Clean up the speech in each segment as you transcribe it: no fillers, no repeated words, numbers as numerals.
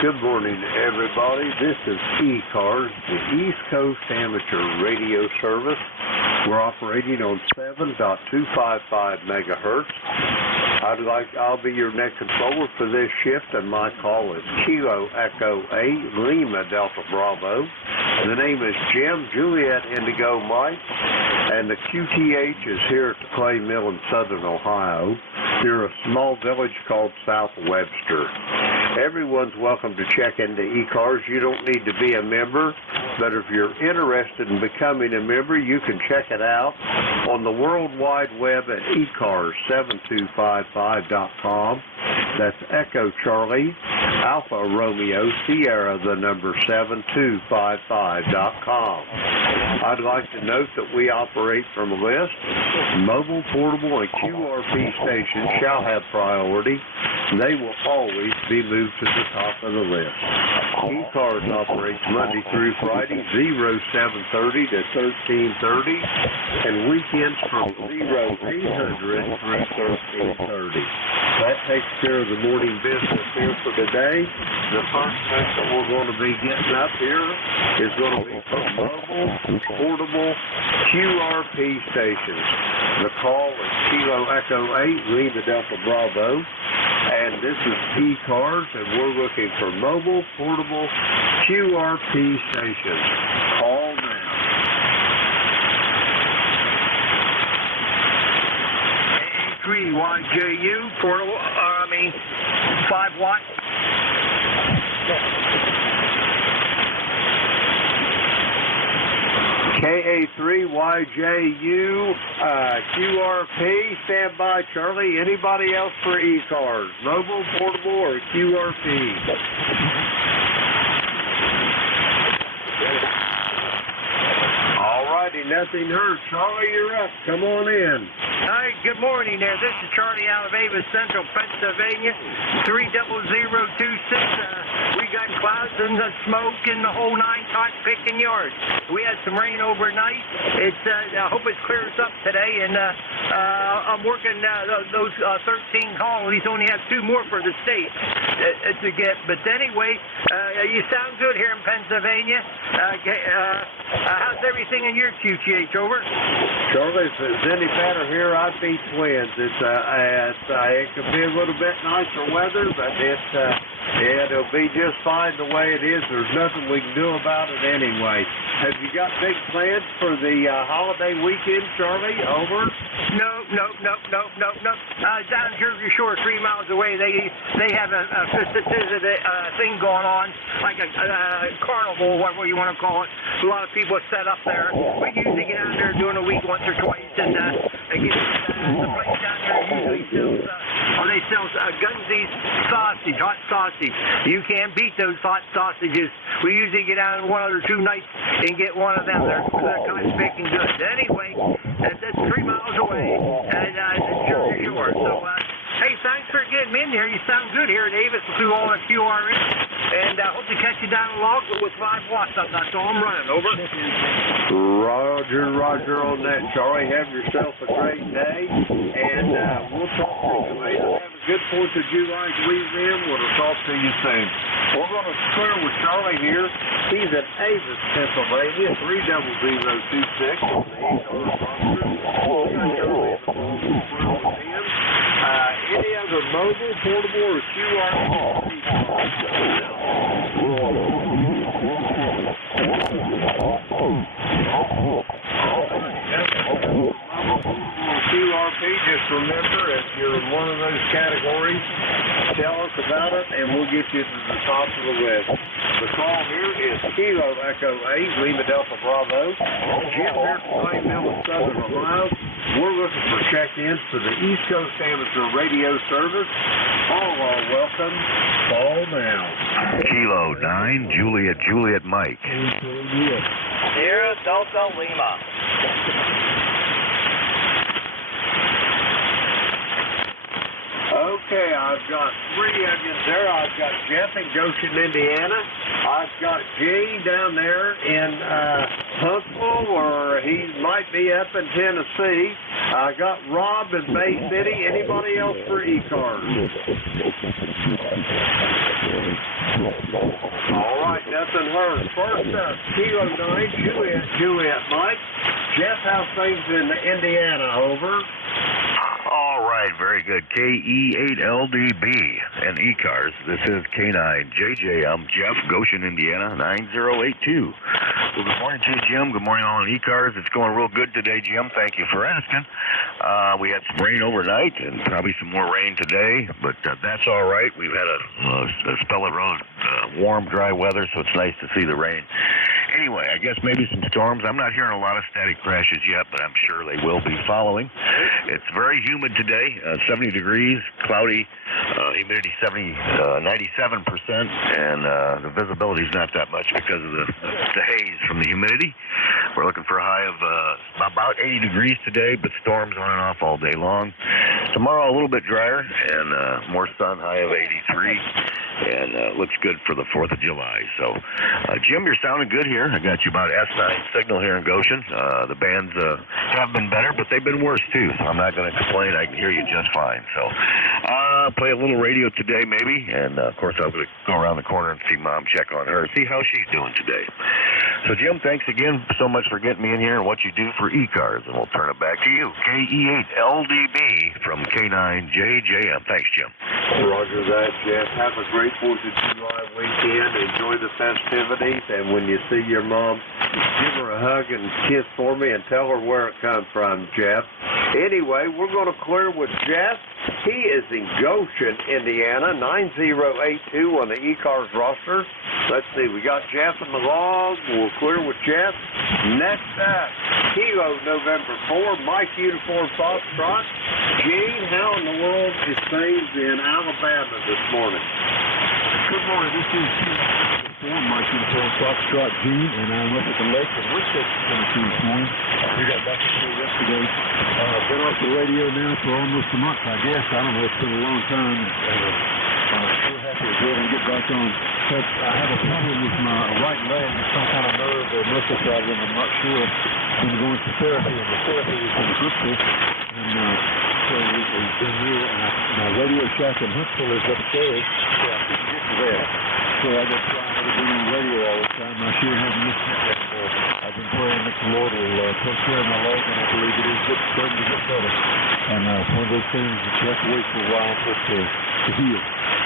Good morning, everybody. This is ECARS, the East Coast Amateur Radio Service. We're operating on 7.255 megahertz. I'll be your net controller for this shift, and my call is Kilo Echo 8 Lima Delta Bravo. The name is Jim Juliet Indigo Mike, and the QTH is here at the Clay Mill in southern Ohio, near a small village called South Webster. Everyone's welcome to check into ECARS. You don't need to be a member, but if you're interested in becoming a member, you can check it out on the World Wide Web at ECARS7255.com. That's Echo Charlie, Alpha Romeo, Sierra, the number 7255.com. I'd like to note that we operate from a list. Mobile, portable, and QRP stations shall have priority. They will always be moved to the top of the list. ECARS operates Monday through Friday, 0730 to 1330, and weekends from 0800 through 1330. That takes care of the morning business here for today. The first thing that we're going to be getting up here is going to be for mobile, portable, QRP stations. The call is Kilo Echo 8, Lima Delta Bravo. And this is ECARS, and we're looking for mobile, portable, QRP stations. Call now. 3YJU, portable, 5 watt. KA3YJU, QRP, stand by, Charlie. Anybody else for ECARS? Mobile, portable, or QRP? All righty, nothing heard. Charlie, you're up. Come on in. Hi, good morning there. This is Charlie out of Ava, Central Pennsylvania, 30026. We got clouds and the smoke and the whole 9 yards picking yards. We had some rain overnight. I hope it clears up today, and I'm working those 13 colonies. Only have 2 more for the state to get. But anyway, you sound good here in Pennsylvania. How's everything in your QTH? Over? Charlie, if it's any better here, I'd be twins. It could be a little bit nicer weather, but it'll be just fine the way it is. There's nothing we can do about it anyway. Have you got big plans for the holiday weekend, Charlie? Over? No. Down Jersey Shore, 3 miles away, they have a thing going on, like a carnival, whatever you want to call it. A lot of people set up there. We usually get out there during a week once or twice, and get the place down there usually sells Gunsy's sausage, hot sausage. You can't beat those hot sausages. We usually get out 1 or 2 nights and get one of them. They're kind of big and good. Anyway, that's 3 miles away, and Jersey Shore. So, hey, thanks for getting me in here. You sound good here at Avis through all the QRN. And I hope to catch you down the log with 5 watts. That's all I'm running. Over. Roger on that, Charlie. Have yourself a great day, and we'll talk to you later. Have a good 4th of July weekend. We'll talk to you soon. We're going to clear with Charlie here. He's at Avis, Pennsylvania, 30026. Any other mobile, portable, or QRP? QRP, just remember, if you're in one of those categories, tell us about it, and we'll get you to the top of the list. The call here is Kilo Echo 8, Lima Delta Bravo. Jim here from Clay Mill in southern Ohio. We're looking for check-ins for the East Coast Amateur Radio Service. All are welcome. Call now. Kilo 9, Juliet Mike. Sierra Delta Lima. Okay, I've got 3 onions there. I've got Jeff in Goshen, Indiana. I've got Gene down there in Huntsville, or he might be up in Tennessee. I got Rob in Bay City. Anybody else for ECARS? All right, nothing heard. First up, Kilo 9, Juliet Mike. Jeff, how's things in Indiana? Over. All right, very good. KE8LDB and ECARS. This is K9JJ. I'm Jeff, Goshen, Indiana, 9082. Well, good morning to you, Jim. Good morning all on ECARS. It's going real good today, Jim. Thank you for asking. We had some rain overnight and probably some more rain today, but that's all right. We've had a spell of warm, dry weather, so it's nice to see the rain. Anyway, I guess maybe some storms. I'm not hearing a lot of static crashes yet, but I'm sure they will be following. It's very humid today, 70 degrees, cloudy, humidity 97%, and the visibility is not that much because of the haze from the humidity. We're looking for a high of about 80 degrees today, but storms on and off all day long. Tomorrow a little bit drier and more sun, high of 83, and looks good for the 4th of July. So, Jim, you're sounding good here. I got you about S9 signal here in Goshen. The bands have been better, but they've been worse too, so I'm not going to complain. I can hear you just fine. So, play a little radio today maybe, and of course I'm going to go around the corner and see Mom, check on her, see how she's doing today. So, Jim, thanks again so much for getting me in here and what you do for ECARS, and we'll turn it back to you. KE8LDB from K9JJM. Thanks, Jim. Roger that, Jeff. Have a great 4th of July weekend. Enjoy the festivities, and when you see your mom, give her a hug and kiss for me and tell her where it comes from, Jeff. Anyway, we're going to clear with Jeff. He is in Goshen, Indiana, 9082 on the ECARS roster. Let's see, we got Jeff in the log. We'll clear with Jeff. Next up, Kilo November 4, Mike Uniform Foxtrot. Gene, how in the world is things in Alabama this morning? Good morning, this is Kilo Mike Uniform Foxtrot Gene, and I'm up at the lake in Winchester, Tennessee this morning. We got back here yesterday. Been off the radio now for almost a month, I guess. I don't know, it's been a long time. I'm sure happy to go ahead and get back on. But I have a problem with my right leg, some kind of nerve or muscle problem. I'm not sure. I've been going to therapy, and the therapy has been fruitful. And so we've been here, and my Radio Shack in Huntsville is upstairs, so I couldn't get to there. So I just try to be on the radio all the time. I sure haven't missed that. I've been praying that the Lord will take care of my leg, and I believe it is starting to get better. And it's one of those things that you have to wait for a while for it to heal.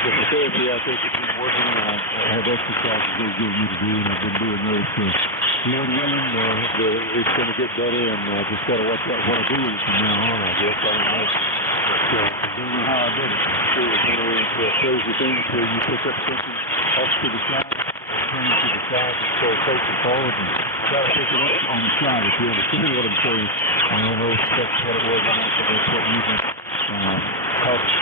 But the therapy, I think, has been working, and I have exercises they've given me to do, and I've been doing those. So, Lord willing, it's going to get better, and I just got to watch out what I do with it from now on, I guess. I don't know. But I don't know how I did it. I'm sure it's one of those crazy things where you pick up something off to the side, turn it to the side, and start facing forward, and try to pick it up on the side. If you understand what I'm saying, I don't know if that's what it was. I'm not going to start using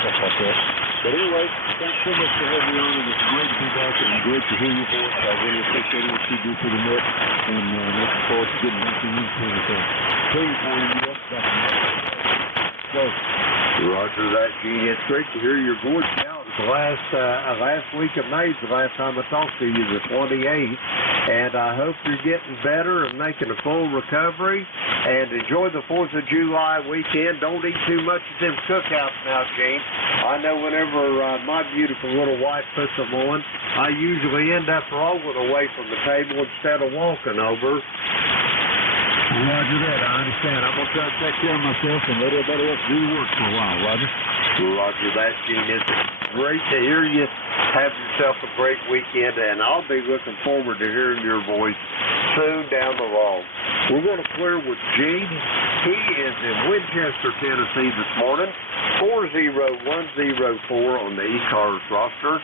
stuff like that. But anyway, thanks so much for having me on, and it's great to be back, and great to hear your voice. I really appreciate what you do for the net, and looking forward to getting back into anything. Praying for you, up back in the Roger that, Gene. It's great to hear your voice now. It's the last week of May, the last time I talked to you, the 28th, and I hope you're getting better and making a full recovery, and enjoy the 4th of July weekend. Don't eat too much of them cookouts now, Gene. I know whenever my beautiful little wife puts them on, I usually end up rolling away from the table instead of walking over. Roger that. I understand. I'm going to try to take care of myself and let everybody else do the work for a while, Roger. Roger that, Gene. It's great to hear you. Have yourself a great weekend, and I'll be looking forward to hearing your voice soon down the road. We're going to clear with Gene. He is in Winchester, Tennessee this morning, 40104 on the ECARS roster.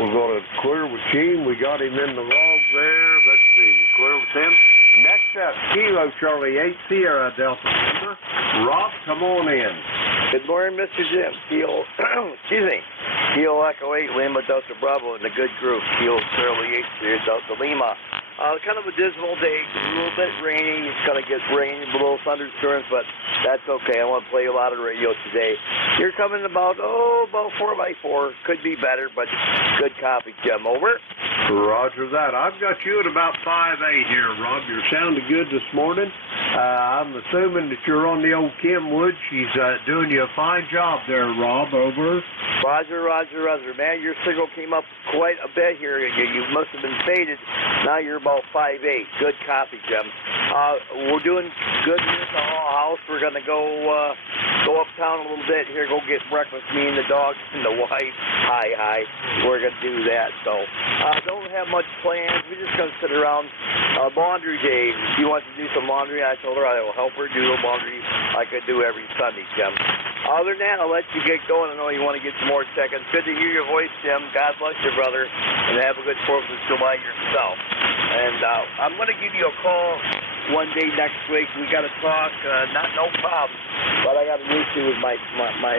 We're going to clear with Gene. We got him in the log there. Let's see. Clear with him. Next up, Kilo Charlie 8 Sierra Delta Lima. Rob, come on in. Good morning, Mr. Jim. Kilo Echo 8 Lima Delta Bravo in the good group. Kilo Charlie 8 Sierra Delta Lima. Kind of a dismal day, a little bit rainy. It's going to get rain, a little thunderstorms, but that's okay. I want to play a lot of radio today. You're coming about 4x4. Could be better, but good copy, Jim. Over. Roger that. I've got you at about 5'8" here, Rob. You're sounding good this morning. I'm assuming that you're on the old Kenwood. She's doing you a fine job there, Rob. Over. Roger. Man, your signal came up quite a bit here. You must have been faded. Now you're about 5'8". Good copy, Jim. We're doing good here at the Hall House. We're going to go uptown a little bit here, go get breakfast, me and the dog and the wife. Hi. We're going to do that. So don't have much plans. We're just going to sit around. Laundry day. If she wants to do some laundry, I told her I will help her do the laundry like I do every Sunday, Jim. Other than that, I'll let you get going. I know you want to get some more seconds. Good to hear your voice, Jim. God bless you, brother, and have a good 4th of July yourself. And I'm going to give you a call one day next week. We got to talk. No problem. But I got an issue with my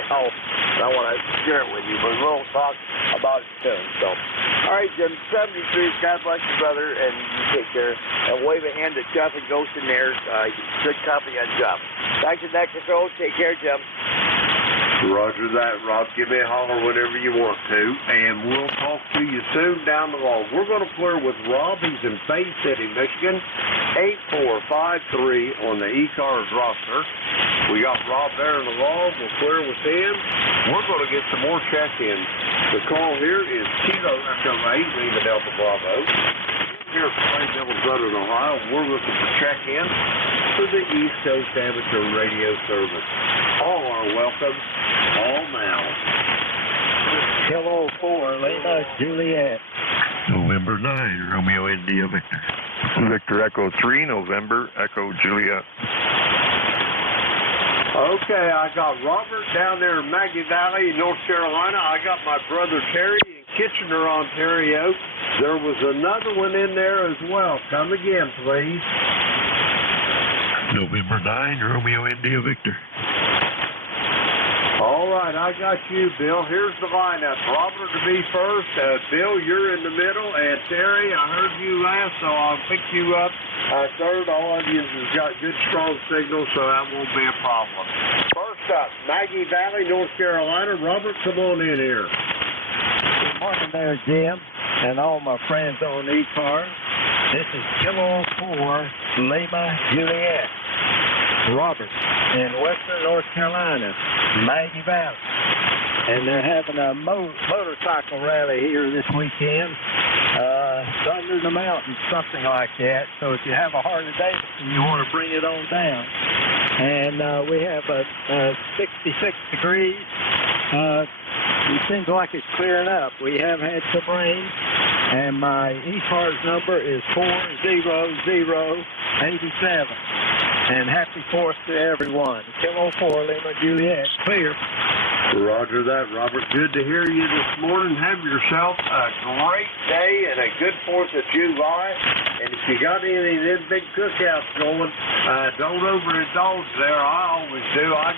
health, and I want to share it with you. But we'll talk about it soon. So, all right, Jim. 73. God bless you, brother, and you take care. And wave a hand to Jeff and Ghost in there. Good copy on Jeff. Back to next show. Take care, Jim. Roger that, Rob. Give me a holler whenever you want to, and we'll talk to you soon down the road. We're going to clear with Rob. He's in Bay City, Michigan, 8453 on the ECARS roster. We got Rob there in the log. We'll clear with him. We're going to get some more check-ins. The call here is Kilo Echo 8, Lima Delta Bravo. Here at Plain Devil Southern Ohio, we're looking for check-in for the East Coast Amateur Radio Service. All are welcome. All now. Kilo 4, Lima Juliet. November 9, Romeo India Victor. Victor Echo 3, November Echo Juliet. Okay, I got Robert down there in Maggie Valley, North Carolina. I got my brother Terry in Kitchener, Ontario. There was another one in there as well. Come again, please. November 9, Romeo India Victor. All right, I got you, Bill. Here's the lineup. Robert to be first. Bill, you're in the middle. And Terry, I heard you last, so I'll pick you up third. All of you has got good, strong signals, so that won't be a problem. First up, Maggie Valley, North Carolina. Robert, come on in here. Good morning there, Jim, and all my friends on ECARS. This is Kilo 4, Lima Juliet. Robert in Western North Carolina, Maggie Valley. And they're having a motorcycle rally here this weekend, Thunder in the Mountains, something like that. So if you have a Harley Davidson, you want to bring it on down. And we have a 66 degrees. It seems like it's clearing up. We have had some rain, and my ECARS number is 40087. And happy 4th to everyone. Kilo 4, Lima Juliet, clear. Roger that, Robert. Good to hear you this morning. Have yourself a great day and a good 4th of July. And if you got any of them big cookouts going, don't overindulge there. I always do. I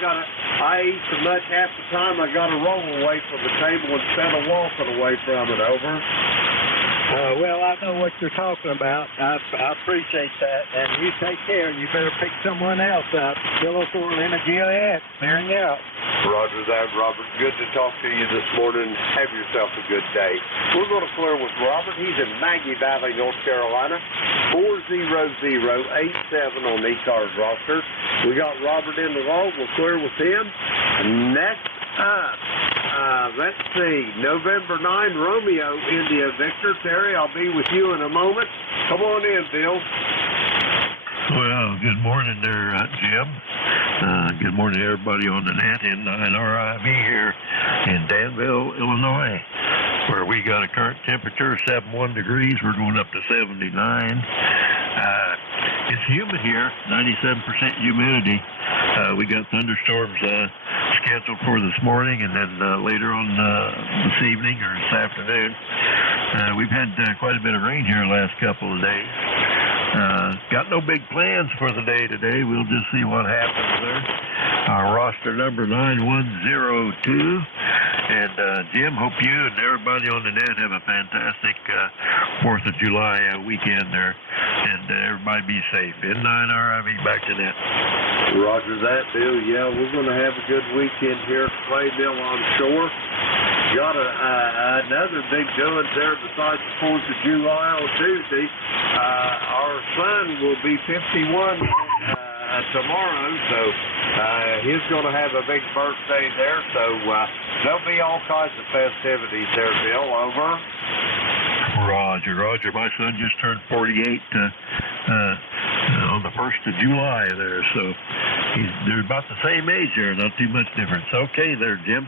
eat so much half the time I got to roll away from the table instead of walking away from it. Over. Well, I know what you're talking about. I appreciate that. And you take care. You better pick someone else up. Kilo 4, Lima Juliet, clearing out. Roger that, Robert. Good to talk to you this morning. Have yourself a good day. We're going to clear with Robert. He's in Maggie Valley, North Carolina. 40087 on the ECARS roster. We got Robert in the log. We'll clear with him. Next up, let's see, November 9, Romeo India Victor. Terry, I'll be with you in a moment. Come on in, Bill. Well, good morning there, Jim. Good morning to everybody on the net in NRIV here in Danville, Illinois, where we got a current temperature of 71 degrees. We're going up to 79. It's humid here, 97% humidity. We got thunderstorms scheduled for this morning, and then later on this evening or this afternoon. We've had quite a bit of rain here the last couple of days. Got no big plans for the day today. We'll just see what happens there. Our roster number 9102. And Jim, hope you and everybody on the net have a fantastic 4th of July weekend there. And everybody be safe. N9RIV, back to net. Roger that, Bill. Yeah, we're going to have a good weekend here at Clayville on shore. Got another big doings there besides the 4th of July on Tuesday. Our son will be 51 tomorrow, so he's going to have a big birthday there. So there'll be all kinds of festivities there, Bill. Over. Roger. My son just turned 48 on the 1st of July there, so they're about the same age there, not too much difference. Okay there, Jim.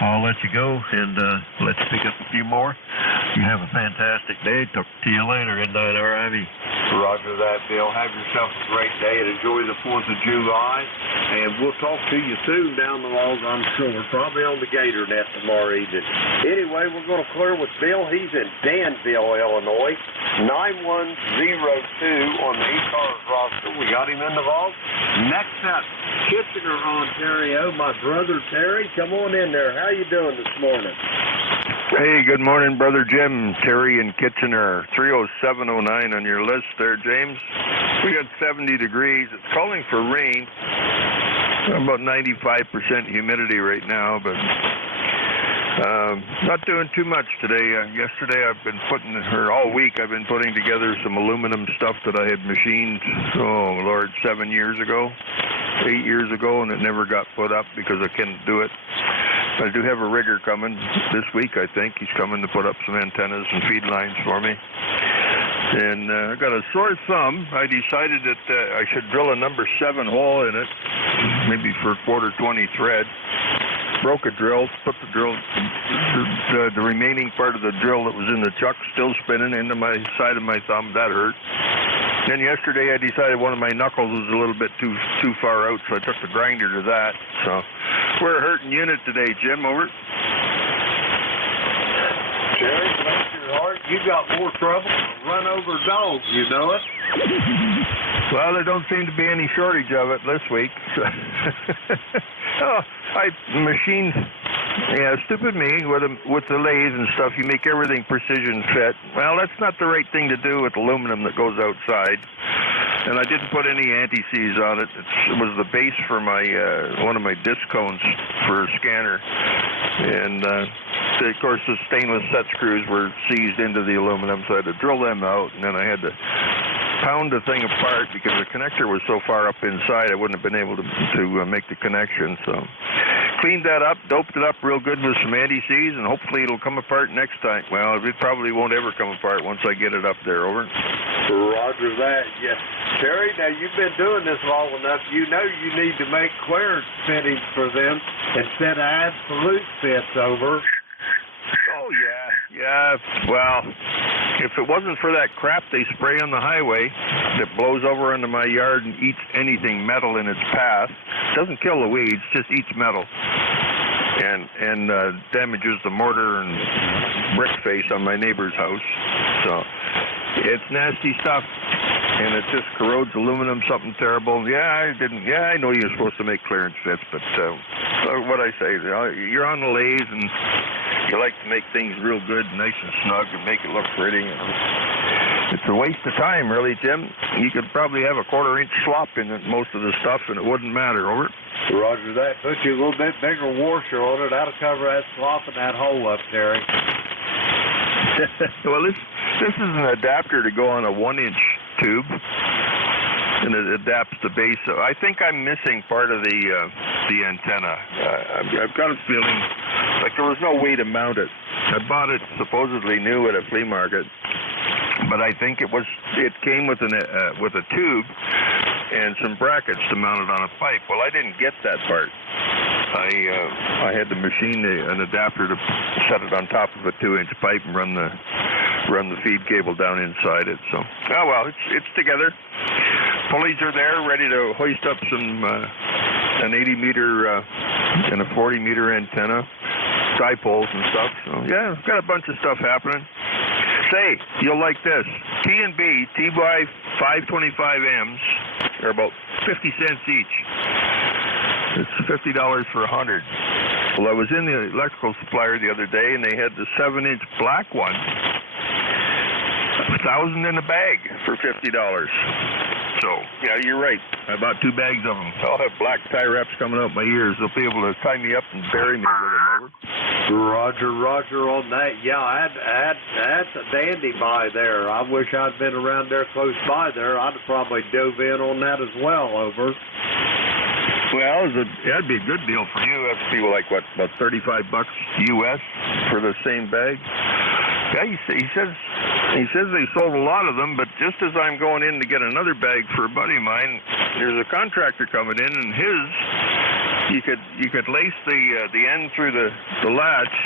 I'll let you go, and let's pick up a few more. You have a fantastic day. Talk to you later, N9RIV. Roger that, Bill. Have yourself a great day and enjoy the 4th of July. And we'll talk to you soon down the log, I'm sure. Probably on the Gator Net tomorrow evening. Anyway, we're going to clear with Bill. He's in Danville, Illinois. 9102 on the ECARS roster. We got him in the vault. Next up, Kitchener, Ontario. My brother Terry. Come on in there. How you doing this morning? Hey, good morning, Brother Jim. Terry in Kitchener. 30709 on your list there, James. We got 70 degrees. It's calling for rain. About 95% humidity right now, but not doing too much today. Yesterday all week I've been putting together some aluminum stuff that I had machined, 7 years ago, 8 years ago, and it never got put up because I couldn't do it. I do have a rigger coming this week, I think. He's coming to put up some antennas and feed lines for me. And I got a sore thumb. I decided that I should drill a number 7 hole in it, maybe for 1/4 thread. Broke a drill, put the drill, the remaining part of the drill that was in the chuck still spinning into my side of my thumb. That hurt. Then yesterday I decided one of my knuckles was a little bit too far out, so I took the grinder to that. So we're a hurting unit today, Jim. Over. Terry, bless your heart. You got more trouble than run over dogs, you know it. Well, there don't seem to be any shortage of it this week. I machined, stupid me, with the lathe and stuff. You make everything precision fit. Well, that's not the right thing to do with aluminum that goes outside. And I didn't put any anti-seize on it. It was the base for my one of my disc cones for a scanner. And, of course, the stainless set screws were seized into the aluminum, so I had to drill them out, and then I had to pound the thing apart because the connector was so far up inside I wouldn't have been able to make the connection. So cleaned that up, doped it up real good with some anti-seize, and hopefully it'll come apart next time. Well, it probably won't ever come apart once I get it up there. Over. Roger that. Yeah. Terry, now you've been doing this long enough. You know you need to make clearance fittings for them instead of absolute fits. Over. Oh, yeah. Well, if it wasn't for that crap they spray on the highway that blows over into my yard and eats anything metal in its path, doesn't kill the weeds, just eats metal and damages the mortar and brick face on my neighbor's house. So it's nasty stuff, and it just corrodes aluminum, something terrible. I know you're supposed to make clearance fits, but what I say, you're on the lathe and you like to make things real good, nice and snug, and make it look pretty. It's a waste of time, really, Jim. You could probably have a 1/4 inch slop in it, most of the stuff, and it wouldn't matter. Over. Roger that. Put you a little bit bigger washer on it. That'll cover that slop and that hole up, Terry. Well, this is an adapter to go on a 1-inch tube, and it adapts the base. So I think I'm missing part of the antenna. I've got a feeling like there was no way to mount it. I bought it supposedly new at a flea market, but I think it came with a tube and some brackets to mount it on a pipe. Well, I didn't get that part. I had to machine an adapter to set it on top of a 2-inch pipe and run the feed cable down inside it. So, it's together. Pulleys are there, ready to hoist up an 80-meter and a 40-meter antenna, dipoles and stuff. So, I've got a bunch of stuff happening. Say, you'll like this. T&B, TY 525Ms are about 50 cents each. It's $50 for 100. Well, I was in the electrical supplier the other day, and they had the 7-inch black one, 1,000 in a bag for $50. So, yeah, you're right. I bought 2 bags of them. I'll have black tie wraps coming out my ears. They'll be able to tie me up and bury me with them, over. Roger on that. Yeah, that's a dandy buy there. I wish I'd been around there close by there. I'd have probably dove in on that as well, over. Well, that'd be a good deal for you. That'd be like, what, about $35 US for the same bag? Yeah, he says they sold a lot of them, but just as I'm going in to get another bag for a buddy of mine, there's a contractor coming in, and you could lace the end through the latch,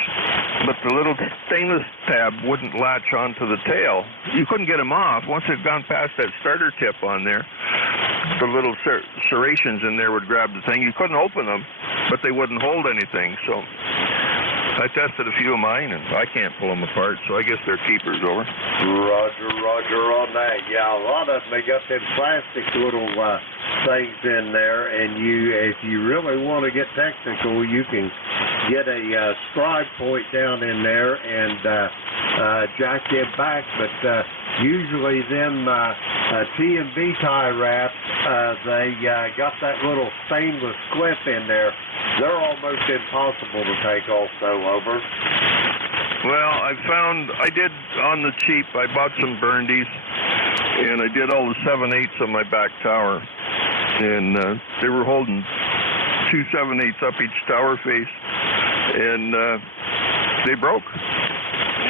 but the little stainless tab wouldn't latch onto the tail. You couldn't get them off. Once it had gone past that starter tip on there, the little serrations in there would grab the thing. You couldn't open them, but they wouldn't hold anything. So I tested a few of mine, and I can't pull them apart, so I guess they're keepers, over. Roger on that. Yeah, a lot of them, they got them plastic little things in there, and if you really want to get technical, you can get a scribe point down in there and jack them back, but usually them T&B tie wraps, they got that little stainless clip in there. They're almost impossible to take also, over. Well, I did on the cheap, I bought some Burndies, and I did all the 7/8 on my back tower, and they were holding 2 7/8 up each tower face, and they broke.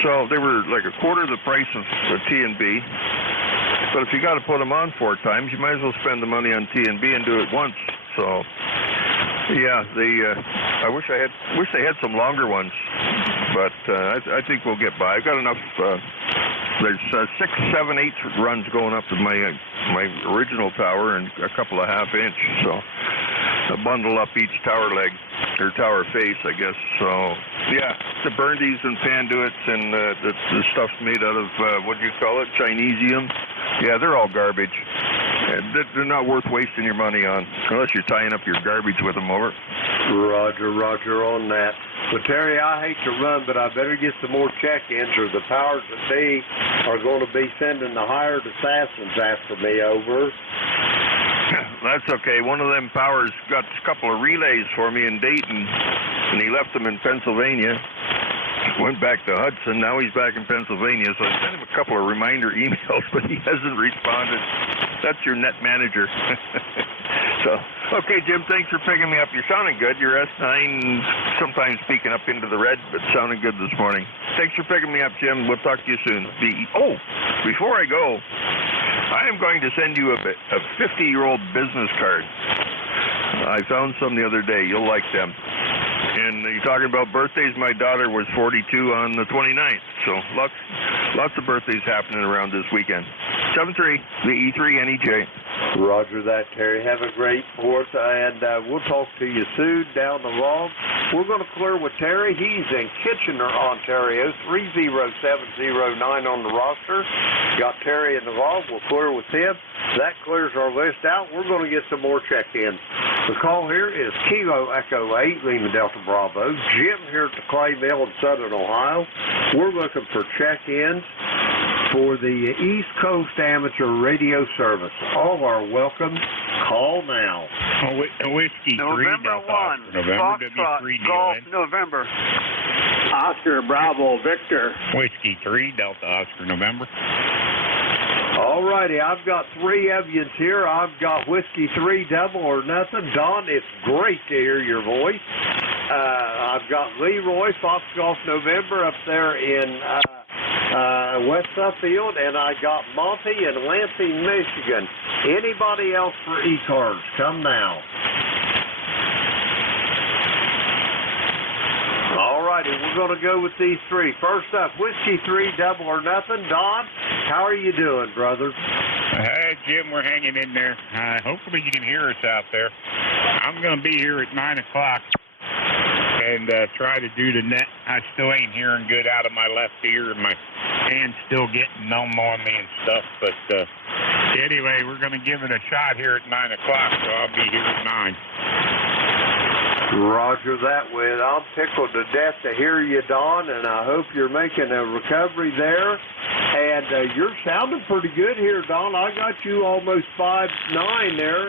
So they were like a quarter the price of the T&B, but if you got to put them on 4 times, you might as well spend the money on T&B and do it once. So yeah, I wish they had some longer ones, but I think we'll get by. I've got enough. There's 6 7/8 runs going up to my original tower and a couple of 1/2 inch. So a bundle up each tower leg or tower face, I guess. So yeah, the Burndies and Panduits and the stuff's made out of what do you call it? Chinesium. Yeah, they're all garbage. They're not worth wasting your money on unless you're tying up your garbage with them, over. Roger on that. Well, Terry, I hate to run, but I better get some more check-ins, or the powers that be are going to be sending the hired assassins after me, over. That's okay. One of them powers got a couple of relays for me in Dayton, and he left them in Pennsylvania. Went back to Hudson. Now he's back in Pennsylvania, so I sent him a couple of reminder emails, but he hasn't responded. That's your net manager. So, okay, Jim, thanks for picking me up. You're sounding good. Your S9 sometimes speaking up into the red, but sounding good this morning. Thanks for picking me up, Jim. We'll talk to you soon. Before I go, I am going to send you a 50-year-old business card. I found some the other day. You'll like them. And you're talking about birthdays. My daughter was 42 on the 29th, so lots of birthdays happening around this weekend. 7-3, the E3 NEJ. Roger that, Terry. Have a great 4th, and we'll talk to you soon down the road. We're going to clear with Terry. He's in Kitchener, Ontario, 30709 on the roster. Got Terry in the log. We'll clear with him. That clears our list out. We're going to get some more check-ins. The call here is Kilo Echo 8, Lima Delta Bravo. Jim here at the Clay Mill in Southern Ohio. We're looking for check-ins for the East Coast Amateur Radio Service. All are welcome. Call now. Whiskey 3 November 1, Foxtrot, Golf, November. Oscar Bravo Victor. Whiskey 3, Delta Oscar, November. All righty, I've got 3 Evians here. I've got Whiskey 3, Double or Nothing. Don, it's great to hear your voice. I've got Leroy, Fox Golf November up there in West Suffield, and I got Monty in Lansing, Michigan. Anybody else for ECARS? Come now. All righty, we're going to go with these 3. First up, Whiskey 3, Double or Nothing. Don, how are you doing, brother? Hey, Jim, we're hanging in there. Hopefully you can hear us out there. I'm going to be here at 9 o'clock and try to do the net. I still ain't hearing good out of my left ear, and my hand's still getting numb on me and stuff. But anyway, we're going to give it a shot here at 9 o'clock, so I'll be here at 9. Roger that, Win. I'm tickled to death to hear you, Don, and I hope you're making a recovery there. And you're sounding pretty good here, Don. I got you almost 5'9" there.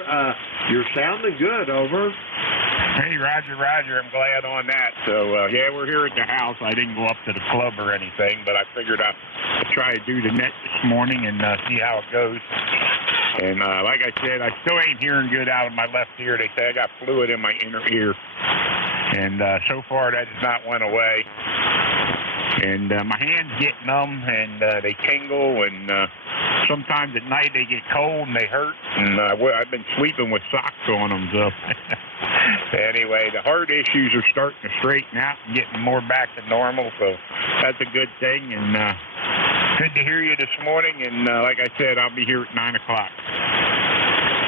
You're sounding good, over. Hey, Roger, I'm glad on that. So, yeah, we're here at the house. I didn't go up to the club or anything, but I figured I'd try to do the net this morning and see how it goes. And like I said, I still ain't hearing good out of my left ear. They say I got fluid in my inner ear. And so far, that has not went away. And my hands get numb, and they tingle, and sometimes at night they get cold and they hurt. And I've been sleeping with socks on them. So anyway, the heart issues are starting to straighten out and getting more back to normal. So that's a good thing. And good to hear you this morning. And like I said, I'll be here at 9 o'clock.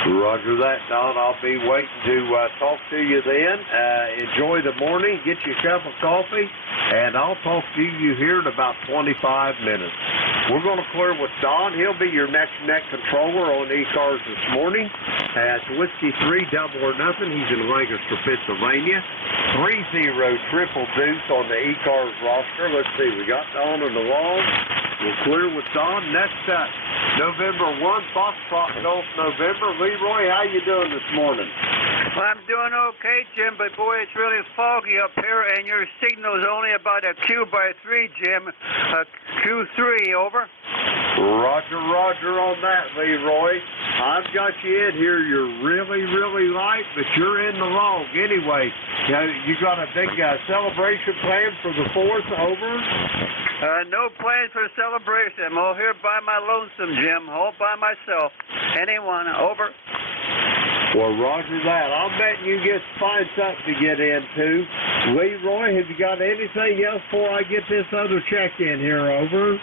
Roger that, Don. I'll be waiting to talk to you then. Enjoy the morning. Get you a cup of coffee, and I'll talk to you here in about 25 minutes. We're going to clear with Don. He'll be your next net controller on ECARS this morning. It's Whiskey 3 double or nothing. He's in Lancaster, Pennsylvania. 30 triple deuce on the ECARS roster. Let's see. We got Don on the wall. We'll clear with Don. Next up, November 1, Foxtrot Golf November. Leroy, how you doing this morning? Well, I'm doing okay, Jim, but boy, it's really foggy up here, and your signal's only about a Q/3, Jim. Q3, over. Roger on that, Leroy. I've got you in here. You're really light, but you're in the log anyway. You got a big celebration planned for the 4th, over? No plans for celebration. I'm all here by my lonesome, Jim. All by myself. Anyone, over. Well, roger that. I'll bet you find something to get into. Leroy, have you got anything else before I get this other check in here, over?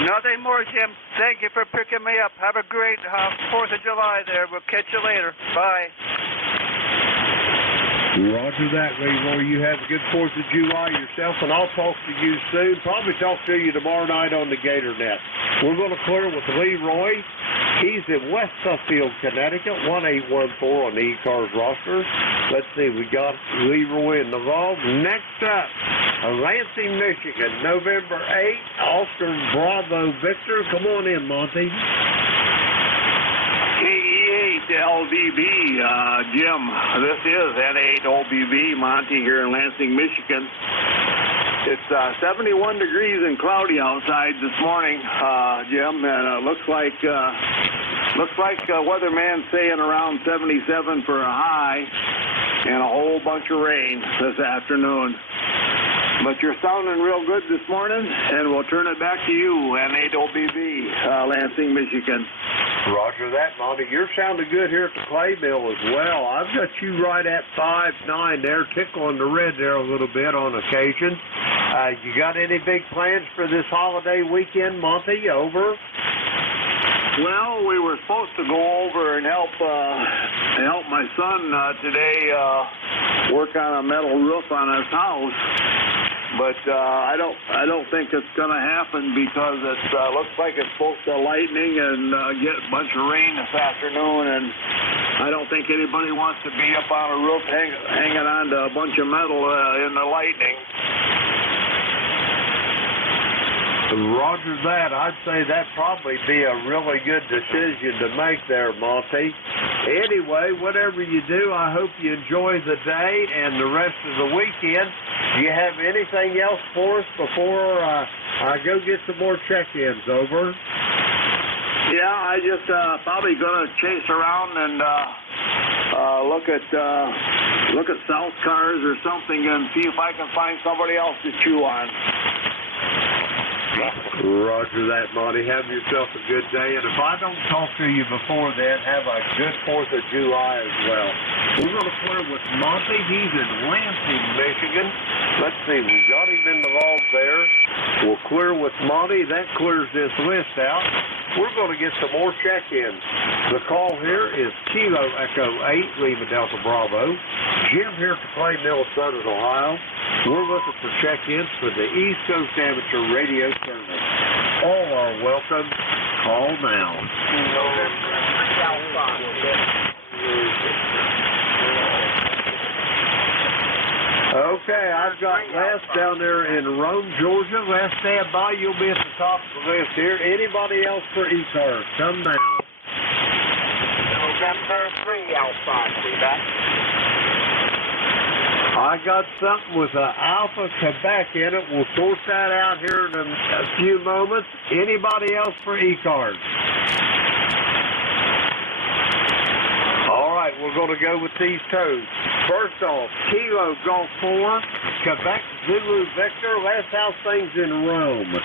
Nothing more, Jim. Thank you for picking me up. Have a great 4th of July there. We'll catch you later. Bye. Roger that, Leroy. You have a good 4th of July yourself, and I'll talk to you soon. Probably talk to you tomorrow night on the Gator Net. We're going to clear with Leroy. He's in West Suffield, Connecticut, 1814 on the ECARS roster. Let's see, we got Leroy in the vault. Next up, Lansing, Michigan, November 8th, Oscar Bravo Victor. Come on in, Monty. KE8LDB, Jim. This is N8OBV, Monty here in Lansing, Michigan. It's 71 degrees and cloudy outside this morning, Jim, and looks like weatherman's saying around 77 for a high and a whole bunch of rain this afternoon. But you're sounding real good this morning, and we'll turn it back to you, N8OBV, Lansing, Michigan. Roger that, Monty. You're sounding good here at the Clay Mill as well. I've got you right at 5'9" there, tickling the red there a little bit on occasion. You got any big plans for this holiday weekend, Monty? Over. Well, we were supposed to go over and help my son today work on a metal roof on his house. But I don't think it's going to happen because it looks like it's supposed to lightning and get a bunch of rain this afternoon, and I don't think anybody wants to be up on a roof hanging on to a bunch of metal in the lightning. Roger that. I'd say that'd probably be a really good decision to make there, Monty. Anyway, whatever you do, I hope you enjoy the day and the rest of the weekend. Do you have anything else for us before I go get some more check-ins, over? Yeah, I just probably going to chase around and look at South Cars or something and see if I can find somebody else to chew on. Roger that, Monty. Have yourself a good day. And if I don't talk to you before then, have a good 4th of July as well. We're going to clear with Monty. He's in Lansing, Michigan. Let's see. We got him in the log there. We'll clear with Monty. That clears this list out. We're going to get some more check-ins. The call here is Kilo Echo 8, Lima Delta Bravo. Jim here at the Clay Mill, Southern Ohio. We're looking for check-ins for the East Coast Amateur Radio Service. All are welcome. Call now. Okay, I've got Les down there in Rome, Georgia. Les, stand by. You'll be at the top of the list here. Anybody else for ECARS? Come now. November 3 Alpha, Quebec. I got something with an Alpha Quebec in it. We'll sort that out here in a few moments. Anybody else for ECARS? All right, we're going to go with these toes. First off, Kilo Golf 4, Quebec Zulu Victor. Last house things in Rome.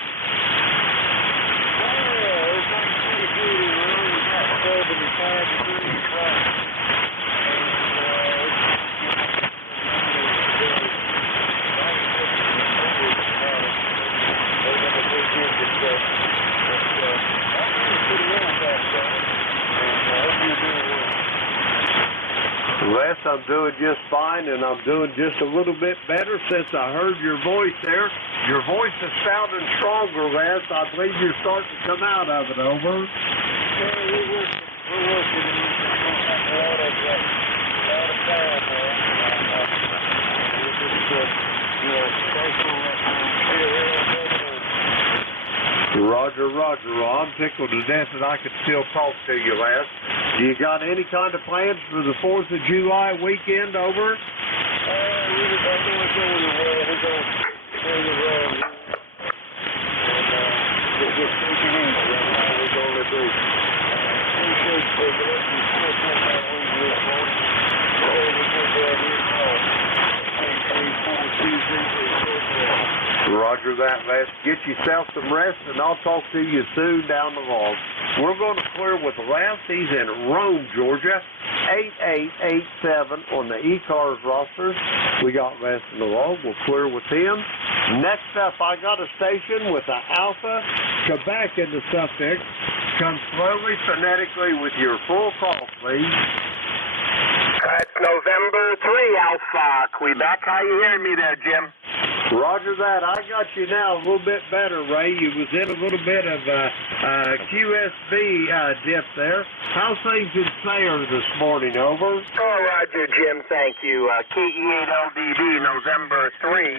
Les, I'm doing just fine, and I'm doing just a little bit better since I heard your voice there. Your voice is sounding stronger, Les. I believe you're starting to come out of it, over. We're working. Roger, Roger. Well, I'm tickled to death that I could still talk to you, Les. Do you got any kind of plans for the 4th of July weekend, over? Roger that, Les. Get yourself some rest, and I'll talk to you soon down the log. We're going to clear with Les. He's in Rome, Georgia. 8887 on the ECARS roster. We got Les in the log. We'll clear with him. Next up, I got a station with an Alpha Quebec in the suffix. Come slowly, phonetically with your full call, please. It's November 3 Alpha, Quebec. How you hearing me there, Jim? Roger that. I got you now a little bit better, Ray. You was in a little bit of QSB dip there. How's things in Sayre this morning, over? Oh, Roger, Jim, thank you. KE8LDB, November 3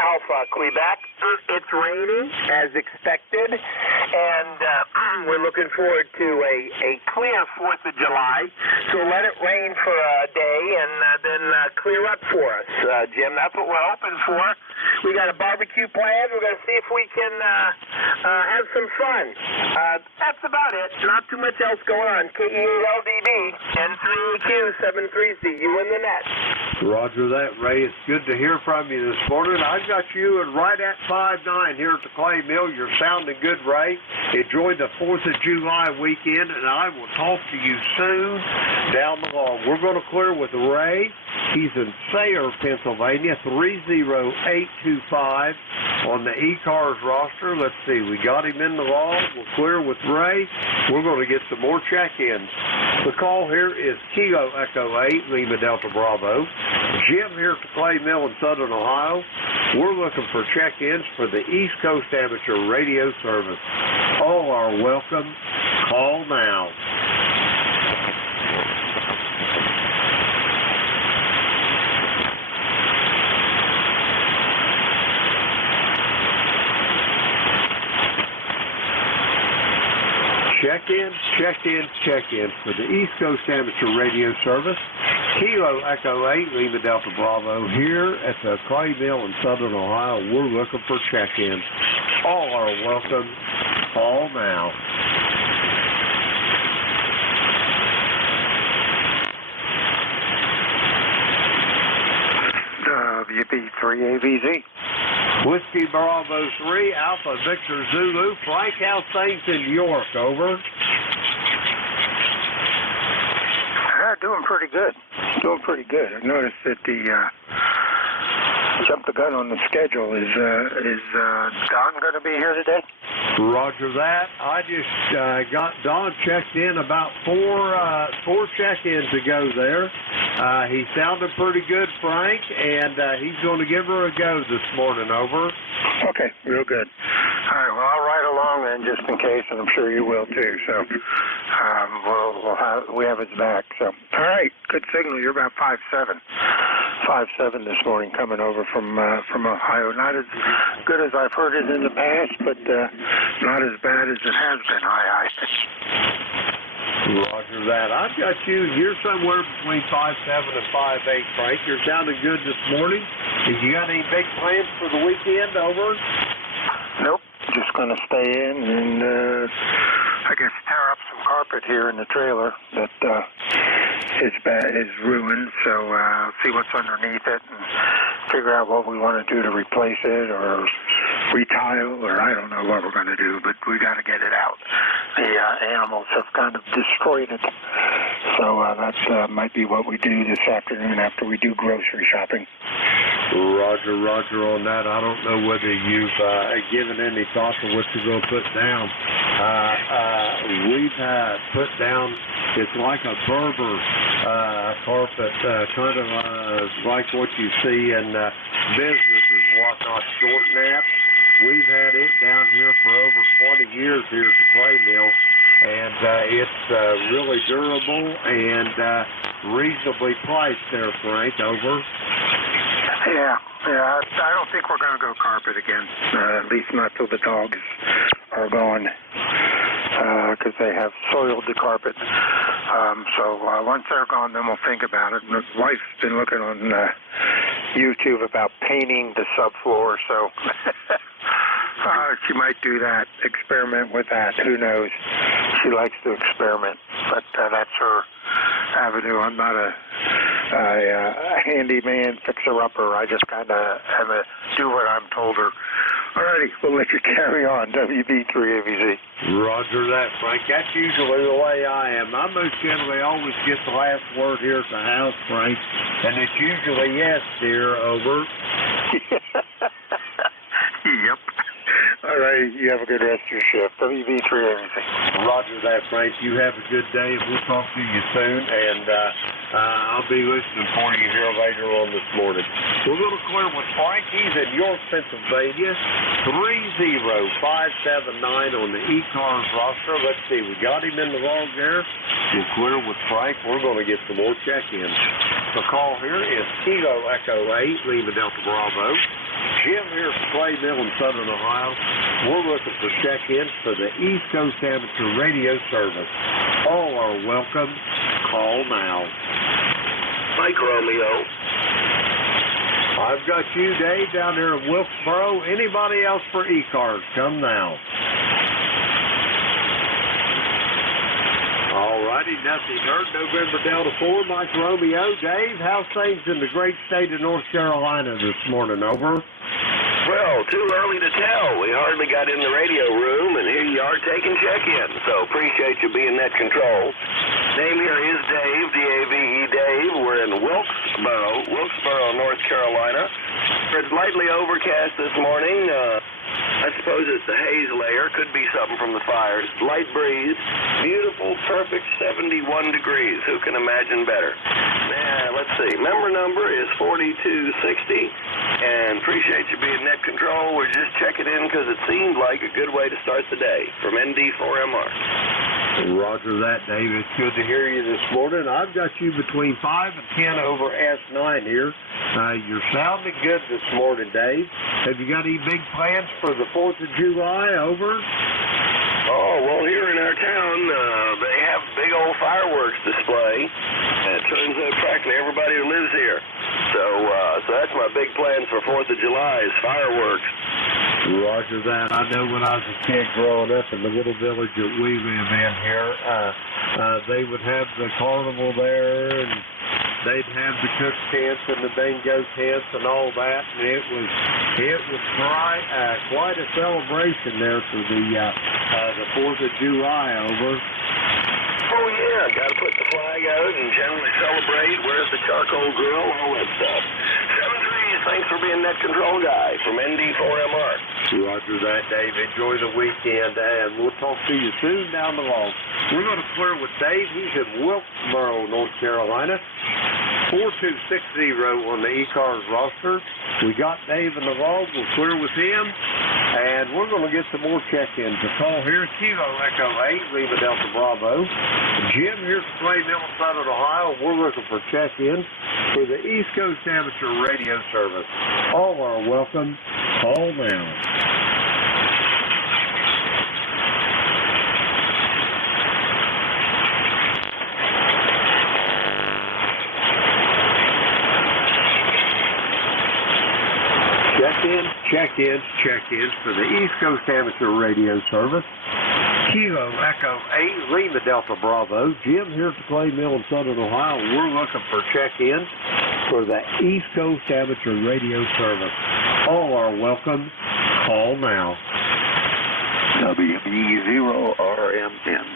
Alpha, Quebec. It's raining, as expected, and we're looking forward to a clear 4th of July. So let it rain for a day and then clear up for us, Jim. That's what we're hoping for. We got a barbecue planned. We're going to see if we can have some fun. That's about it. Not too much else going on. KE8LDB, N3AQ730. You in the net. Roger that, Ray. It's good to hear from you this morning. I got you and right at 5-9 here at the Clay Mill. You're sounding good, Ray. Enjoy the 4th of July weekend, and I will talk to you soon down the log. We're going to clear with Ray. He's in Sayre, Pennsylvania, 30825 on the ECARS roster. Let's see, we got him in the log. We'll clear with Ray. We're going to get some more check-ins. The call here is Kilo Echo 8, Lima Delta Bravo. Jim here at the Clay Mill in Southern Ohio. We're looking for check-ins for the East Coast Amateur Radio Service. All are welcome. Call now. Check-in for the East Coast Amateur Radio Service. Kilo Echo 8, Lima Delta Bravo, here at the Clay Mill in Southern Ohio. We're looking for check-ins. All are welcome. Call now. WB3AVZ. Whiskey Bravo 3, Alpha Victor Zulu. Frank, how's things in York, over? Doing pretty good. I noticed that the jump the gun on the schedule. Is Don going to be here today? Roger that. I just got Don checked in about four check-ins ago there. He sounded pretty good, Frank, and he's going to give her a go this morning, over. Okay, real good. All right, well, I'll ride along then just in case, and I'm sure you will too. So we have his back. So, all right, good signal. You're about 5'7". 5.7 this morning coming over from Ohio. Not as good as I've heard it in the past, but not as bad as it has been. High. Roger that. I've got you. You're somewhere between 5.7 and 5.8, Frank. You're sounding good this morning. Have you got any big plans for the weekend? Over? Nope. Just going to stay in and I guess tear up some carpet here in the trailer that is ruined. So see what's underneath it and figure out what we want to do to replace it or retile, or I don't know what we're going to do, but we got to get it out. The animals have kind of destroyed it. So that might be what we do this afternoon after we do grocery shopping. Roger on that. I don't know whether you've given any thought to what you're going to put down. We've put down, it's like a Berber carpet, kind of like what you see in businesses, whatnot, short naps. We've had it down here for over 20 years here at the clay mill, and it's really durable and reasonably priced there, Frank. Over. Yeah, I don't think we're going to go carpet again, at least not till the dogs are gone, because they have soiled the carpet. So once they're gone, then we'll think about it. My wife's been looking on YouTube about painting the subfloor, so she might do that, experiment with that. Who knows? She likes to experiment, but that's her avenue. I'm not a handyman, fixer-upper. I just kind of have to do what I'm told her. Alrighty, we'll let you carry on. WB3ABZ. Roger that, Frank. That's usually the way I am. I most generally always get the last word here at the house, Frank, and it's usually yes, dear. Over. Yep. All right, you have a good rest of your shift. WB3ABZ. Roger that, Frank. You have a good day, and we'll talk to you soon, and I'll be listening for you here later on this morning. We're going to clear with Frank. He's in York, Pennsylvania, 30579 on the ECARS roster. Let's see, we got him in the log there. We'll clear with Frank. We're going to get some more check-ins. The call here is Kilo Echo 8, Lima Delta Bravo. Jim here at Clay Mill in Southern Ohio. We're looking for check-ins for the East Coast Amateur Radio Service. All are welcome. Call now. Mike Romeo. I've got you, Dave, down there in Wilkesboro. Anybody else for ECARS? Come now. All righty, nothing heard. November Delta 4, Mike Romeo. Dave, how's things in the great state of North Carolina this morning? Over. Well, too early to tell. We hardly got in the radio room, and here you are taking check-in. So appreciate you being net control. Name here is Dave, D-A-V-E, Dave. We're in Wilkesboro, North Carolina. It's lightly overcast this morning. I suppose it's the haze layer. Could be something from the fires. Light breeze. Beautiful, perfect 71 degrees. Who can imagine better? Let's see. Member number is 4260. And appreciate you being net control. We're just checking in because it seemed like a good way to start the day. From ND4MR. Roger that, Dave. It's good to hear you this morning. I've got you between 5 and 10 over S9 here. You're sounding good this morning, Dave. Have you got any big plans for the 4th of July? Over. Oh, well, here in our town, they have big old fireworks display. And it turns out practically everybody who lives here. So that's my big plans for 4th of July is fireworks. Roger that. I know when I was a kid growing up in the little village that we live in here, they would have the carnival there, and they'd have the cook tents and the bingo tents and all that, and it was quite a celebration there for the 4th of July. Over. Oh yeah, got to put the flag out and generally celebrate. Where's the charcoal grill? All that stuff. 7-3, thanks for being net control guy from ND4MR. Roger that, Dave. Enjoy the weekend, and we'll talk to you soon down the log. We're going to clear with Dave. He's in Wilkesboro, North Carolina. 4260 on the ECARS roster. We got Dave in the log. We'll clear with him. And and we're going to get some more check-ins. The call here is Kilo Echo 8, Lima Delta Bravo. Jim here from Clay Mill, Southern Ohio. We're looking for check-ins for the East Coast Amateur Radio Service. All are welcome. Call now. Check-ins for the East Coast Amateur Radio Service. Kilo Echo 8, Lima Delta Bravo. Jim here at the Clay Mill in Southern Ohio. We're looking for check-ins for the East Coast Amateur Radio Service. All are welcome. Call now. WB0RMN.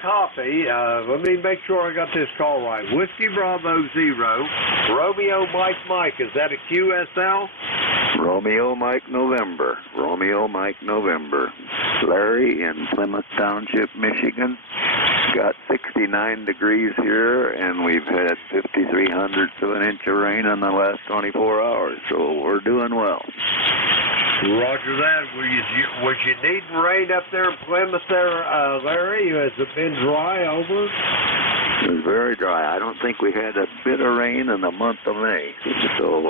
Copy. Let me make sure I got this call right. Whiskey Bravo 0, Romeo Mike. Is that a QSL? Romeo Mike November. Larry in Plymouth Township, Michigan. Got 69 degrees here, and we've had 0.53 of an inch of rain in the last 24 hours, so we're doing well. Roger that. Would you need rain up there in Plymouth there, Larry? Has it been dry over? It was very dry. I don't think we had a bit of rain in the month of May. So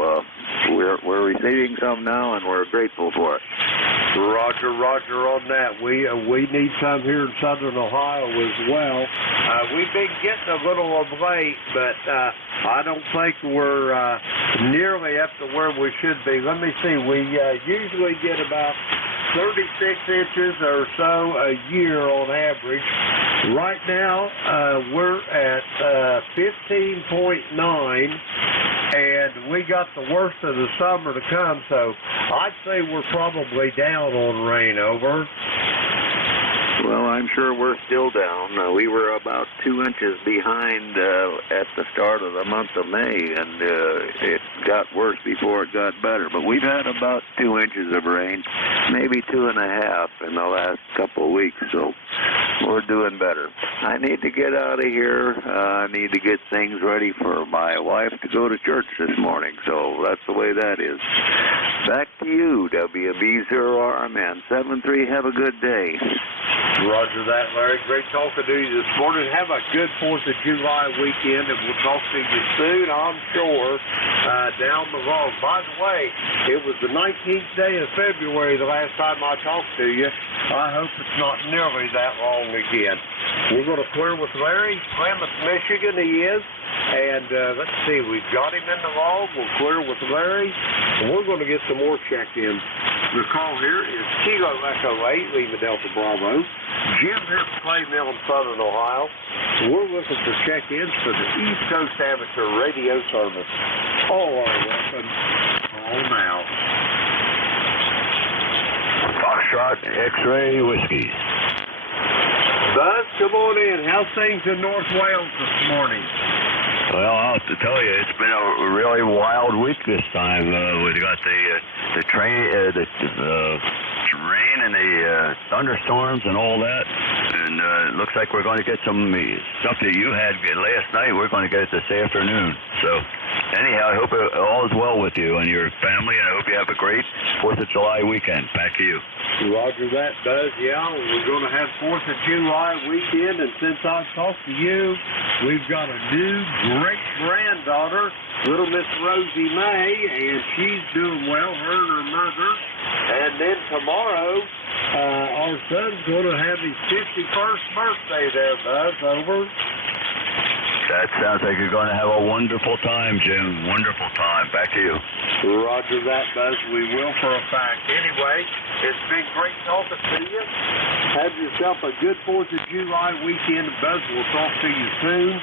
we're receiving some now, and we're grateful for it. Roger on that. We need some here in Southern Ohio as well. We've been getting a little of late, but I don't think we're nearly up to where we should be. Let me see. We usually get about 36 inches or so a year on average. Right now, we're at 15.9, and we got the worst of the summer to come, so I'd say we're probably down on rain, over. Well, I'm sure we're still down. We were about 2 inches behind at the start of the month of May, and it got worse before it got better. But we've had about 2 inches of rain, maybe 2.5 in the last couple of weeks, so we're doing better. I need to get out of here. I need to get things ready for my wife to go to church this morning, so that's the way that is. Back to you, WB0RMN 73. Have a good day. Roger that, Larry. Great talking to you this morning. Have a good 4th of July weekend, and we'll talk to you soon, I'm sure, down the road. By the way, it was the 19th day of February the last time I talked to you. I hope it's not nearly that long again. We're going to clear with Larry. Plymouth, Michigan, he is. And let's see, we've got him in the log. We'll clear with Larry. And we're going to get some more check-ins. The call here is Kilo Echo 8, Lima Delta Bravo. Jim here at Clay Mill in Southern Ohio. We're looking for check-ins for the East Coast Amateur Radio Service. All are welcome. Call now. Foxtrot X-Ray Whiskey. Buzz, come on in. How's things in North Wales this morning? Well, I'll have to tell you, it's been a really wild week this time. We've got the rain and the thunderstorms and all that, and it looks like we're going to get some stuff that you had last night. We're going to get it this afternoon. So, anyhow, I hope all is well with you and your family, and I hope you have a great 4th of July weekend. Back to you. Roger that, Buzz. Yeah, we're going to have 4th of July weekend, and since I've talked to you, we've got a new great-granddaughter, little Miss Rosie May, and she's doing well, her and her mother. And then tomorrow, our son's going to have his 51st birthday there, Buzz, over. That sounds like you're going to have a wonderful time, Jim. Wonderful time. Back to you. Roger that, Buzz. We will for a fact. Anyway, it's been great talking to you. Have yourself a good 4th of July weekend. Buzz, we'll talk to you soon.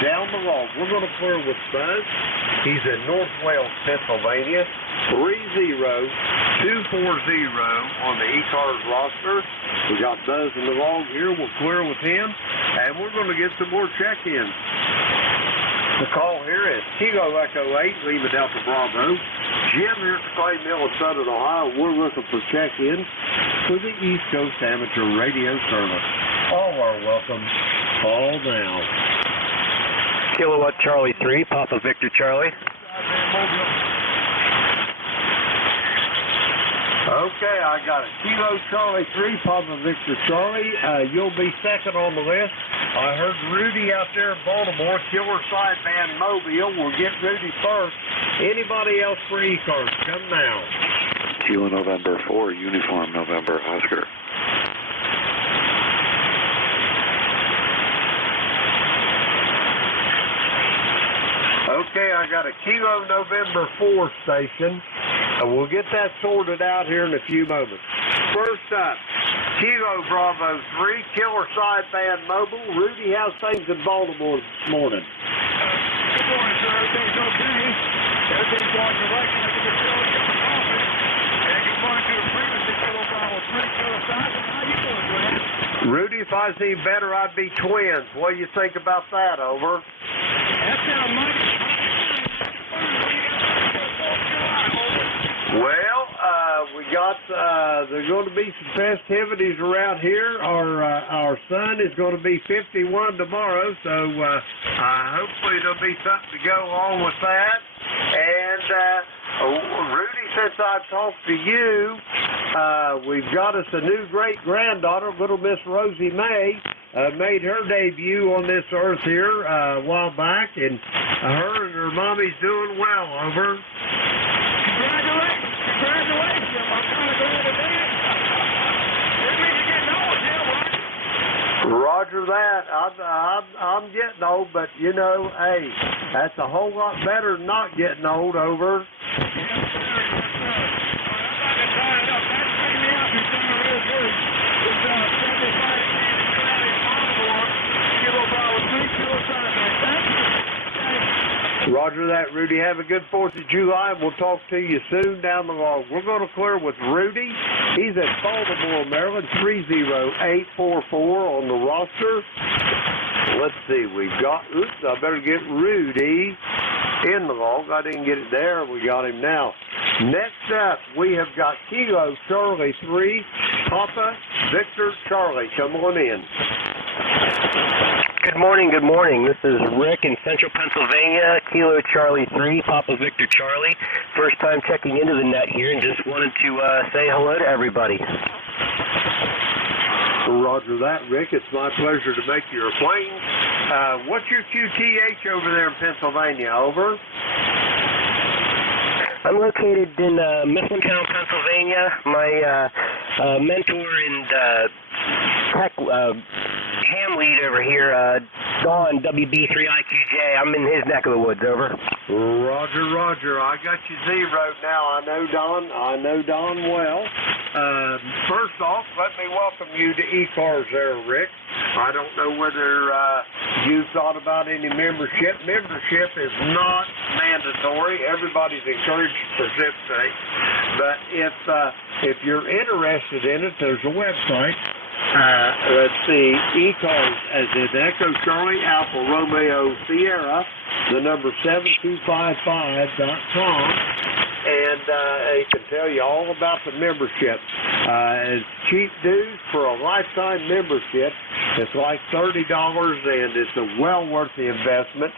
Down the road, we're going to clear with Buzz. He's in North Wales, Pennsylvania. 30240 on the ECARS roster. We got Buzz in the log here. We'll clear with him, and we're going to get some more check-ins. The call here is Kilo Echo 8, Lima Delta Bravo. Jim here at the Clay Mill in Southern Ohio. We're looking for check-ins for the East Coast Amateur Radio Service. All are welcome. Call now. Kilowatt Charlie 3, Papa Victor Charlie. I got a Kilo Charlie 3, Papa Victor Charlie. You'll be second on the list. I heard Rudy out there in Baltimore, Killer Sideband Mobile. We'll get Rudy first. Anybody else for ECARS? Come now. Kilo November 4, Uniform November Oscar. Okay, I got a Kilo November 4 station. We'll get that sorted out here in a few moments. First up, Kilo Bravo 3, Killer Sideband Mobile. Rudy, how's things in Baltimore this morning? Good morning, sir. Everything's okay. Everything's going direction. I can tell you the office. And good morning to the frequency, Kilo Bravo 3, Kilo Sideband. How you doing, Grant? Rudy, if I see better, I'd be twins. What do you think about that, over? That sounds mighty. Well, we got, there's going to be some festivities around here. Our son is going to be 51 tomorrow, so hopefully there'll be something to go along with that. And Rudy, since I've talked to you, we've got us a new great-granddaughter, little Miss Rosie May. Made her debut on this earth here a while back, and her and her mommy's doing well, over. Congratulations. Congratulations. I'm kind of glad of that. It means you're getting old, yeah, Roger that. I'm getting old, but, you know, hey, that's a whole lot better than not getting old, over. Yes, sir. Yes, sir. I'm not going to tie it up. That's taking me out. You're doing real good. It's 75 Kilo Bravo 3, Kilo Sideband. Thank you. Roger that, Rudy. Have a good 4th of July, and we'll talk to you soon down the log. We're going to clear with Rudy. He's at Baltimore, Maryland, 30844 on the roster. Let's see, we've got, I better get Rudy in the log. I didn't get it there. We got him now. Next up, we have got Kilo Charlie 3, Papa Victor Charlie. Come on in. Good morning, good morning. This is Rick in Central Pennsylvania, Kilo Charlie 3, Papa Victor Charlie. First time checking into the net here and just wanted to say hello to everybody. Roger that, Rick. It's my pleasure to make your acquaintance. What's your QTH over there in Pennsylvania, over? I'm located in Mifflintown, Pennsylvania. My mentor and tech ham lead over here, Don, WB3IQJ. I'm in his neck of the woods, over. Roger, Roger. I got you zeroed now. I know Don well. First off, let me welcome you to ECARS there, Rick. I don't know whether you thought about any membership. Membership is not mandatory. Everybody's encouraged to participate. But if you're interested in it, there's a website. Let's see, ECARS as in Echo Charlie Alpha Romeo Sierra, the number 7255.com, and it can tell you all about the membership. It's cheap dues for a lifetime membership. It's like $30, and it's well worth the investment.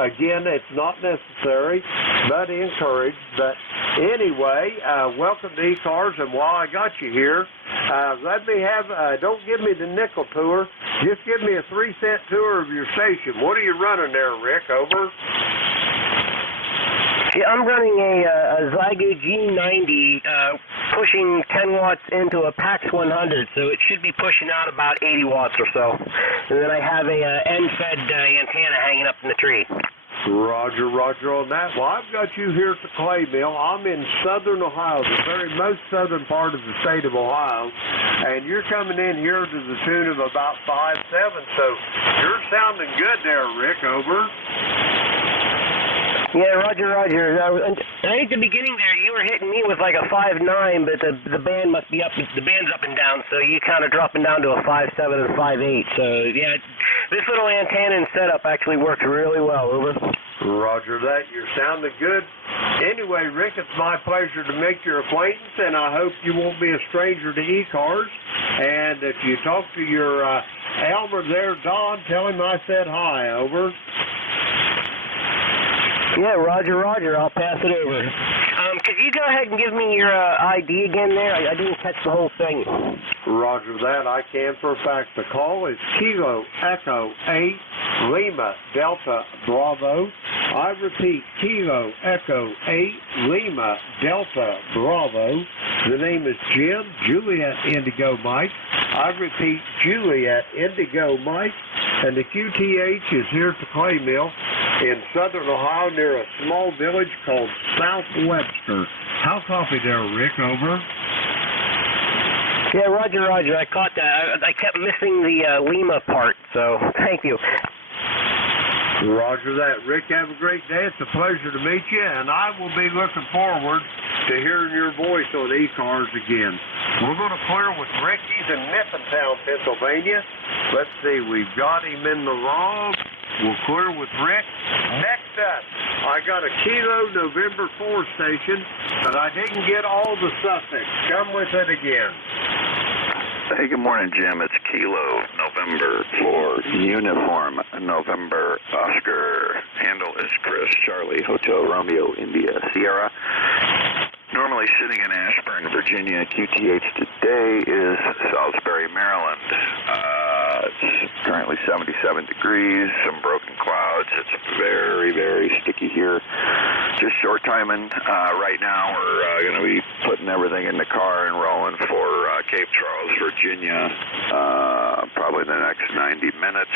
Again, it's not necessary, but encouraged. But anyway, welcome to ECARS, and while I got you here, let me have, don't give me the nickel tour, just give me a 3-cent tour of your station. What are you running there, Rick, over? Yeah, I'm running a Zygo G90 pushing 10 watts into a PAX 100, so it should be pushing out about 80 watts or so. And then I have a end-fed antenna hanging up in the tree. Roger, Roger on that. Well, I've got you here at the clay mill. I'm in southern Ohio, the very most southern part of the state of Ohio, and you're coming in here to the tune of about 5.7, so you're sounding good there, Rick, over. Yeah, Roger, Roger. Right at the beginning there, you were hitting me with like a 5.9, but the band must be up. The band's up and down, so you kind of dropping down to a 5.7 or 5.8. So yeah, this little antenna and setup actually works really well. Over. Roger that. You're sounding good. Anyway, Rick, it's my pleasure to make your acquaintance, and I hope you won't be a stranger to ECARS. And if you talk to your Elmer there, Don, tell him I said hi. Over. Yeah, Roger, Roger. I'll pass it over. could you go ahead and give me your ID again there? I didn't catch the whole thing. Roger that. I can for a fact. The call is Kilo Echo 8 Lima Delta Bravo. I repeat, Kilo Echo 8 Lima Delta Bravo. The name is Jim, Juliet Indigo Mike. I repeat, Juliet Indigo Mike. And the QTH is here at the Clay Mill in southern Ohio near a small village called South Webster. How copy there, Rick? Over. Yeah, Roger. I caught that. I kept missing the Lima part, so thank you. Roger that. Rick, have a great day. It's a pleasure to meet you, and I will be looking forward to hearing your voice on ECARS again. We're going to clear with Rick. He's in Mifflintown, Pennsylvania. Let's see. We've got him in the log. We'll clear with Rick. Next up, I got a Kilo November 4 station, but I didn't get all the suffix. Come with it again. Hey, good morning, Jim. It's Kilo November 4 Uniform November Oscar. Handle is Chris Charlie Hotel Romeo India Sierra. Normally sitting in Ashburn, Virginia. QTH today is Salisbury, Maryland. It's currently 77 degrees, some broken clouds. It's very, very sticky here. Just short timing. Right now we're going to be putting everything in the car and rolling for Cape Charles, Virginia, probably the next 90 minutes.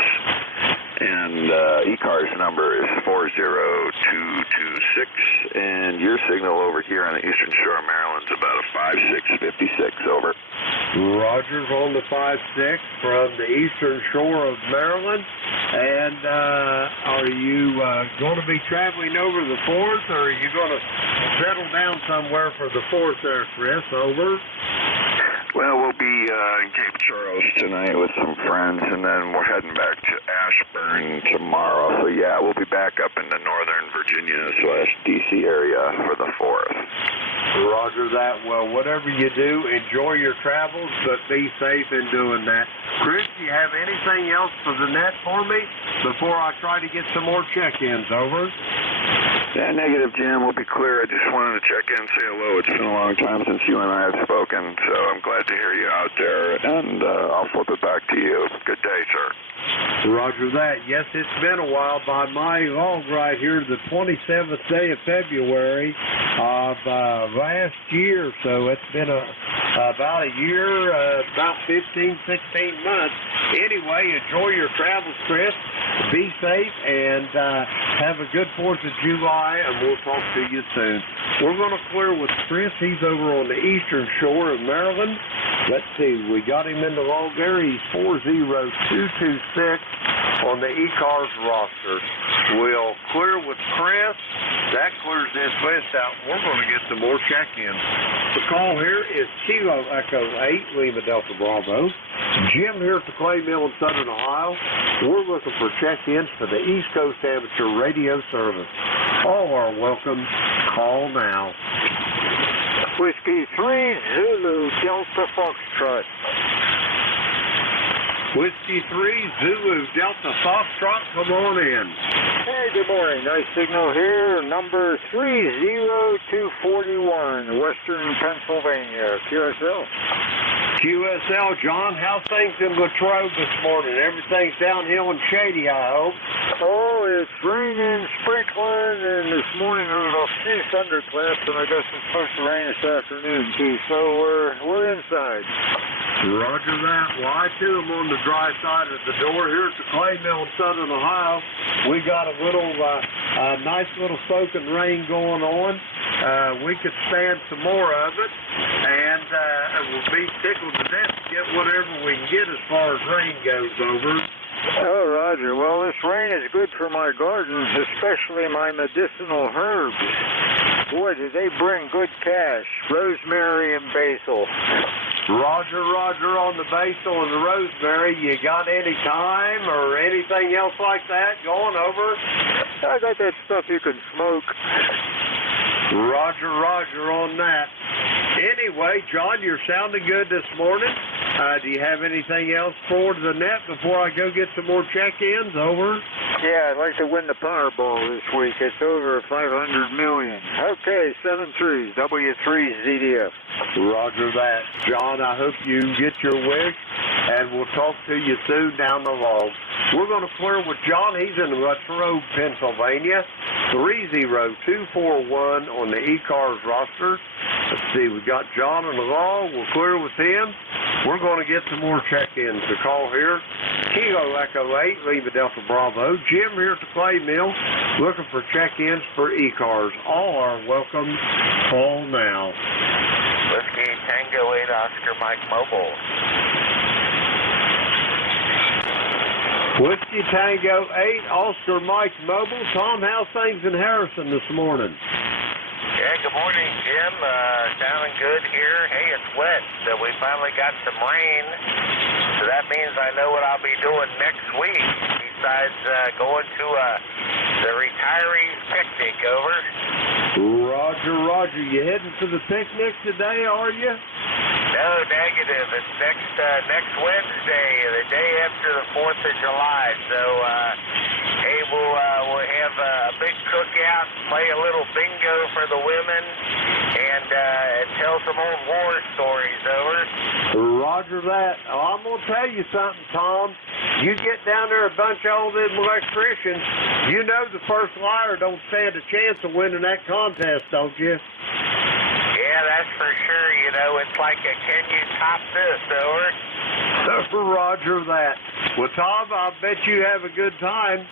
And ECARS number is 40226, and your signal over here on the Eastern Shore of Maryland is about a 5656, over. Roger's on the 56 from the Eastern Shore of Maryland. And are you going to be traveling over the 4th, or are you going to settle down somewhere for the 4th there, Chris? Over. Well, we'll be in Cape Charles tonight with some friends, and then we're heading back to Ashburn tomorrow. So, yeah, we'll be back up in the northern Virginia/D.C. area for the 4th. Roger that. Well, whatever you do, enjoy your travels, but be safe in doing that. Chris, do you have anything else for the net for me before I try to get some more check-ins? Over. Yeah, negative, Jim. We'll be clear. I just wanted to check in and say hello. It's been a long time since you and I have spoken, so I'm glad to hear you out there, and I'll flip it back to you. Good day, sir. Roger that. Yes, it's been a while. By my log right here, the 27th day of February of last year, so it's been about a year, about 15, 16 months. Anyway, enjoy your travels, Chris. Be safe, and have a good 4th of July, and we'll talk to you soon. We're going to clear with Chris. He's over on the Eastern Shore of Maryland. Let's see. We got him in the log there. He's 40226 on the ECARS roster. We'll clear with Chris. That clears this list out. We're going to get some more check-ins. The call here is Kilo Echo 8 Lima Delta Bravo. Jim here at the Clay Mill in southern Ohio. We're looking for check-ins for the East Coast Amateur Radio Service. All are welcome. Call now. Whiskey 3 Zulu Delta Foxtrot. Whiskey 3 Zulu Delta Foxtrot, come on in. Hey, good morning. Nice signal here. Number 30241, Western Pennsylvania, QSL. QSL, John, how's things in Latrobe this morning? Everything's downhill and shady, I hope. Oh, it's raining, sprinkling, and this morning there was a few thunderclaps, and I guess it's supposed to rain this afternoon, too, so we're inside. Roger that. Well, I, too, am on the dry side of the door here at the Clay Mill in southern Ohio. We got a little, nice little soaking rain going on. We could stand some more of it, and we'll be tickled to death to get whatever we can get as far as rain goes. Over. Oh, Roger. Well, this rain is good for my garden, especially my medicinal herbs. Boy, do they bring good cash. Rosemary and basil. Roger on the basil and the rosemary. You got any thyme or anything else like that going? Over? I got that stuff you can smoke. Roger on that. Anyway, John, you're sounding good this morning. Do you have anything else forward to the net before I go get some more check-ins? Over. Yeah, I'd like to win the Powerball this week. It's over 500 million. Okay, 7-3, W3ZDF. Roger that. John, I hope you get your wish, and we'll talk to you soon down the log. We're going to clear with John. He's in Latrobe, Pennsylvania. 30241 on the ECARS roster. Let's see, we got John on the log. We'll clear with him. We're going to get some more check-ins to call here. Kilo Echo 8, Lima Delta Bravo. Jim here at the Clay Mill, looking for check-ins for ECARS. All are welcome. Call now. Whiskey Tango 8 Oscar Mike Mobile. Whiskey Tango 8 Oscar Mike Mobile. Tom, how's things in Harrison this morning? Yeah, good morning, Jim. Sounding good here. Hey, it's wet, so we finally got some rain. So that means I know what I'll be doing next week besides going to the retirees picnic. Over. Roger, Roger. You heading to the picnic today, are you? No, negative. It's next Wednesday, the day after the 4th of July. So, hey, we'll have a big cookout, play a little bingo for the women, and tell some old war stories. Over. Roger that. Oh, I'm going to tell you something, Tom. You get down there a bunch of all them electricians, you know the first liar don't stand a chance of winning that contest, don't you? Yeah, that's for sure. You know, it's like a can you top this, over? Roger that. Well, Tom, I bet you have a good time.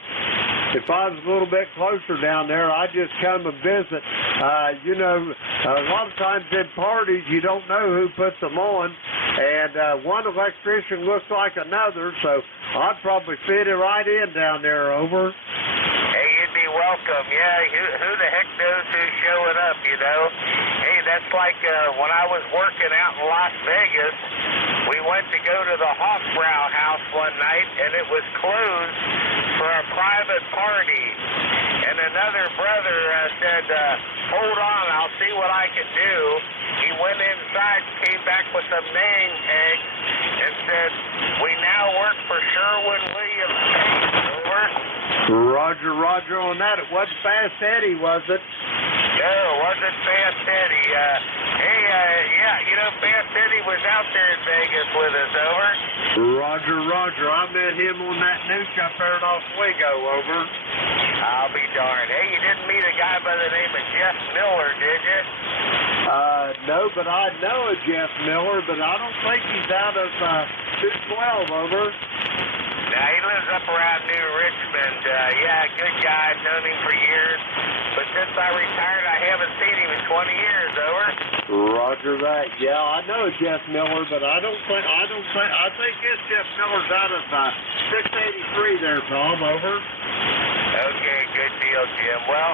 If I was a little bit closer down there, I'd just come and visit. You know, a lot of times in parties, you don't know who puts them on, and one electrician looks like another, so I'd probably fit it right in down there, over. Hey, you'd be welcome. Yeah, who the heck knows who's showing up, you know? Hey, that's like when I was working out in Las Vegas, we went to go to the Hofbrau house one night, and it was closed for a private party. And another brother said, hold on, I'll see what I can do. He went inside, came back with some name tags, and said, we now work for Sherwin-Williams Paint, over. Roger, Roger on that. It wasn't Fast Eddie, was it? No, it wasn't Fast Eddie. Yeah, you know, Fast Eddie was out there in Vegas with us, over. Roger, Roger. I met him on that nooch up there in Oswego, over. I'll be darned. Hey, you didn't meet a guy by the name of Jeff Miller, did you? No, but I know a Jeff Miller, but I don't think he's out of 212, over. Now, he lives up around New Richmond. Yeah, good guy. Known him for years. But since I retired, I haven't seen him in 20 years, over. Roger that. Yeah, I know Jeff Miller, but I think this Jeff Miller's out of 683 there, Tom, over. Okay, good deal, Jim. Well,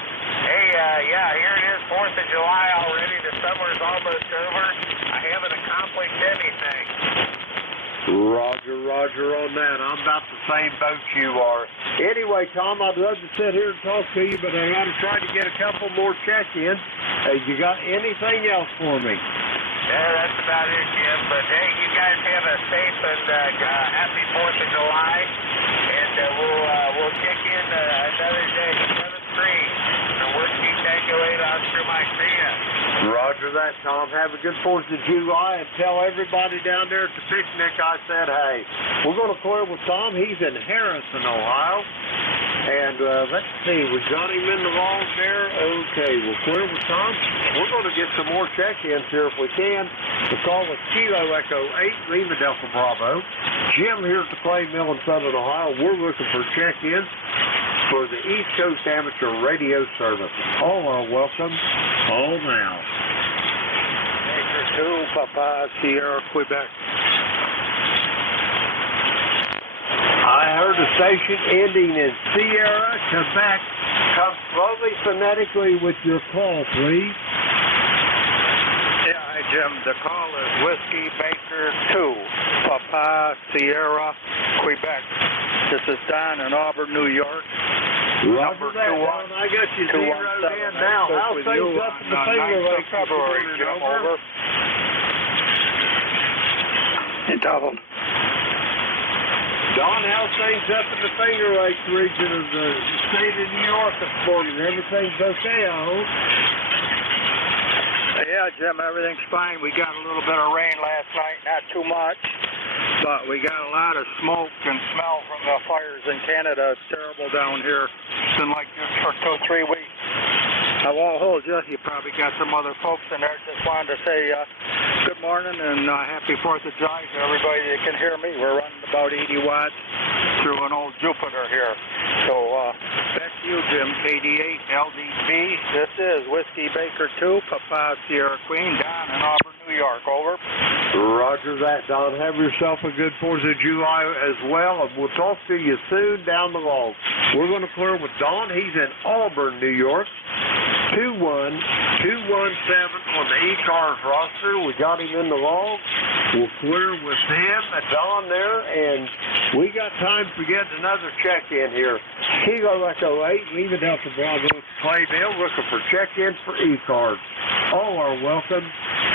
hey, yeah, here it is, 4th of July already. The summer's almost over. I haven't accomplished anything. Roger, Roger on that. I'm about the same boat you are. Anyway, Tom, I'd love to sit here and talk to you, but I got to try to get a couple more check-ins. You got anything else for me? Yeah, that's about it, Jim. But, hey, you guys have a safe and happy 4th of July, and we'll kick in another day, 7-3, for Whiskey Tango 8 Oscar Mike. See ya. Roger that, Tom. Have a good 4th of July, and tell everybody down there at the picnic I said, hey. We're going to clear with Tom. He's in Harrison, Ohio. And let's see, we got him in the log there. Okay, we'll clear with Tom. We're going to get some more check-ins here if we can. The call is Kilo Echo 8, Lima Delta Bravo. Jim here at the Clay Mill in Southern Ohio. We're looking for check-ins for the East Coast Amateur Radio Service. All are welcome. All now. Major 2, Papa, Sierra, Quebec. I heard a station ending in Sierra, Quebec. Come slowly phonetically with your call, please. Yeah, hi, Jim. The call is Whiskey Baker 2, Papa, Sierra, Quebec. This is Don in Auburn, New York. Roger that, Don. I got you zeroed in now. How's things up in the Finger Lakes? February, Jim, over. Hey, Donald. Don, how's things up in the Finger Lakes region of the state of New York this morning? Everything's okay, I hope? Yeah, Jim, everything's fine. We got a little bit of rain last night, not too much, but we got a lot of smoke and smell from the fires in Canada. It's terrible down here. It's been like this for 2-3 weeks. I won't hold you. You probably got some other folks in there. Just wanted to say good morning and happy 4th of July to everybody that can hear me. We're running about 80 watts through an old Jupiter here. So back to you, Jim. 88 LDB. This is Whiskey Baker 2, Papa Sierra Queen, Don in Auburn, New York. Over. Roger that, Don. Have yourself a good 4th of July as well, and we'll talk to you soon down the road. We're going to clear with Don. He's in Auburn, New York. 21217 on the ECARS roster. We got him in the log. We'll clear with him and Don there, and we got time to get another check-in here. Kilo Echo 8, Lima Delta Bravo, Clayville, looking for check-in for ECARS. All are welcome.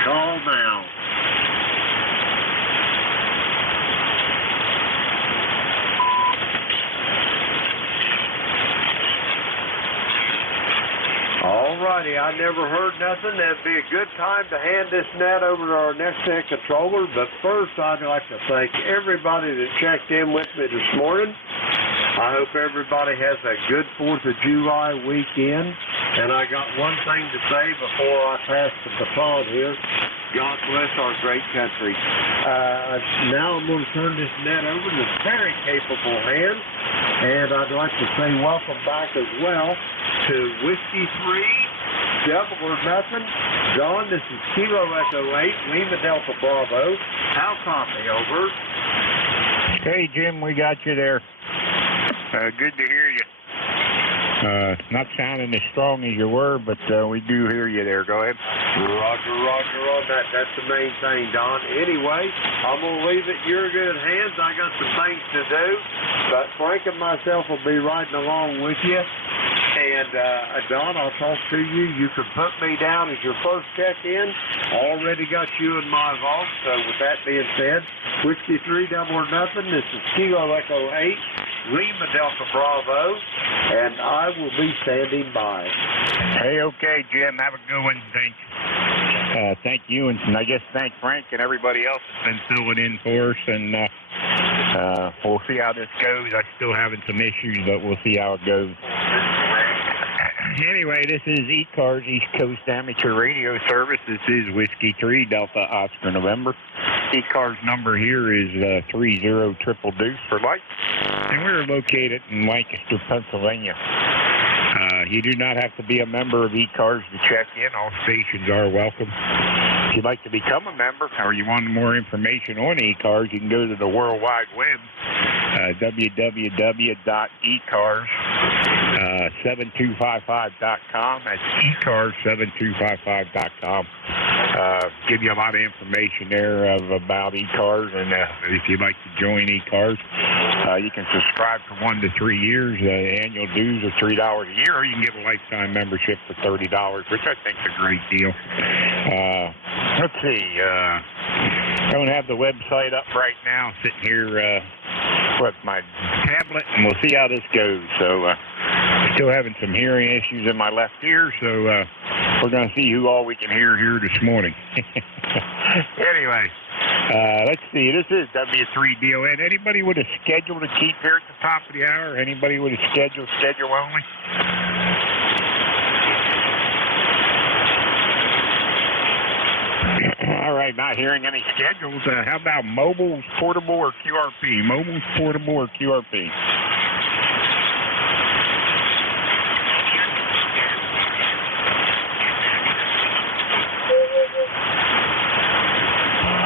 Call now. Alrighty, I never heard nothing. That'd be a good time to hand this net over to our next net controller. But first, I'd like to thank everybody that checked in with me this morning. I hope everybody has a good 4th of July weekend. And I got one thing to say before I pass the baton here. God bless our great country. Now I'm going to turn this net over to very capable hands. And I'd like to say welcome back as well to Whiskey 3, Double or Nothing. John, this is Kilo Echo 8, Lima Delta Bravo. How copy, over? Hey, Jim, we got you there. Good to hear you. Not sounding as strong as you were, but we do hear you there. Go ahead. Roger on that. That's the main thing, Don. Anyway, I'm going to leave it in your good hands. I got some things to do, but Frank and myself will be riding along with you. And, Don, I'll talk to you. You can put me down as your first check-in. Already got you in my vault. So with that being said, Whiskey 3, Double or Nothing. This is Kilo Echo 8, Lima Delta Bravo, and I will be standing by. Hey, okay, Jim. Have a good one. Thanks. Thank you, and I guess thank Frank and everybody else that's been filling in for us, and we'll see how this goes. I'm still having some issues, but we'll see how it goes. Anyway, this is ECARS, East Coast Amateur Radio Service. This is Whiskey 3, Delta Oscar November. ECARS number here is 30 triple deuce for light, and we're located in Lancaster, Pennsylvania. You do not have to be a member of ECARS to check in. All stations are welcome. If you'd like to become a member or you want more information on ECARS, you can go to the World Wide Web, www.ecars7255.com. That's ecars7255.com. Give you a lot of information there about ECARS, and if you'd like to join ECARS, you can subscribe for 1 to 3 years. Annual dues are $3 a year, or you can get a lifetime membership for $30, which I think is a great deal. Let's see. I don't have the website up right now. Sitting here with my tablet, and we'll see how this goes. So still having some hearing issues in my left ear, so we're going to see who all we can hear here this morning. Anyway, let's see. This is W3DON. Anybody with a schedule to keep here at the top of the hour? Anybody with a schedule only? All right, not hearing any schedules. How about mobiles, portable, or QRP? Mobiles, portable, or QRP?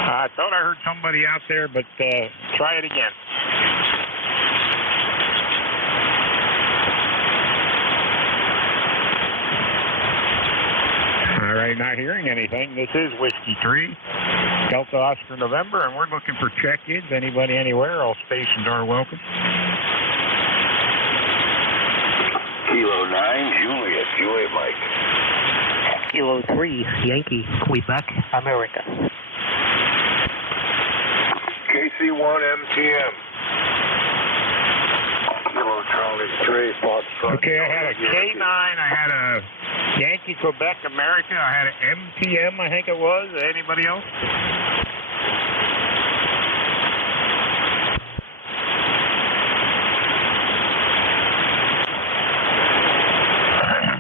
I thought I heard somebody out there, but try it again. All right, not hearing anything. This is Whiskey 3, Delta Oscar November, and we're looking for check-ins. Anybody, anywhere, all stations are welcome. Kilo 9, Juliet Mike. Kilo 3, Yankee, Quebec, America. KC1MTM. Kilo Charlie 3, Foxtrot. Okay, I had a K9, I had a Yankee Quebec America, I had an MTM, I think it was. Anybody else?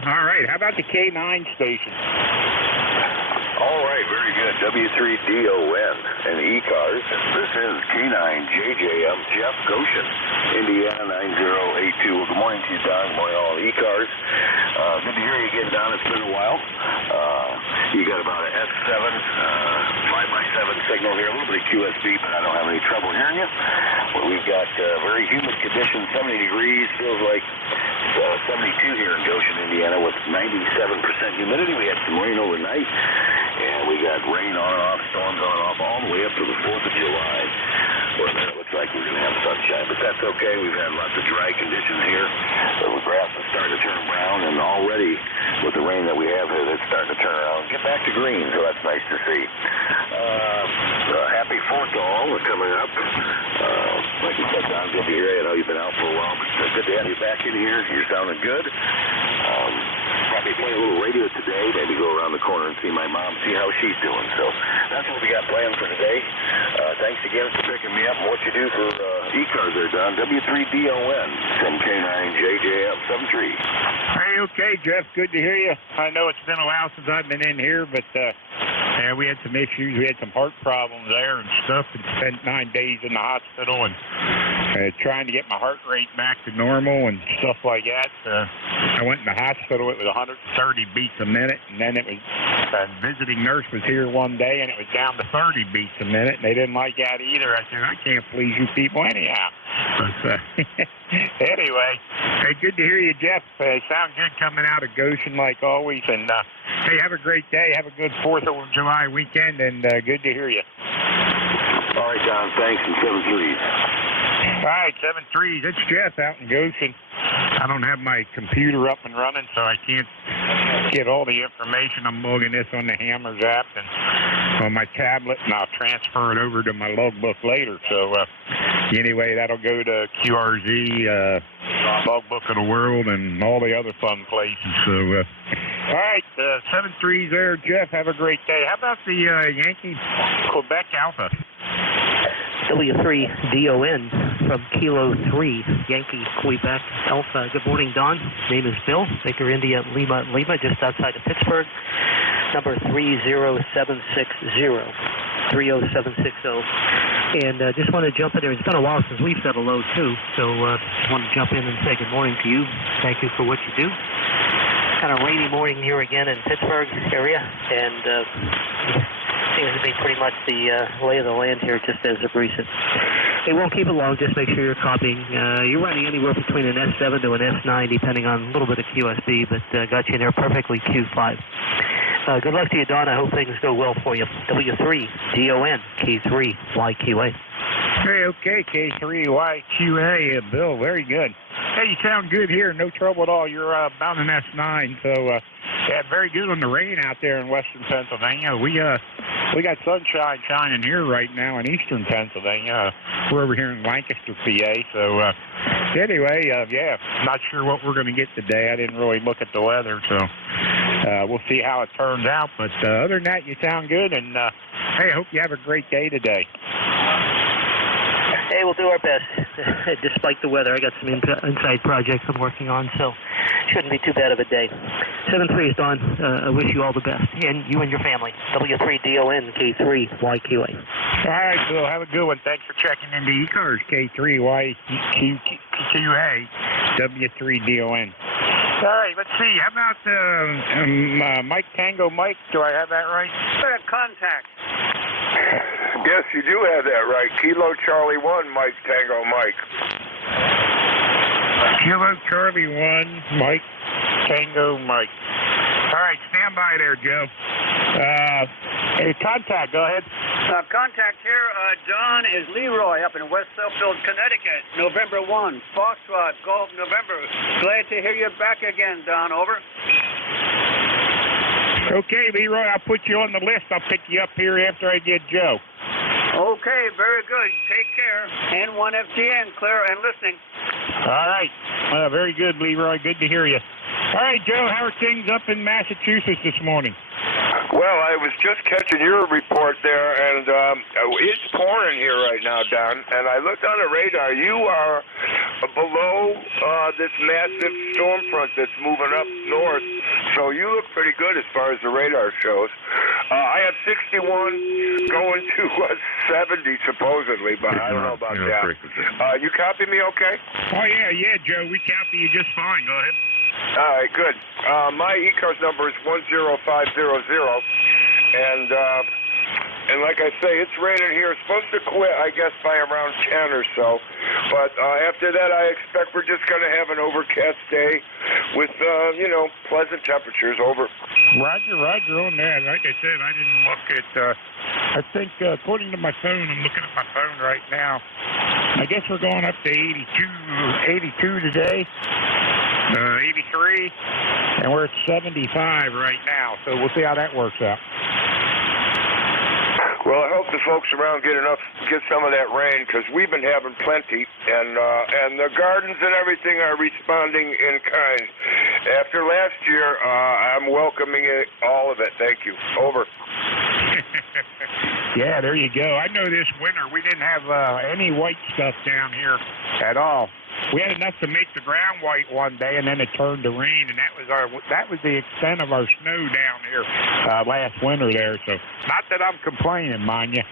All right, how about the K9 station? All right, very good. W3DON and ECARS. This is K9JJ. I'm Jeff Goshen, Indiana 9082. Well, good morning to you, Don. Good morning, all ECARS. Good to hear you again, Don. It's been a while. You got about an S7, 5x7 signal here. A little bit of QSB, but I don't have any trouble hearing you. Well, we've got very humid conditions, 70 degrees. Feels like 72 here in Goshen, Indiana, with 97% humidity. We had some rain overnight. And we got rain on and off, storms on and off, all the way up to the 4th of July. Well, then it looks like we're going to have sunshine, but that's okay. We've had lots of dry conditions here. The grass is starting to turn brown, and already with the rain that we have here, it's starting to turn around and get back to green, so that's nice to see. Happy 4th to all coming up. Like you said, Don, good to hear you. I know you've been out for a while, but it's good to have you back in here. You're sounding good. Probably play a little radio today, maybe go around the corner and see my mom, see how she's doing. So that's what we got planned for today. Thanks again for picking me up and what you do for ECARS there, Don. W3DON from K9JJF73. Hey, okay, Jeff, good to hear you. I know it's been a while since I've been in here, but yeah, we had some issues. We had some heart problems there and stuff, and spent 9 days in the hospital and trying to get my heart rate back to normal and stuff like that. I went in the hospital. It was 130 beats a minute, and then it was a visiting nurse was here one day, and it was down to 30 beats a minute, and they didn't like that either. I said, I can't please you people anyhow. But anyway, hey, good to hear you, Jeff. Sound good coming out of Goshen like always, and hey, have a great day. Have a good 4th of July weekend, and good to hear you. All right, Don, thanks, and 7-3s. All right, 7-3s. It's Jeff out in Goshen. I don't have my computer up and running, so I can't get all the information. I'm logging this on the Hammers app and on my tablet, and I'll transfer it over to my logbook later. So anyway, that'll go to QRZ, Logbook of the World, and all the other fun places. So, all right, 7-3s there, Jeff. Have a great day. How about the Yankee Quebec Alpha? W3DON from Kilo 3, Yankee Quebec Alpha. Good morning, Don. Name is Bill, Baker India Lima, just outside of Pittsburgh. Number 30760. 30760. And just want to jump in there. It's been a while since we've said hello, too. So just want to jump in and say good morning to you. Thank you for what you do. Kind of rainy morning here again in Pittsburgh area. And seems to be pretty much the lay of the land here, just as of recent. It won't keep it long. Just make sure you're copying. You're running anywhere between an S7 to an S9, depending on a little bit of QSB, but got you in there perfectly Q5. Good luck to you, Don. I hope things go well for you. W3DON, K3YQA. Hey, okay, K3YQA, Bill. Very good. Hey, you sound good here. No trouble at all. You're about an S9, so yeah, very good on the rain out there in western Pennsylvania. We got sunshine shining here right now in eastern Pennsylvania. We're over here in Lancaster, PA. So anyway, yeah, not sure what we're going to get today. I didn't really look at the weather, so we'll see how it turns out. But other than that, you sound good, and hey, I hope you have a great day today. Hey, we'll do our best, despite the weather. I got some inside projects I'm working on, so shouldn't be too bad of a day. 7-3 is Don. I wish you all the best, and you and your family. W3DON, K3YQA. All right, Bill, have a good one. Thanks for checking into ECARS, K3YQA, W3DON. All right, let's see. How about Mike Tango Mike? Do I have that right? Contact. Yes, you do have that right. Kilo Charlie 1, Mike Tango Mike. Kilo Charlie 1, Mike Tango Mike. All right, stand by there, Joe. Hey, contact, go ahead. Contact here, Don is Leroy up in West Southfield, Connecticut, November 1, Foxtrot, Golf, November. Glad to hear you back again, Don, over. Okay, Leroy, I'll put you on the list. I'll pick you up here after I get Joe. Okay, very good. Take care. N1FGN, clear and listening. All right. Very good, Leroy. Good to hear you. All right, Joe, how are things up in Massachusetts this morning? Well, I was just catching your report there, and it's pouring here right now, Don. And I looked on the radar. You are below this massive storm front that's moving up north, so you look pretty good as far as the radar shows. I have 61 going to 70 supposedly, but I don't know about that. You copy me okay? Oh, yeah, Joe. We copy you just fine. Go ahead. All right, good. My ECARS number is 10500, and like I say, it's raining here. It's supposed to quit, I guess, by around 10 or so. But after that, I expect we're just going to have an overcast day with, pleasant temperatures. Over. Roger on that. Like I said, I didn't look at, I think, according to my phone, I'm looking at my phone right now. I guess we're going up to 82 today. 83, and we're at 75 right now, so we'll see how that works out. Well, I hope the folks around get some of that rain, because we've been having plenty, and the gardens and everything are responding in kind. After last year, I'm welcoming all of it. Thank you. Over. Yeah, there you go. I know this winter we didn't have any white stuff down here at all. We had enough to make the ground white one day, and then it turned to rain, and that was the extent of our snow down here last winter there. So, not that I'm complaining, mind you.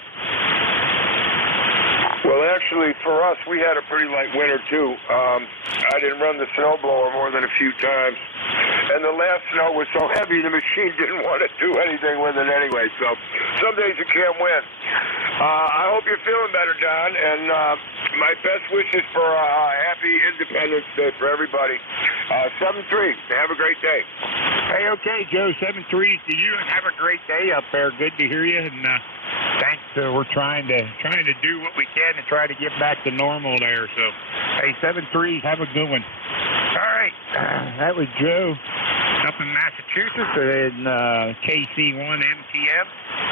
Well, actually, for us, we had a pretty light winter too. I didn't run the snowblower more than a few times, and the last snow was so heavy the machine didn't want to do anything with it anyway. So, some days you can't win. I hope you're feeling better, Don, and my best wishes for a happy Independence Day for everybody. 7-3. Have a great day. Hey, okay, Joe. 7-3 to you, and have a great day up there. Good to hear you, and thanks. We're trying to do what we can to try to get back to normal there. So, hey, 7-3. Have a good one. All right, that was Joe up in Massachusetts in KC1 MTM.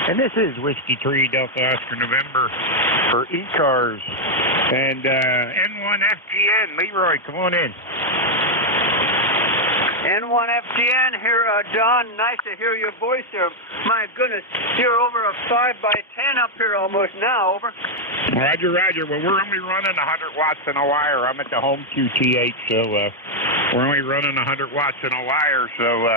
And this is Whiskey 3 Delta Oscar November for ECARS. And N1FGN, Leroy, come on in. N1FGN here, Don. Nice to hear your voice here. My goodness, you're over a 5x10 up here almost now. Over. Roger. Well, we're only running 100 watts in a wire. I'm at the home QTH, so we're only running 100 watts in a wire. So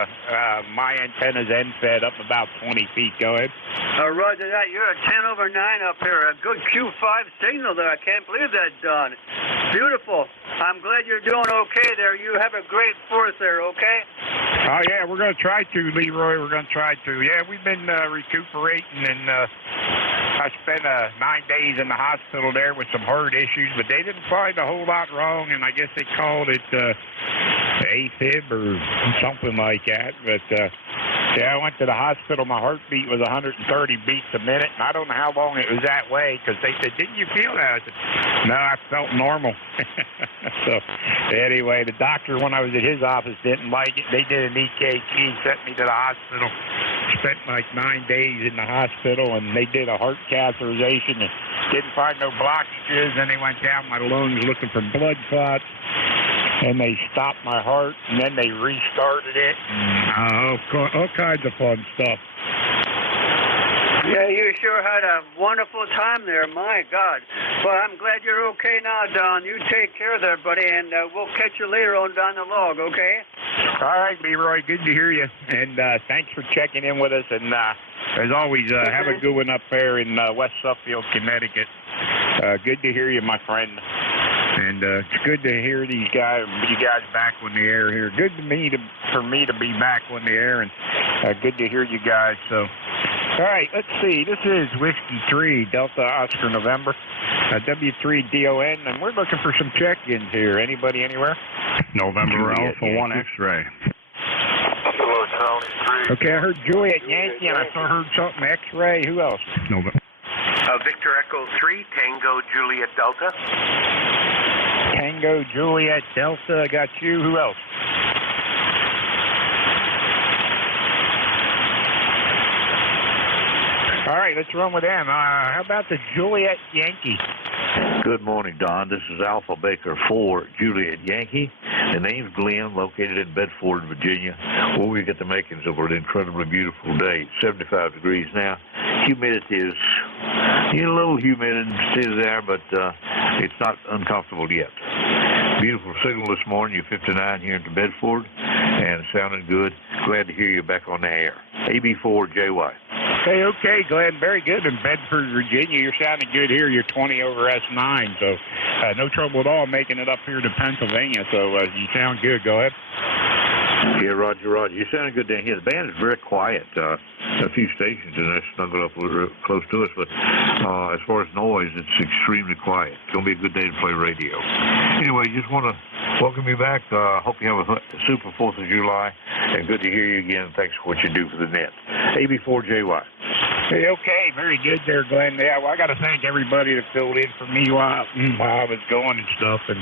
my antenna's end fed up about 20 feet. Go ahead. Roger that. You're a 10/9 up here. A good Q5 signal there. I can't believe that, Don. Beautiful. I'm glad you're doing okay there. You have a great 4th there, okay? Oh, yeah, we're going to try to, Leroy. We're going to try to. Yeah, we've been recuperating, and I spent 9 days in the hospital there with some heart issues, but they didn't find a whole lot wrong, and I guess they called it AFib or something like that. But, yeah, I went to the hospital. My heartbeat was 130 beats a minute, and I don't know how long it was that way, because they said, didn't you feel that? I said, no, I felt normal. So, anyway, the doctor, when I was at his office, didn't like it. They did an EKG, sent me to the hospital. Spent like 9 days in the hospital, and they did a heart catheterization and didn't find no blockages. Then they went down my lungs looking for blood clots, and they stopped my heart, and then they restarted it. All kinds of fun stuff. Yeah, you sure had a wonderful time there. My God. Well, I'm glad you're okay now, Don. You take care there, buddy, and we'll catch you later on down the log, okay? All right, Leroy. Good to hear you, and thanks for checking in with us. And as always, have a good one up there in West Suffield, Connecticut. Good to hear you, my friend. And it's good to hear you guys back on the air here. Good for me to be back on the air, and good to hear you guys. So, all right, let's see. This is Whiskey 3 Delta Oscar November, W3DON, and we're looking for some check-ins here. Anybody anywhere? November Alpha 1 X-ray. Okay, I heard Juliet Yankee, and I heard something X-ray. Who else? November. Victor Echo 3, Tango Juliet Delta. Tango Juliet Delta, I got you. Who else? All right, right, let's run with them. How about the Juliet Yankee? Good morning, Don. This is Alpha Baker 4, Juliet Yankee. The name's Glenn, located in Bedford, Virginia, where we get the makings of an incredibly beautiful day. 75 degrees now. Humidity is a little humid and still there, but it's not uncomfortable yet. Beautiful signal this morning. You're 59 here in Bedford, and sounding good. Glad to hear you back on the air. AB4JY. Okay, Glenn. Very good in Bedford, Virginia. You're sounding good here. You're 20 over S9, so no trouble at all making it up here to Pennsylvania. So you sound good. Go ahead. Yeah, Roger. You sounding good down here. The band is very quiet. A few stations, and they're snuggled up close to us, but as far as noise, it's extremely quiet. It's going to be a good day to play radio. Anyway, just want to welcome you back. Hope you have a super 4th of July, and good to hear you again. Thanks for what you do for the net. AB4JY. Hey, okay, very good there, Glenn. Yeah, well, I got to thank everybody that filled in for me while I was going and stuff, and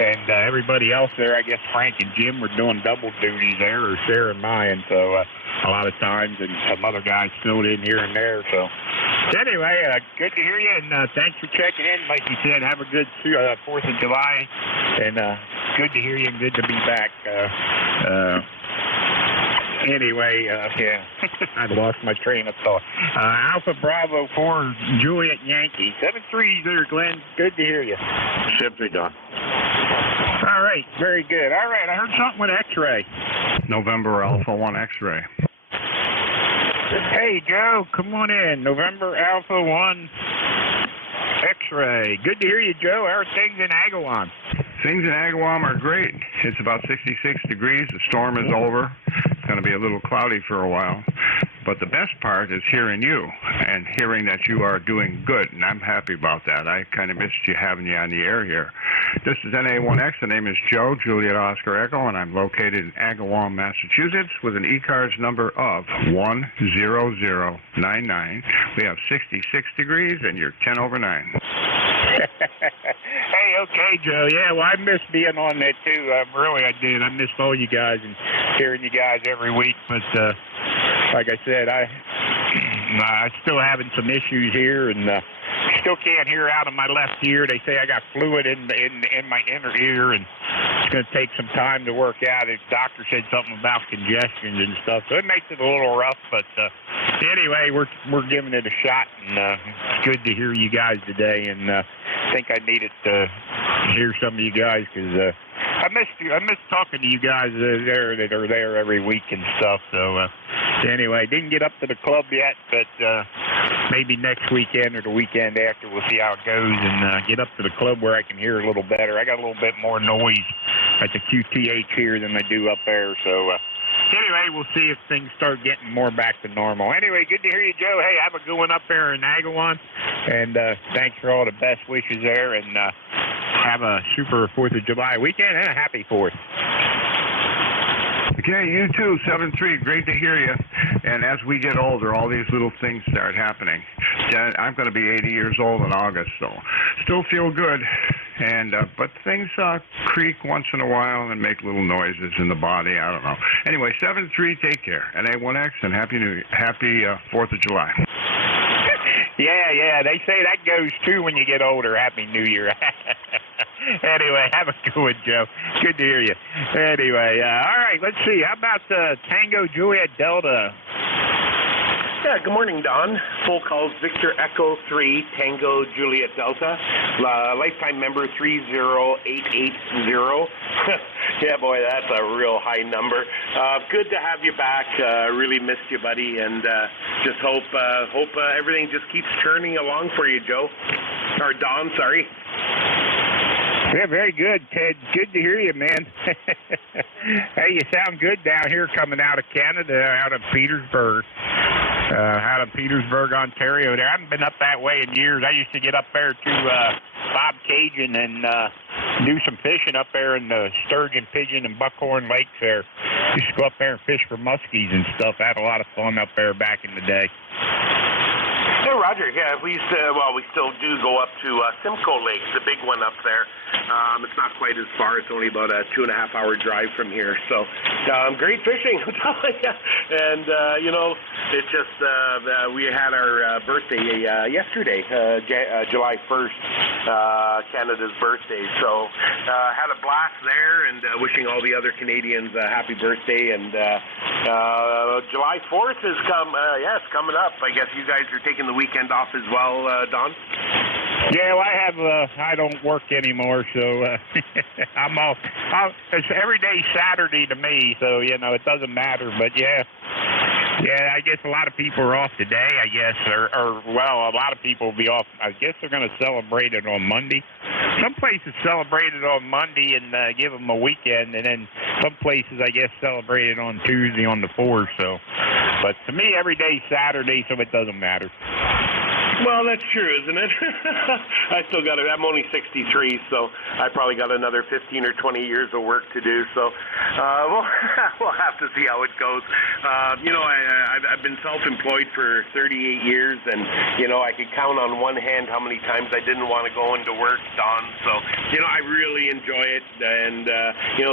and everybody else there. I guess Frank and Jim were doing double duties there, or Sarah and Ryan. So a lot of times, and some other guys filled in here and there. So anyway, good to hear you, and thanks for checking in. Like you said, have a good 4th of July, and good to hear you and good to be back. Anyway, yeah, I lost my train of thought. Alpha Bravo 4, Juliet Yankee. 7-3 there, Glenn. Good to hear you. 7-3, Don. All right, very good. All right, I heard something with X-ray. November Alpha 1 X-ray. Hey, Joe, come on in. November Alpha 1 X-ray. Good to hear you, Joe. How are things in Agawam? Things in Agawam are great. It's about 66 degrees. The storm is over. It's going to be a little cloudy for a while. But the best part is hearing you and hearing that you are doing good, and I'm happy about that. I kind of missed having you on the air here. This is NA1X. The name is Joe, Juliet Oscar Echo, and I'm located in Agawam, Massachusetts, with an ECARS number of 10099. We have 66 degrees, and you're 10 over 9. Hey, okay, Joe. Yeah, well, I missed being on that, too. I did. I missed all you guys and hearing you guys every week. But like I said, I'm still having some issues here, and still can't hear out of my left ear. They say I got fluid in my inner ear, and it's going to take some time to work out. The doctor said something about congestion and stuff, so it makes it a little rough. But anyway, we're giving it a shot, and it's good to hear you guys today. And I think I needed to hear some of you guys because I missed talking to you guys there that are there every week and stuff. So anyway, didn't get up to the club yet, but maybe next weekend or the weekend after, we'll see how it goes, and get up to the club where I can hear a little better. I got a little bit more noise at the QTH here than I do up there. So anyway, we'll see if things start getting more back to normal. Anyway, good to hear you, Joe. Hey, have a good one up there in Agawam, and thanks for all the best wishes there, and have a super 4th of July weekend and a happy 4th. Okay, you too, 7-3. Great to hear you. And as we get older, all these little things start happening. I'm going to be 80 years old in August, so still feel good. And but things creak once in a while and make little noises in the body. I don't know. Anyway, 7-3. Take care. NA1X, and happy 4th of July. Yeah. They say that goes too when you get older. Happy New Year. Anyway, have a good one, Joe. Good to hear you. Anyway, all right, let's see. How about Tango Juliet Delta? Yeah, good morning, Don. Full calls Victor Echo 3, Tango Juliet Delta. Lifetime member 30880. Yeah, boy, that's a real high number. Good to have you back. Really missed you, buddy, and just hope everything just keeps churning along for you, Joe. Or Don, sorry. Yeah, very good, Ted. Good to hear you, man. Hey, you sound good down here coming out of Canada, out of Petersburg, Ontario. There, I haven't been up that way in years. I used to get up there to Bob Cajun and do some fishing up there in the Sturgeon, Pigeon, and Buckhorn Lakes there. Used to go up there and fish for muskies and stuff. I had a lot of fun up there back in the day. Hey, Roger. Yeah, we used to, we still do go up to Simcoe Lake, the big one up there. It's not quite as far. It's only about a 2.5-hour drive from here. So, great fishing, I'm telling you. And, it just, we had our birthday yesterday, July 1st, Canada's birthday. So, had a blast there, and wishing all the other Canadians a happy birthday. And July 4th is it's coming up. I guess you guys are taking the weekend off as well, Don? Yeah, well, I don't work anymore, so I'm off. It's every day Saturday to me, so, it doesn't matter. But, yeah, I guess a lot of people are off today, I guess, or a lot of people will be off. I guess they're going to celebrate it on Monday. Some places celebrate it on Monday and give them a weekend, and then some places, I guess, celebrate it on Tuesday on the 4th. So, but to me, every day Saturday, so it doesn't matter. Well, that's true, isn't it? I still got it. I'm only 63, so I probably got another 15 or 20 years of work to do. So we'll have to see how it goes. I've been self-employed for 38 years, and, I could count on one hand how many times I didn't want to go into work, Don. So, I really enjoy it, and,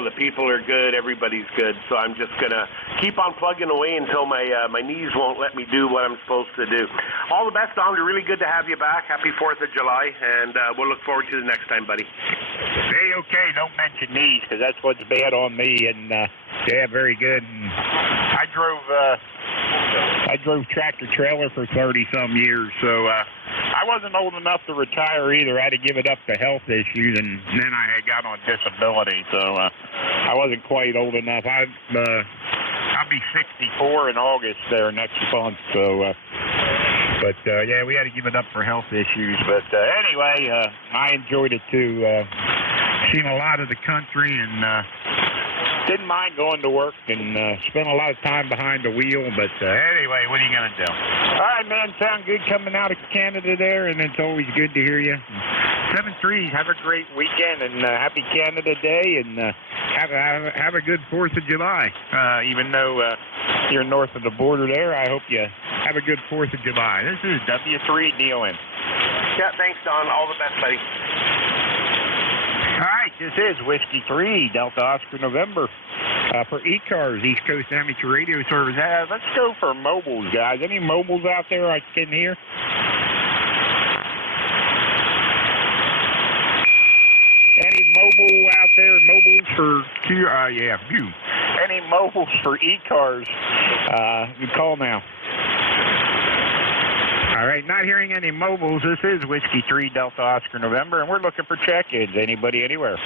the people are good. Everybody's good. So I'm just going to keep on plugging away until my knees won't let me do what I'm supposed to do. All the best, Don. Really good to have you back. Happy 4th of July, and we'll look forward to the next time, buddy. Hey, okay, don't mention these, because that's what's bad on me, and, very good. And I drove tractor-trailer for 30-some years, so I wasn't old enough to retire either. I had to give it up to health issues, and then I had got on disability, so I wasn't quite old enough. I'll be 64 in August there next month, so... But, we had to give it up for health issues. But anyway, I enjoyed it, too. Seen a lot of the country and didn't mind going to work and spent a lot of time behind the wheel. But anyway, what are you going to do? All right, man, sound good coming out of Canada there, and it's always good to hear you. 7-3, have a great weekend, and happy Canada Day, and have a good 4th of July. Even though you're north of the border there, I hope you have a good 4th of July. This is W3 Neil in. Yeah, thanks, Don. All the best, buddy. All right, this is Whiskey 3, Delta Oscar November. For ECARS, East Coast Amateur Radio Service. Let's go for mobiles, guys. Any mobiles out there I can hear? Any mobile out there? Mobiles for Any mobiles for ECARS? You call now. All right, not hearing any mobiles. This is Whiskey 3 Delta Oscar November, and we're looking for check-ins. Anybody, anywhere?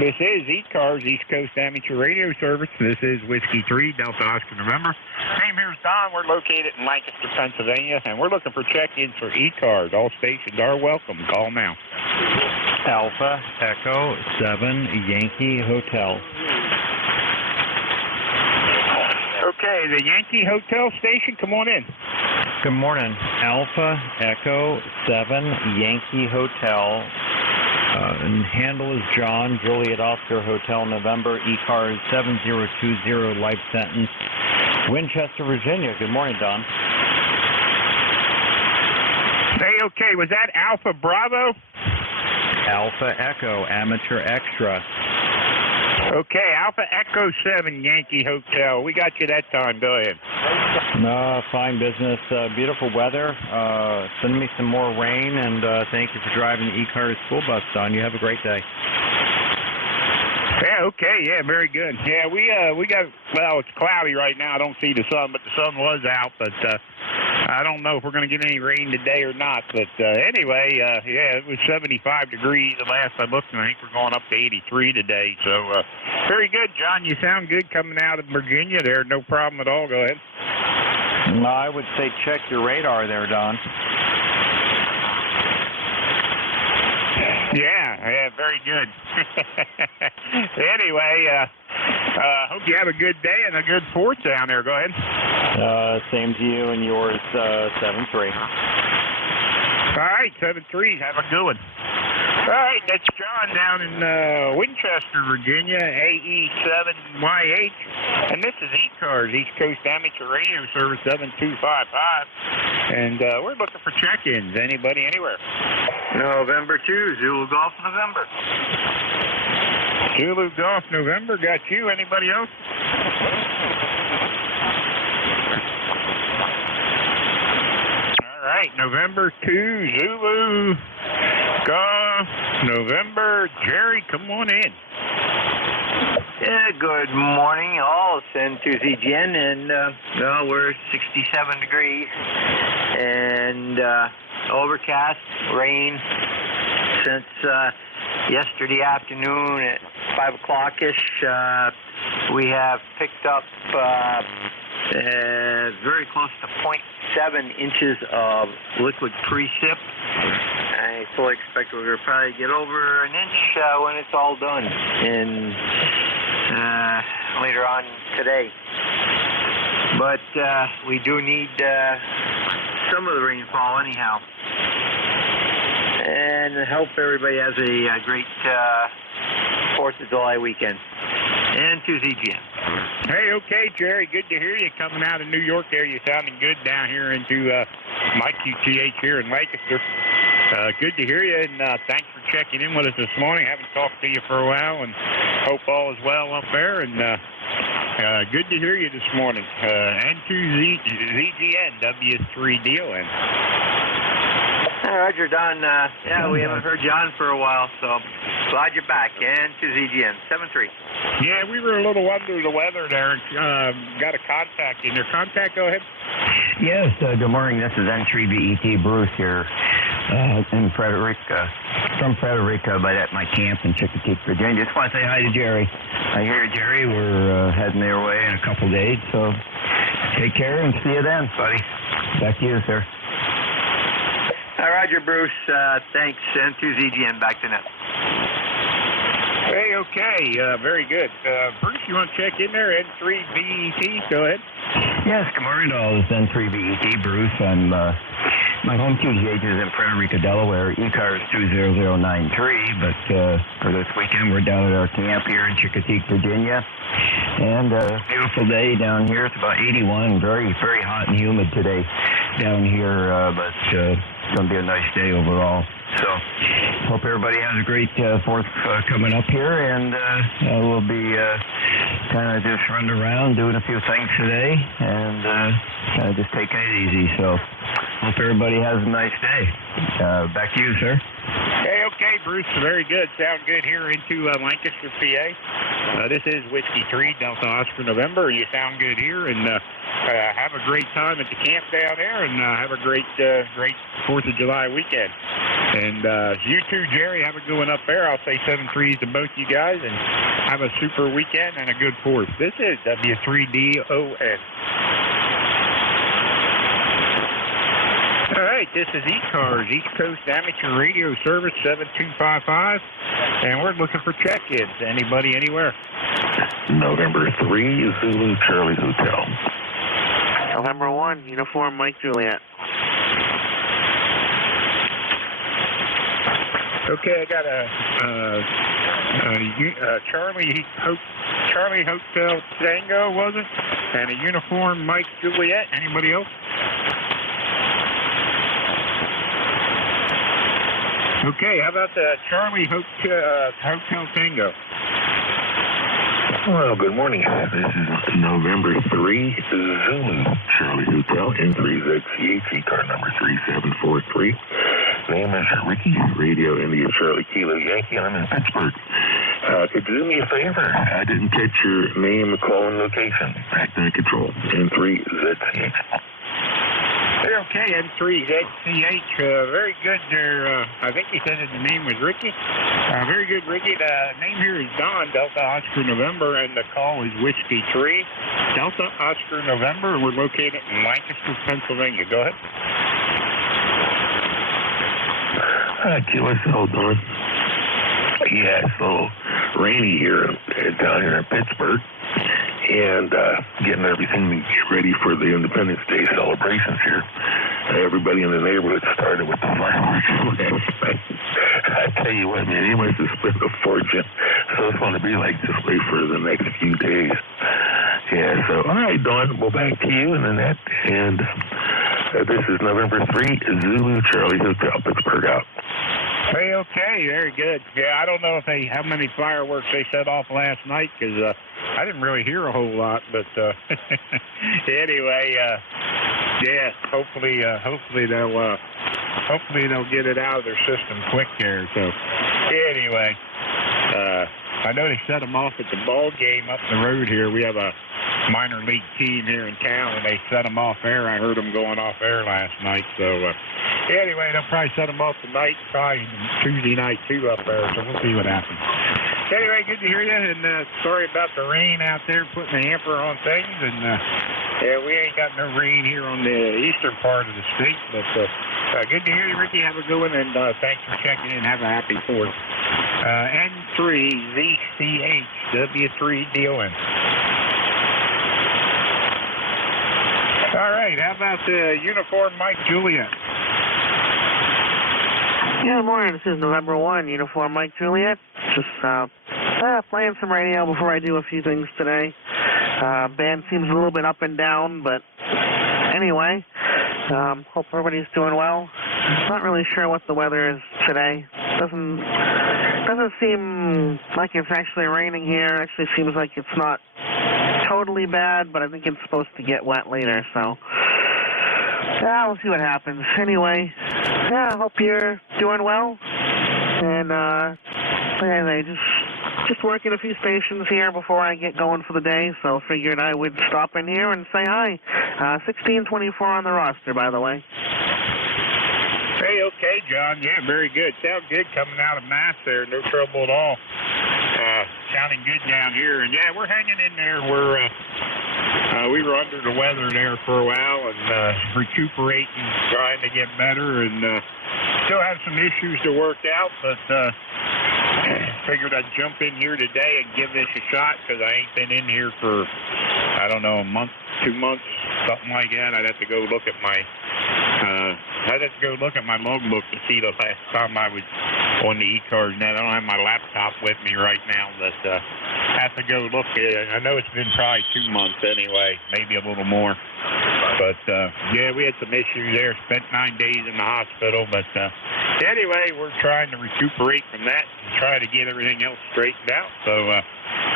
This is ECARS, East Coast Amateur Radio Service. This is Whiskey 3 Delta Oscar November. Name here's Don. We're located in Lancaster, Pennsylvania, and we're looking for check-ins for ECARS. All stations are welcome. Call now. Alpha Echo 7 Yankee Hotel. Okay, the Yankee Hotel station, come on in. Good morning. Alpha Echo 7 Yankee Hotel. And handle is John, Juliet Oscar Hotel, November, ECARS 7020, life sentence, Winchester, Virginia. Good morning, Don. Hey, okay, was that Alpha Bravo? Alpha Echo, Amateur Extra. Okay, Alpha Echo 7, Yankee Hotel. We got you that time. Go ahead. Fine business. Beautiful weather. Send me some more rain, and thank you for driving the ECARS school bus, Don. You have a great day. Yeah, okay, yeah, very good. Yeah, we got, well, it's cloudy right now. I don't see the sun, but the sun was out, but I don't know if we're going to get any rain today or not. But anyway, yeah, it was 75 degrees the last I looked, and I think we're going up to 83 today. So very good, John. You sound good coming out of Virginia there. No problem at all. Go ahead. I would say check your radar there, Don. Yeah, very good. Anyway, hope you have a good day and a good 4th down there. Go ahead. Same to you and yours, 7-3. All right, 7-3. Have a good one. All right, right, that's John down in Winchester, Virginia, AE7YH. And this is ECARS, East Coast Amateur Radio Service 7255. And we're looking for check-ins. Anybody, anywhere? November 2, Zulu Golf November. Zulu Golf November, got you. Anybody else? All right, November 2, Zulu Golf November. Jerry, come on in. Yeah, good morning, all. It's N2ZGN, and well, we're 67 degrees and overcast, rain since yesterday afternoon at 5 o'clock-ish. We have picked up very close to 0.7 inches of liquid precip. I fully expect we're going to probably get over an inch when it's all done, and later on today. But we do need some of the rainfall anyhow. And I hope everybody has a great 4th of July weekend. And to ZGN. Hey, okay, Jerry, good to hear you coming out of New York there. You're sounding good down here into my QTH here in Lancaster. Good to hear you, and thanks for checking in with us this morning. Haven't talked to you for a while, and hope all is well up there. And good to hear you this morning. N2ZGN, W3DON. Roger, Don. Yeah, we haven't heard John for a while, so glad you're back. And to ZGN, 7-3. Yeah, we were a little under the weather there. Got a contact in there. Contact, go ahead. Yes, good morning. This is N3BET Bruce here in Frederica, from Frederica, but at my camp in Chickasha, Virginia. Just want to say hi to Jerry. I hear, Jerry, we're heading their way in a couple days, so take care and see you then, buddy. Back to you, sir. Roger, Bruce. Thanks. N2ZGN, back to net. Hey, okay. Very good. Bruce, you want to check in there? N3BET, go ahead. Yes, good morning to all. This is N3BET, Bruce. I'm, my home QTH is in Frederica, Delaware, ECARS 20093, but for this weekend we're down at our camp here in Chickasha, Virginia, and beautiful day down here. It's about 81, very, very hot and humid today down here, but it's going to be a nice day overall. So, hope everybody has a great 4th coming up here, and we'll be kind of just running around doing a few things today, and kind of just taking it easy. So, hope everybody has a nice day. Back to you, sir. Hey, okay, Bruce. Very good. Sound good here into Lancaster, PA. This is Whiskey 3, Delta Oscar November. You sound good here, and have a great time at the camp down there, and have a great 4th of July weekend. And you too, Jerry, have a good one up there. I'll say 7-3s to both you guys, and have a super weekend and a good 4th. This is W3DON. All right, this is ECARS, East Coast Amateur Radio Service 7255, and we're looking for check-ins. Anybody, anywhere? November 3, Zulu Charlie Hotel. November 1, Uniform Mike Juliet. Okay, I got a Charlie Hotel Tango, was it? And a Uniform Mike Juliet. Anybody else? Okay, how about the Charlie Hotel Tango? Well, good morning. This is November 3, Zulu Charlie Hotel, N3ZCH, car number 3743. Name is Ricky, Radio India Charlie Kilo Yankee, and I'm in Pittsburgh. Could you do me a favor? I didn't catch your name, call, and location. Back to control, N3ZCH. Okay, N3ZCH, very good there. I think he said his name was Ricky. Very good, Ricky. The name here is Don, Delta Oscar November, and the call is Whiskey 3, Delta Oscar November. We're located in Lancaster, Pennsylvania. Go ahead. QSL, Don. Yeah, it's a little rainy here down here in Pittsburgh. And getting everything to get ready for the Independence Day celebrations here. Everybody in the neighborhood started with the fireworks last night. I tell you what, man, he must have spent a fortune. So it's going to be like this way for the next few days. Yeah, so, all right, Dawn, we'll back to you and Annette. And this is November 3, Zulu Charlie Hotel, Pittsburgh out. Hey, okay, very good. Yeah, I don't know if how many fireworks they set off last night because I didn't really hear a whole lot. But anyway, yeah, hopefully they'll get it out of their system quick here. So anyway, I know they set them off at the ball game up the road here. We have a minor league team here in town, and they set them off there. I heard them going off there last night. So anyway, they'll probably set them off tonight, probably Tuesday night too up there. So we'll see what happens. Anyway, good to hear you, and sorry about the rain out there putting a hamper on things. And yeah, we ain't got no rain here on the eastern part of the state, but good to hear you, Ricky. Have a good one, and thanks for checking in. Have a happy 4th. N3ZCHW3DON. All right, how about the uniform Mike Juliet? Yeah, good morning. This is November 1, Uniform Mike Juliet. Just playing some radio before I do a few things today. Band seems a little bit up and down, but anyway, hope everybody's doing well. Not really sure what the weather is today. Doesn't seem like it's actually raining here. Actually seems like it's not totally bad, but I think it's supposed to get wet later, so yeah, we'll see what happens. Anyway, yeah, I hope you're doing well. And anyway, just working a few stations here before I get going for the day, so figured I would stop in here and say hi. 1624 on the roster, by the way. Hey, okay, John. Yeah, very good. Sound good coming out of Mass there. No trouble at all. Sounding good down here. And yeah, we're hanging in there. We were under the weather there for a while and recuperating, trying to get better, and still have some issues to work out, but figured I'd jump in here today and give this a shot because I ain't been in here for, I don't know, a month, 2 months, something like that. I'd have to go look at my logbook to see the last time I was on the ECARS net. I don't have my laptop with me right now, but have to go look at it. I know it's been probably 2 months anyway, maybe a little more. But yeah, we had some issues there. Spent 9 days in the hospital, but anyway, we're trying to recuperate from that and try to get everything else straightened out. So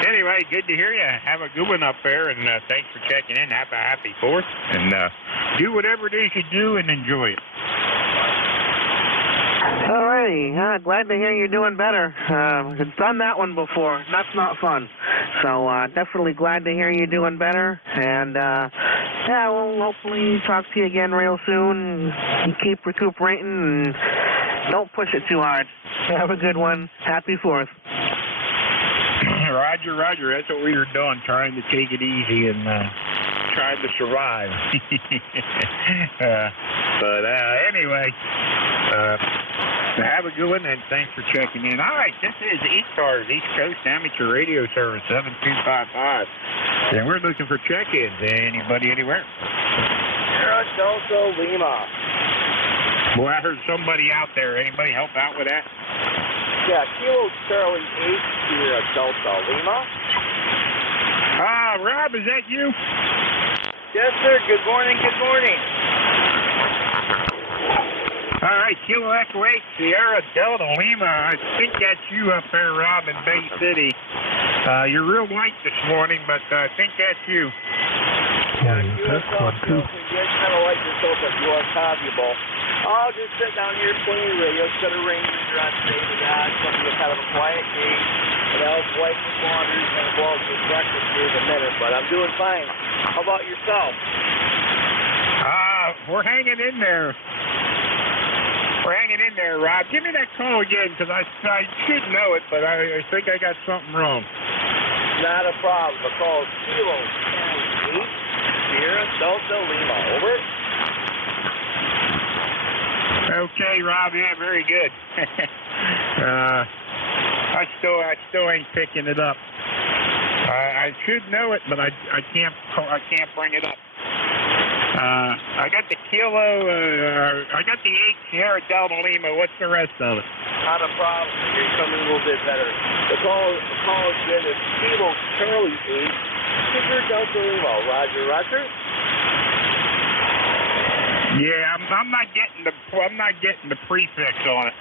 anyway, good to hear you. Have a good one up there, and thanks for checking in. Have a happy 4th, and do whatever it is you do and enjoy it. Alrighty, glad to hear you're doing better. I've done that one before. That's not fun. So definitely glad to hear you're doing better. And yeah, we'll hopefully talk to you again real soon. And keep recuperating and don't push it too hard. Have a good one. Happy 4th. Roger. That's what we were doing, trying to take it easy and trying to survive. But anyway, have a good one, and thanks for checking in. All right, this is ECARS, East Coast Amateur Radio Service 7255, and we're looking for check-ins. Anybody anywhere? Delta Lima. Boy, I heard somebody out there. Anybody help out with that? Yeah, Kilo Charlie 8 here at Delta Lima. Rob, is that you? Yes, sir. Good morning. All right, Kilo Echo 8, Sierra Delta Lima. I think that's you up there, Rob, in Bay City. You're real white this morning, but I think that's you. Yeah, QSL, you guys kind of like yourself if you are valuable. I'll just sit down here playing radio instead of ringing you're on stage with that. It's going to be kind of a quiet game. And I'll wipe the laundry and go out to breakfast here in a minute, but I'm doing fine. How about yourself? We're hanging in there. Rob. Give me that call again, because I should know it, but I think I got something wrong. Not a problem. The call is Kilo 8 Sierra Delta Lima. Over. Okay, Rob. Yeah, very good. I still ain't picking it up. I should know it, but I can't bring it up. I got the kilo, I got the 8 Sierra Delta Lima. What's the rest of it? Not a problem. You're coming a little bit better. The call is good. It's Kilo Charlie 8, Sierra Delta Lima. Roger. Yeah, I'm not getting the prefix on it.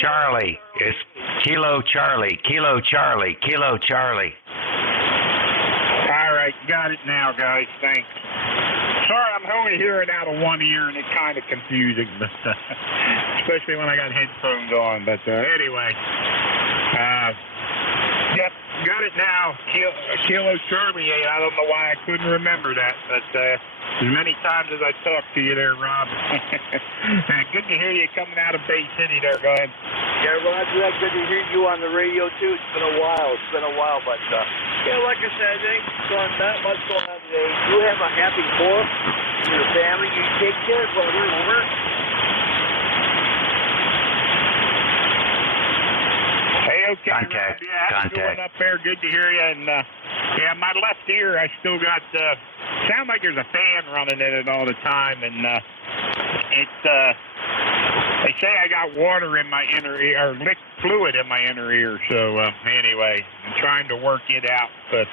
Charlie. It's Kilo Charlie. Kilo Charlie. Kilo Charlie. All right, got it now, guys. Thanks. Sorry, I'm only hearing out of one ear, and it's kind of confusing, but especially when I got headphones on. But anyway, yep, got it now. Kilo Charlie 8. I don't know why I couldn't remember that, but as many times as I talked to you there, Rob. Good to hear you coming out of Bay City there. Go ahead. Yeah, Roger, good to hear you on the radio, too. It's been a while, but, yeah, like I said, ain't not much going on today. You have a happy 4th with your family. You take care, brother. Over. Hey, okay, Contact. Rob. Yeah, how's it going up there? Good to hear you. And, yeah, my left ear, I still got, sound like there's a fan running in it all the time, and they say I got water in my inner ear, or liquid fluid in my inner ear. So anyway, I'm trying to work it out, but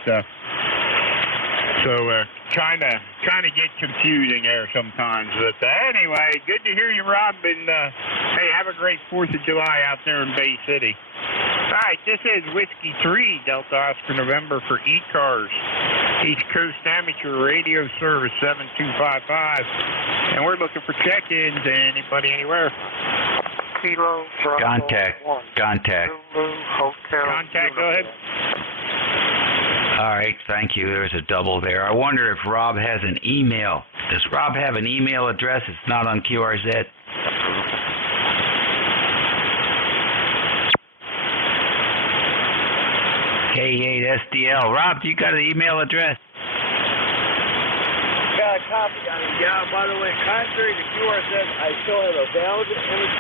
trying to get confusing there sometimes. But anyway, good to hear you, Rob. And hey, have a great 4th of July out there in Bay City. All right, this is Whiskey 3 Delta Oscar November for ECARS, East Coast Amateur Radio Service 7255, and we're looking for check-ins. Anybody anywhere? Kilo Bravo Contact. 1. Contact. Zulu Hotel. Contact. Go ahead. All right, thank you. There's a double there. I wonder if Rob has an email. Does Rob have an email address? It's not on QRZ. K8SDL. Rob, do you got an email address? Got a copy on it. Yeah, by the way, contrary to QRZ, I still have a valid amateur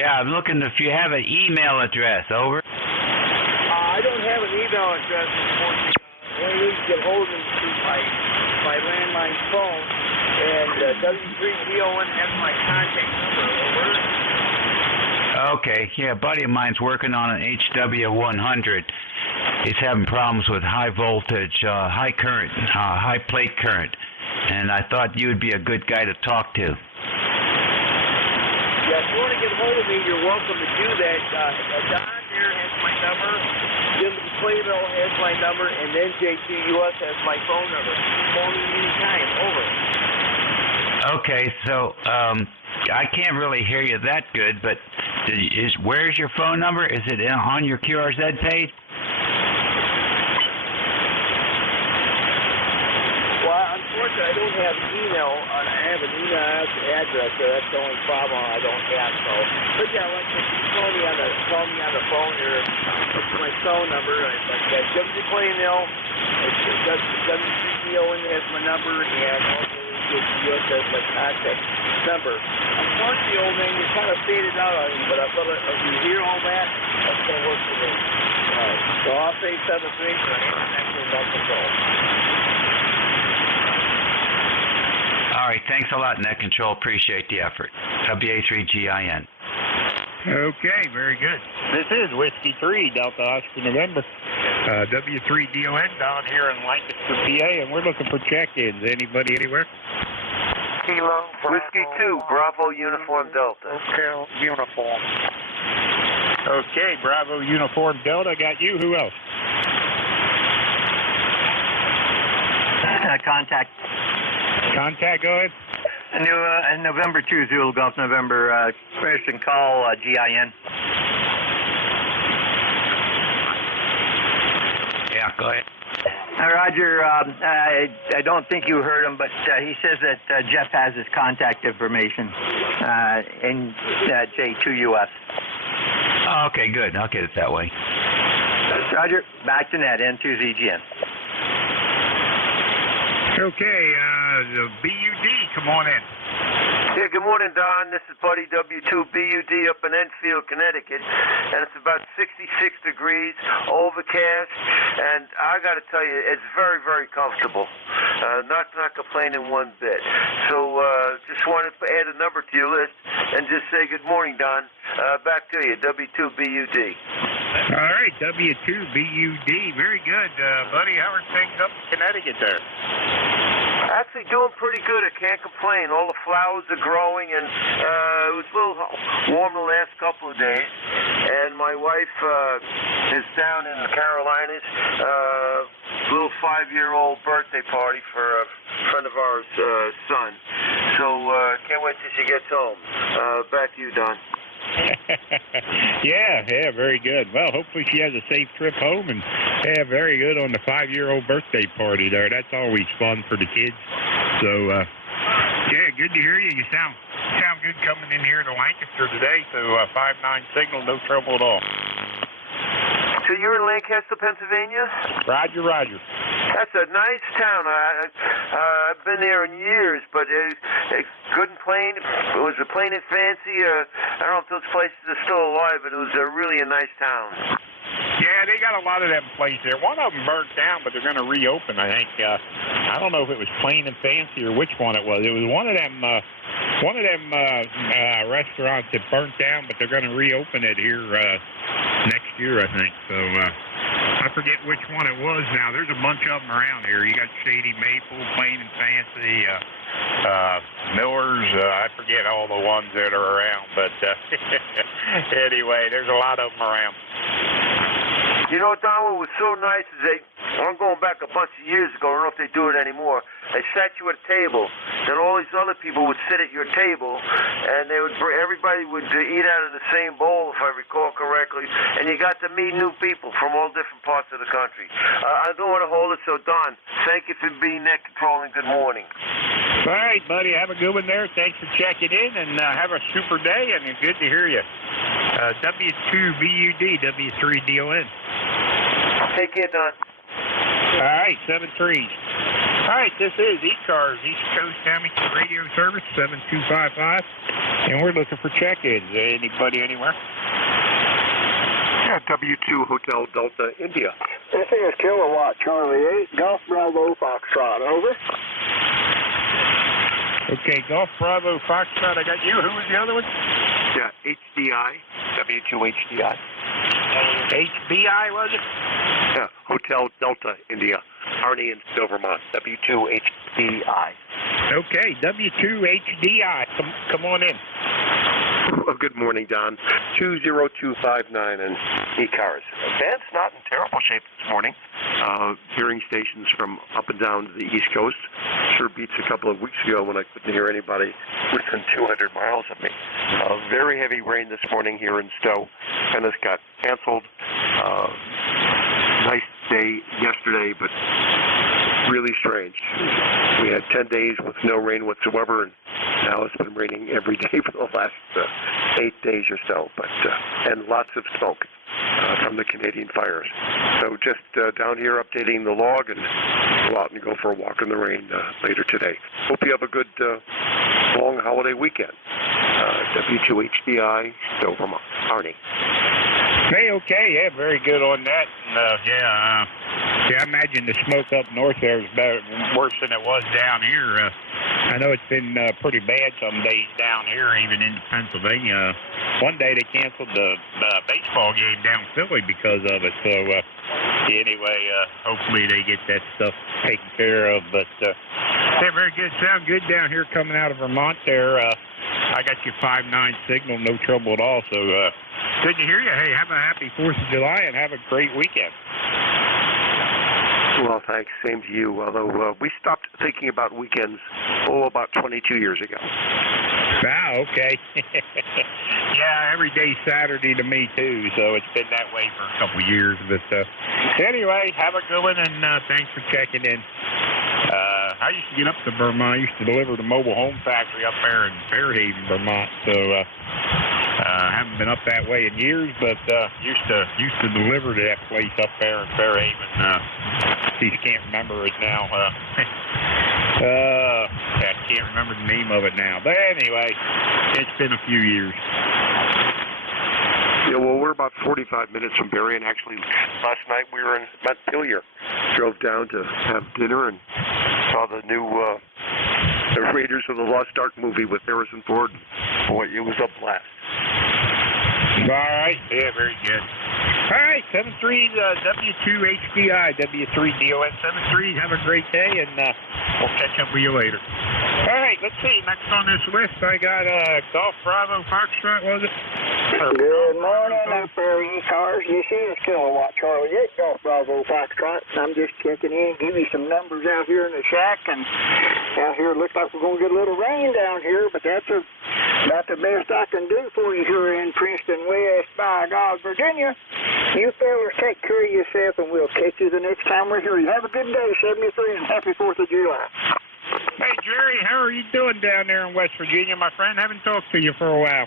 Yeah, I'm looking if you have an email address. Over. I don't have an email address anymore. Only way to get hold of me through my landline phone, and W3DON has my contact number. Over. Okay, yeah, a buddy of mine's working on an HW100. He's having problems with high voltage, high current, high plate current, and I thought you would be a good guy to talk to. Yeah, if you want to get hold of me, you're welcome to do that. Don here has my number, Jim Clayville has my number, and NJ2US has my phone number. Phone me anytime. Over. Okay, so I can't really hear you that good, but where's your phone number? Is it on your QRZ page? Well, unfortunately, I don't have email. I have an email address, so that's the only problem I don't have. So, but yeah, like if you call me on the phone here, it's my phone number. Like that, Jim Clayville, W3DON has my number, and also NJ2US has my contact number. Unfortunately, old man, you kind of faded out on me, but I thought if you hear all that, that's going to work for me. So I'll say 7-3 for actually net control. All right, thanks a lot, Net Control. Appreciate the effort. WA3GIN. Okay, very good. This is Whiskey 3 Delta Oscar November. W3DON down here in Lancaster, PA, and we're looking for check-ins. Anybody anywhere? Kilo Whiskey 2 Bravo Uniform Delta. Hotel Uniform. Okay, Bravo Uniform Delta. Got you. Who else? Contact. Contact, go ahead. November 2 Zulu Golf November, person call GIN. Yeah, go ahead. Roger, I don't think you heard him, but he says that Jeff has his contact information, NJ2US. Oh, okay, good. I'll get it that way. Roger, back to net, N2ZGN. Okay, the BUD, come on in. Yeah, good morning, Don. This is Buddy W2BUD up in Enfield, Connecticut, and it's about 66 degrees, overcast, and I got to tell you, it's very, very comfortable. Not complaining one bit. So just wanted to add a number to your list and just say good morning, Don. Back to you, W2BUD. All right, W2BUD. Very good, buddy. How are things up in Connecticut there? Actually doing pretty good. I can't complain. All the flowers are growing, and it was a little warm the last couple of days. And my wife is down in the Carolinas, little 5-year-old birthday party for a friend of ours' son. So can't wait till she gets home. Back to you, Don. Yeah, very good. Well, hopefully she has a safe trip home, and very good on the 5-year-old birthday party there. That's always fun for the kids. So, yeah, good to hear you. You sound good coming in here to Lancaster today. So, 5-9 signal, no trouble at all. So you're in Lancaster, Pennsylvania? Roger. That's a nice town. I've been there in years, but it couldn't plane. Was it plain and fancy? I don't know if those places are still alive, but it was really a nice town. Yeah, they got a lot of them places there. One of them burnt down, but they're going to reopen, I think. I don't know if it was plain and fancy or which one it was. It was one of them restaurants that burnt down, but they're going to reopen it here next year, I think. So I forget which one it was now. There's a bunch of them around here. You got Shady Maple, Plain and Fancy, Miller's. I forget all the ones that are around, but anyway, there's a lot of them around. You know, Don, what was so nice is I'm going back a bunch of years ago. I don't know if they do it anymore. They sat you at a table, then all these other people would sit at your table, and everybody would eat out of the same bowl, if I recall correctly, and you got to meet new people from all different parts of the country. I don't want to hold it, so Don, thank you for being net control and good morning. All right, buddy, have a good one there. Thanks for checking in, and have a super day, and good to hear you. W2BUD, W3DON. Take care, Don. All right, 7-3. All right, this is ECARS, East Coast Amateur Radio Service, 7255, and we're looking for check-ins. Anybody anywhere? Yeah, W2 Hotel Delta, India. This is Kilowatt Charlie 8, Golf Bravo Foxtrot, over. Okay, Golf Bravo Foxtrot, I got you. Who was the other one? Yeah, HDI, W2 HDI. HBI, was it? Yeah, Hotel Delta, India. Arnie in Silvermont, W2 HDI. Okay, W2 HDI. Come on in. Well, good morning, Don. 20259 and ECARS. Band's not in terrible shape this morning. Hearing stations from up and down the East Coast. Sure beats a couple of weeks ago when I couldn't hear anybody within 200 miles of me. Very heavy rain this morning here in Stowe. Tennis got canceled. Nice day yesterday, but really strange. We had 10 days with no rain whatsoever, and now it's been raining every day for the last 8 days or so, and lots of smoke from the Canadian fires. So just down here updating the log, and go out and go for a walk in the rain later today. Hope you have a good long holiday weekend. W2HDI, Stowe, Vermont. Arnie. Okay, yeah, very good on that. And, I imagine the smoke up north there is worse than it was down here. I know it's been pretty bad some days down here, even in Pennsylvania. One day they canceled the baseball game down Philly because of it. So anyway, hopefully they get that stuff taken care of. But yeah, very good. Sound good down here coming out of Vermont there. I got your 5-9 signal, no trouble at all. So good to hear you. Hey, have a happy 4th of July and have a great weekend. Well, thanks. Same to you. Although we stopped thinking about weekends, about 22 years ago. Ah, okay. Yeah, every day's Saturday to me, too, so it's been that way for a couple years. But anyway, have a good one, and thanks for checking in. I used to get up to Vermont. I used to deliver the mobile home factory up there in Fairhaven, Vermont. So haven't been up that way in years, but used to deliver to that place up there in Fairhaven. Just can't remember it now. I can't remember the name of it now. But anyway, it's been a few years. Yeah, well, we're about 45 minutes from Berrien. Actually, last night we were in Montpelier. Drove down to have dinner and saw the new the Raiders of the Lost Ark movie with Harrison Ford. Boy, it was a blast. All right. Yeah, very good. All right, 73 W2HDI, W3DON 73. Have a great day, and we'll catch up with you later. All right, let's see. Next on this list, I got Golf Bravo Foxtrot, was it? Good morning up there, ECARS. This is Kilowatt Charlie 8 Golf Bravo Foxtrot. I'm just checking in, give you some numbers out here in the shack, and out here it looks like we're going to get a little rain down here, but that's about the best I can do for you here in Princeton West by God, Virginia. You fellas take care of yourself, and we'll catch you the next time we're here. You have a good day, 73, and happy 4th of July. Hey, Jerry, how are you doing down there in West Virginia, my friend? Haven't talked to you for a while.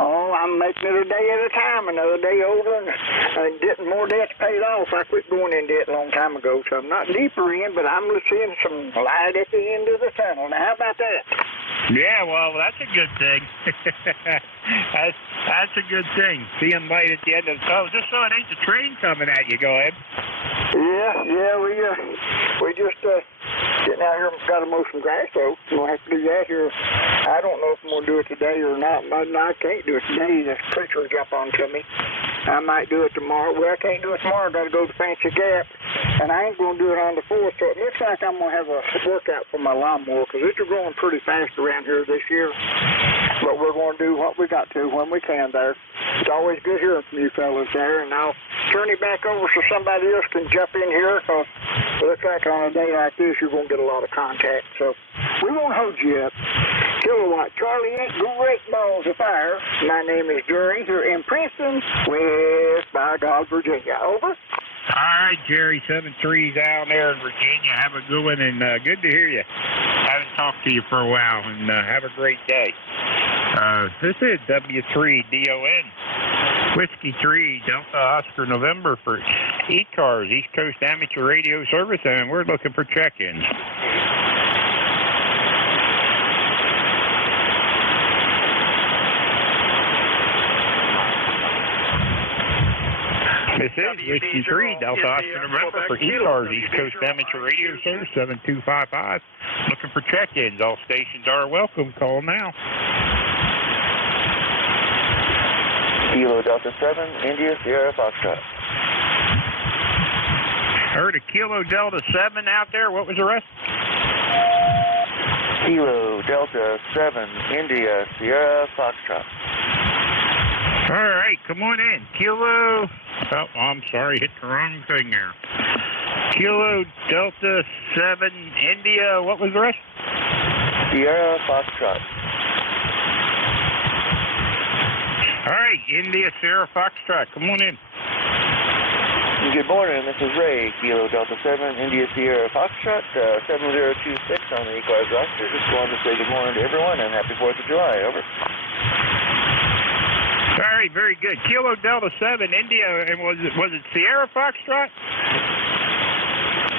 Oh, I'm making it a day at a time, another day over, and getting more debts paid off. I quit going in debt a long time ago, so I'm not deeper in, but I'm seeing some light at the end of the tunnel. Now, how about that? Yeah, well, that's a good thing. That's a good thing. Seeing light at the end of the tunnel. Just so it ain't the train coming at you. Go ahead. Yeah, we just getting out here and got to mow some grass, so we'll have to do that here. I don't know if I'm going to do it today or not. I can't do it today. The preacher will jump onto me. I might do it tomorrow. Well, I can't do it tomorrow. I got to go to Fancy Gap, and I ain't going to do it on the 4th, so it looks like I'm going to have a workout for my lawnmower, because it's growing pretty fast around here this year. But we're going to do what we got to when we can there. It's always good hearing from you fellas there, and I'll turn it back over so somebody else can jump in here, because it looks like on a day like this you're going to get a lot of contact. So we won't hold you up. Kilowatt Charlie 8, great balls of fire. My name is Jerry here in Princeton, West by God, Virginia. Over. All right, Jerry, 73 down there in Virginia. Have a good one, and good to hear you. Haven't talked to you for a while, and have a great day. This is W3DON, Whiskey 3, Delta Oscar November for ECARS, East Coast Amateur Radio Service, and we're looking for check-ins. This is Whiskey 3, Delta Oscar November for ECARS, East Coast Amateur Radio Service, 7255. Looking for check-ins. All stations are welcome. Call now. Kilo Delta 7, India Sierra Foxtrot. Heard a Kilo Delta 7 out there. What was the rest? Kilo Delta 7, India Sierra Foxtrot. All right, come on in. Kilo. Oh, I'm sorry, hit the wrong thing there. Kilo Delta 7, India. What was the rest? Sierra Foxtrot. All right, India Sierra Foxtrot. Come on in. Good morning, this is Ray. Kilo Delta 7, India Sierra Foxtrot, 7026 on the ECARS roster. Just wanted to say good morning to everyone and happy 4th of July. Over. All right, very good. Kilo Delta 7, India, and was it Sierra Foxtrot?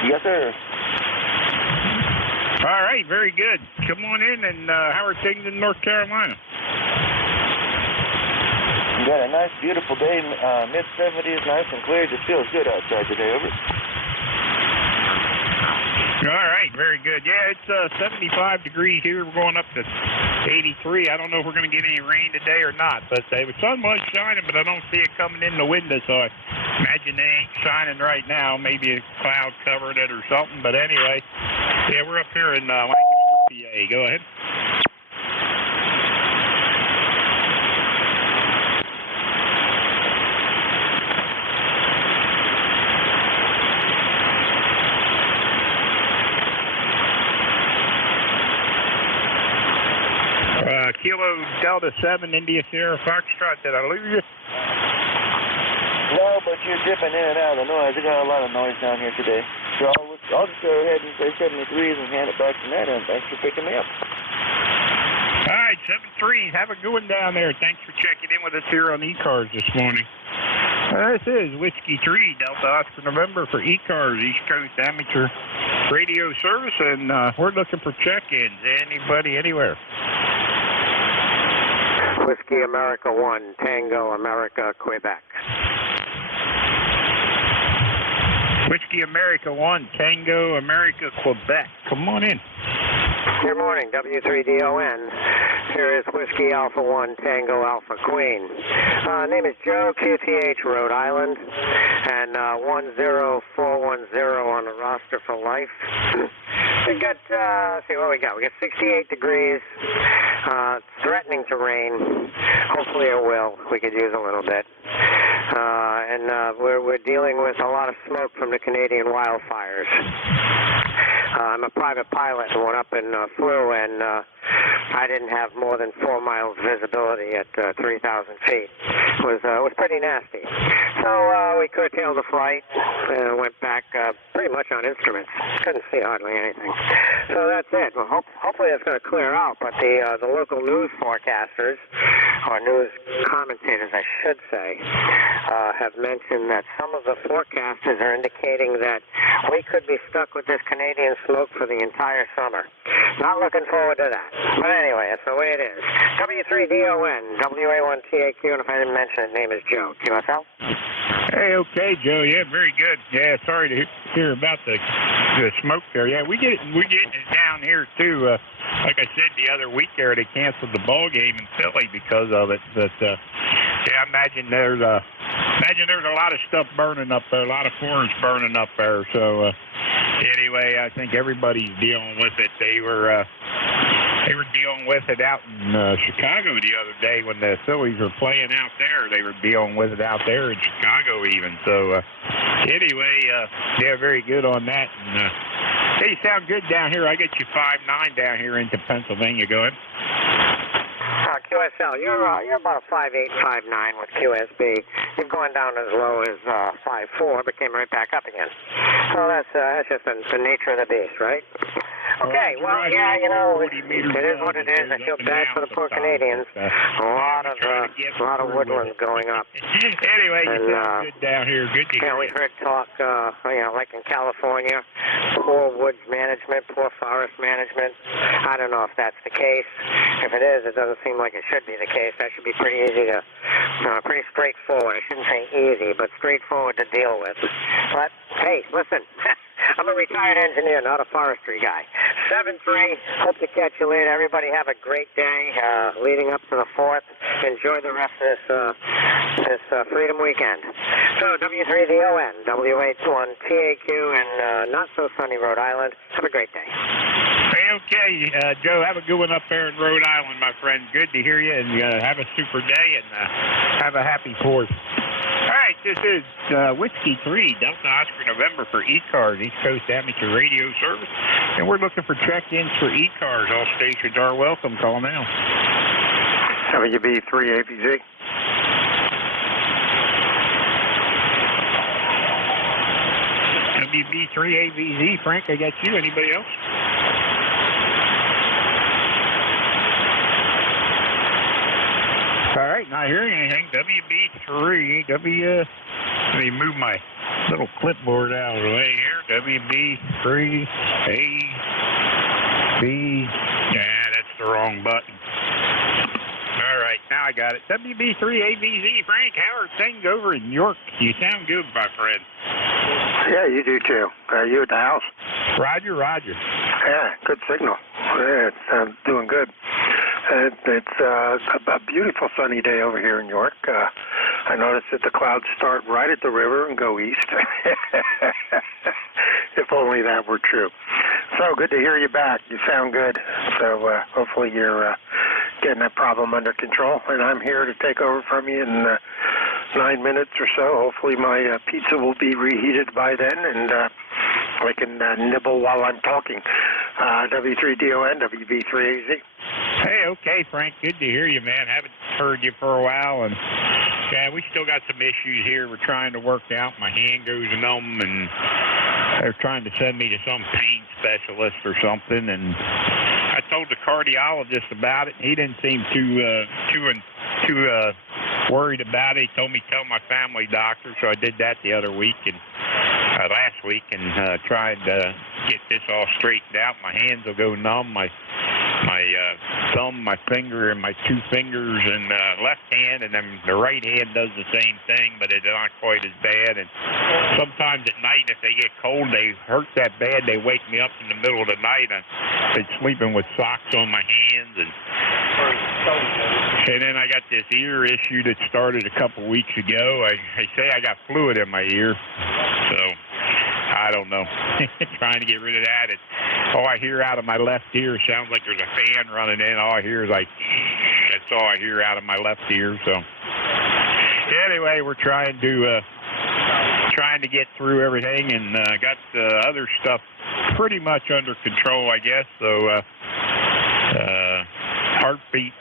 Yes, sir. All right, very good. Come on in, and how are things in North Carolina? We got a nice, beautiful day, mid-70s, nice and clear. Just feels good outside today. Over. All right, very good. Yeah, it's 75 degrees here. We're going up to 83. I don't know if we're going to get any rain today or not, but the sun was shining, but I don't see it coming in the window, so I imagine it ain't shining right now. Maybe a cloud covered it or something, but anyway, yeah, we're up here in Lancaster, PA. Go ahead. Kilo Delta 7, India Sierra Foxtrot. Did I lose you? No, but you're dipping in and out of the noise. I got a lot of noise down here today. So I'll just go ahead and say 73s and hand it back to Ned, and thanks for picking me up. All right, 73s. Have a good one down there. Thanks for checking in with us here on ECARS this morning. This is Whiskey 3, Delta Oscar November for ECARS, East Coast Amateur radio service, and we're looking for check-ins. Anybody, anywhere. Whiskey America 1, Tango America, Quebec. Whiskey America 1, Tango America, Quebec. Come on in. Good morning, W3DON. Here is Whiskey Alpha 1, Tango Alpha Queen. Name is Joe, QTH, Rhode Island, and 10410 on the roster for life. We got, let's see what we got. We got 68 degrees, threatening to rain. Hopefully it will. We could use a little bit. And we're dealing with a lot of smoke from the Canadian wildfires. I'm a private pilot and went up and flew, and I didn't have more than 4 miles visibility at 3,000 feet. It was pretty nasty. So we curtailed the flight and went back pretty much on instruments. Couldn't see hardly anything. So that's it. Well, hopefully it's going to clear out, but the local news forecasters, or news commentators, I should say, have mentioned that some of the forecasters are indicating that we could be stuck with this Canadian smoke for the entire summer. Not looking forward to that. But anyway, that's the way it is. W3DON, WA1TAQ, and if I didn't mention it, name is Joe. QSL? Hey, okay, Joe. Yeah, very good. Yeah, sorry to hear about the smoke there. Yeah, we're getting it down here, too. Like I said the other week there, they canceled the ball game in Philly because of it. But, yeah, I imagine there's a lot of stuff burning up there, a lot of forest burning up there. So, anyway, I think everybody's dealing with it. They were dealing with it out in Chicago the other day when the Phillies were playing out there. They were dealing with it out there in Chicago even. So, anyway, yeah, very good on that. And, hey, you sound good down here. I get you 5'9" down here into Pennsylvania going. QSL, you're about a 5'8", 5'9" with QSB. You've gone down as low as 5'4", but came right back up again. So that's just the nature of the beast, right? Okay, well, yeah, you know, it is what it is. I feel bad for the poor Canadians. A lot of woodlands going up. Anyway, you sound good down here. Good to hear. Yeah, we heard talk, like in California, poor woods management, poor forest management. I don't know if that's the case. If it is, it doesn't seem like it should be the case. That should be pretty easy to, pretty straightforward. I shouldn't say easy, but straightforward to deal with. But, hey, listen. I'm a retired engineer, not a forestry guy. 7-3. Hope to catch you later. Everybody have a great day leading up to the 4th. Enjoy the rest of this Freedom Weekend. So, W3DON, WH1TAQ, and not so sunny Rhode Island. Have a great day. Hey, okay, Joe, have a good one up there in Rhode Island, my friend. Good to hear you, and have a super day, and have a happy 4th. All right, this is Whiskey 3, Delta Oscar November for ECARS, East Coast Amateur Radio Service. And we're looking for check-ins for ECARS. All stations are welcome. Call now. WB3AVZ. WB3AVZ. Frank, I got you. Anybody else? All right, not hearing anything. WB3, let me move my little clipboard out of the way here. WB3AV. Yeah, that's the wrong button. All right, now I got it. WB3AVZ. Frank, how are things over in York? You sound good, my friend. Yeah, you do too. You at the house? Roger, roger. Yeah, good signal. Yeah, it's doing good. It's a beautiful sunny day over here in York. I noticed that the clouds start right at the river and go east. If only that were true. So good to hear you back. You sound good. So hopefully you're getting that problem under control. And I'm here to take over from you in 9 minutes or so. Hopefully my pizza will be reheated by then, and I can nibble while I'm talking. W3DON, WB3AZ. Hey, okay, Frank. Good to hear you, man. Haven't heard you for a while, and yeah, we still got some issues here. We're trying to work out. My hand goes numb, and they're trying to send me to some pain specialist or something. And I told the cardiologist about it. He didn't seem too worried about it. He told me tell my family doctor, so I did that the other week, and last week and tried to get this all straightened out. My hands will go numb. My thumb, my finger, and my two fingers, and left hand, and then the right hand does the same thing, but it's not quite as bad. And sometimes at night, if they get cold, they hurt that bad. They wake me up in the middle of the night. I've been sleeping with socks on my hands, and then I got this ear issue that started a couple weeks ago. I say I got fluid in my ear, so I don't know. Trying to get rid of that. All I hear out of my left ear sounds like there's a fan running in. All I hear is like, that's all I hear out of my left ear. So anyway, we're trying to get through everything, and got the other stuff pretty much under control, I guess. So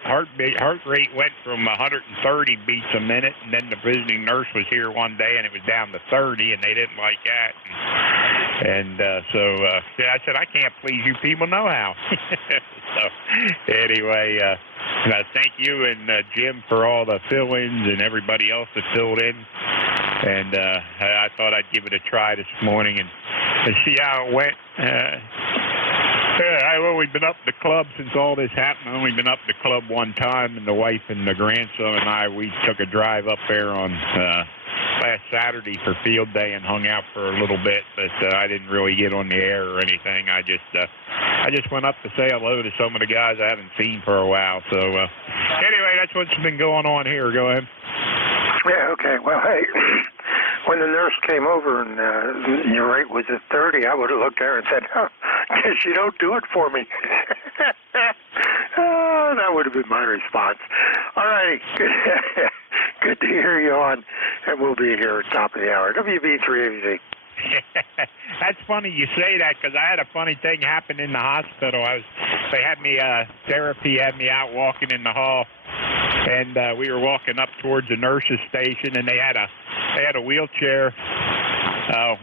heart rate went from 130 beats a minute, and then the visiting nurse was here one day, and it was down to 30, and they didn't like that. And so I said, I can't please you people no how. So anyway, thank you and Jim for all the fill-ins and everybody else that filled in. And I thought I'd give it a try this morning and see how it went. I've only been up to the club since all this happened. I've only been up to the club one time, and the wife and the grandson and I, we took a drive up there on last Saturday for field day and hung out for a little bit, but I didn't really get on the air or anything. I just went up to say hello to some of the guys I haven't seen for a while. So anyway, that's what's been going on here. Go ahead. Yeah, okay. Well, hey, when the nurse came over and your rate was at 30, I would have looked at her and said, oh, guess you don't do it for me. Oh, that would have been my response. All righty. Good to hear you on, and we'll be here at top of the hour. WB3AZ. That's funny you say that, because I had a funny thing happen in the hospital. They had me, therapy had me out walking in the hall, and we were walking up towards the nurse's station, and they had a wheelchair. I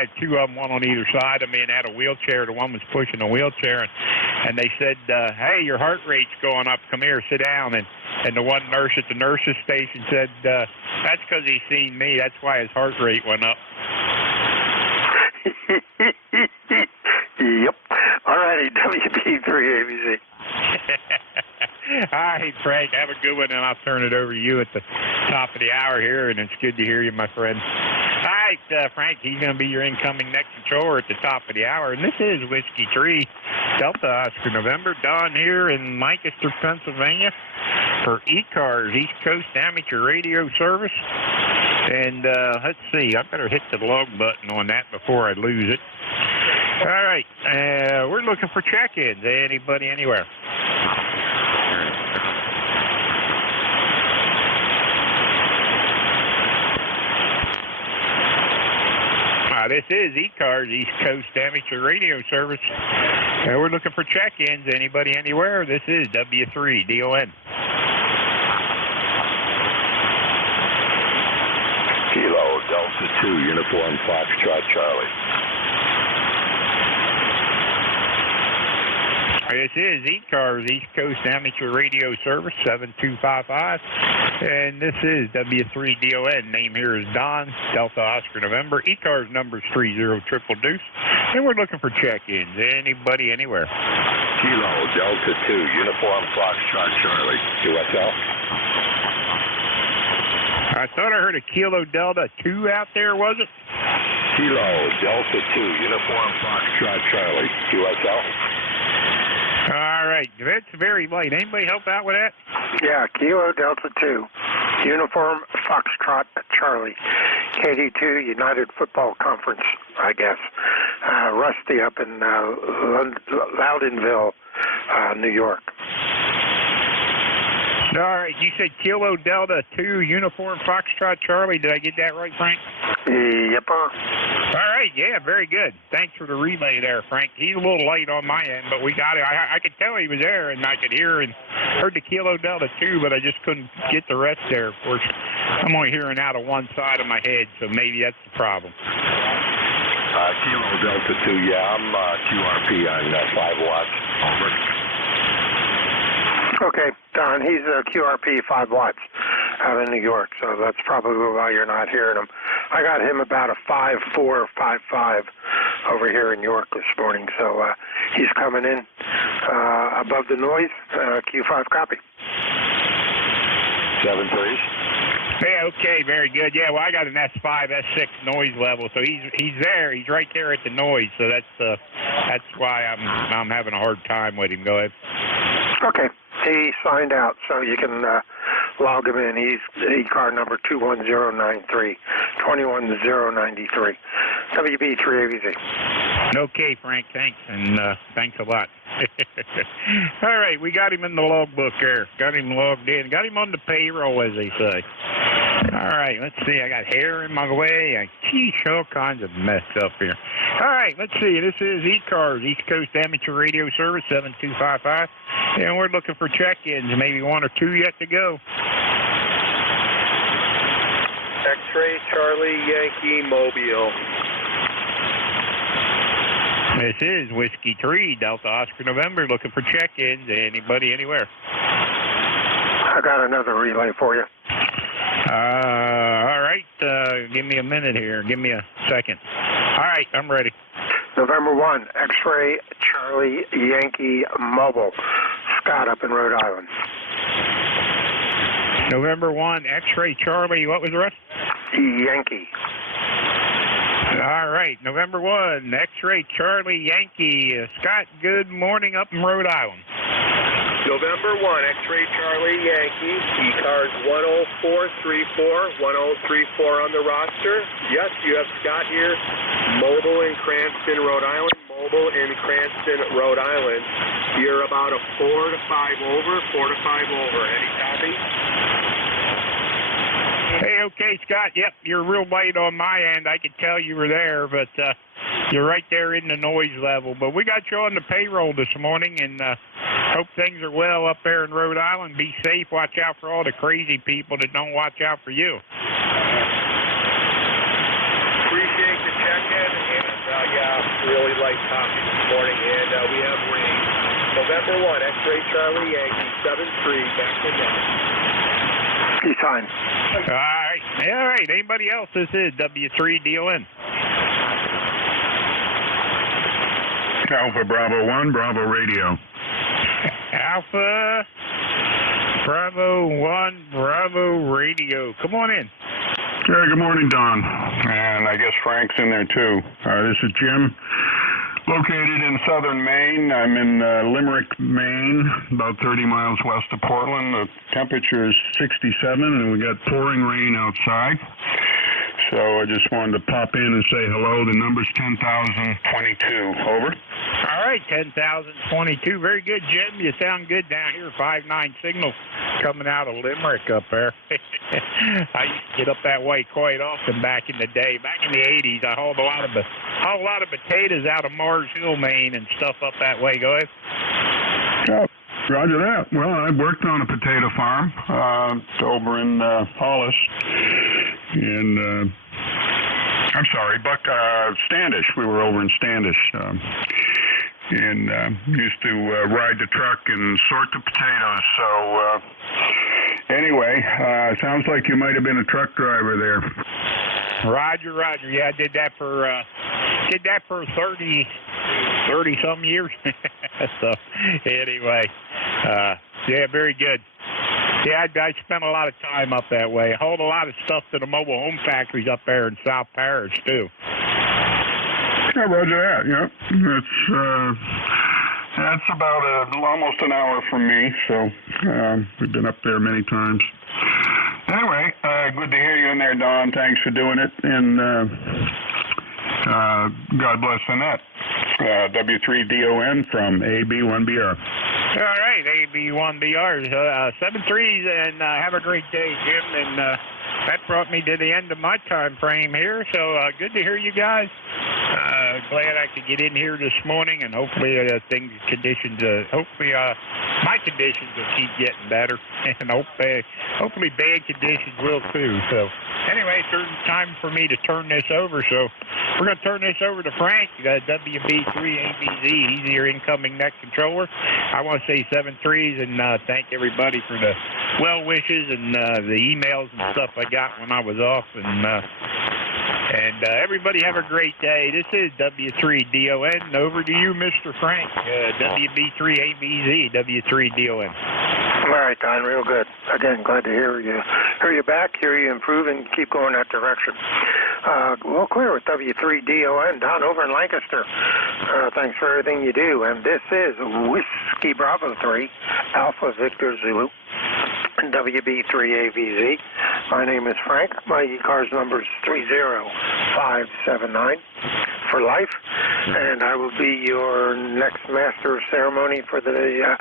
had two of them, one on either side of me, and had a wheelchair. The one was pushing a wheelchair, and they said, hey, your heart rate's going up. Come here, sit down. And the one nurse at the nurse's station said, that's because he's seen me. That's why his heart rate went up. Yep. All righty, WB3ABC. All right, Frank, have a good one, and I'll turn it over to you at the top of the hour here, and it's good to hear you, my friend. All right, Frank, he's going to be your incoming next controller at the top of the hour, and this is Whiskey 3, Delta Oscar November, Don here in Lancaster, Pennsylvania, for ECARS, East Coast Amateur Radio Service. And let's see, I better hit the log button on that before I lose it. All right, we're looking for check-ins. Anybody, anywhere? This is ECARS, East Coast Amateur Radio Service. We're looking for check-ins. Anybody, anywhere? This is W3DON. Kilo Delta 2, Uniform Foxtrot Charlie. This is ECARS, East Coast Amateur Radio Service, 7255. And this is W3DON. Name here is Don, Delta Oscar November. ECARS number is 30222. And we're looking for check-ins. Anybody, anywhere. Kilo Delta 2, Uniform Foxtrot Charlie. QSL. I thought I heard a Kilo Delta 2 out there, was it? Kilo Delta 2, Uniform Foxtrot Charlie. QSL. All right, that's very late. Anybody help out with that? Yeah, Kilo Delta 2, Uniform Foxtrot Charlie, KD2 United Football Conference, I guess. Rusty up in Loudonville, New York. All right, you said Kilo Delta 2, Uniform Foxtrot Charlie. Did I get that right, Frank? Yepper. All right, yeah, very good. Thanks for the relay there, Frank. He's a little late on my end, but we got it. I could tell he was there, and I could hear and heard the Kilo Delta 2, but I just couldn't get the rest there. Of course, I'm only hearing out of one side of my head, so maybe that's the problem. Kilo Delta 2, yeah, I'm QRP on 5 watts. Over. Okay, Don, he's a QRP 5 watts out in New York, so that's probably why you're not hearing him. I got him about a 5.4, 5.5 over here in York this morning. So he's coming in above the noise. Q5 copy. 7-3. Yeah, okay, very good. Yeah, well, I got an S5, S6 noise level, so he's there. He's right there at the noise, so that's why I'm having a hard time with him. Go ahead. Okay, he signed out, so you can log him in. He's ECAR number 21093, 21093, WB3ABZ. Okay, Frank, thanks, and thanks a lot. All right, we got him in the logbook there. Got him logged in. Got him on the payroll, as they say. All right, let's see. I got hair in my way. Geesh, all kinds of mess up here. All right, let's see. This is ECARS, East Coast Amateur Radio Service, 7255. And we're looking for check-ins, maybe one or two yet to go. X-Ray Charlie Yankee Mobile. This is Whiskey 3, Delta Oscar November, looking for check-ins. Anybody, anywhere? I got another relay for you. All right, give me a minute here. Give me a second. All right, I'm ready. November 1, X-Ray Charlie Yankee Mobile. Scott up in Rhode Island. November 1, X-Ray Charlie, what was the rest? Yankee. All right, November 1, X-Ray Charlie Yankee. Scott, good morning up in Rhode Island. November 1, X-Ray Charlie Yankee, ECARS 10434, 1034 on the roster. Yes, you have Scott here, mobile in Cranston, Rhode Island. Mobile in Cranston, Rhode Island. You're about a 4 to 5 over, 4 to 5 over. Any copy? Hey, okay, Scott. Yep, you're real light on my end. I could tell you were there, but you're right there in the noise level. But we got you on the payroll this morning, and hope things are well up there in Rhode Island. Be safe. Watch out for all the crazy people that don't watch out for you. Appreciate the check-in, and really light copy this morning. And we have rain. November 1, X-Ray Charlie Yankee, 7-3, back to net. He's fine. All right. Anybody else? This is W3DON. Alpha Bravo 1, Bravo Radio. Alpha Bravo 1, Bravo Radio. Come on in. Hey, good morning, Don. And I guess Frank's in there, too. This is Jim, located in southern Maine. I'm in Limerick, Maine, about 30 miles west of Portland. The temperature is 67, and we got pouring rain outside. So I just wanted to pop in and say hello. The number's 10,022. Over. All right, 10,022. Very good, Jim. You sound good down here. 5-9 signal coming out of Limerick up there. I used to get up that way quite often back in the day. Back in the 80s, I hauled a lot of potatoes out of Mars Hill, Maine, and stuff up that way. Go ahead. Oh, roger that. Well, I worked on a potato farm over in Hollis. And I'm sorry, Standish. We were over in Standish, and used to ride the truck and sort the potatoes. So anyway, sounds like you might have been a truck driver there. Roger. Yeah, I did that for 30 some years. So anyway, yeah, very good. Yeah, I spent a lot of time up that way. I hauled a lot of stuff to the mobile home factories up there in South Parish, too. Yeah, roger that, yeah. That's about almost an hour from me, so we've been up there many times. Anyway, good to hear you in there, Don. Thanks for doing it, and God bless Annette. W3DON from AB1BR. All right, AB1BR, 7-3s, and have a great day, Jim. And that brought me to the end of my time frame here, so good to hear you guys. Glad I could get in here this morning, and hopefully my conditions will keep getting better, and hopefully bad conditions will too. So anyway, it's time for me to turn this over, so we're going to turn this over to Frank, WB3ABZ. He's your incoming net controller. I want to say 7-3s and thank everybody for the well wishes and the emails and stuff I got when I was off. And And everybody have a great day. This is W3DON. Over to you, Mr. Frank. WB3ABZ, W3DON. All right, Don, real good. Again, glad to hear you back, hear you improve, and keep going that direction. Well, clear with W3DON, Don over in Lancaster. Thanks for everything you do. And this is Whiskey Bravo 3, Alpha Victor Zulu, and WB3AVZ. My name is Frank. My ECARS number is 30579 for life, and I will be your next master of ceremony for the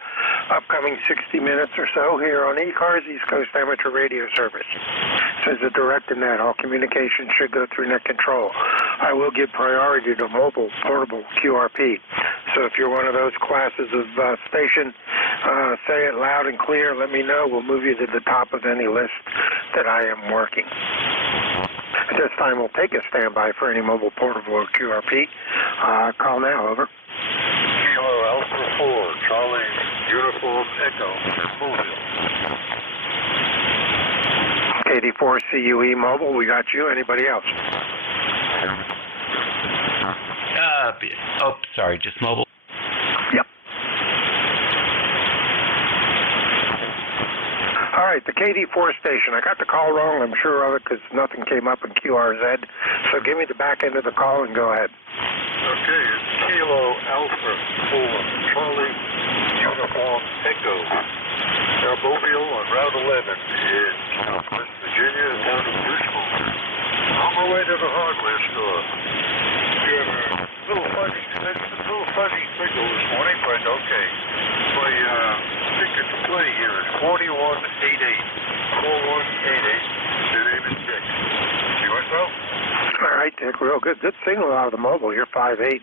upcoming 60 minutes or so here on ECARS, East Coast Amateur Radio Service. So as a direct in that, all communication should go through net control. I will give priority to mobile, portable, QRP. So if you're one of those classes of station, say it loud and clear, let me know. We'll move you to the top of any list that I am working. At this time, we'll take a standby for any mobile, portable, or QRP. Call now, over. Kilo Alpha 4, Charlie Uniform Echo, Mobile. KD4 CUE Mobile, we got you. Anybody else? Sorry, just mobile. Yep. All right, the KD4 station. I got the call wrong, I'm sure of it, because nothing came up in QRZ. So give me the back end of the call and go ahead. Okay, it's Kilo Alpha 4, Charlie Uniform Echo. Our mobile on Route 11 in West Virginia, down in Bristol. On my way to the hardware store. We have a little fuzzy signal this morning, but okay. My ticket to play here is 4188. 4188. The name is Dick. See myself? All right, Dick, real good. Good signal out of the mobile. You're 5'8".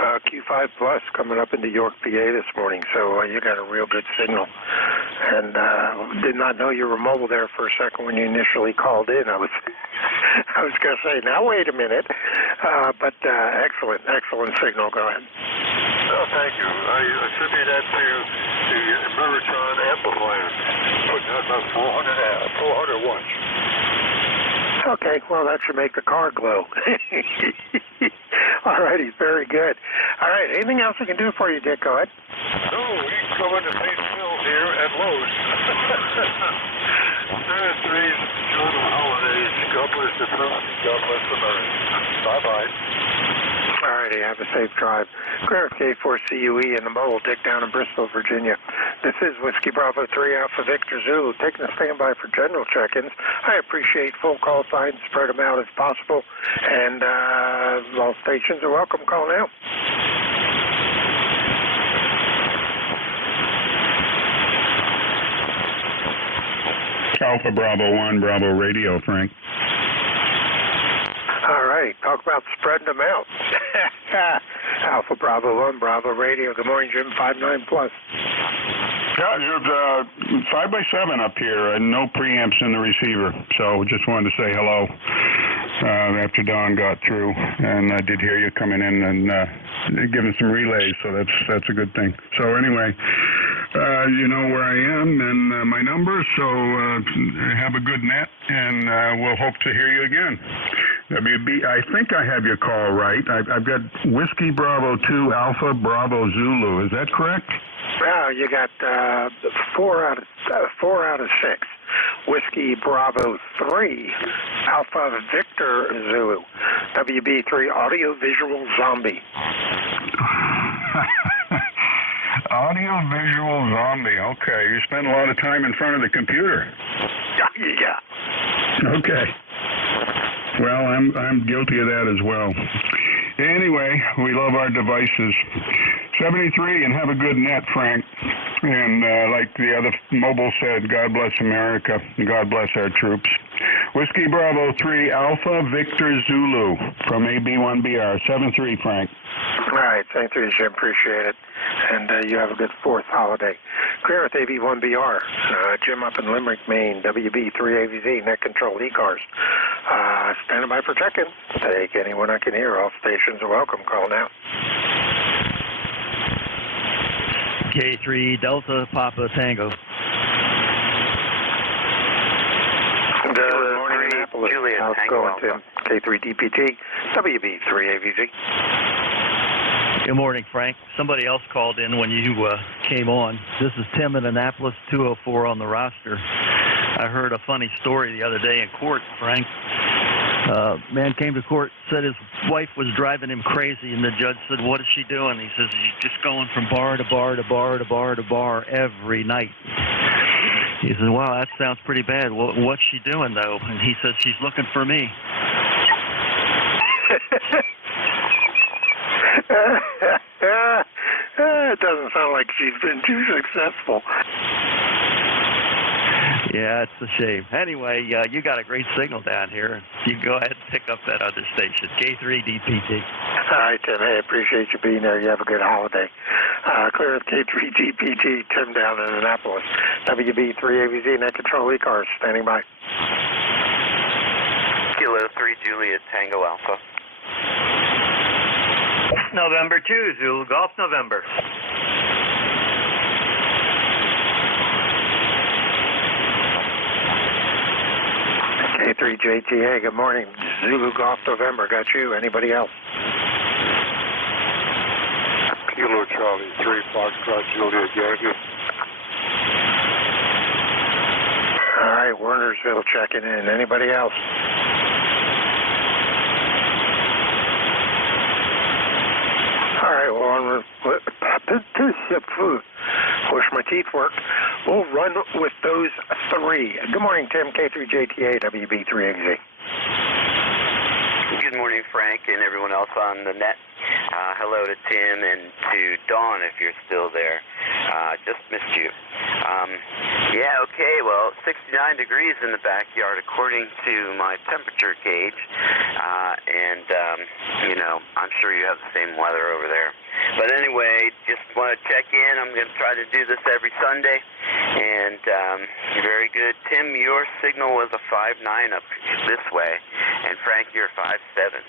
Q5 Plus coming up into York, PA this morning, so you got a real good signal. And did not know you were mobile there for a second when you initially called in. I was going to say, now wait a minute. But excellent signal. Go ahead. Oh, thank you. I attribute that to the Meriton amplifier, putting out about 400 watts. Okay, well, that should make the car glow. All righty, very good. All right, anything else we can do for you, Dick? Go ahead. No, we can come into St. Phil here at Lowe's. Thursdays, enjoy the holidays. God bless the truth. God bless America. Bye-bye. All righty, have a safe drive. Clear K4CUE and the mobile, Dick down in Bristol, Virginia. This is Whiskey Bravo 3 Alpha Victor Zulu, taking a standby for general check-ins. I appreciate full call signs, spread them out as possible, and all stations are welcome. Call now. Alpha Bravo 1, Bravo Radio, Frank. All right, talk about spreading them out. Alpha Bravo 1, Bravo Radio. Good morning, Jim. 59 plus. Yeah, you're 5x7 up here, and no preamps in the receiver. So just wanted to say hello after Don got through, and I did hear you coming in and giving some relays. So that's a good thing. So anyway. You know where I am and my number, so have a good net, and we'll hope to hear you again. WB, I think I have your call right. I've got Whiskey Bravo 2 Alpha Bravo Zulu. Is that correct? Well, you got 4 out of 6. Whiskey Bravo 3 Alpha Victor Zulu. WB3 Audio Visual Zombie. Audio visual zombie. Okay, you spend a lot of time in front of the computer. Yeah. Okay. Well, I'm guilty of that as well. Anyway, we love our devices. 73, and have a good net, Frank. And like the other mobile said, God bless America, and God bless our troops. Whiskey Bravo 3 Alpha Victor Zulu from AB1BR. 73, Frank. All right, thank you, Jim. Appreciate it. And you have a good 4th holiday. Clear with AB1BR. Jim up in Limerick, Maine. WB3AVZ, net control, ECARS. Standing by for check-in. Take anyone I can hear. All stations are welcome. Call now. K3 Delta Papa Tango. Good morning, Annapolis. Juliet, How's it going, Tim? K3DPT, WB3AVZ. Good morning, Frank. Somebody else called in when you came on. This is Tim in Annapolis, 204 on the roster. I heard a funny story the other day in court, Frank. Man came to court, said his wife was driving him crazy, and the judge said, "What is she doing?" He says, "She's just going from bar to bar to bar to bar to bar every night." He says, "Wow, that sounds pretty bad. Well, what's she doing, though?" And he says, "She's looking for me." It doesn't sound like she's been too successful. Yeah, it's a shame. Anyway, you got a great signal down here. You can go ahead and pick up that other station, K3DPT. All right, Tim. Hey, appreciate you being there. You have a good holiday. Clear with K3DPT, Tim down in Annapolis. WB3AVZ, Net Control ECARS, standing by. Kilo 3 Juliet Tango Alpha. November 2, Zulu Golf November. K3JTA, good morning. Zulu Golf November, got you. Anybody else? Kilo Charlie 3 Foxtrot Juliet Yankee. All right, Wernersville checking in. Anybody else? All right, well, wish my teeth work. We'll run with those three. Good morning, Tim, K3JTA, WB3AZ. Good morning, Frank, and everyone else on the net. Hello to Tim and to Dawn, if you're still there. Just missed you. Yeah, okay, well, 69 degrees in the backyard according to my temperature gauge. You know, I'm sure you have the same weather over there. But anyway, just want to check in. I'm going to try to do this every Sunday. And very good. Tim, your signal was a 5.9 up this way. And Frank, you're 5.7.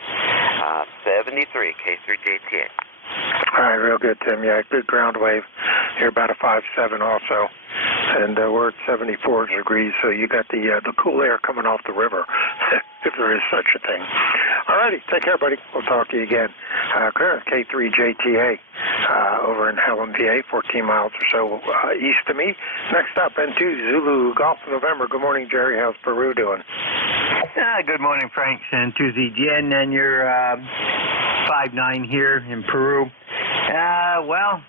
73, K3JTA. All right, real good, Tim. Yeah, good ground wave. You're about a 5.7 also. And we're at 74 degrees, so you got the cool air coming off the river, if there is such a thing. All righty, take care, buddy. We'll talk to you again. K3JTA over in Helen, PA, 14 miles or so east of me. Next up, N2 Zulu Golf November. Good morning, Jerry. How's Peru doing? Good morning, Frank. And 2ZGN, and you're 5.9 here in Peru. Well,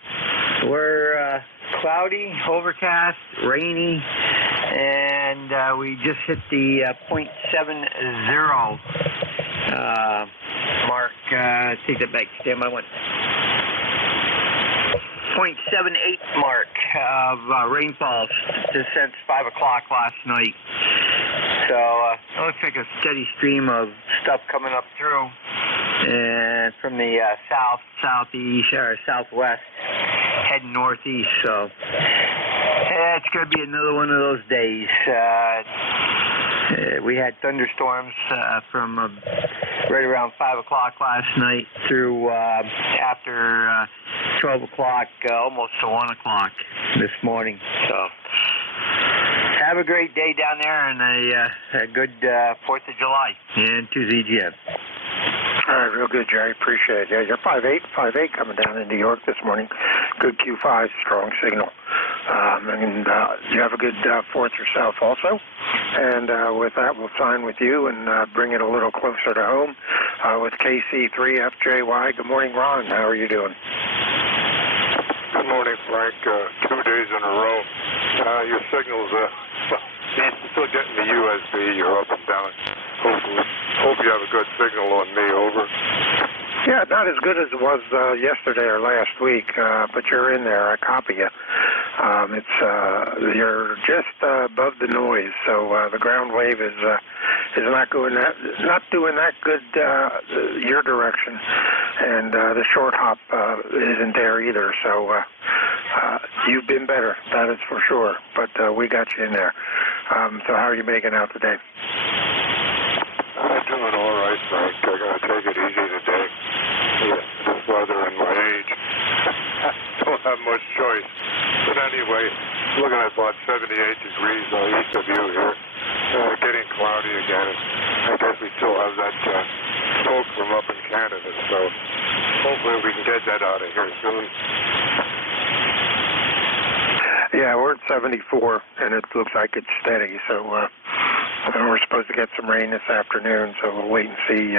we're cloudy, overcast, rainy, and we just hit the 0.70 mark. Take that back, Tim. I went 0.78 mark of rainfall since 5 o'clock last night. So it looks like a steady stream of stuff coming up through, and from the south, southeast, or southwest, heading northeast. So it's going to be another one of those days. We had thunderstorms from right around 5 o'clock last night through after 12 o'clock, almost to 1 o'clock this morning. So have a great day down there, and a good 4th of July, and to ZGM. All right, real good, Jerry. Appreciate it. Yeah, you're 5.8 coming down into York this morning. Good Q5, strong signal. And you have a good 4th yourself also. And with that, we'll sign with you and bring it a little closer to home with KC3FJY. Good morning, Ron. How are you doing? Good morning, Frank. 2 days in a row. Your signal's you're still getting the USB. You're up and down. Hope you have a good signal on me. Over. Yeah, not as good as it was yesterday or last week, but you're in there. I copy you. You're just above the noise, so the ground wave is not doing that good your direction, and the short hop isn't there either. So you've been better, that is for sure. But we got you in there. So how are you making out today? I'm doing all right, Frank. I'm going to take it easy today. This weather and my age. Don't have much choice. But anyway, looking at about 78 degrees east of you here. getting cloudy again. I guess we still have that smoke from up in Canada, so hopefully we can get that out of here soon. Yeah, we're at 74, and it looks like it's steady, so we're supposed to get some rain this afternoon, so we'll wait and see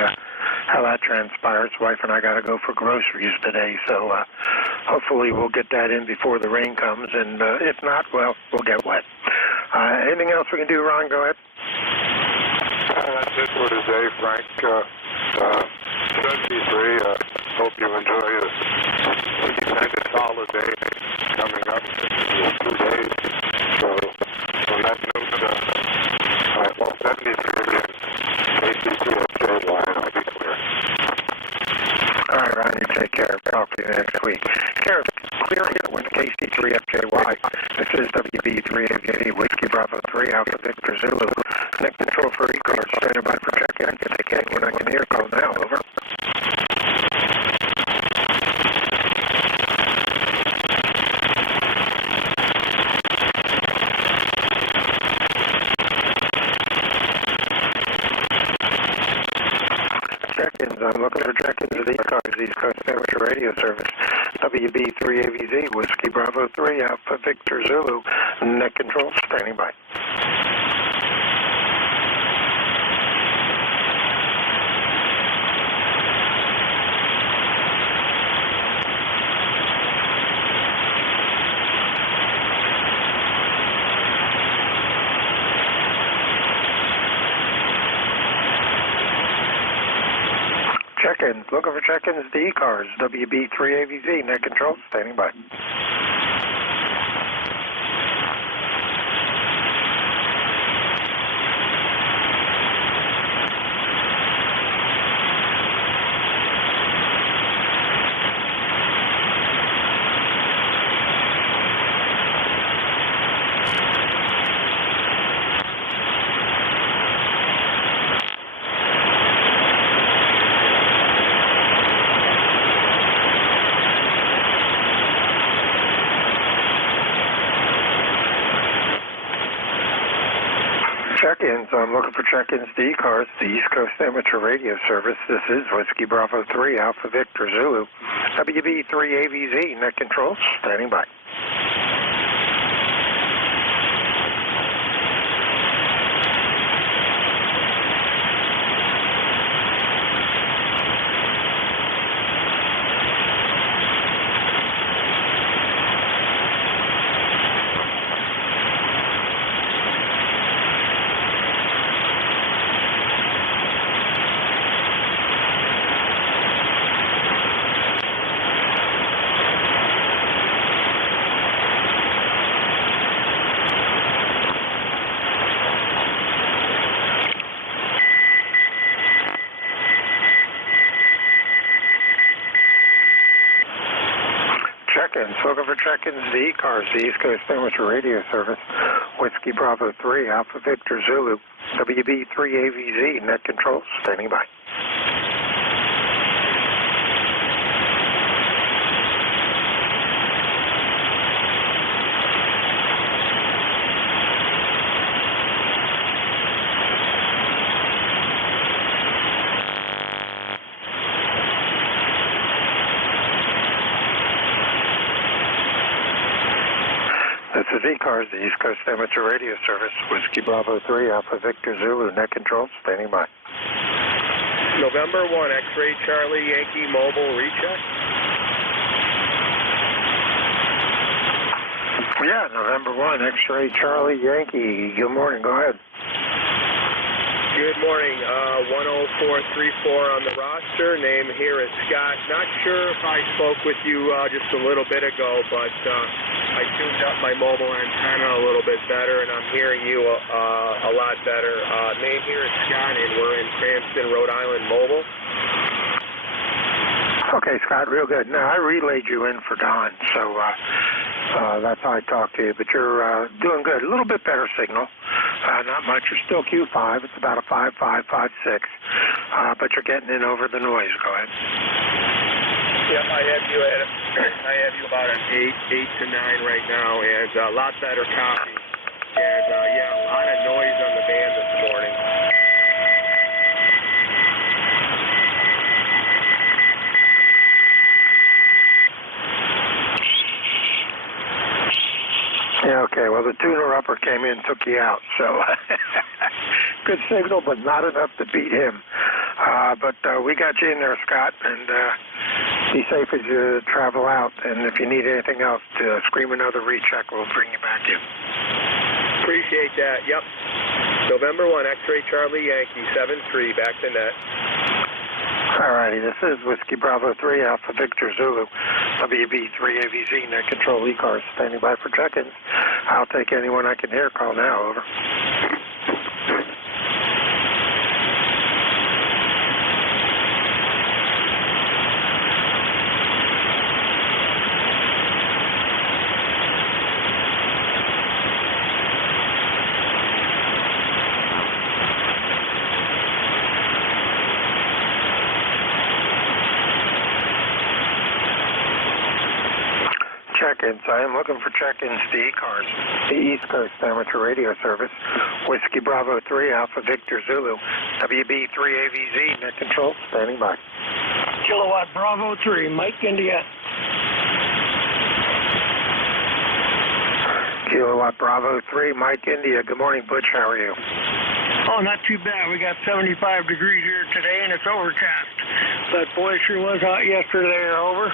how that transpires. Wife and I got to go for groceries today, so hopefully we'll get that in before the rain comes, and if not, well, we'll get wet. Anything else we can do, Ron? Go ahead. That's it for today, Frank. 73, hope you enjoy the Independence holiday coming up in 2 days. So, on that note, 73 again, KC2SJY, and I'll be clear. All right, Ron, you take care. Talk to you next week. Clear here with KC3FJY. This is WB3AV, Whiskey Bravo 3, Alpha Victor Zulu. Next control for ECARS. Standing by for check-in. Take anyone I can hear. Call now. Over. Check-ins. I'm looking for check-ins at ECARS, East Coast Amateur Radio Service. WB3AVZ, Whiskey Bravo 3, Alpha Victor Zulu. Net control. Standing by. Check-ins. Looking for check-ins to ECARS. WB3AVZ. Net control. Standing by. Check-ins. I'm looking for check-ins to ECARS, the East Coast Amateur Radio Service. This is Whiskey Bravo 3, Alpha Victor Zulu. WB3AVZ, net control, standing by. Check-ins. Looking for check-ins to ECARS, the East Coast Amateur Radio Service. Whiskey Bravo 3, Alpha Victor Zulu. WB3AVZ, net control, standing by. This is ECARS, the East Coast Amateur Radio Service. Whiskey Bravo 3, Alpha Victor Zulu, net control, standing by. November 1, X-Ray Charlie Yankee Mobile recheck. Yeah, November 1, X-Ray Charlie Yankee. Good morning, go ahead. Good morning. 10434 on the roster. Name here is Scott. Not sure if I spoke with you just a little bit ago, but I tuned up my mobile antenna a little bit better, and I'm hearing you a lot better. Name here is Scott, and we're in Cranston, Rhode Island Mobile. Okay, Scott, real good. Now, I relayed you in for Don, so that's how I talked to you. But you're doing good. A little bit better signal. Not much. You're still Q5. It's about a 5.5, 5.6. But you're getting in over the noise. Go ahead. Yep, I have you about an 8 to 9 right now, and a lot better copy. And, yeah, a lot of noise on the band this morning. Yeah, okay. Well, the tuner-upper came in, took you out. So good signal, but not enough to beat him. But we got you in there, Scott, and be safe as you travel out. And if you need anything else, to scream another recheck, we'll bring you back in. Appreciate that. Yep. November 1, X-Ray Charlie Yankee, 7-3, back to net. Alrighty, this is Whiskey Bravo 3, Alpha Victor Zulu, WB3AVZ, net control ECARS, standing by for check-ins. I'll take anyone I can hear. Call now, over. Check-ins. I am looking for check-ins to ECARS, the East Coast Amateur Radio Service. Whiskey Bravo 3, Alpha Victor Zulu, WB3AVZ, net control, standing by. Kilowatt Bravo 3, Mike India. Kilowatt Bravo 3, Mike India. Good morning, Butch. How are you? Oh, not too bad. We got 75 degrees here today, and it's overcast. But boy, it sure was hot yesterday. Over.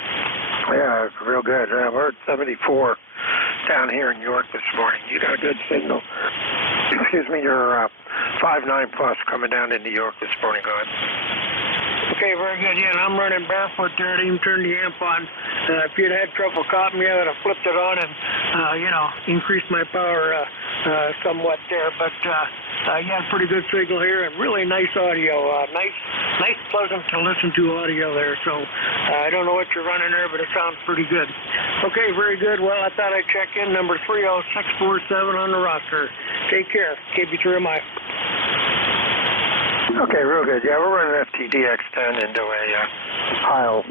Yeah, it's real good. We're at 74 down here in York this morning. You got a good signal. Excuse me, you're 5.9 plus coming down into York this morning. Go ahead. Okay, very good. Yeah, and I'm running barefoot there. I didn't even turn the amp on. If you'd had trouble caught me, I would have flipped it on and, increased my power somewhat there. But, yeah, pretty good signal here and really nice audio. Nice, pleasant to listen to audio there. So I don't know what you're running there, but it sounds pretty good. Okay, very good. Well, I thought I'd check in. Number 30647 on the roster. Take care. KB3MI. Okay, real good. Yeah, we're running FTDX10 into a Heil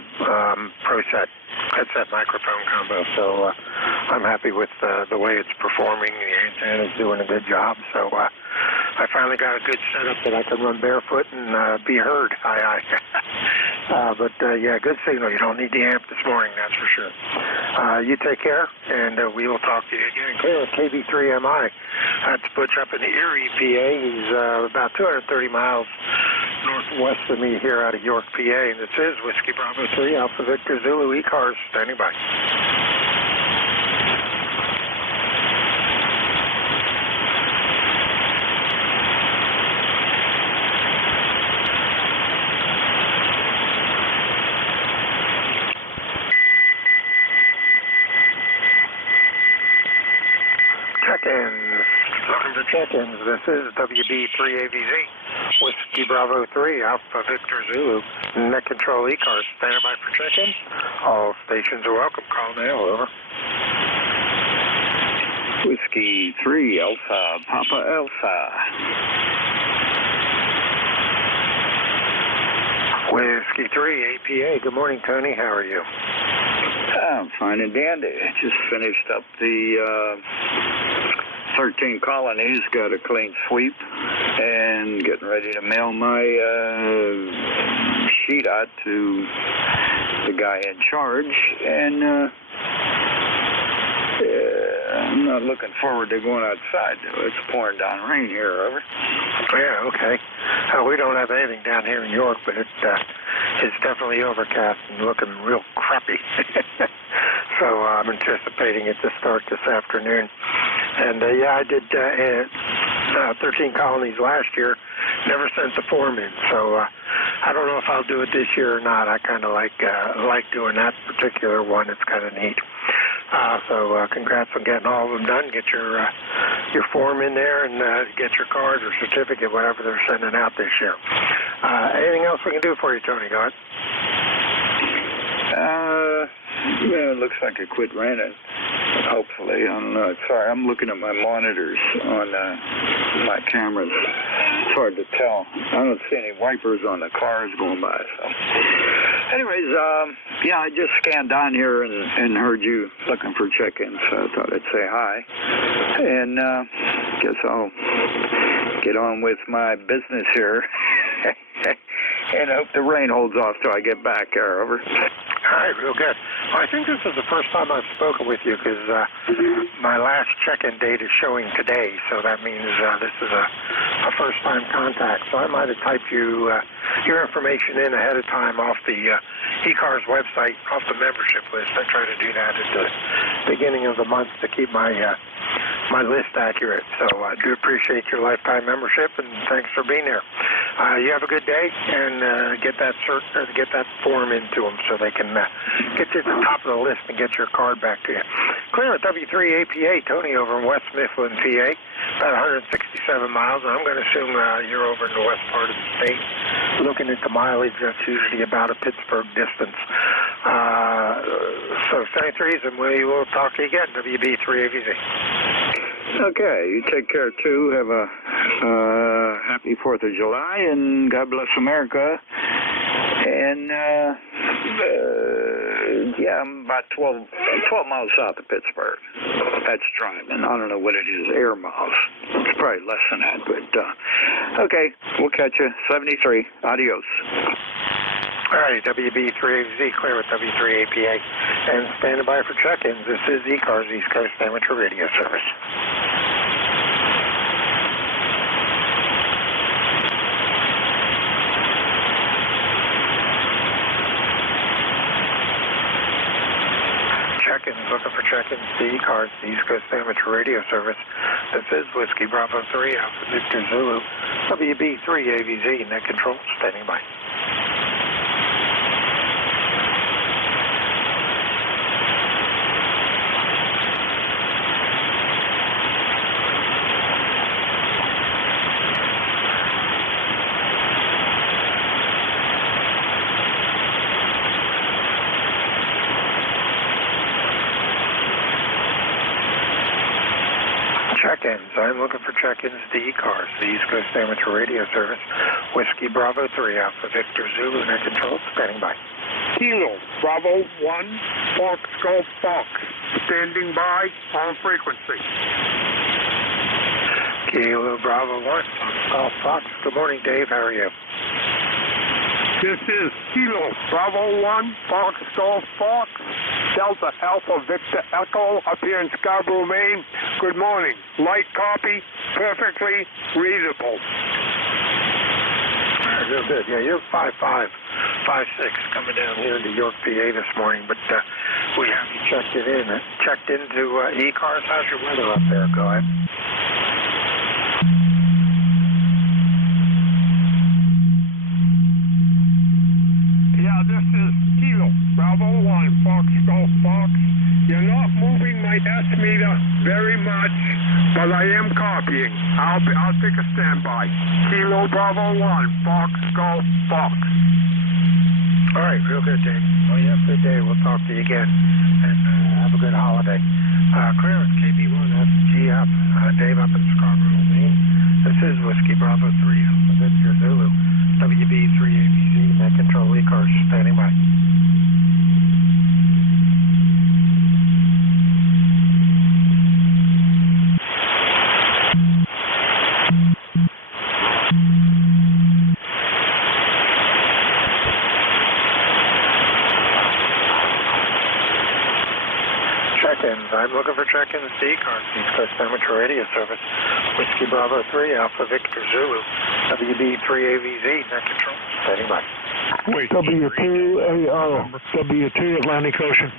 Pro Set headset microphone combo, so I'm happy with the way it's performing. The antenna's doing a good job, so I finally got a good setup that I can run barefoot and be heard. But yeah, good signal. You don't need the amp this morning, that's for sure. You take care, and we will talk to you again. Clear at KB3MI. That's Butch up in the Erie, PA. He's about 230 miles northwest of me here out of York, PA, and this is Whiskey Bravo 3, Alpha Victor Zulu, ECARS, standing by. Check-ins. Looking for check-ins. This is WB3AVZ. Whiskey Bravo 3, Alpha Victor Zulu. Net control ECARS. Standing by for check-in. All stations are welcome. Call now. Over. Whiskey 3, Alpha, Papa Alpha. Whiskey 3, APA. Good morning, Tony. How are you? I'm fine and dandy. Just finished up the 13 colonies, got a clean sweep, and getting ready to mail my sheet out to the guy in charge. And I'm not looking forward to going outside, though. It's pouring down rain here, over. Yeah, okay. We don't have anything down here in York, but it's definitely overcast and looking real crappy. So I'm anticipating it to start this afternoon. And yeah, I did 13 colonies last year. Never sent the form in, so I don't know if I'll do it this year or not. I kind of like doing that particular one. It's kind of neat. So congrats on getting all of them done. Get your form in there and get your card or certificate, whatever they're sending out this year. Anything else we can do for you, Tony? Go ahead. Yeah, it looks like it quit raining. Hopefully, sorry, I'm looking at my monitors on my cameras. It's hard to tell. I don't see any wipers on the cars going by. So, anyways, yeah, I just scanned down here and heard you looking for check-ins, so I thought I'd say hi. and guess I'll get on with my business here. And I hope the rain holds off till I get back here. Over. All right, real good. Well, I think this is the first time I've spoken with you because my last check-in date is showing today, so that means this is a first-time contact. So I might have typed your information in ahead of time off the ECARS website, off the membership list. I try to do that at the beginning of the month to keep my list accurate. So I do appreciate your lifetime membership, and thanks for being here. You have a good day, and get that form into them so they can get you to the top of the list and get your card back to you. Clear at W3APA, Tony over in West Mifflin, PA, about 167 miles, and I'm going to assume you're over in the west part of the state. Looking at the mileage, that's usually about a Pittsburgh distance. So stay threes, and we will talk to you again, WB3AVZ. Okay, you take care too. Have a happy 4th of July, and God bless America. And yeah, I'm about 12 miles south of Pittsburgh. That's driving. I don't know what it is, air miles. It's probably less than that, but okay, we'll catch you. 73. Adios. All right, WB3AZ, clear with W3APA. And standing by for check-ins. This is ECARS, East Coast Amateur Radio Service. Check-ins, looking for check-ins to ECARS, the East Coast Amateur Radio Service. This is Whiskey Bravo 3, Alpha Victor Zulu, WB3AVZ, net control, standing by. Check-ins. I'm looking for check-ins to ECARS, the East Coast Amateur Radio Service. Whiskey Bravo 3, Alpha Victor Zulu, net control, standing by. Kilo, Bravo 1, Fox Golf Fox, standing by on frequency. Kilo, Bravo 1, Fox Golf Fox. Good morning, Dave. How are you? This is Kilo, Bravo 1, Fox Golf Fox, Delta Alpha Victor Echo, up here in Scarborough, Maine. Good morning. Light copy, perfectly readable. Real good. Yeah, you're 5'5", 5'6", coming down here into York, PA this morning, but we have you checked into ECARS. How's your weather up there? Go ahead. Yeah, this is Kilo, Bravo 1, Fox Golf Fox. You're not moving my S-meter very much, but I am copying. I'll take a standby. Kilo, Bravo 1, Fox Golf Fox. All right, real good, Dave. Well, you have a good day. We'll talk to you again, and have a good holiday. Clearance, KB1, FG up. Dave up in Scarborough, Maine. This is Whiskey Bravo 3, Alpha Victor Zulu, WB3AVZ, net control ECARS, standing by. Check-ins. I'm looking for check-ins to ECARS, East Coast Amateur Radio Service. Whiskey Bravo 3, Alpha Victor Zulu, WB3AVZ, net control, standing by. W2AO, W2 Atlantic Ocean.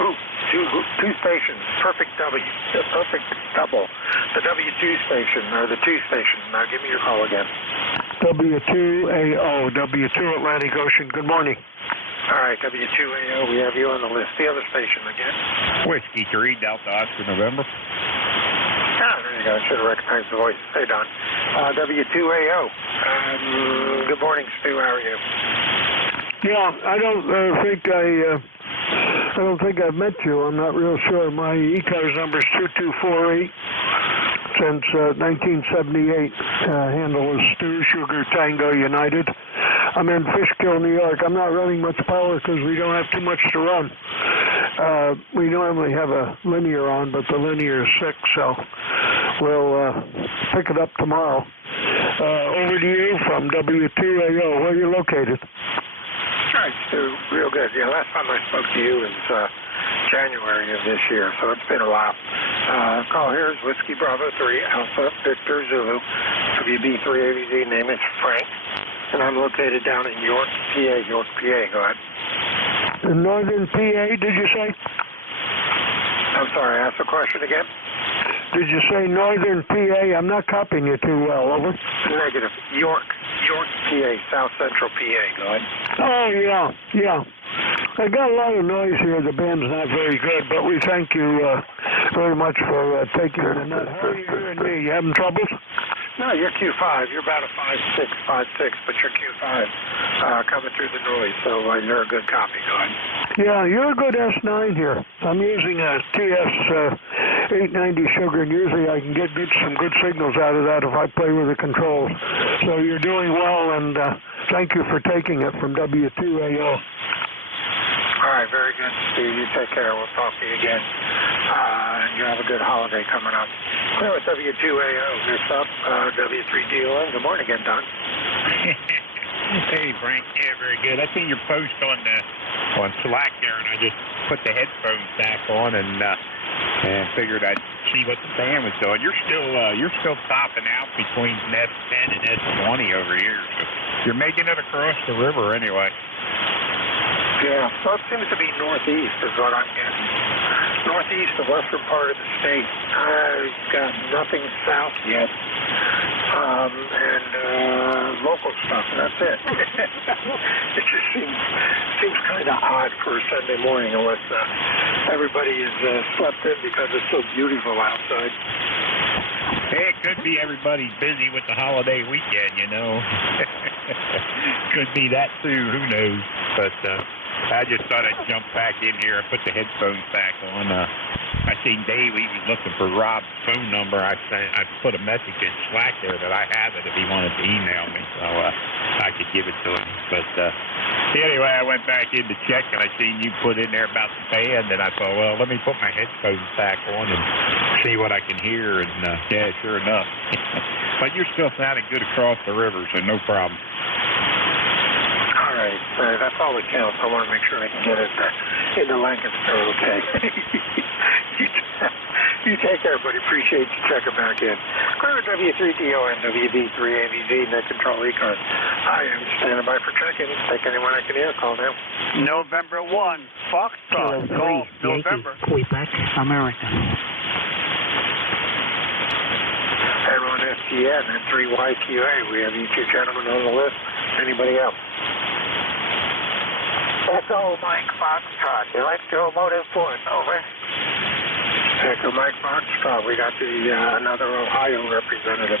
Ooh, two stations, perfect W, perfect double. The W2 station, or the 2 station. Now give me your call again. W2AO, W2 Atlantic Ocean. Good morning. All right, W2AO, we have you on the list. The other station again. Whiskey 3, Delta Oscar, November. Ah, there you go. I should have recognized the voice. Hey, Don. W2AO. Good morning, Stu. How are you? Yeah, I don't think I've met you. I'm not real sure. My ECARS number is 2248. Since 1978, handle is Stu Sugar Tango United. I'm in Fishkill, New York. I'm not running much power because we don't have too much to run. We normally have a linear on, but the linear is sick, so we'll pick it up tomorrow. Over to you from W2AO. Where are you located? Right, Stu. Real good. Yeah, last time I spoke to you was January of this year, so it's been a while. Call here is Whiskey Bravo 3 Alpha Victor Zulu WB3ABZ. Name is Frank, and I'm located down in York, PA. York, PA. Go ahead. In northern PA, did you say? I'm sorry, ask the question again. Did you say northern PA? I'm not copying you too well. Over. Negative. York, PA, South Central PA. Go ahead. Oh, yeah. I got a lot of noise here. The band's not very good, but we thank you very much for taking it. How are you hearing me? You having troubles? No, you're Q5. You're about a 5.6, but you're Q5 coming through the noise, so you're a good copy. Go ahead. Yeah, you're a good S9 here. I'm using a TS 890 sugar, and usually I can get some good signals out of that if I play with the controls. So you're doing well, and thank you for taking it from W2AO. All right, very good, Steve. You take care. We'll talk to you again. You have a good holiday coming up. Clear with W2AO. Next up, W3DON. Good morning again, Don. Hey, Frank. Yeah, very good. I seen your post on Slack there, and I just put the headphones back on and figured I'd see what the band was doing. You're still topping out between S10 and S20 over here. So you're making it across the river anyway. Yeah, well, it seems to be northeast is what I'm getting. Northeast, the western part of the state. I've got nothing south yet. And local stuff, and that's it. It just seems kind of odd for a Sunday morning unless everybody is slept in because it's so beautiful outside. Hey, it could be everybody's busy with the holiday weekend, you know. Could be that too, who knows. But I just thought I'd jump back in here and put the headphones back on. I seen Dave, he was looking for Rob's phone number. I put a message in Slack there that I have it if he wanted to email me, so I could give it to him. But anyway, I went back in to check, and I seen you put in there about the band, and I thought, well, let me put my headphones back on and see what I can hear. And yeah, sure enough. But you're still sounding good across the river, so no problem. All right, that's all that counts. I want to make sure I can get it into Lancaster, okay? You take care, buddy. Appreciate you checking back in. Clear W3DON, WB3ABZ, net control ECARS. I am standing by for check-in. Take anyone I can hear. Call now. November 1, Foxtrot, Golf, November. Quebec, America. Everyone STN and 3YQA. We have you two gentlemen on the list. Anybody else? Echo Mike Foxtrot, Electromotive Point, over. Echo Mike Foxtrot, we got another Ohio representative.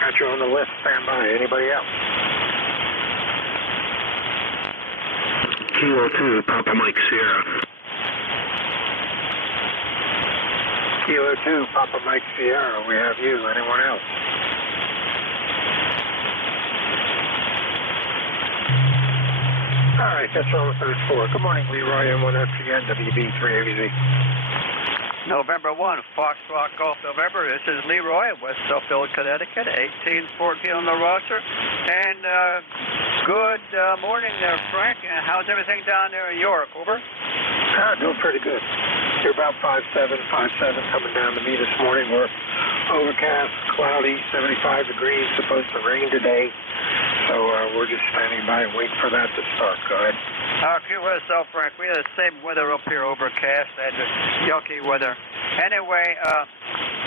Got you on the list, stand by. Anybody else? Kilo 2, Papa Mike Sierra. Kilo 2, Papa Mike Sierra, we have you. Anyone else? All right, that's all the first four. Good morning, Leroy, M1FCN, WB3ABZ. November 1, Foxtrot, Golf, November. This is Leroy, West Suffield, Connecticut, 1814 on the roster. And good morning there, Frank. How's everything down there in York? Over? Doing pretty good. You're about 5'7", coming down to me this morning. We're overcast, cloudy, 75 degrees, supposed to rain today. So we're just standing by and waiting for that to start. Go ahead. QSL, Frank. We had the same weather up here, overcast and yucky weather. Anyway,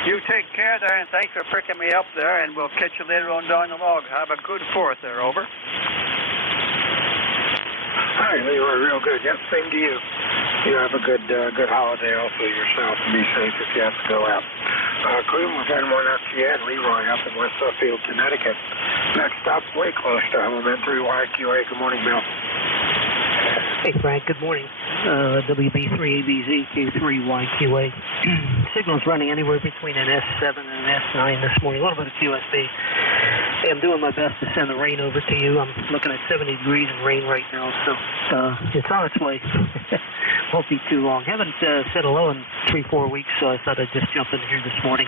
you take care there, and thanks for picking me up there, and we'll catch you later on down the log. Have a good 4th there, over. Hi, Leroy, real good. Yep, same to you. You have a good holiday also yourself, and be safe if you have to go out. Cleveland was N1FCN, Leroy up in West Suffield, Connecticut. Next up, way close to home, N3YQA. Good morning, Bill. Hey, Frank, good morning. WB3ABZ, Q3YQA. Signal's running anywhere between an S7 and an S9 this morning. A little bit of QSB. Hey, I'm doing my best to send the rain over to you. I'm looking at 70 degrees and rain right now, so it's on its way. Won't be too long. Haven't said hello in 3-4 weeks, so I thought I'd just jump in here this morning.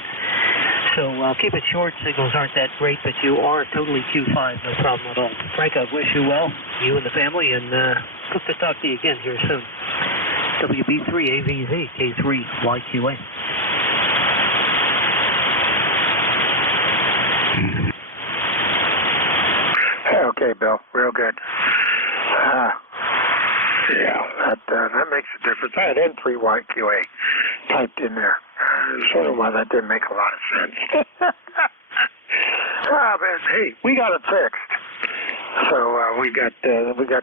So keep it short. Signals aren't that great, but you are totally Q5, no problem at all. Frank, I wish you well, you and the family, and hope to talk to you again here soon. WB3AVZ, K3YQA. Okay, Bill, real good. Yeah, that makes a difference. I had N3YQA typed in there. I was wondering why that didn't make a lot of sense. Man, hey, we got it fixed. So we got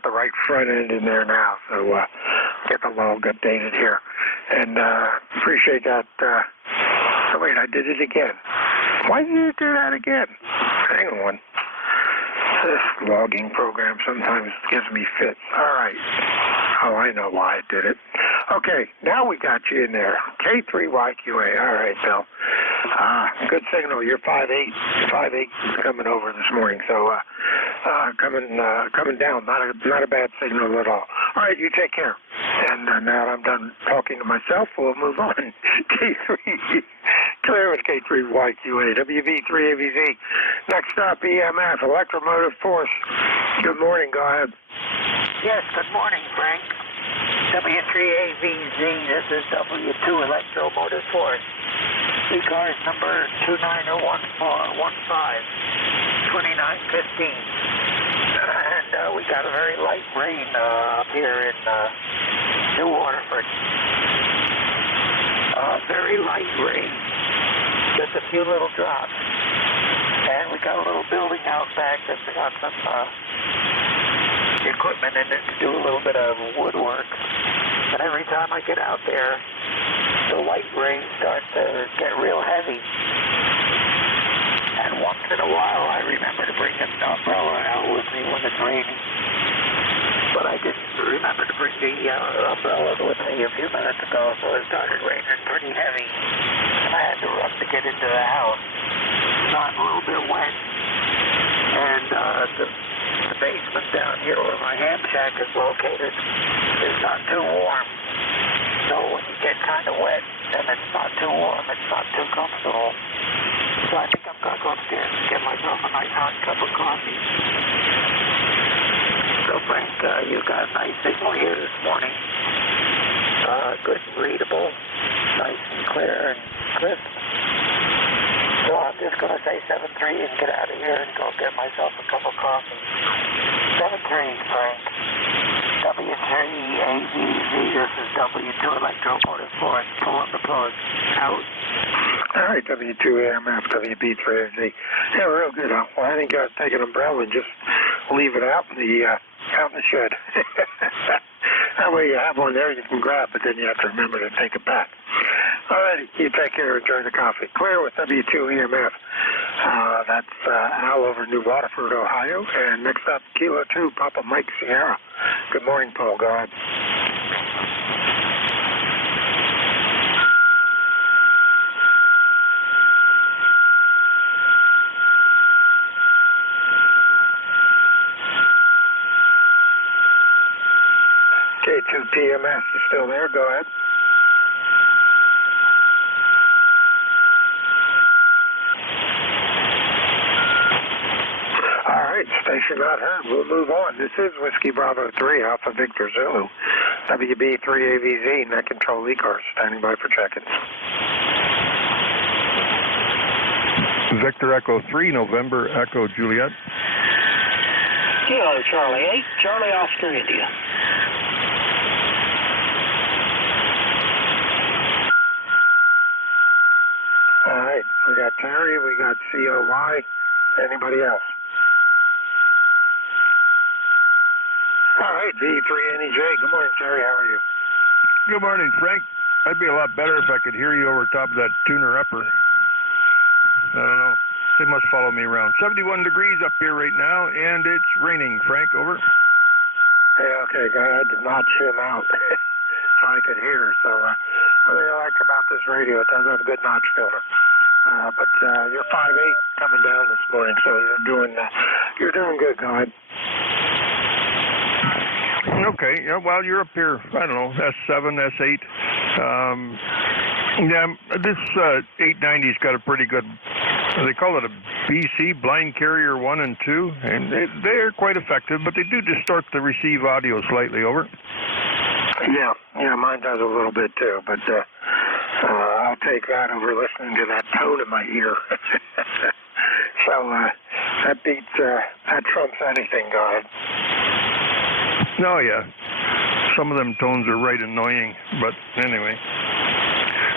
the right front end in there now. So get the log updated here, and appreciate that. Oh wait, I did it again. Why did you do that again? Hang on. This logging program sometimes gives me fits. All right. Oh, I know why I did it. Okay, now we got you in there. K3YQA. All right, Bill. Good signal. You're 5'8". 5'8" is coming over this morning, so coming down. Not a bad signal at all. All right, you take care. And now that I'm done talking to myself, we'll move on. K3. Clear with K3YQA, WV3AVZ. Next up, EMF, Electromotive Force. Good morning, go ahead. Yes, good morning, Frank. W3AVZ, this is W2 Electromotive Force. ECARS number 290115, 2915. And we got a very light rain up here in New Waterford. Very light rain. Just a few little drops. And we got a little building out back that's got some equipment in it to do a little bit of woodwork. And every time I get out there, the light rain starts to get real heavy. And once in a while, I remember to bring an umbrella out with me when it's raining. But I didn't remember to bring the umbrella with me a few minutes ago, so it started raining pretty heavy. And I had to run to get into the house. So I'm a little bit wet. And the basement down here where my ham shack is located is not too warm. So when you get kind of wet and it's not too warm, it's not too comfortable. So I think I'm going to go upstairs and get myself a nice hot cup of coffee. So Frank, you got a nice signal here this morning. Good and readable, nice and clear and crisp. So I'm just going to say 7-3 and get out of here and go get myself a cup of coffee. 7-3, Frank. W3AVZ, this is W2 Electromotive Force. Pulling the plug. Out. All right, W2AMF, WB3AVZ. Yeah, real good. Well, I think I'll take an umbrella and just leave it out in the shed. That way you have one there you can grab, but then you have to remember to take it back. All righty, you take care. Enjoy the coffee. Clear with W2EMF. That's Al over New Waterford, Ohio. And next up, Kilo 2, Papa Mike Sierra. Good morning, Paul. Go ahead. K2PMS is still there. Go ahead. All right, station not heard. We'll move on. This is Whiskey Bravo 3, Alpha Victor Zulu. WB3AVZ, net control ECARS, standing by for check-ins. Victor Echo 3, November Echo Juliet. Kilo Charlie 8, Charlie Oscar India. All right, we got Terry, we got COY. Anybody else? All right, V3NEJ. Good morning, Terry. How are you? Good morning, Frank. I'd be a lot better if I could hear you over top of that tuner upper. I don't know. They must follow me around. 71 degrees up here right now, and it's raining. Frank, over. Hey, okay, I had to notch him out so I could hear. So, what I like about this radio, it does have a good notch filter. But you're 5'8" coming down this morning, so you're doing good, God. Okay, yeah, well, you're up here, I don't know, S7, S8. Yeah, this 890's got a pretty good, they call it a BC, blind carrier 1 and 2, and they're quite effective, but they do distort the receive audio slightly, over. Yeah, mine does a little bit too, but I'll take that over listening to that tone in my ear. So that trumps anything, God. Oh, yeah. Some of them tones are right annoying, but anyway.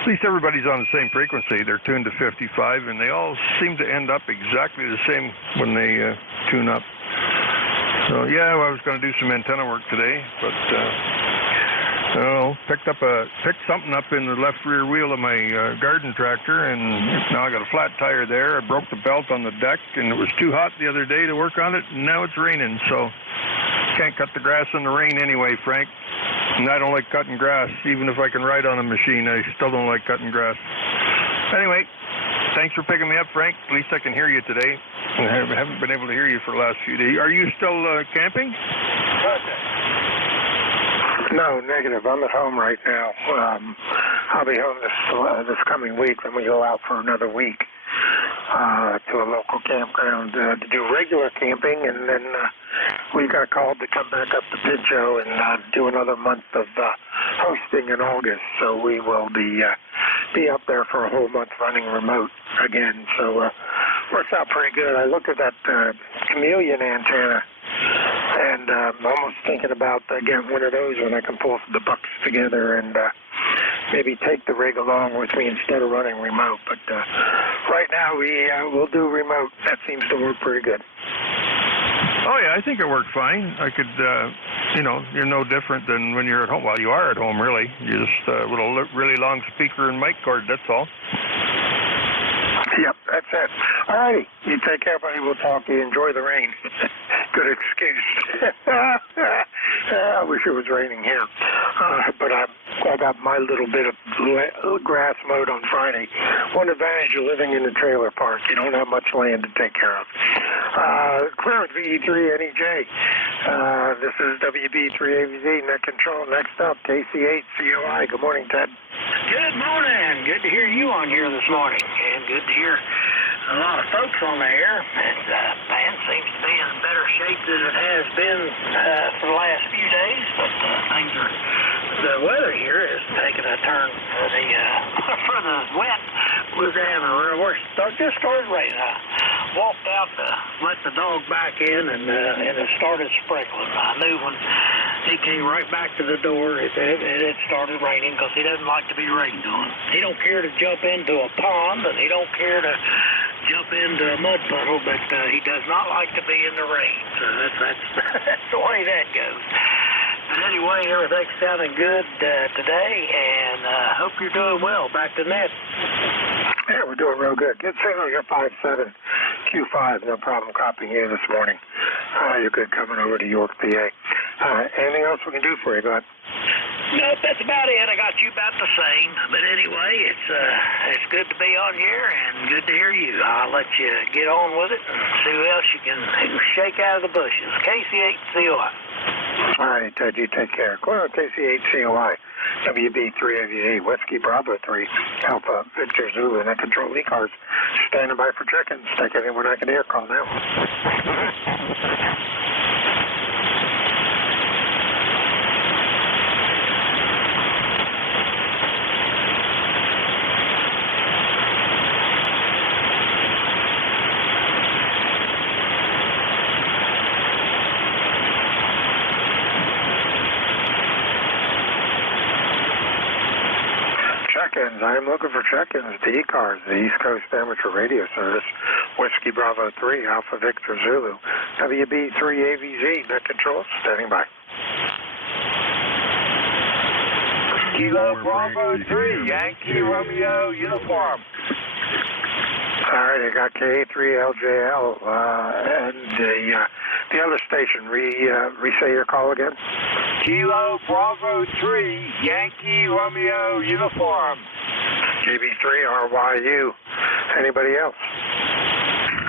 At least everybody's on the same frequency. They're tuned to 55, and they all seem to end up exactly the same when they tune up. So, yeah, I was going to do some antenna work today, but I don't know, picked something up in the left rear wheel of my garden tractor, and now I got a flat tire there. I broke the belt on the deck, and it was too hot the other day to work on it, and now it's raining, so can't cut the grass in the rain anyway, Frank. And I don't like cutting grass. Even if I can ride on a machine, I still don't like cutting grass. Anyway, thanks for picking me up, Frank. At least I can hear you today. I haven't been able to hear you for the last few days. Are you still camping? No, negative. I'm at home right now. I'll be home this coming week, and we go out for another week to a local campground to do regular camping, and then we got called to come back up to Pincho and do another month of hosting in August. So we will be up there for a whole month running remote again. So works out pretty good. I looked at that chameleon antenna, and I'm almost thinking about getting one of those when I can pull the bucks together and maybe take the rig along with me instead of running remote. But right now we'll do remote. That seems to work pretty good. Oh, yeah, I think it worked fine. I could, you're no different than when you're at home. Well, you are at home, really. You just with a really long speaker and mic cord, that's all. Yep, that's it. All righty. You take care, buddy. We'll talk to you. Enjoy the rain. Good excuse. I wish it was raining here. But I got my little bit of grass mowed on Friday. One advantage of living in a trailer park, you don't have much land to take care of. Clearance VE3 NEJ. This is WB3AVZ, net control. Next up, KC8COI. Good morning, Ted. Good morning. Good to hear you on here this morning, and good to hear a lot of folks on the air. And band seems to be in better shape than it has been for the last few days, but the weather here is taking a turn for the wet. We're having a real worse. Just started raining. I walked out to let the dog back in, and it started sprinkling. I knew when he came right back to the door, it started raining because he doesn't like to be rained on. He don't care to jump into a pond, and he don't care to jump into a mud puddle, but he does not like to be in the rain. So that's the way that goes. But anyway, everything's sounding good today, and hope you're doing well. Back to net. Yeah, we're doing real good. Good signal. You're 5'7", Q5. No problem copying you this morning. You're good coming over to York, PA. Anything else we can do for you, God? Nope, that's about it. I got you about the same. But anyway, it's good to be on here and good to hear you. I'll let you get on with it and see who else you can shake out of the bushes. KC8COI. All right, Ted, you take care. Go on, KC8COI. WB3AVA, Whiskey Bravo 3, Alpha Victor Zulu, and I control ECARS. Standing by for check-ins. Take anyone I can hear. Call now. Check-ins. I am looking for check-ins to ECARS, the East Coast Amateur Radio Service. Whiskey Bravo 3, Alpha Victor Zulu. WB3AVZ, net control, standing by. Kilo Bravo 3, Yankee Romeo uniform. All right, I got K3LJL, and the other station. Re-say your call again. Kilo Bravo 3, Yankee Romeo uniform. GB3RYU, Anybody else?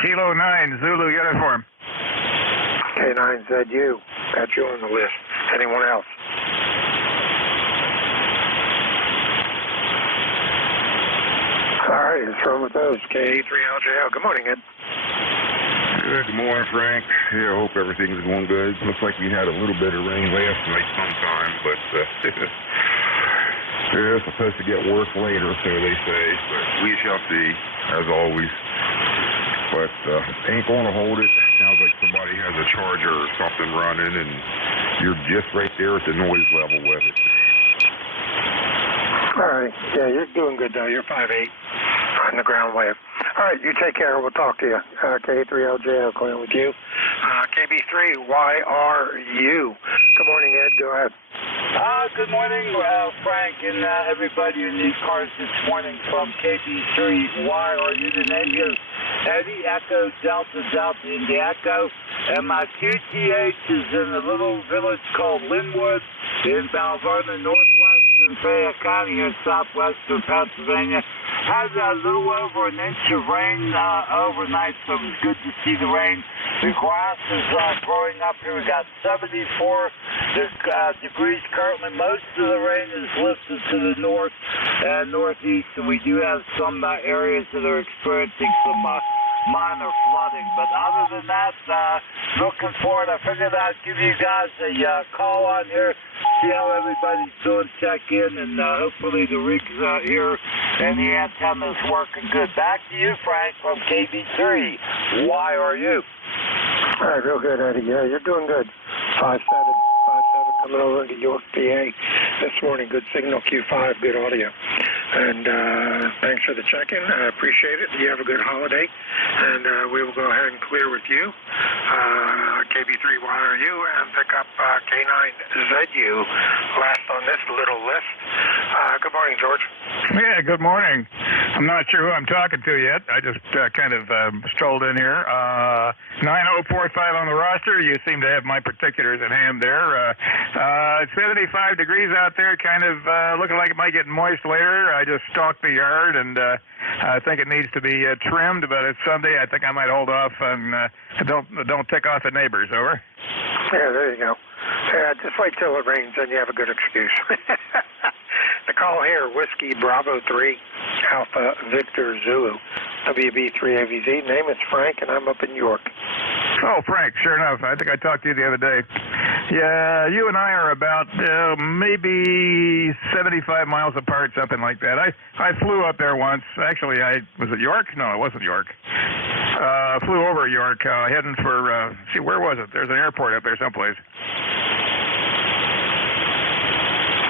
Kilo 9, Zulu uniform. K9ZU. Got you on the list. Anyone else? All right, it's from with those. K3LJL. Good morning, Ed. Good morning, Frank. Yeah, I hope everything's going good. Looks like we had a little bit of rain last night sometime, but yeah, it's supposed to get worse later, so they say. But we shall see, as always. But ain't going to hold it. Sounds like somebody has a charger or something running, and you're just right there at the noise level with it. All right. Yeah, you're doing good, though. You're 5'8" on the ground wave. All right, you take care. We'll talk to you. K3LJL, going with you. KB3, YRU. Good morning, Ed. Go ahead. Good morning, Frank, and everybody in these cars this morning from KB3. YRU, the name is Eddie Echo Delta Delta India Echo, and my QTH is in a little village called Linwood in Balverna, northwestern Fayette County in southwestern Pennsylvania. Had a little over an inch of rain overnight, so it was good to see the rain. The grass is growing up here. We got 74 degrees currently. Most of the rain is lifted to the north and northeast, and we do have some areas that are experiencing some minor flooding. But other than that, looking forward, I figured I'd give you guys a call on here, see how everybody's doing, check in, and hopefully the rigs here and the antenna's working good. Back to you, Frank, from KB3. Why are you? All right, real good, Eddie. Yeah, you're doing good. 5'7", coming over into York, PA this morning. Good signal, Q5, good audio. And thanks for the check-in. I appreciate it. You have a good holiday. And we will go ahead and clear with you. KB3YRU and pick up K9ZU last on this little list. Good morning, George. Yeah, good morning. I'm not sure who I'm talking to yet. I just kind of strolled in here. 9045 on the roster. You seem to have my particulars at hand there. 75 degrees out there, kind of looking like it might get moist later. I just stalked the yard, and I think it needs to be trimmed, but it's Sunday. I think I might hold off and don't tick off the neighbors. Over. Yeah, there you go. Yeah, just wait till it rains, then you have a good excuse. The call here, Whiskey Bravo 3, Alpha Victor Zulu, WB3AVZ. Name is Frank, and I'm up in York. Oh, Frank, sure enough. I think I talked to you the other day. Yeah, you and I are about maybe 75 miles apart, something like that. I flew up there once. Actually, was it York? No, it wasn't York. Flew over York, heading for, where was it? There's an airport up there someplace.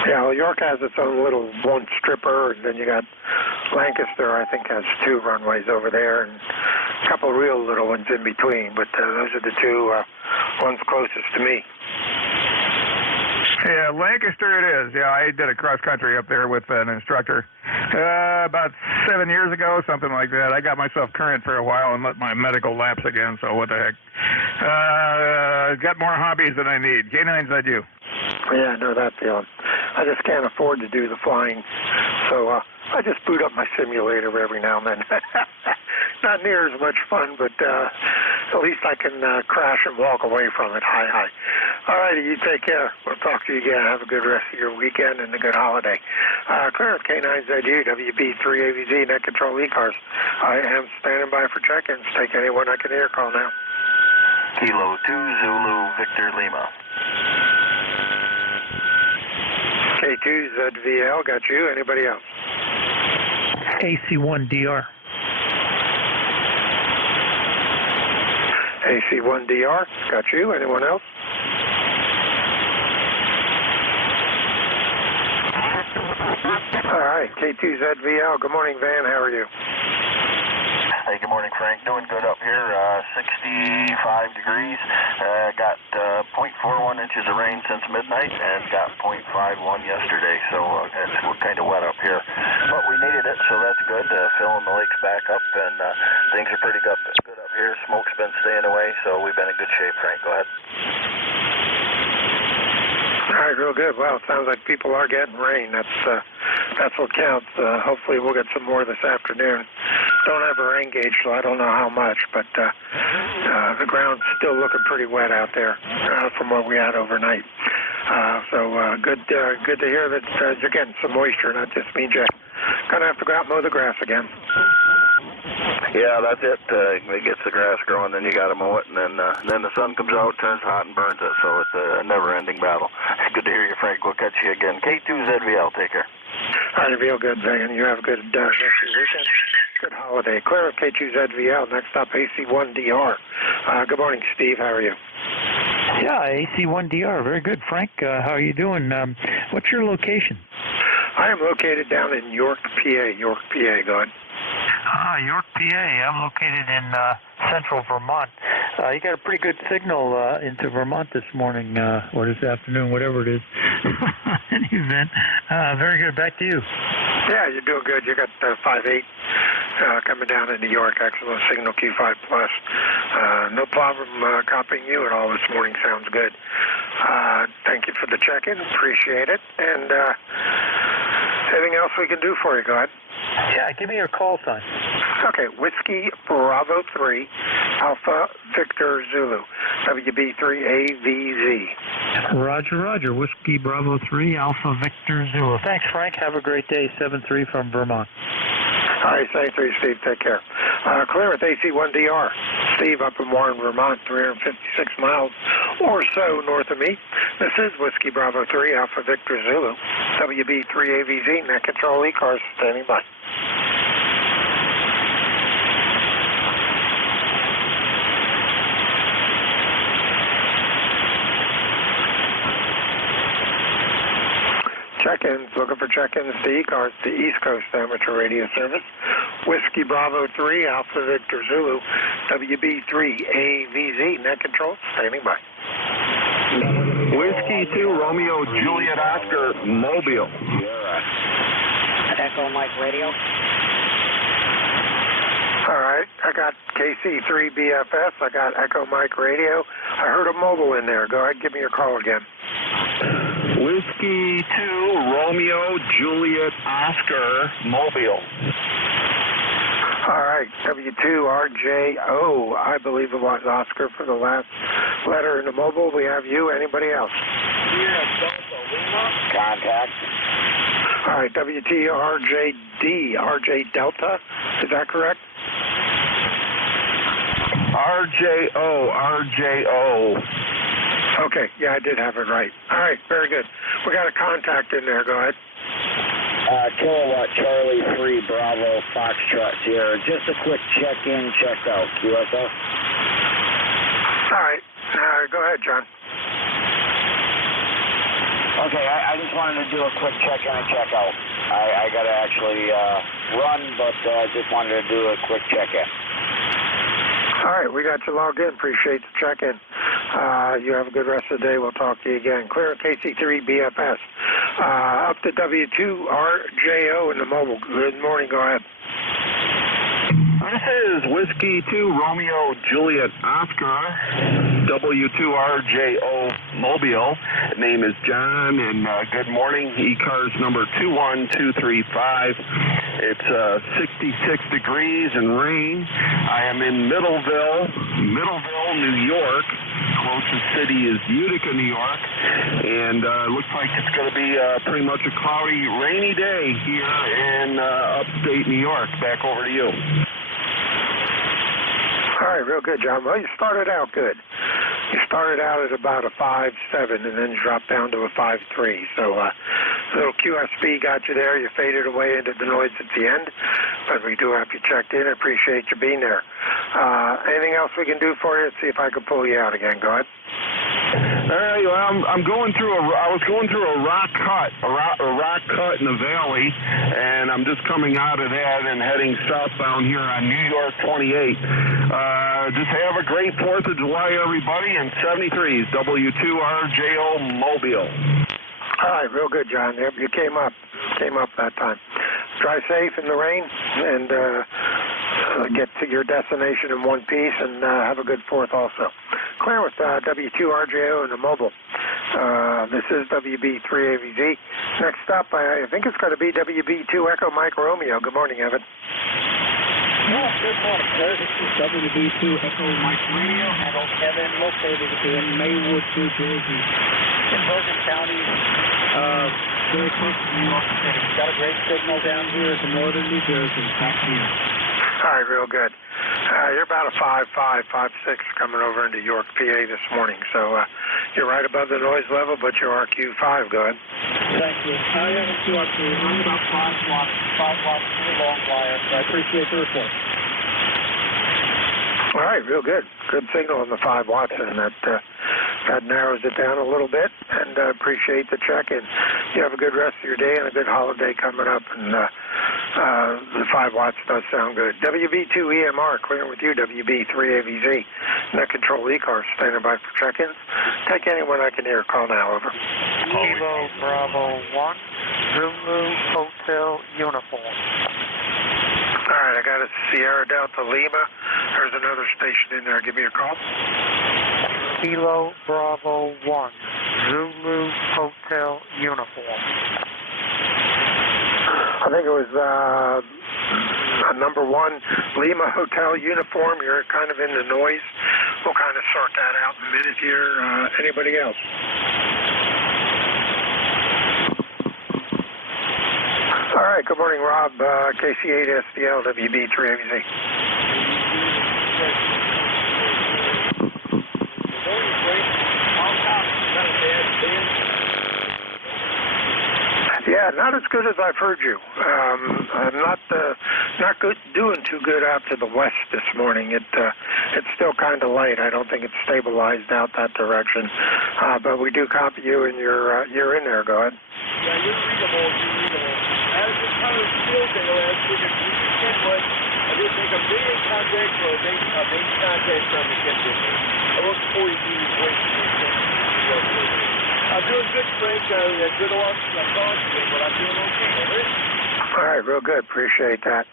Yeah, well, York has its own little one stripper, and then you got Lancaster, I think, has 2 runways over there, and a couple of real little ones in between, but those are the 2 ones closest to me. Yeah, Lancaster it is. Yeah, I did a cross-country up there with an instructor about 7 years ago, something like that. I got myself current for a while and let my medical lapse again, so what the heck. Got more hobbies than I need. K9ZU. Yeah, I know that feeling. I just can't afford to do the flying, so I just boot up my simulator every now and then. Not near as much fun, but at least I can crash and walk away from it. Hi. All righty, you take care. We'll talk to you again. Have a good rest of your weekend and a good holiday. Clearance K9ZU, WB3AVZ, Net Control ECARS. I am standing by for check-ins. Take anyone I can hear. Call now. Kilo 2 Zulu Victor Lima. K2ZVL, got you. Anybody else? AC1DR. AC1DR, got you. Anyone else? All right, K2ZVL. Good morning, Van. How are you? Hey, good morning, Frank. Doing good up here. 65 degrees. Got 0.41 inches of rain since midnight and got 0.51 yesterday, so we're kind of wet up here. But we needed it, so that's good. Filling the lakes back up, and things are pretty good up here. Smoke's been staying away, so we've been in good shape, Frank. Go ahead. All right, real good. Well, it sounds like people are getting rain. That's what counts. Hopefully we'll get some more this afternoon. Don't have a rain gauge, so I don't know how much, but the ground's still looking pretty wet out there from what we had overnight. So good to hear that you're getting some moisture, and that just means you're going to have to go out and mow the grass again. Yeah, that's it. It gets the grass growing, then you got to mow it, and then the sun comes out, turns hot, and burns it. So it's a never-ending battle. Good to hear you, Frank. We'll catch you again. K2ZVL, take care. All right, real good, Megan. You have a good rest of your weekend. Good holiday. Clear of K2ZVL. Next up, AC1DR. Good morning, Steve. How are you? Yeah, AC1DR. Very good, Frank. How are you doing? What's your location? I am located down in York, PA. York, PA. Go ahead. York, PA. I'm located in central Vermont. You got a pretty good signal into Vermont this morning, or this afternoon, whatever it is. In any event, very good. Back to you. Yeah, you're doing good. You got 5.8 coming down into York. Excellent signal, Q5+. No problem copying you at all this morning. Sounds good. Thank you for the check-in. Appreciate it. And anything else we can do for you? Go ahead. Yeah, give me your call sign. Okay, Whiskey Bravo 3, Alpha Victor Zulu, WB3AVZ. Roger, Roger. Whiskey Bravo 3, Alpha Victor Zulu. Thanks, Frank. Have a great day. 7-3 from Vermont. All right, 7-3, Steve. Take care. Clear with AC1DR. Steve up in Warren, Vermont, 356 miles or so north of me. This is Whiskey Bravo 3, Alpha Victor Zulu, WB3AVZ, net control ECARS, standing by. Check-ins, looking for check-ins to ECARS, the East Coast Amateur Radio Service. Whiskey Bravo 3, Alpha Victor Zulu, WB3AVZ, net control, standing by. Whiskey 2, Romeo, Juliet, Oscar, Mobile. Echo Mike Radio. All right, I got KC3BFS, I got Echo Mike Radio. I heard a mobile in there. Go ahead, give me your call again. Whiskey 2, Romeo, Juliet, Oscar, Mobile. All right, W2RJO, I believe it was Oscar for the last letter in the mobile. We have you. Anybody else? Contact. All right, WTRJD, RJ Delta. Is that correct? RJO. Okay, yeah, I did have it right. All right, very good. We got a contact in there. Go ahead. Kilowatt Charlie 3 Bravo Foxtrot Sierra. Just a quick check-in, check-out. QSO. All right, go ahead, John. Okay, I just wanted to do a quick check-in and check-out. I got to actually run, but just wanted to do a quick check-in. All right, we got you logged in. Appreciate the check-in. You have a good rest of the day. We'll talk to you again. Clear KC3BFS. Up to W2RJO in the mobile. Good morning. Go ahead. This is Whiskey 2, Romeo, Juliet, Oscar, W2RJO Mobile. Name is John, and good morning. ECARS number 21235. It's 66 degrees and rain. I am in Middleville, New York. Closest city is Utica, New York. And looks like it's going to be pretty much a cloudy, rainy day here in upstate New York. Back over to you. All right, real good, John. Well, you started out good. You started out at about a 5.7 and then dropped down to a 5.3. So little QSB got you there. You faded away into the noise at the end. But we do have you checked in. I appreciate you being there. Anything else we can do for you? Let's see if I can pull you out again. Go ahead. I'm going through I was going through a rock cut in the valley, and I'm just coming out of that and heading southbound here on New York 28. Just have a great 4th of July, everybody, and 73's W2RJO Mobile. All right, real good, John. Yep, you came up that time. Drive safe in the rain, and get to your destination in one piece, and have a good 4th also. Clear with W2RJO and the mobile. This is WB3AVZ. Next up, I think it's going to be WB2 Echo Mike Romeo. Good morning, Evan. Well, good morning, sir. This is WB2 Echo Mike Radio, Echo Kevin, located in Maywood, New Jersey, in Bergen County, very close to New York City. Got a great signal down here in northern New Jersey. Back to you. All right, real good. You're about a 5.5, 5.6 coming over into York, PA this morning. So you're right above the noise level, but you're RQ5. Go ahead. Thank you. I have a QRQ. I'm about 5 watts, 5 watts, pretty long wire. So I appreciate the report. All right, real good. Good signal on the 5 watts, and that narrows it down a little bit, and appreciate the check-in. You have a good rest of your day and a good holiday coming up, and the 5 watts does sound good. WB2EMR, clearing with you. WB3AVZ, net control ECARS, standing by for check-ins. Take anyone I can hear. Call now, over. Kilo Bravo 1, Zulu Hotel Uniform. All right, I got a Sierra Delta Lima. There's another station in there. Give me a call. Kilo Bravo 1, Zulu Hotel Uniform. I think it was number 1 Lima Hotel Uniform. You're kind of in the noise. We'll kind of sort that out in a minute here. Anybody else? All right, good morning, Rob. KC8SDL, WB3AVZ. Yeah, not as good as I've heard you. I'm not doing too good out to the west this morning. It's still kind of light. I don't think it's stabilized out that direction. But we do copy you, and you're in there. Go ahead. Yeah, you're readable. I was just kind of field day last week at Kenwood. I did make a big contact for a main contact from the Kenwood. I worked 40 meters away from the I'm doing good, Frank. I had good luck. I'm calling today, but I'm doing okay. Over. All right, real good. Appreciate that.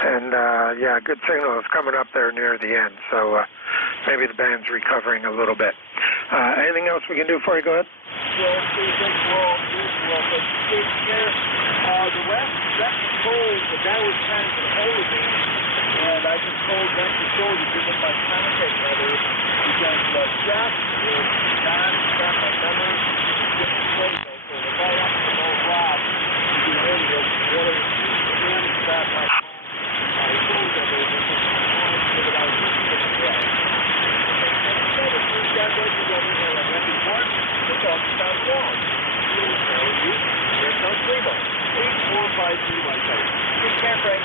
And, yeah, good signal is coming up there near the end, so maybe the band's recovering a little bit. Anything else we can do for you? Go ahead. Well, but take care. The rest control, the guy was trying to get a hold of me, and I just told rest control to give him my contact number, because Jeff is not got my number, different place, so the guy up to know Rob, to do radio, one of the two got my phone number, and just give it out to Jeff. And the first guy that you got in there, like every one, the dog sounds wrong. There's no signal. 8453 my phone. Take care, Frank.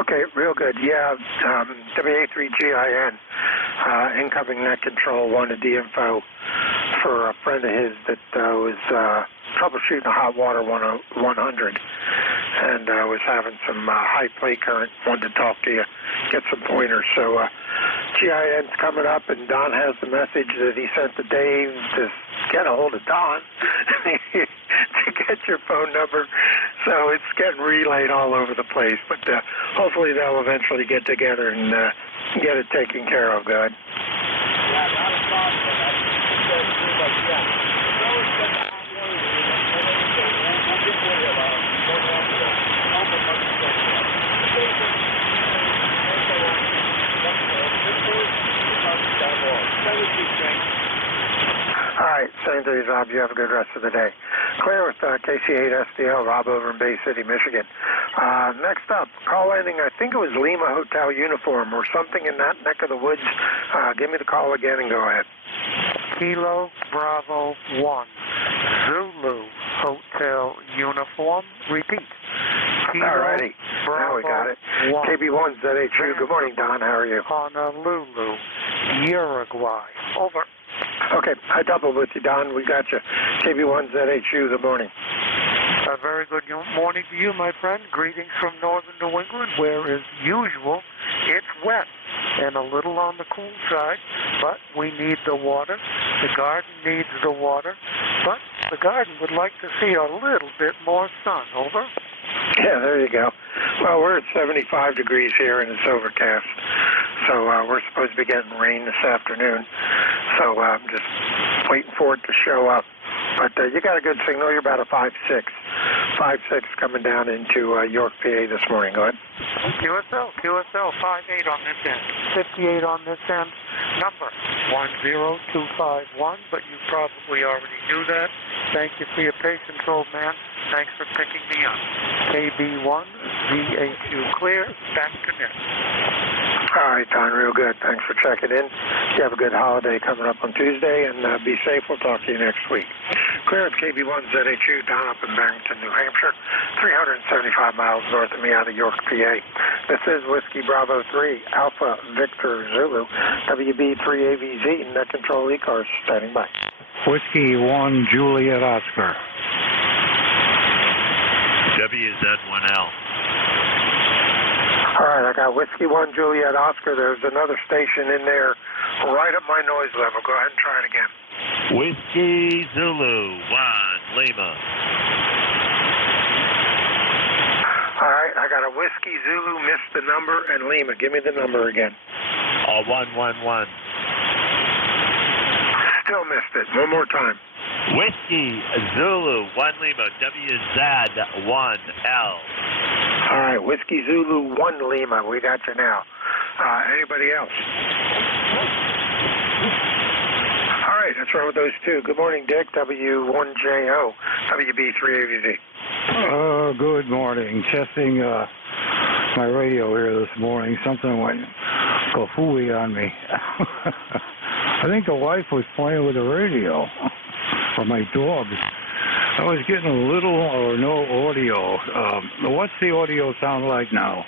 Okay, real good. Yeah, WA3GIN, incoming net control, wanted the info for a friend of his that was troubleshooting a hot water 100 and was having some high plate current, wanted to talk to you, get some pointers. So GIN's coming up, and Don has the message that he sent to Dave to get a hold of Don to get your phone number. So it's getting relayed all over the place, but hopefully they'll eventually get together and get it taken care of. Good. Yeah, not a problem. All right, same to you, Rob. You have a good rest of the day. Clear with KC8SDL, Rob over in Bay City, Michigan. Next up, call ending, I think it was Lima Hotel Uniform or something in that neck of the woods. Give me the call again and go ahead. Kilo Bravo 1, Zulu Hotel Uniform. Repeat. All righty. Now we got it. KB1 ZHU. Good morning, Don. How are you? Honolulu, Uruguay. Over. Okay, I doubled with you, Don. We got you. KB1 ZHU. Good morning. A very good morning to you, my friend. Greetings from northern New England, where, as usual, it's wet and a little on the cool side, but we need the water. The garden needs the water, but the garden would like to see a little bit more sun. Over. Yeah, there you go. Well, we're at 75 degrees here, and it's overcast. So we're supposed to be getting rain this afternoon. So I'm just waiting for it to show up. But you got a good signal. You're about a 5.6. 5-6 coming down into York, PA this morning. Go ahead. QSL 58 on this end, 58 on this end, number 10251, but you probably already knew that. Thank you for your patience, old man. Thanks for picking me up. KB1, VHU clear, back to net. All right, Don, real good. Thanks for checking in. You have a good holiday coming up on Tuesday, and be safe. We'll talk to you next week. Clearance KB1 ZHU down up in Barrington, New Hampshire, 375 miles north of me out of York, PA. This is Whiskey Bravo 3, Alpha Victor Zulu, WB3AVZ, net control ECARS, standing by. Whiskey 1, Juliet Oscar. WZ1L. All right, I got Whiskey 1, Juliet Oscar. There's another station in there right at my noise level. Go ahead and try it again. Whiskey Zulu 1, Lima. All right, I got a Whiskey Zulu, missed the number, and Lima. Give me the number again. 111. Still missed it. One more time. Whiskey Zulu 1 Lima, WZ1L. All right, Whiskey Zulu 1 Lima. We got you now. Anybody else? All right, let's run with those two. Good morning, Dick. W1JO, WB3AVZ. Good morning. Testing my radio here this morning. Something went kafooey on me. I think the wife was playing with the radio for my dogs. I was getting a little or no audio. What's the audio sound like now?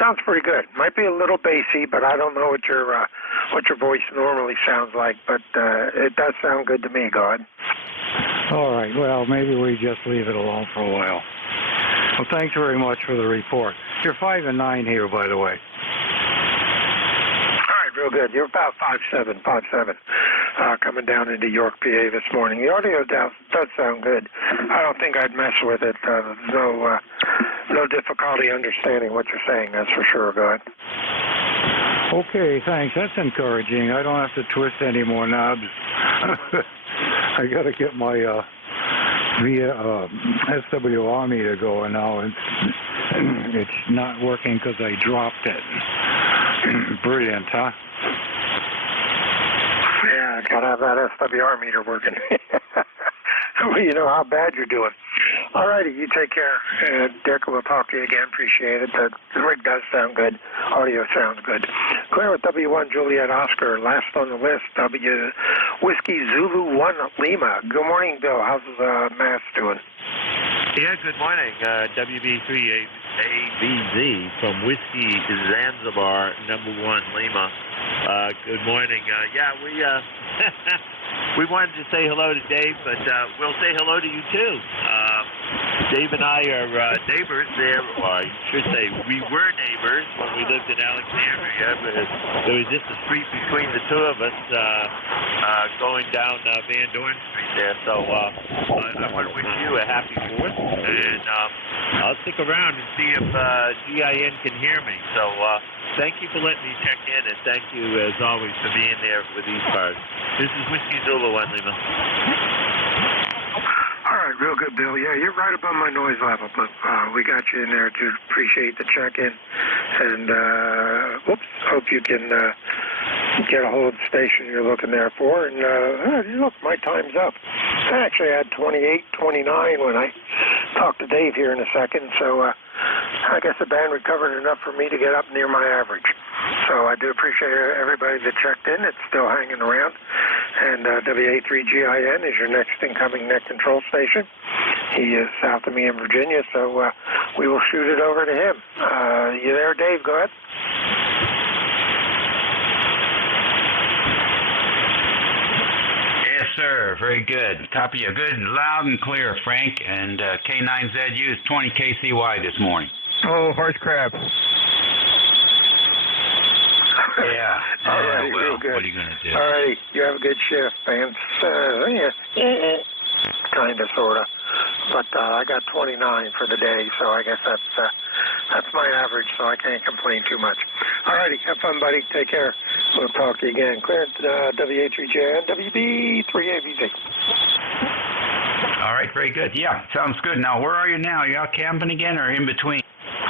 Sounds pretty good. Might be a little bassy, but I don't know what your voice normally sounds like. But it does sound good to me. Go ahead. All right. Well, maybe we just leave it alone for a while. Well, thanks very much for the report. You're 5 and 9 here, by the way. Real good. You're about 5'7", coming down into York, PA this morning. The audio does sound good. I don't think I'd mess with it. No difficulty understanding what you're saying, that's for sure. Go ahead. Okay, thanks. That's encouraging. I don't have to twist any more knobs. I got to get my SWR meter going now. It's not working because I dropped it. Brilliant, huh? Yeah, gotta have that SWR meter working. Well, you know how bad you're doing. All righty, you take care. Dick, we'll talk to you again. Appreciate it. The rig does sound good. Audio sounds good. Clear with W1 Juliet Oscar. Last on the list, Whiskey Zulu 1 Lima. Good morning, Bill. How's Mass doing? Yeah, good morning. WB3AVZ from Whiskey Zanzibar, number 1 Lima. Good morning. We wanted to say hello to Dave, but we'll say hello to you too. Dave and I are neighbors there, or I should say we were neighbors when we lived in Alexandria, but there was just a street between the two of us going down Van Dorn Street there. So I want to wish you a happy 4th, and I'll stick around and see if GIN can hear me. So thank you for letting me check in, and thank you, as always, for being there with ECARS. This is Whiskey Zulu 1 Lima. All right, real good, Bill. Yeah, you're right above my noise level, but we got you in there to appreciate the check-in. And, hope you can get a hold of the station you're looking there for. And, look, my time's up. I actually had 28, 29 when I talked to Dave here in a second, so I guess the band recovered enough for me to get up near my average. So I do appreciate everybody that checked in. It's still hanging around. And WA3GIN is your next incoming net control station. He is south of me in Virginia, so we will shoot it over to him. You there, Dave? Go ahead. Yes, sir. Very good. Copy you good, loud and clear, Frank. And K9ZU is 20 KCY this morning. Oh, horse crap. Yeah. All right, well, real good. What are you going to do? All righty, you have a good shift, man. Kind of, sort of. But I got 29 for the day, so I guess that's my average, so I can't complain too much. All righty, have fun, buddy. Take care. We'll talk to you again. Clear WA3JN, WB3AVZ. All right. right, very good. Yeah, sounds good. Now, where are you now? Are you out camping again or in between?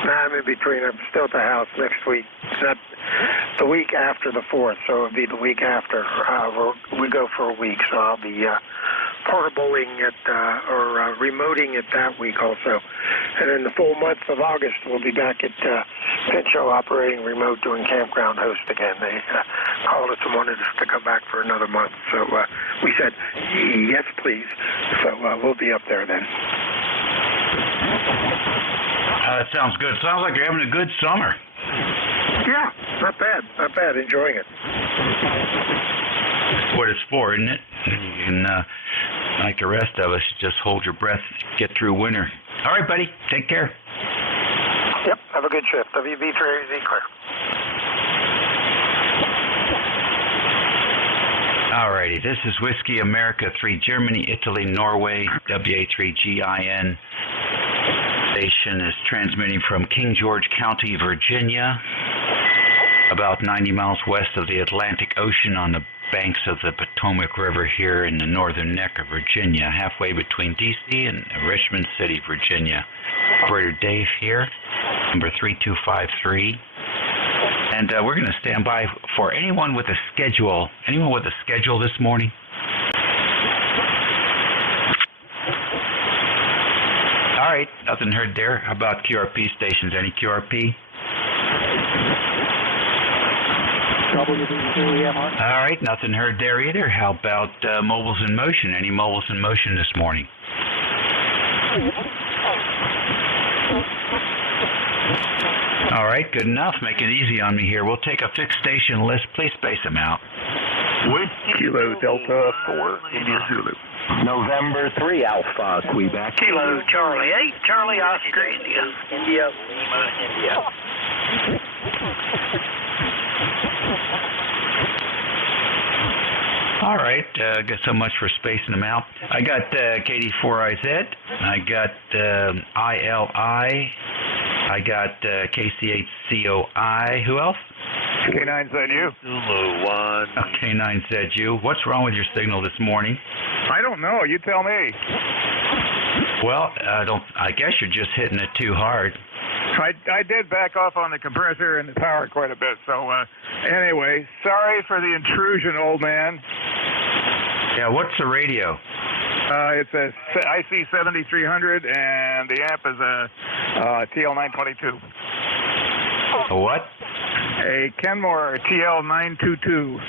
No, I'm in between. I'm still at the house next week. It's not the week after the 4th, so it'll be the week after. We go for a week, so I'll be portabling it or remoting it that week also. And in the full month of August, we'll be back at Pinchot operating remote doing campground host again. They called us and wanted us to come back for another month. So we said, yes, please. So we'll be up there then. That sounds good. Sounds like you're having a good summer. Yeah, not bad. Not bad. Enjoying it. That's what it's for, isn't it? You can, like the rest of us, just hold your breath, get through winter. All right, buddy. Take care. Yep. Have a good trip. WB3AZ clear. All righty. This is Whiskey America 3, Germany, Italy, Norway, WA3GIN. Station is transmitting from King George County, Virginia, about 90 miles west of the Atlantic Ocean on the banks of the Potomac River here in the northern neck of Virginia, halfway between D.C. and Richmond City, Virginia. Operator Dave here, number 3253. And we're going to stand by for anyone with a schedule. Anyone with a schedule this morning? All right, nothing heard there. How about QRP stations? Any QRP? All right, nothing heard there either. How about mobiles in motion? Any mobiles in motion this morning? All right, good enough. Make it easy on me here. We'll take a fixed station list. Please space them out. Kilo Delta 4, India Zulu. November 3 Alpha, Quebec. Kilo Charlie 8, Charlie Oscar, India. India, Lima, India. All right, so much for spacing them out. I got KD4IZ, I got ILI, I got KC8COI. Who else? K9ZU. Zulu 1. K9ZU. What's wrong with your signal this morning? I don't know. You tell me. Well, I guess you're just hitting it too hard. I did back off on the compressor and the power quite a bit. So anyway, sorry for the intrusion, old man. Yeah, what's the radio? It's a IC7300, and the amp is a TL922. A what? A Kenmore TL922.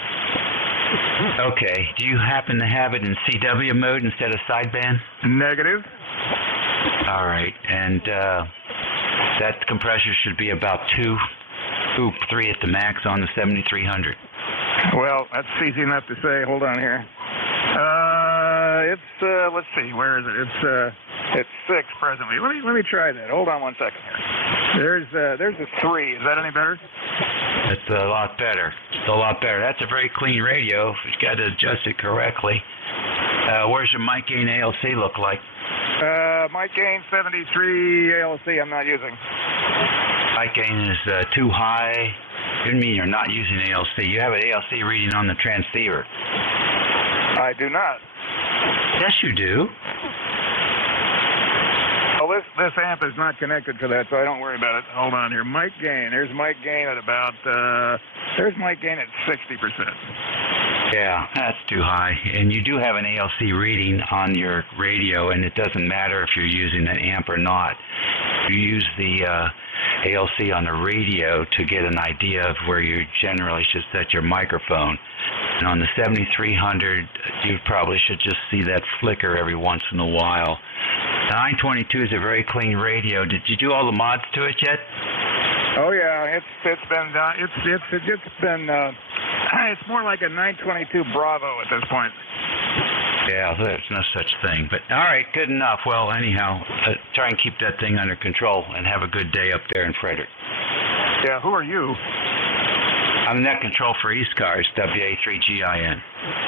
Okay. Do you happen to have it in CW mode instead of sideband? Negative. All right. And that compressor should be about 2, 3 at the max on the 7300. Well, that's easy enough to say. Hold on here. It's let's see, where is it? It's 6 presently. Let me try that. Hold on 1 second here. There's a 3. Is that any better? It's a lot better. It's a lot better. That's a very clean radio. You've got to adjust it correctly. Where's your mic gain ALC look like? Mic gain 73 ALC I'm not using. Mic gain is too high. You mean you're not using ALC? You have an ALC reading on the transceiver. I do not. Yes, you do. Well, this amp is not connected to that, so I don't worry about it. Hold on here. Mic gain. There's mic gain at about, there's mic gain at 60%. Yeah, that's too high. And you do have an ALC reading on your radio, and it doesn't matter if you're using an amp or not. You use the ALC on the radio to get an idea of where you generally should set your microphone. And on the 7300, you probably should just see that flicker every once in a while. The 922 is a very clean radio. Did you do all the mods to it yet? Oh yeah, it's been it's more like a 922 Bravo at this point. Yeah, there's no such thing. But all right, good enough. Well, anyhow, try and keep that thing under control and have a good day up there in Frederick. Yeah, who are you? I'm net control for ECARS, WA3GIN.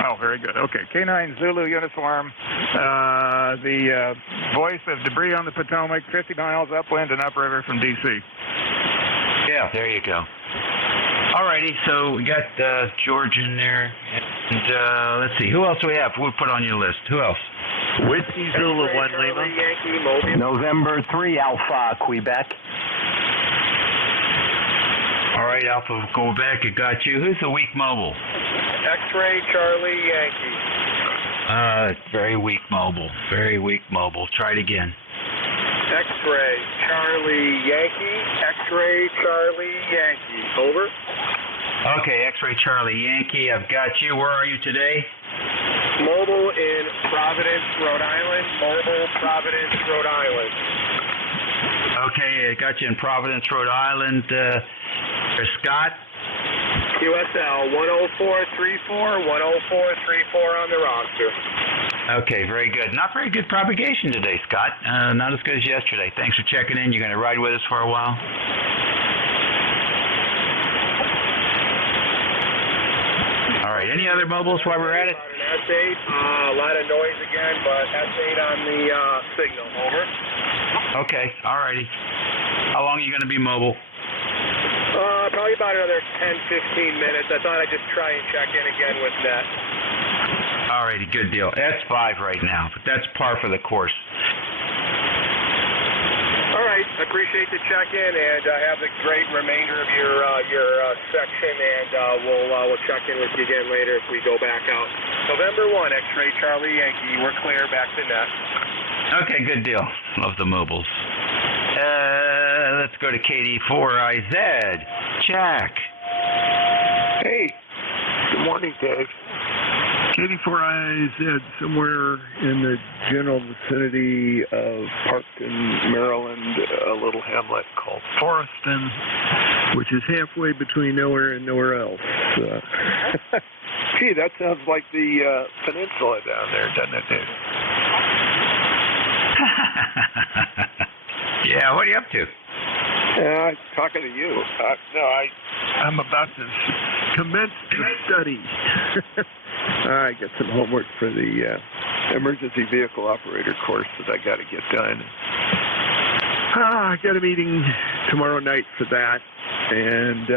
Oh, very good. Okay, K9 Zulu uniform. The voice of debris on the Potomac, 50 miles upwind and upriver from D.C. Yeah, there you go. All righty, so we got George in there. And let's see, who else do we have? We'll put on your list. Who else? Whiskey Zulu 1 Lima. Yankee Mobile. November 3 Alpha, Quebec. All right, Alpha Quebec, I got you. Who's the weak mobile? X-Ray Charlie Yankee. Very weak mobile. Very weak mobile. Try it again. X-Ray Charlie Yankee. X-Ray Charlie Yankee. Over. Okay, X-Ray Charlie Yankee, I've got you. Where are you today? Mobile in Providence, Rhode Island. Mobile, Providence, Rhode Island. Okay, I got you in Providence, Rhode Island. Scott? QSL 10434, 10434 on the roster. Okay, very good. Not very good propagation today, Scott. Not as good as yesterday. Thanks for checking in. You're going to ride with us for a while? All right, any other mobiles while we're at it? S8, a lot of noise again, but S8 on the signal. Over. Okay, all righty. How long are you going to be mobile? Probably about another 10-15 minutes. I thought I'd just try and check in again with that. All righty, good deal. S5 right now, but that's par for the course. All right, appreciate the check-in, and have a great remainder of your section, and we'll check in with you again later if we go back out. November 1, X-Ray Charlie Yankee. We're clear, back to net. Okay, good deal. Love the mobiles. Let's go to KD4IZ. Jack. Hey. Good morning, Dave. KD4IZ, somewhere in the general vicinity of Parkton, Maryland, a little hamlet called Forreston, which is halfway between nowhere and nowhere else. Gee, that sounds like the peninsula down there, doesn't it, Dave? Yeah, what are you up to? Talking to you. I'm about to commence the study. I got some homework for the emergency vehicle operator course that I got to get done. I got a meeting tomorrow night for that, and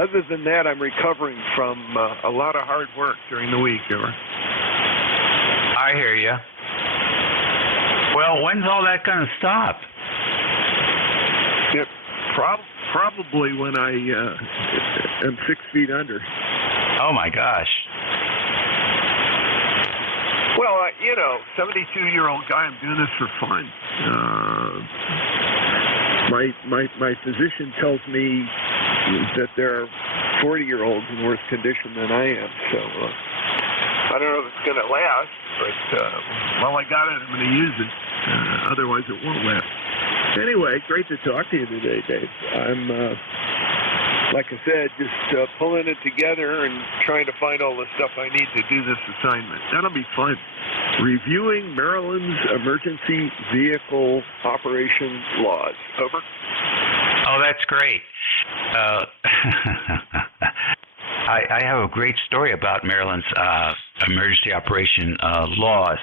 other than that, I'm recovering from a lot of hard work during the week. I hear you. Well, when's all that going to stop? Yeah, probably when I am 6 feet under. Oh, my gosh. Well, 72-year-old guy, I'm doing this for fun. My physician tells me that there are 40-year-olds in worse condition than I am, so I don't know if it's going to last, but while I got it, I'm going to use it. Otherwise, it won't last. Anyway, great to talk to you today, Dave. I'm, like I said, just pulling it together and trying to find all the stuff I need to do this assignment. That'll be fun. Reviewing Maryland's emergency vehicle operation laws. Over. Oh, that's great. I have a great story about Maryland's emergency operation laws,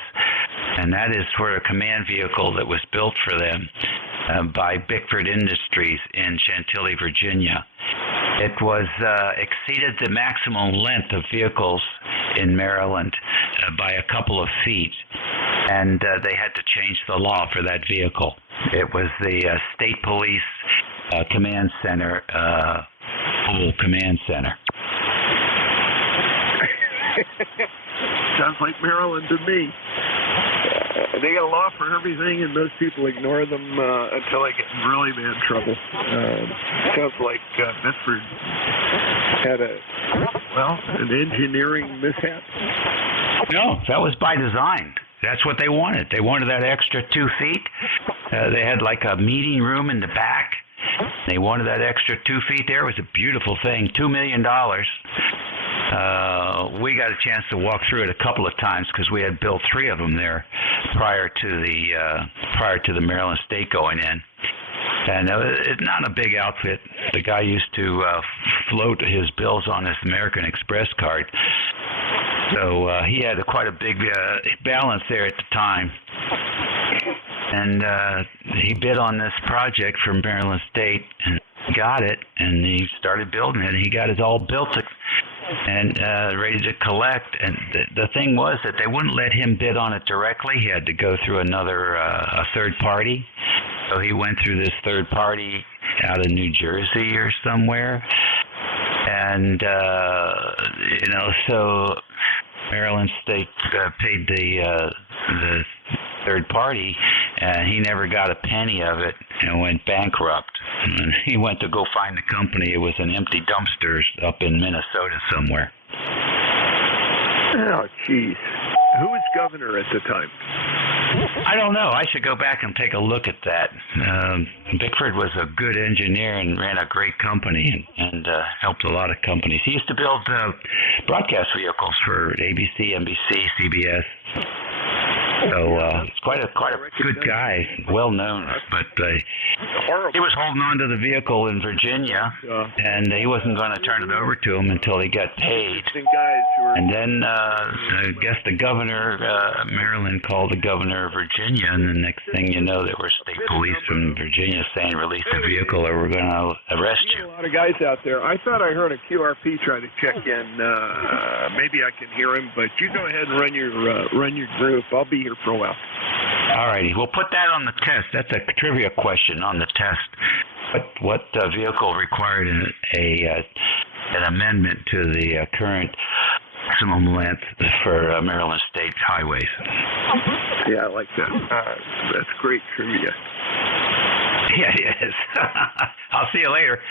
and that is for a command vehicle that was built for them by Bickford Industries in Chantilly, Virginia. It was exceeded the maximum length of vehicles in Maryland by a couple of feet, and they had to change the law for that vehicle. It was the State Police Command Center, Full Command Center. Sounds like Maryland to me. They got a law for everything, and most people ignore them until they get in really bad trouble. Sounds like Bedford had an engineering mishap. No, that was by design. That's what they wanted. They wanted that extra 2 feet. They had like a meeting room in the back. They wanted that extra 2 feet there. It was a beautiful thing, $2 million. We got a chance to walk through it a couple of times because we had built 3 of them there prior to the Maryland State going in. And it's not a big outfit. The guy used to float his bills on his American Express card. So he had quite a big balance there at the time. And he bid on this project for Maryland State and got it, and he started building it. And he got it all built and ready to collect. And the thing was that they wouldn't let him bid on it directly. He had to go through a third party. So he went through this third party out of New Jersey or somewhere. And, so Maryland State paid the third party, and he never got a penny of it and went bankrupt. And he went to go find the company. It was an empty dumpster up in Minnesota somewhere. Oh, jeez. Who was governor at the time? I don't know. I should go back and take a look at that. Bickford was a good engineer and ran a great company and helped a lot of companies. He used to build broadcast vehicles for ABC, NBC, CBS. So it's quite a good guy, well known. But he was holding on to the vehicle in Virginia, and he wasn't going to turn it over to him until he got paid. And then I guess the governor, Maryland, called the governor of Virginia, and the next thing you know, there were state police from Virginia saying, "Release the vehicle, or we're going to arrest you." A lot of guys out there. I thought I heard a QRP trying to check in. Maybe I can hear him, but you go ahead and run your group. I'll be here for a while. All righty. We'll put that on the test. That's a trivia question on the test. What vehicle required an amendment to the current maximum length for Maryland State highways? Yeah, I like that. That's great trivia. Yeah, it is. I'll see you later.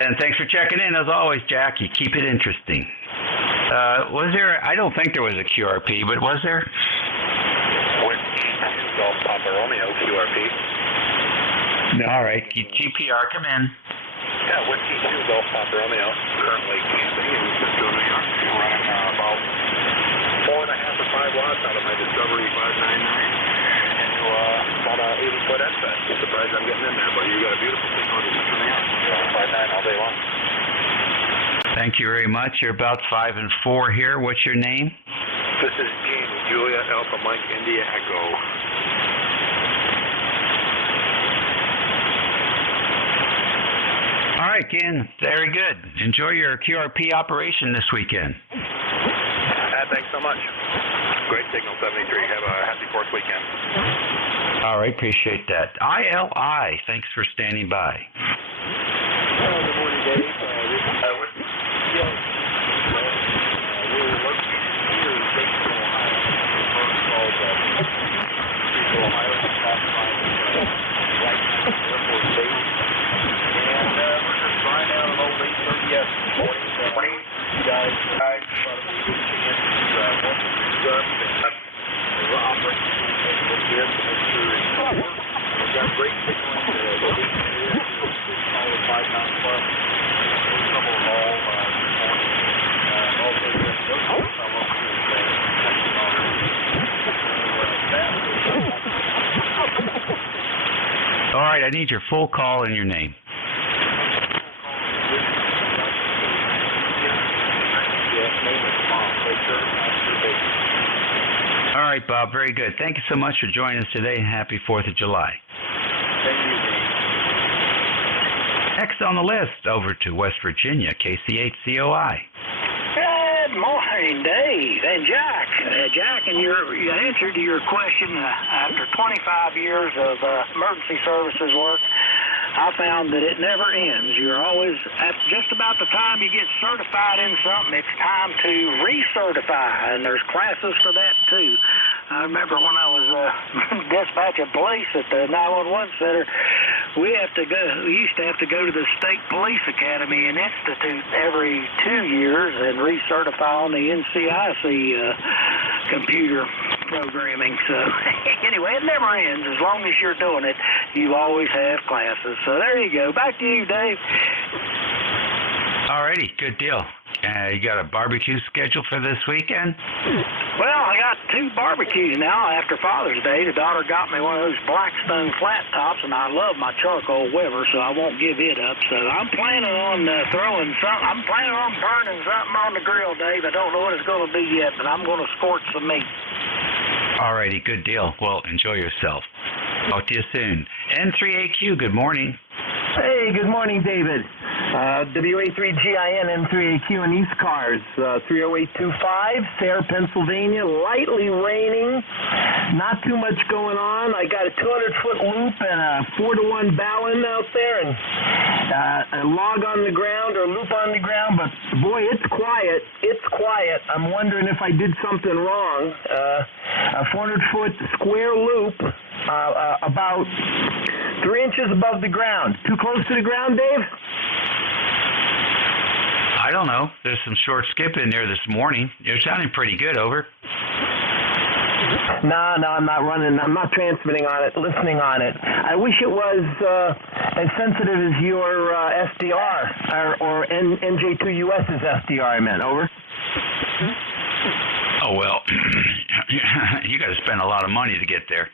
And thanks for checking in, as always, Jack. You keep it interesting. Was there, I don't think there was a QRP, but was there? Golf Papa Romeo, QRP. No. All right, GPR, come in. Yeah, Whiskey 2 Golf Papa Romeo, currently camping in Central New York, running about 4.5 or 5 watts out of my Discovery 599 into about a 80-foot S-Fed. Surprised I'm getting in there, but you got a beautiful signal to Central New York. 5.9 all day long. Thank you very much. You're about 5 and 4 here. What's your name? This is Gene, Julia Alpha Mike India Echo. All right, Ken. Very good. Enjoy your QRP operation this weekend. Thanks so much. Great signal, 73. Have a happy 4th weekend. All right, appreciate that. ILI, thanks for standing by. Good morning, Dave. We were located here in Dayton, Ohio. It's called Dayton, Ohio. Right now, Airport Station. And we're just trying out an old 830S this morning. You guys probably get a chance to walk through and we're operating a little bit to make sure it's going to work. We've got great signaling to all the 5-9 plus. A couple of all this morning. Also, there's no fellow who is texting already. All right, I need your full call and your name. All right, Bob, very good. Thank you so much for joining us today, and happy 4th of July. Thank you, Dave. Next on the list, over to West Virginia, KC8COI. Good morning, Dave and Jack. Jack, in your answer to your question, after 25 years of emergency services work, I found that it never ends. You're always, at just about the time you get certified in something, it's time to recertify, and there's classes for that too. I remember when I was dispatching police at the 911 center, we used to have to go to the State Police Academy and Institute every 2 years and recertify on the NCIC computer programming. So anyway, it never ends. As long as you're doing it, you always have classes. So there you go. Back to you, Dave. All righty, good deal. You got a barbecue schedule for this weekend? Well, I got 2 barbecues now after Father's Day. The daughter got me one of those Blackstone flat tops, and I love my charcoal Weber, so I won't give it up. So I'm planning on burning something on the grill, Dave. I don't know what it's going to be yet, but I'm going to scorch some meat. All righty, good deal. Well, enjoy yourself. Talk to you soon. N3AQ, good morning. Hey, good morning, David. WA3GIN N3AQ and ECARS, 30825, Sayre, Pennsylvania. Lightly raining, not too much going on. I got a 200-foot loop and a 4-to-1 ballon out there, and a log on the ground or loop on the ground. But boy, it's quiet. It's quiet. I'm wondering if I did something wrong. A 400-foot square loop, about 3 inches above the ground. Too close to the ground, Dave? I don't know. There's some short skip in there this morning. You're sounding pretty good, over. No, I'm not running. I'm not transmitting on it, listening on it. I wish it was as sensitive as your SDR or NJ2US's SDR, I meant. Over. Oh, well, you got to spend a lot of money to get there.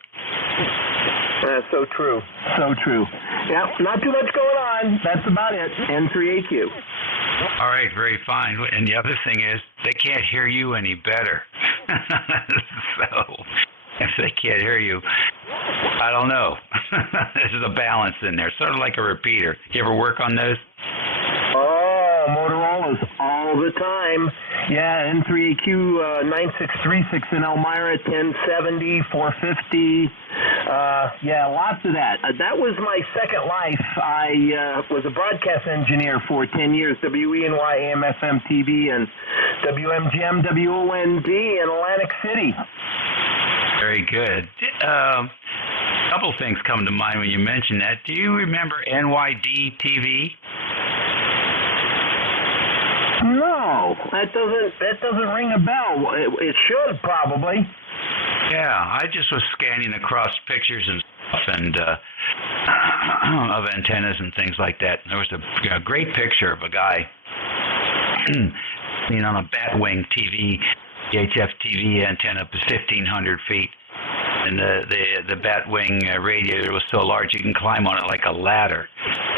So true. So true. Yeah, not too much going on. That's about it. N3AQ. All right, very fine. And the other thing is, they can't hear you any better. So, if they can't hear you, I don't know. There's a balance in there, sort of like a repeater. You ever work on those? Oh, Motorola's all the time. Yeah, N3AQ 9636 in Elmira, 1070, 450. Yeah, lots of that. That was my second life. I was a broadcast engineer for 10 years, WENY, AM, FM, TV, and WMGM, WOND in Atlantic City. Very good. A couple things come to mind when you mention that. Do you remember NYD TV? No, that doesn't ring a bell. It should probably. Yeah, I just was scanning across pictures and stuff and of antennas and things like that. There was a great picture of a guy sitting on a Batwing TV, HF TV antenna up to 1,500 feet. And the Batwing radiator was so large you can climb on it like a ladder.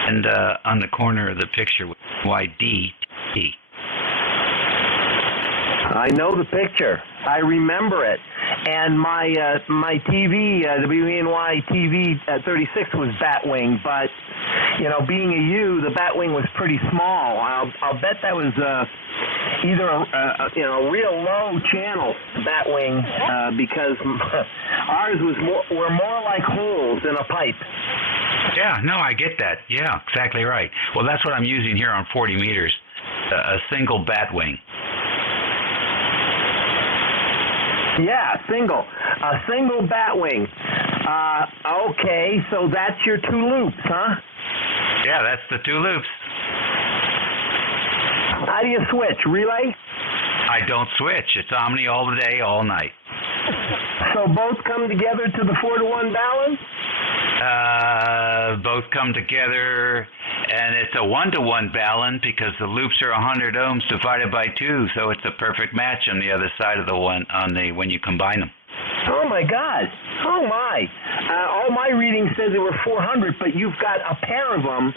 And on the corner of the picture was YD TV. I know the picture. I remember it. And my TV, WENY TV at 36 was Batwing, but being a U, the Batwing was pretty small. I'll bet that was either a real low channel Batwing because ours were more like holes in a pipe. Yeah, no, I get that. Yeah, exactly right. Well, that's what I'm using here on 40 meters, a single Batwing. Yeah, a single Batwing. Okay, so that's your two loops, huh? Yeah, that's the two loops. How do you switch? Relay? I don't switch. It's Omni all the day, all night. So both come together to the 4-to-1 balance? Both come together, and it's a 1-to-1 balun because the loops are 100 ohms divided by 2, so it's a perfect match on the other side of the one when you combine them. Oh my God! Oh my! All my readings says they were 400, but you've got a pair of them,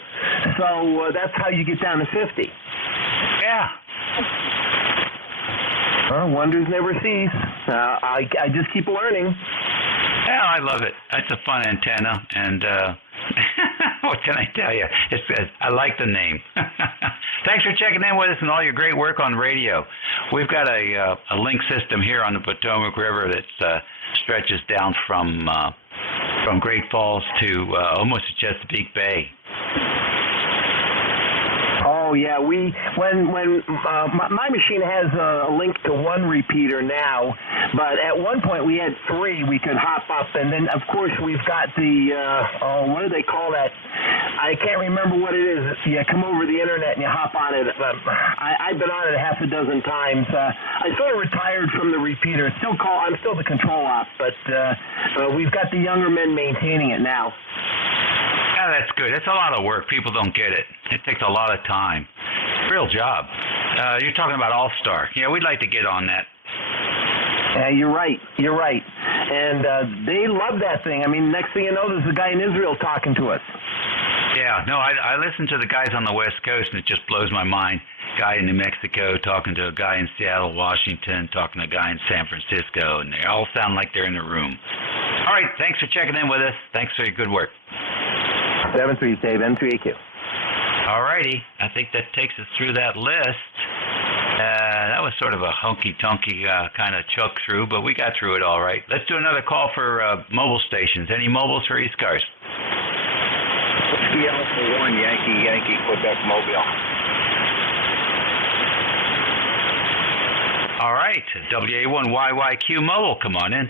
so that's how you get down to 50. Yeah. Well, wonders never cease. I just keep learning. Yeah, I love it. It's a fun antenna, and what can I tell you? I like the name. Thanks for checking in with us and all your great work on radio. We've got a link system here on the Potomac River that stretches down from Great Falls to almost Chesapeake Bay. Oh yeah, when my machine has a link to one repeater now, but at one point we had 3 we could hop up, and then of course we've got the what do they call that? I can't remember what it is. You come over the internet and you hop on it. I've been on it half a dozen times. I sort of retired from the repeater. I'm still the control op, but we've got the younger men maintaining it now. Yeah, that's good. It's a lot of work. People don't get it. It takes a lot of time. Real job. You're talking about All-Star. Yeah, we'd like to get on that. Yeah, you're right. And they love that thing. I mean, next thing you know, there's a guy in Israel talking to us. Yeah, no, I listen to the guys on the West Coast, and it just blows my mind. Guy in New Mexico talking to a guy in Seattle, Washington, talking to a guy in San Francisco, and they all sound like they're in the room. All right, thanks for checking in with us. Thanks for your good work. 7-3, Dave, N3AQ. All righty. I think that takes us through that list. That was sort of a honky-tonky kind of chuck through, but we got through it all right. Let's do another call for mobile stations. Any mobiles for ECARS? Whiskey Alpha 1, Yankee, Quebec, Mobile. All right. WA1YYQ Mobile, come on in.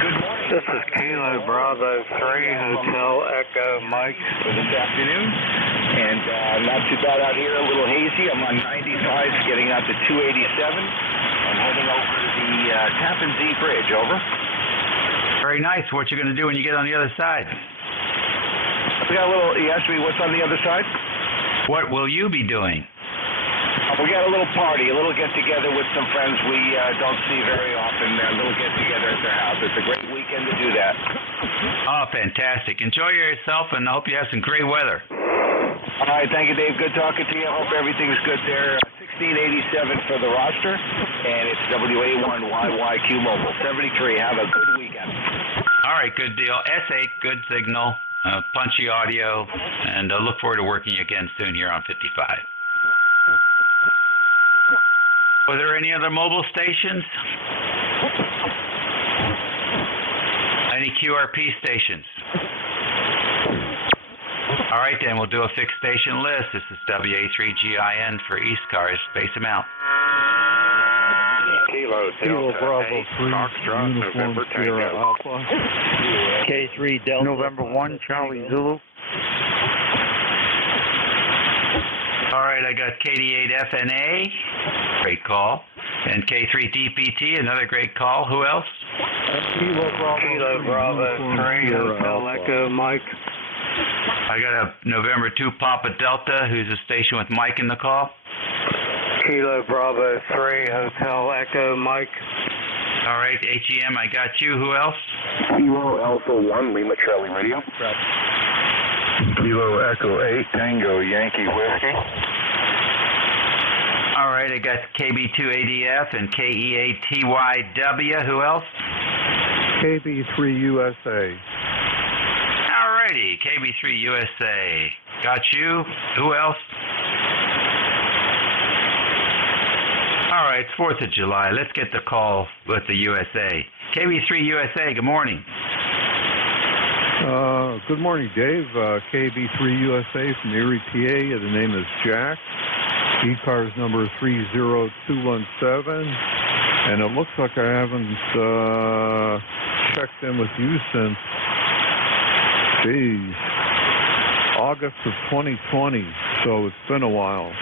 Good morning. This is Kilo Bravo 3 Hotel Echo Mike for this afternoon. And not too bad out here, a little hazy. I'm on 95, getting out to 287. I'm heading over the Tappan Zee Bridge, over. Very nice. What you going to do when you get on the other side? We got a little, you asked me what's on the other side? What will you be doing? We got a little party, a little get-together with some friends we don't see very often, a little get-together at their house. It's a great weekend to do that. Oh, fantastic. Enjoy yourself, and I hope you have some great weather. All right, thank you, Dave. Good talking to you. I hope everything's good there. 1687 for the roster, and it's WA1YYQ Mobile. 73, have a good weekend. All right, good deal. S8, good signal, punchy audio, and I look forward to working again soon here on 55. Were there any other mobile stations? Any QRP stations? All right, then we'll do a fixed station list. This is WA3GIN for ECARS. Space them out. Kilo Bravo 3 Uniform Sierra Alpha. K3 Delta. November 1 Charlie Zulu. All right, I got KD8FNA, great call, and K3DPT, another great call. Who else? Kilo Bravo 3 Hotel Echo Mike. I got a November 2 Papa Delta, who's a station with Mike in the call. Kilo Bravo 3 Hotel Echo Mike. All right, HEM, I got you. Who else? Kilo Alpha 1 Lima Charlie Radio. Kilo Echo 8 Tango Yankee Whiskey. All right, I got KB2ADF and KE8TYW. Who else? KB3USA. All righty, KB3USA. Got you. Who else? All right, it's 4th of July. Let's get the call with the USA. KB3USA, good morning. Good morning, Dave. KB3USA from Erie, PA. The name is Jack. ECARS number 30217. And it looks like I haven't checked in with you since, August of 2020. So it's been a while.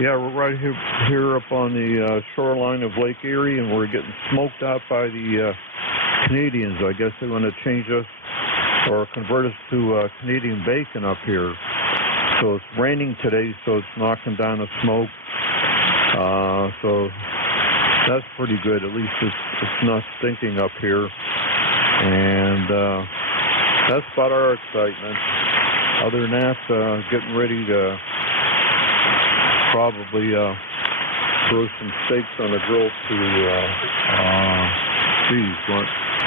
Yeah, we're right here up on the shoreline of Lake Erie, and we're getting smoked out by the Canadians. I guess they want to change us or convert us to Canadian bacon up here. So it's raining today, so it's knocking down the smoke. So that's pretty good. At least it's not stinking up here. And that's about our excitement. Other than that, getting ready to probably throw some steaks on the grill to,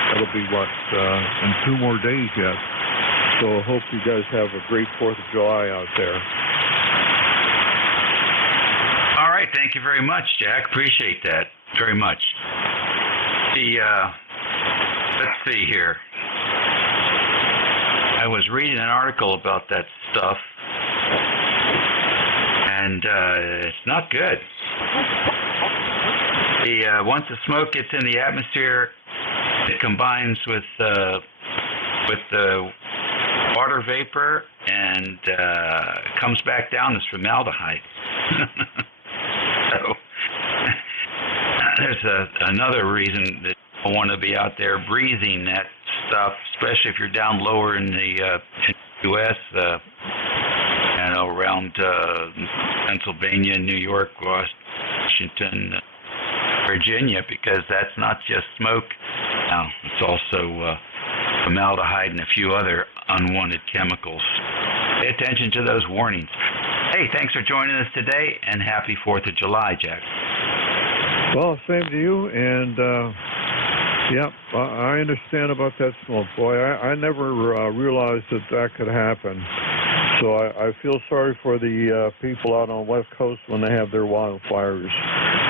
that'll be in 2 more days yet. So I hope you guys have a great 4th of July out there. All right, thank you very much, Jack. Appreciate that very much. Let's see here. I was reading an article about that stuff, and it's not good. Once the smoke gets in the atmosphere, it combines with the water vapor and comes back down as formaldehyde. So there's another reason that I want to be out there breathing that stuff, especially if you're down lower in the U.S., around Pennsylvania, New York, Washington, Virginia, because that's not just smoke. Now, it's also formaldehyde and a few other unwanted chemicals. Pay attention to those warnings. Hey, thanks for joining us today, and happy 4th of July, Jack. Well, same to you, and Yep, I understand about that smoke, boy. I never realized that could happen. So I feel sorry for the people out on the West Coast when they have their wildfires.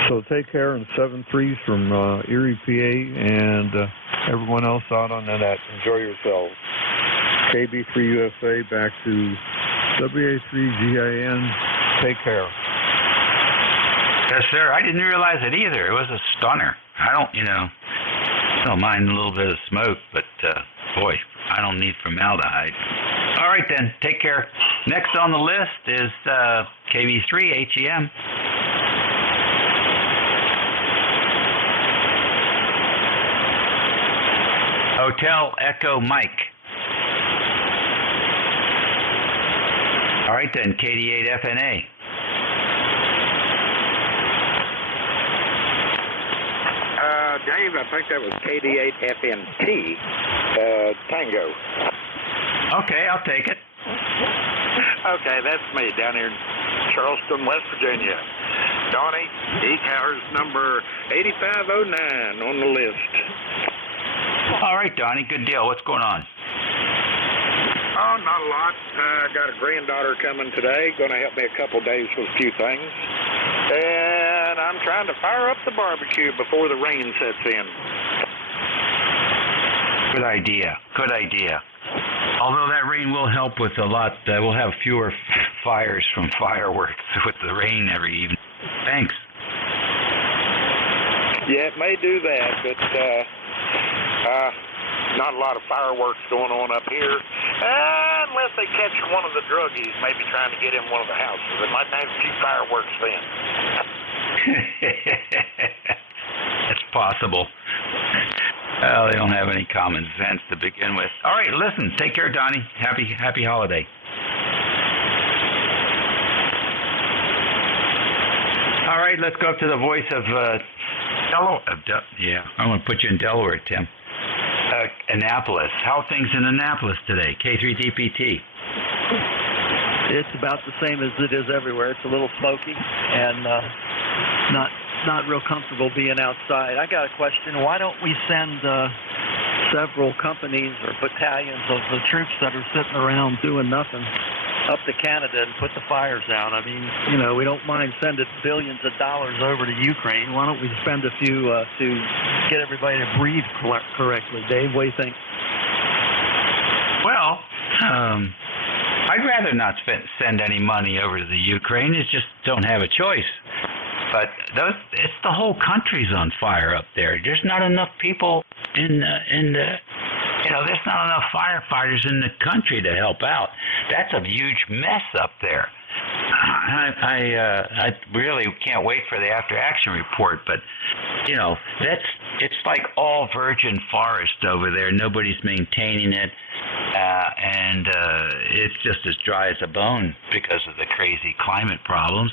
So take care, and 7-3s from Erie, PA, and everyone else out on the net. Enjoy yourselves. KB3USA back to WA3GIN. Take care. Yes, sir. I didn't realize it either. It was a stunner. I don't mind a little bit of smoke, but boy, I don't need formaldehyde. All right, then. Take care. Next on the list is KB3 HEM. Hotel Echo Mike. All right, then. KD8 FNA. Dave, I think that was KD8 FNT, Tango. Okay, I'll take it. Okay, that's me down here in Charleston, West Virginia. Donnie, ECARS number 8509 on the list. All right, Donnie, good deal. What's going on? Oh, not a lot. I got a granddaughter coming today, going to help me a couple days with a few things. And I'm trying to fire up the barbecue before the rain sets in. Good idea. Good idea. Although that rain will help with a lot. We'll have fewer fires from fireworks with the rain every evening. Thanks. Yeah, it may do that, but not a lot of fireworks going on up here. Unless they catch one of the druggies maybe trying to get in one of the houses. They might have a few fireworks then. It's possible. Well, they don't have any common sense to begin with. All right, listen. Take care, Donnie. Happy holiday. All right, let's go up to the voice of Delaware. I'm going to put you in Delaware, Tim. Annapolis. How are things in Annapolis today? K3DPT. It's about the same as it is everywhere. It's a little smoky and not real comfortable being outside. I got a question. Why don't we send several companies or battalions of the troops that are sitting around doing nothing up to Canada and put the fires out? I mean, we don't mind sending billions of dollars over to Ukraine. Why don't we spend a few to get everybody to breathe correctly? Dave, what do you think? Well, I'd rather not send any money over to the Ukraine. It's just don't have a choice. But it's the whole country's on fire up there. There's not enough people there's not enough firefighters in the country to help out. That's a huge mess up there. I really can't wait for the after action report, but it's like all virgin forest over there. Nobody's maintaining it, and it's just as dry as a bone because of the crazy climate problems.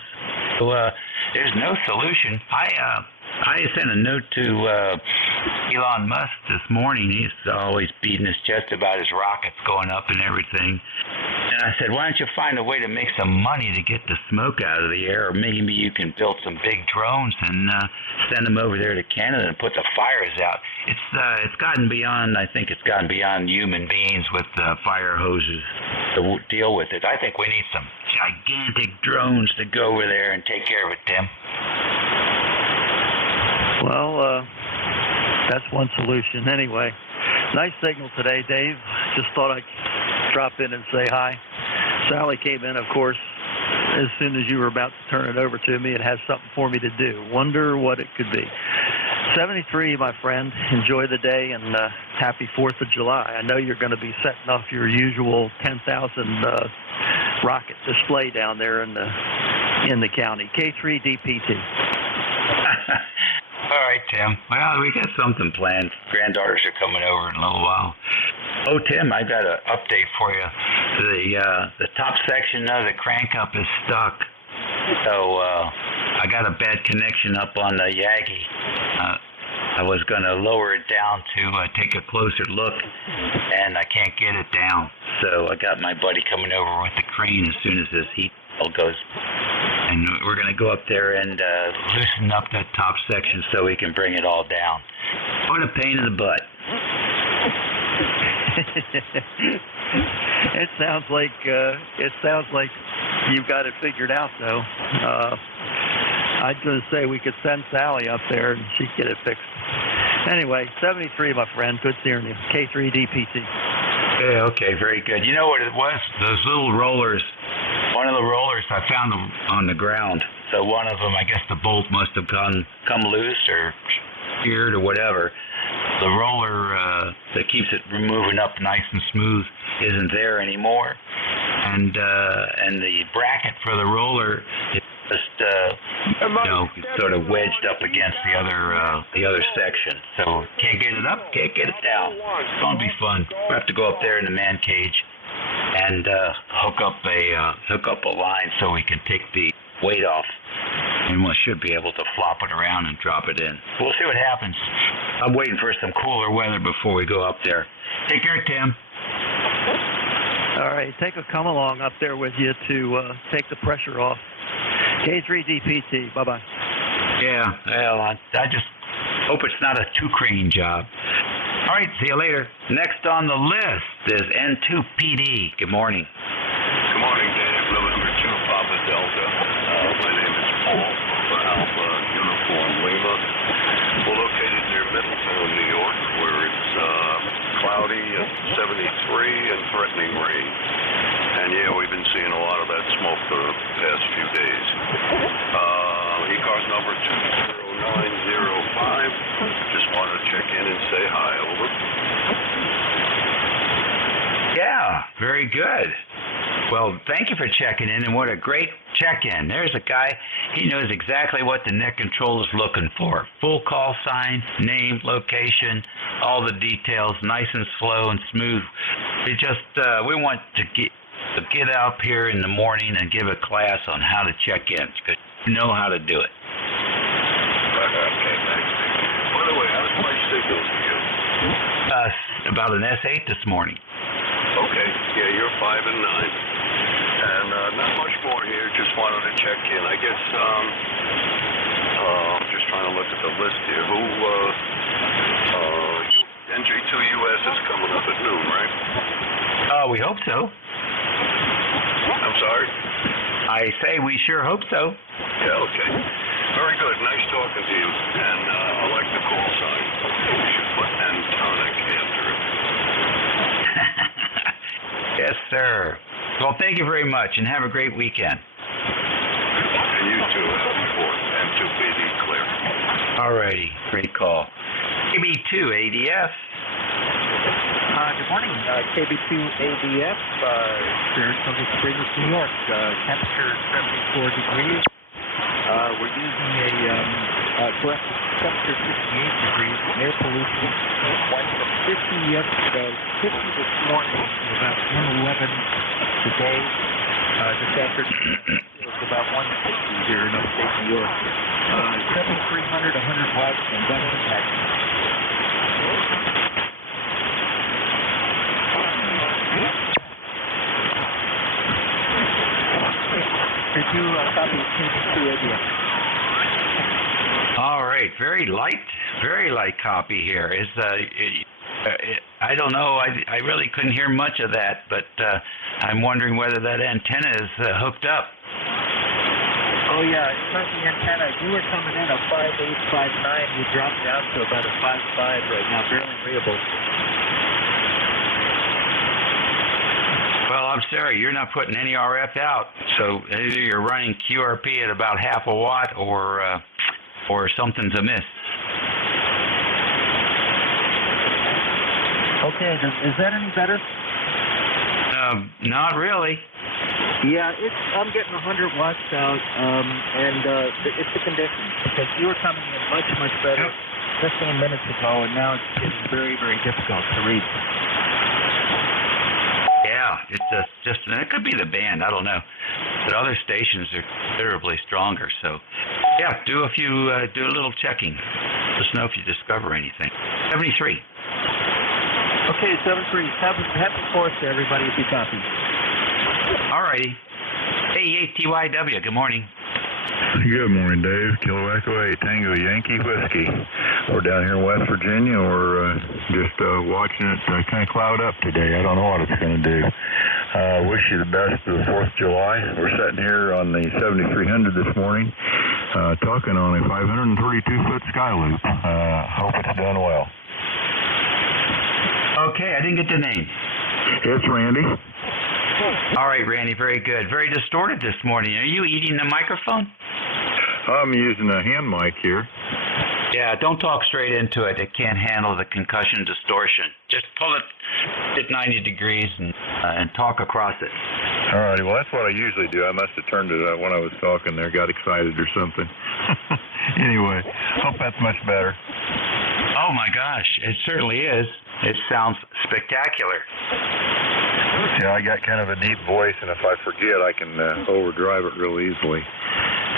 So there's no solution. I sent a note to Elon Musk this morning. He's always beating his chest about his rockets going up and everything. And I said, why don't you find a way to make some money to get the smoke out of the air, or maybe you can build some big drones and send them over there to Canada and put the fires out. It's gotten beyond, I think it's gotten beyond human beings with fire hoses to deal with it. I think we need some gigantic drones to go over there and take care of it, Tim. Well, that's one solution anyway. Nice signal today, Dave. Just thought I'd drop in and say hi. Sally came in, of course, as soon as you were about to turn it over to me and has something for me to do. Wonder what it could be. 73, my friend. Enjoy the day and happy 4th of July. I know you're going to be setting off your usual 10,000 rocket display down there in the county. K3DPT. All right, Tim. Well, we got something planned. Granddaughters are coming over in a little while. Oh, Tim, I got an update for you. The top section of the crank up is stuck. So I got a bad connection up on the Yagi. I was going to lower it down to take a closer look, and I can't get it down. So I got my buddy coming over with the crane as soon as this heat goes And we're going to go up there and loosen up that top section so we can bring it all down. What a pain in the butt. It sounds like you've got it figured out, though. I'd just say we could send Sally up there and she'd get it fixed. Anyway, 73, my friend. Good hearing you. K3DPT. Yeah, okay, very good. You know what it was? Those little rollers. One of the rollers, I found them on the ground. So one of them, I guess the bolt must have come loose or sheared or whatever. The roller that keeps it moving up nice and smooth isn't there anymore. And the bracket for the roller is just sort of wedged up against the other section. So can't get it up, can't get it down. It's gonna be fun. We have to go up there in the man cage and hook up a line so we can take the weight off, and we should be able to flop it around and drop it in. We'll see what happens. I'm waiting for some cooler weather before we go up there. Take care, Tim. All right, take a come along up there with you to take the pressure off. K3DPT, bye-bye. Yeah, well, I just hope it's not a two-crane job. All right, see you later. Next on the list is N2PD. Good morning. Good morning, Dave. November 2, Papa Delta. My name is Paul for Alpha Uniform Lima. We're located near Middletown, New York, where it's cloudy at 73 and threatening rain. And yeah, we've been seeing a lot of that smoke for the past few days. ECARS number 20905. Just wanted to check in and say hi. Over. Yeah, very good. Well, thank you for checking in, and what a great check-in. There's a guy, he knows exactly what the net control is looking for. Full call sign, name, location, all the details, nice and slow and smooth. We want to get up here in the morning and give a class on how to check in, because you know how to do it. Okay, thanks. By the way, how's my signal for you? About an S8 this morning. Okay, yeah, you're 5 and 9. And not much more here, just wanted to check in. I guess, I'm just trying to look at the list here. NJ2US is coming up at noon, right? We hope so. I'm sorry? I say we sure hope so. Yeah, okay. Very good. Nice talking to you. And I like the call sign. You should put Antonic after it. Yes, sir. Well, thank you very much, and have a great weekend. And you too, L4 and 2PD clear. All righty. Great call. KB2 ADF. Good morning, KB2 ADF, here in Sunday Springs, New York. Temperature 74 degrees. We're using a corrected temperature 68 degrees. Air pollution went from 50 yesterday, 50 this morning, to about 111 today. This afternoon, it's about 160 here in upstate New York. 7,300, 100 watts, and that impact. Could you copy KB2 ADF? All right, very light copy here. I don't know. I really couldn't hear much of that, but I'm wondering whether that antenna is hooked up. Oh yeah, it's not the antenna. You were coming in a 5.859. You dropped down to about a 5.5 right now, barely readable. Well, I'm sorry, you're not putting any RF out, so either you're running QRP at about half a watt, or something's amiss. Okay, is that any better? Not really. Yeah, I'm getting 100 watts out, and it's the conditions, because you were coming in much, much better 15 minutes ago, and now it's getting very, very difficult to read. Yeah, it's just it could be the band, I don't know. But other stations are considerably stronger, so yeah, do a little checking. Let us know if you discover anything. 73. Okay, 73. Happy 4th to everybody if you copy. All righty. Hey, TYW, good morning. Good morning, Dave. Kilo Echo 8, Tango Yankee Whiskey. We're down here in West Virginia. We're just watching it kind of cloud up today. I don't know what it's going to do. Wish you the best of the 4th of July. We're sitting here on the 7300 this morning, talking on a 532-foot sky loop. Hope it's done well. Okay, I didn't get the name. It's Randy. All right, Randy, very good. Very distorted this morning. Are you eating the microphone? I'm using a hand mic here. Yeah, don't talk straight into it. It can't handle the concussion distortion. Just pull it at 90 degrees and talk across it. All righty, well, that's what I usually do. I must have turned it when I was talking there, got excited or something. Anyway, hope that's much better. Oh, my gosh, it certainly is. It sounds spectacular. Yeah, I got kind of a deep voice, and if I forget, I can overdrive it real easily.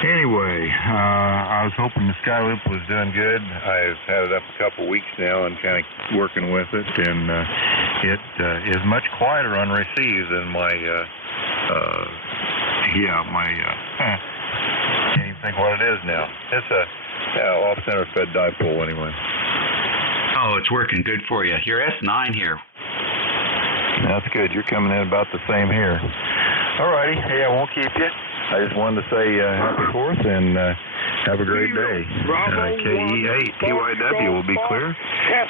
Anyway, I was hoping the Skyloop was doing good. I've had it up a couple weeks now and kind of working with it, and it is much quieter on receive than my, can't even think what it is now. It's a off-center fed dipole anyway. Oh, it's working good for you. You're S9 here. That's good. You're coming in about the same here. All righty. Hey, I won't keep you. I just wanted to say happy 4th and have a great day. KE8 TYW will be clear.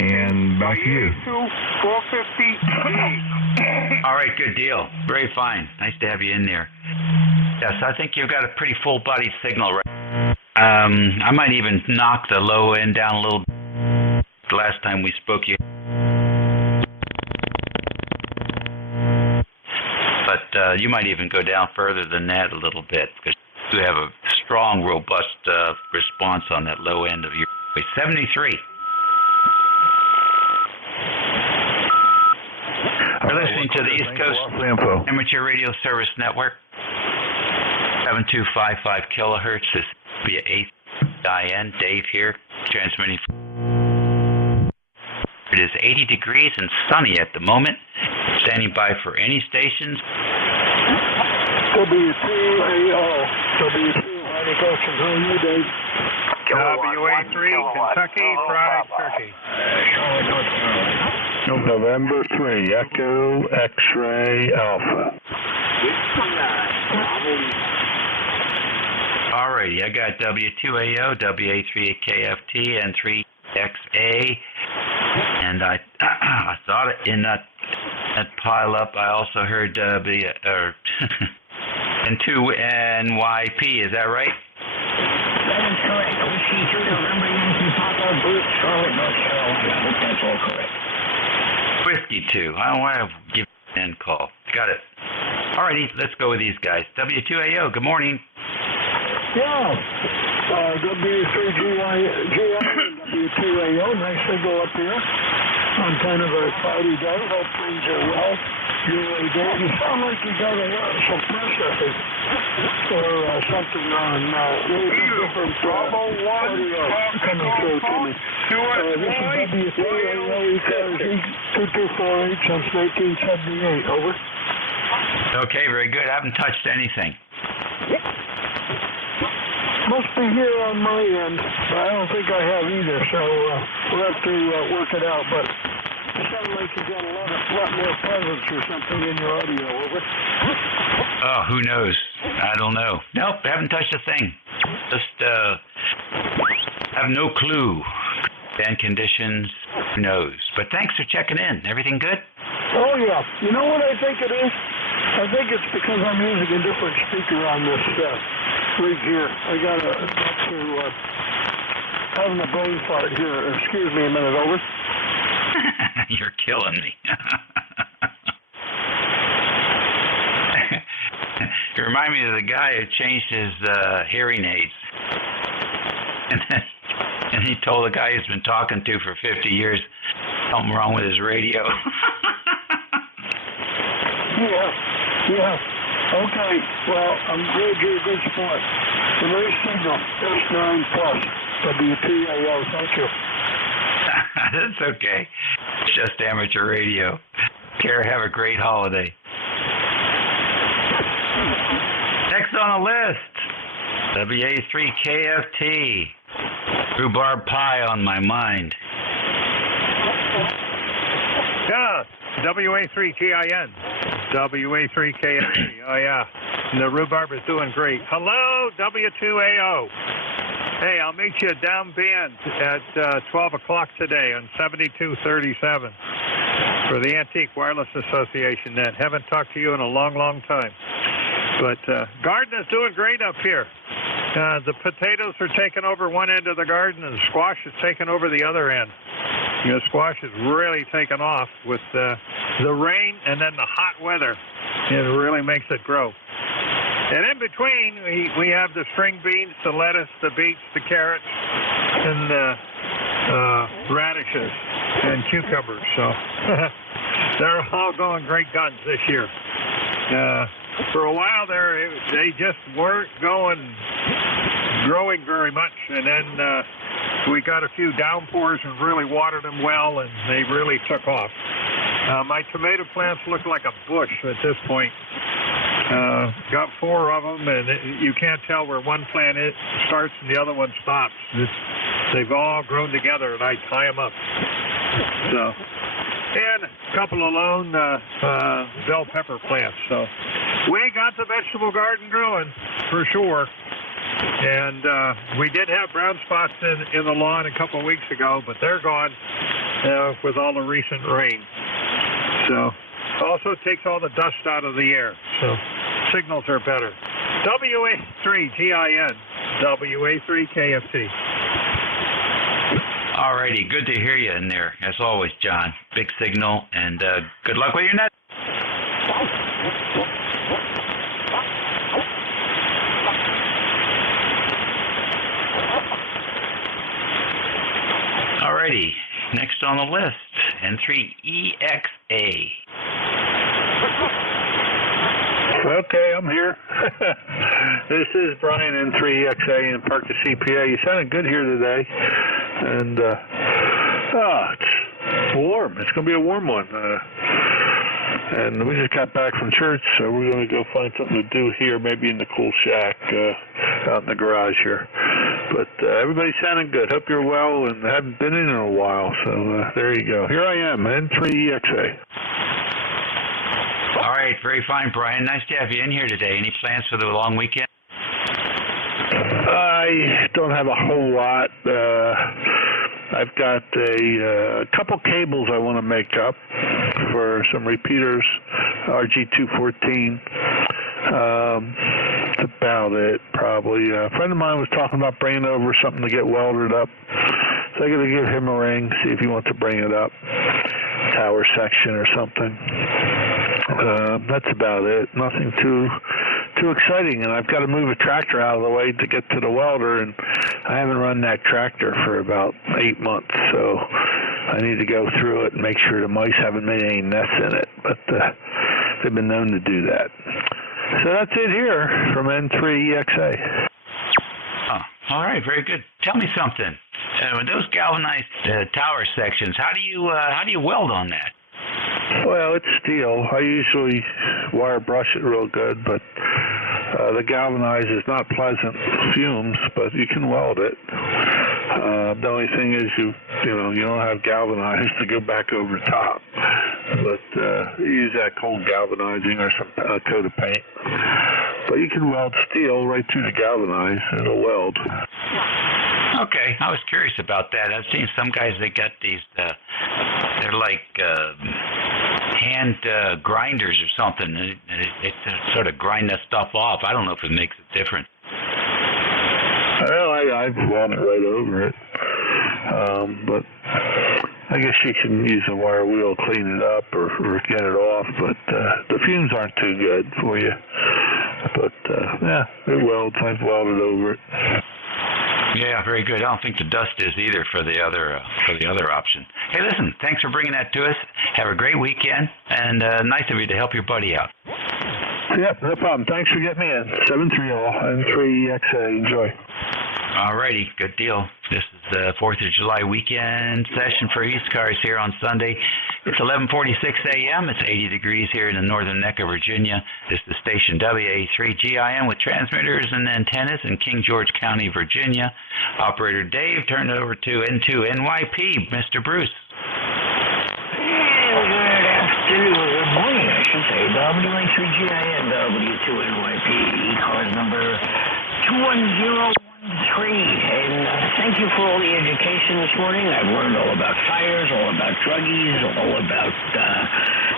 And back to you. 450. All right, good deal. Very fine. Nice to have you in there. Yes, I think you've got a pretty full-bodied signal right. I might even knock the low end down a little bit. The last time we spoke, but you might even go down further than that a little bit because you have a strong, robust response on that low end of your 73. You're listening to the East Coast Amateur Radio Service Network, 7255 kilohertz. This will be 8IN. Dave here, transmitting. It is 80 degrees and sunny at the moment. Standing by for any stations. W2AO. W2, Mighty Coastal, how are you, Dave? WA3, Kentucky Fried Turkey. November 3, Echo X-Ray Alpha. Alrighty, I got W2AO, WA3KFT, and 3XA. And I thought in that pile up, I also heard and 2NYP. Is that right? That is correct. Whiskey 2 November Yankee Papa Brute, Charlotte, North Carolina. I hope that's all correct. Whiskey 2. I don't want to give an end call. Got it. Alrighty, let's go with these guys. W2AO, good morning. Yeah. W3GI, W2AO, nice signal up here on kind of a cloudy day. Hope things are well. You sound like you got some pressure or something on different audio coming through to me. This is W3AO ECARS 2248 since 1978. Over. Okay, very good. I haven't touched anything. Must be here on my end, but I don't think I have either, so we'll have to work it out. But it sounds like you got a lot more presence or something in your audio, over. Oh, who knows? I don't know. Nope, haven't touched a thing. Just have no clue. Band conditions, who knows? But thanks for checking in. Everything good? Oh, yeah. You know what I think it is? I think it's because I'm using a different speaker on this rig here. I got to having a brain fart here. Excuse me a minute, over. You're killing me. You remind me of the guy who changed his hearing aids. And he told the guy he's been talking to for 50 years something wrong with his radio. Yeah. Okay, well, I'm glad you're a good sport. The nice signal, S9 plus, WTAO, thank you. That's okay. It's just amateur radio. Care, have a great holiday. Next on the list, WA3KFT. Rhubarb pie on my mind. Yeah, WA3GIN. WA3KFT. Oh, yeah. And the rhubarb is doing great. Hello, W2AO. Hey, I'll meet you down band at 12 o'clock today on 7237 for the Antique Wireless Association net. Haven't talked to you in a long, long time. But garden is doing great up here. The potatoes are taking over one end of the garden, and the squash is taking over the other end. You know, squash is really taken off with the rain and then the hot weather. It really makes it grow. And in between, we have the string beans, the lettuce, the beets, the carrots, and the radishes and cucumbers. So they're all going great guns this year. For a while there, they just weren't growing very much, and then we got a few downpours and really watered them well, and they really took off. My tomato plants look like a bush at this point. Got 4 of them, and you can't tell where one plant starts and the other one stops. They've all grown together, and I tie them up. So, and a couple of lone bell pepper plants. So we got the vegetable garden growing for sure. And we did have brown spots in the lawn a couple of weeks ago, but they're gone with all the recent rain. So also takes all the dust out of the air. So signals are better. WA3GIN, WA3KFT. All righty, good to hear you in there, as always, John. Big signal, and good luck with your net. Alrighty, next on the list, N3EXA. Okay, I'm here. This is Brian, N3EXA in Parker CPA. You sounded good here today. And, it's warm. It's going to be a warm one. And we just got back from church, so we're going to go find something to do here, maybe in the cool shack out in the garage here. But everybody's sounding good. Hope you're well, and haven't been in a while. So there you go. Here I am, N3EXA. All right, very fine, Brian. Nice to have you in here today. Any plans for the long weekend? I don't have a whole lot. I've got a couple cables I want to make up for some repeaters, RG214. That's about it, probably. A friend of mine was talking about bringing over something to get welded up. So I got to give him a ring, see if he wants to bring it up. Tower section or something. That's about it. Nothing too exciting, and I've got to move a tractor out of the way to get to the welder, and I haven't run that tractor for about 8 months, so I need to go through it and make sure the mice haven't made any nests in it, but they've been known to do that. So that's it here from N3EXA. Oh, all right, very good. Tell me something. With those galvanized tower sections, how do you weld on that? Well, it's steel. I usually wire brush it real good, but the galvanized is not pleasant fumes, but you can weld it. The only thing is you don't have galvanized to go back over top, but you use that cold galvanizing or some coat of paint. But you can weld steel right through the galvanized, and it'll weld. Okay, I was curious about that. I've seen some guys, they got these, they're like hand grinders or something. It sort of grind that stuff off. I don't know if it makes a difference. Well, I've welded right over it. But I guess you can use a wire wheel, clean it up, or get it off. But the fumes aren't too good for you. But, yeah, it welds. I've welded over it. Yeah, very good. I don't think the dust is either for the other option. Hey, listen, thanks for bringing that to us. Have a great weekend, and nice of you to help your buddy out. Yep, no problem. Thanks for getting me in. 730 N3EXA. Enjoy. All righty, good deal. This is the 4th of July weekend session for ECARS here on Sunday. It's 11:46 a.m. It's 80 degrees here in the northern neck of Virginia. This is station WA3GIN with transmitters and antennas in King George County, Virginia. Operator Dave, turn it over to N2NYP, Mr. Bruce. Good morning, I should say. WA3GIN, W2NYP, ECARS number 21013. And thank you for all the education this morning. I've learned all about fires, all about druggies, all about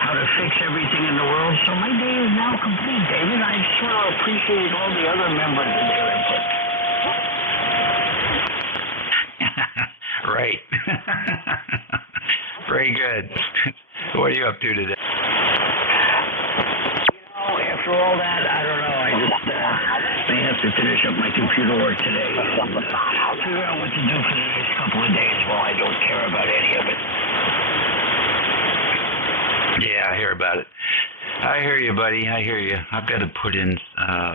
how to fix everything in the world. So my day is now complete, David. I just want to appreciate all the other members of their input. Right. Very good. What are you up to today? After all that, I don't know. I just may have to finish up my computer work today. I'll figure out what to do for the next couple of days while I don't care about any of it. Yeah, I hear about it. I hear you, buddy. I hear you. I've got to put in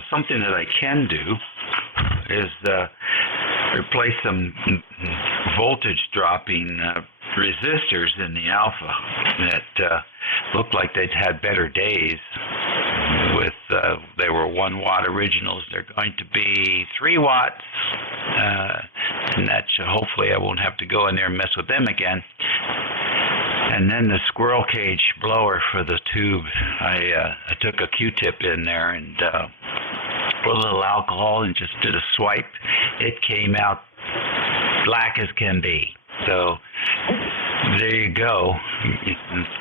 something that I can do is replace some voltage dropping resistors in the alpha that looked like they'd had better days. With they were 1 watt originals. They're going to be 3 watts, and that should, hopefully I won't have to go in there and mess with them again. And then the squirrel cage blower for the tube. I took a Q-tip in there and put a little alcohol and just did a swipe. It came out black as can be. So there you go.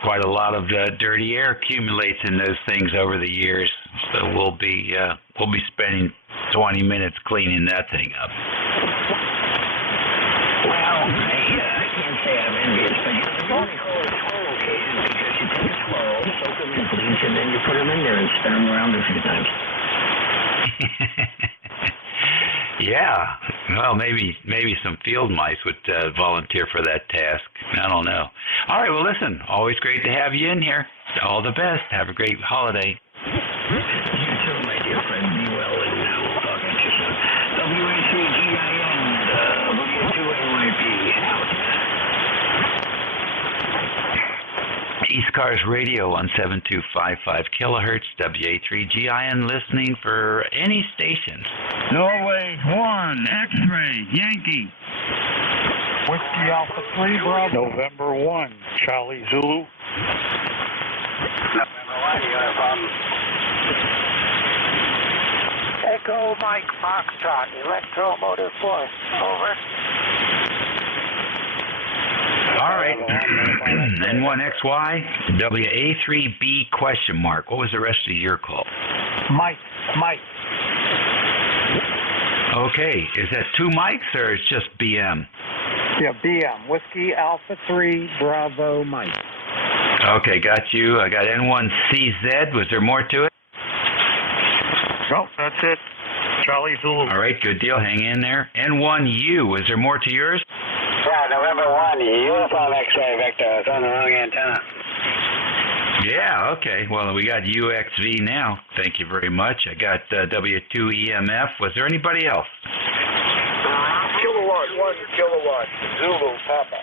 Quite a lot of dirty air accumulates in those things over the years. So we'll be spending 20 minutes cleaning that thing up. Well, I can't say I'm envious, but you only call it squirrel cages because you take a squirrel, soak them in bleach, and then you put them in there and spin them around a few times. Yeah, well, maybe some field mice would volunteer for that task. I don't know. All right, well, listen, always great to have you in here. All the best. Have a great holiday. You too, my dear friend. Be well, and we'll talk at you soon. WA3GIN, W2NYP, out. ECARS Radio on 7255 kilohertz, WA3GIN, listening for any station. Norway 1, X-ray, Yankee. Whiskey Alpha 3, Bravo. November 1, Charlie Zulu. November 1, uniform. Echo Mike Foxtrot, Electromotive Force, over. All right. N1XY, WA3B question mark. What was the rest of your call? Mike. Okay. Is that 2 mics or it's just BM? Yeah, BM. Whiskey Alpha 3, Bravo, Mike. Okay, got you. I got N1CZ. Was there more to it? No, that's it. Charlie Zulu. All right, good deal. Hang in there. N1U. Was there more to yours? Yeah, November 1, uniform X-ray Victor. It's on the wrong antenna. Yeah, okay. Well, we got UXV now. Thank you very much. I got W2EMF. Was there anybody else? Kilowatt, 1 kilowatt, Zulu, Papa.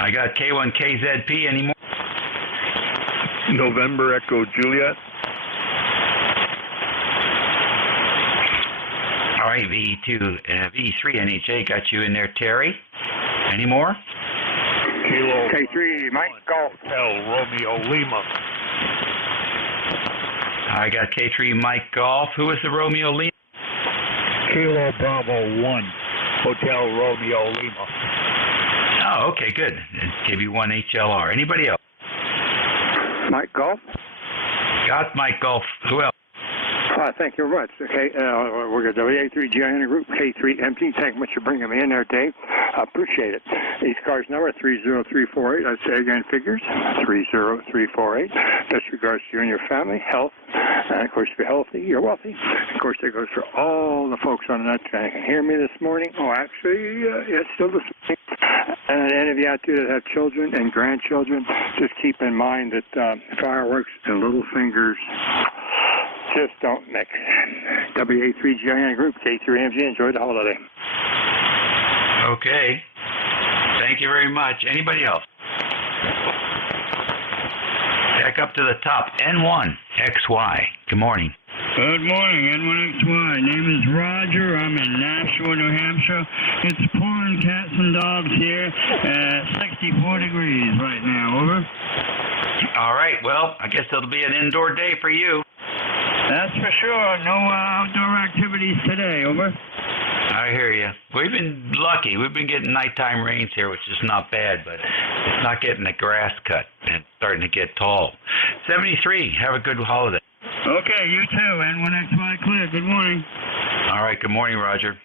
I got K1KZP. Any more? November Echo Juliet. All right, V3 NHA got you in there, Terry. Any more? Kilo K3, Mike Golf. Romeo Lima. I got K3 Mike Golf. Who was the Romeo Lima? Kilo Bravo 1, Hotel Romeo Lima. Oh, okay, good. KB1 HLR. Anybody else? Mike Golf. Got Mike Golf. Who else? Thank you very much. Okay, we're going to WA3GIN Group K3 empty. Thank you much for bringing me in there, Dave. I appreciate it. ECARS number 30348. I'd say again, figures 30348. Best regards to you and your family, health, and of course, if you're healthy, you're wealthy. Of course, that goes for all the folks on the net that can hear me this morning. Oh, actually, it's still this morning. And any of you out there that have children and grandchildren, just keep in mind that fireworks and little fingers just don't mix. WA3GIN Group, K3MG. Enjoy the holiday. Okay. Thank you very much. Anybody else? Back up to the top. N1XY. Good morning. Good morning, N1XY. Name is Roger. I'm in Nashua, New Hampshire. It's pouring cats and dogs here at 64 degrees right now. Over. All right. Well, I guess it'll be an indoor day for you. That's for sure. No outdoor activities today. Over. I hear you. We've been lucky. We've been getting nighttime rains here, which is not bad, but it's not getting the grass cut and starting to get tall. 73. Have a good holiday. Okay, you too. N1XY clear. Good morning. All right. Good morning, Roger.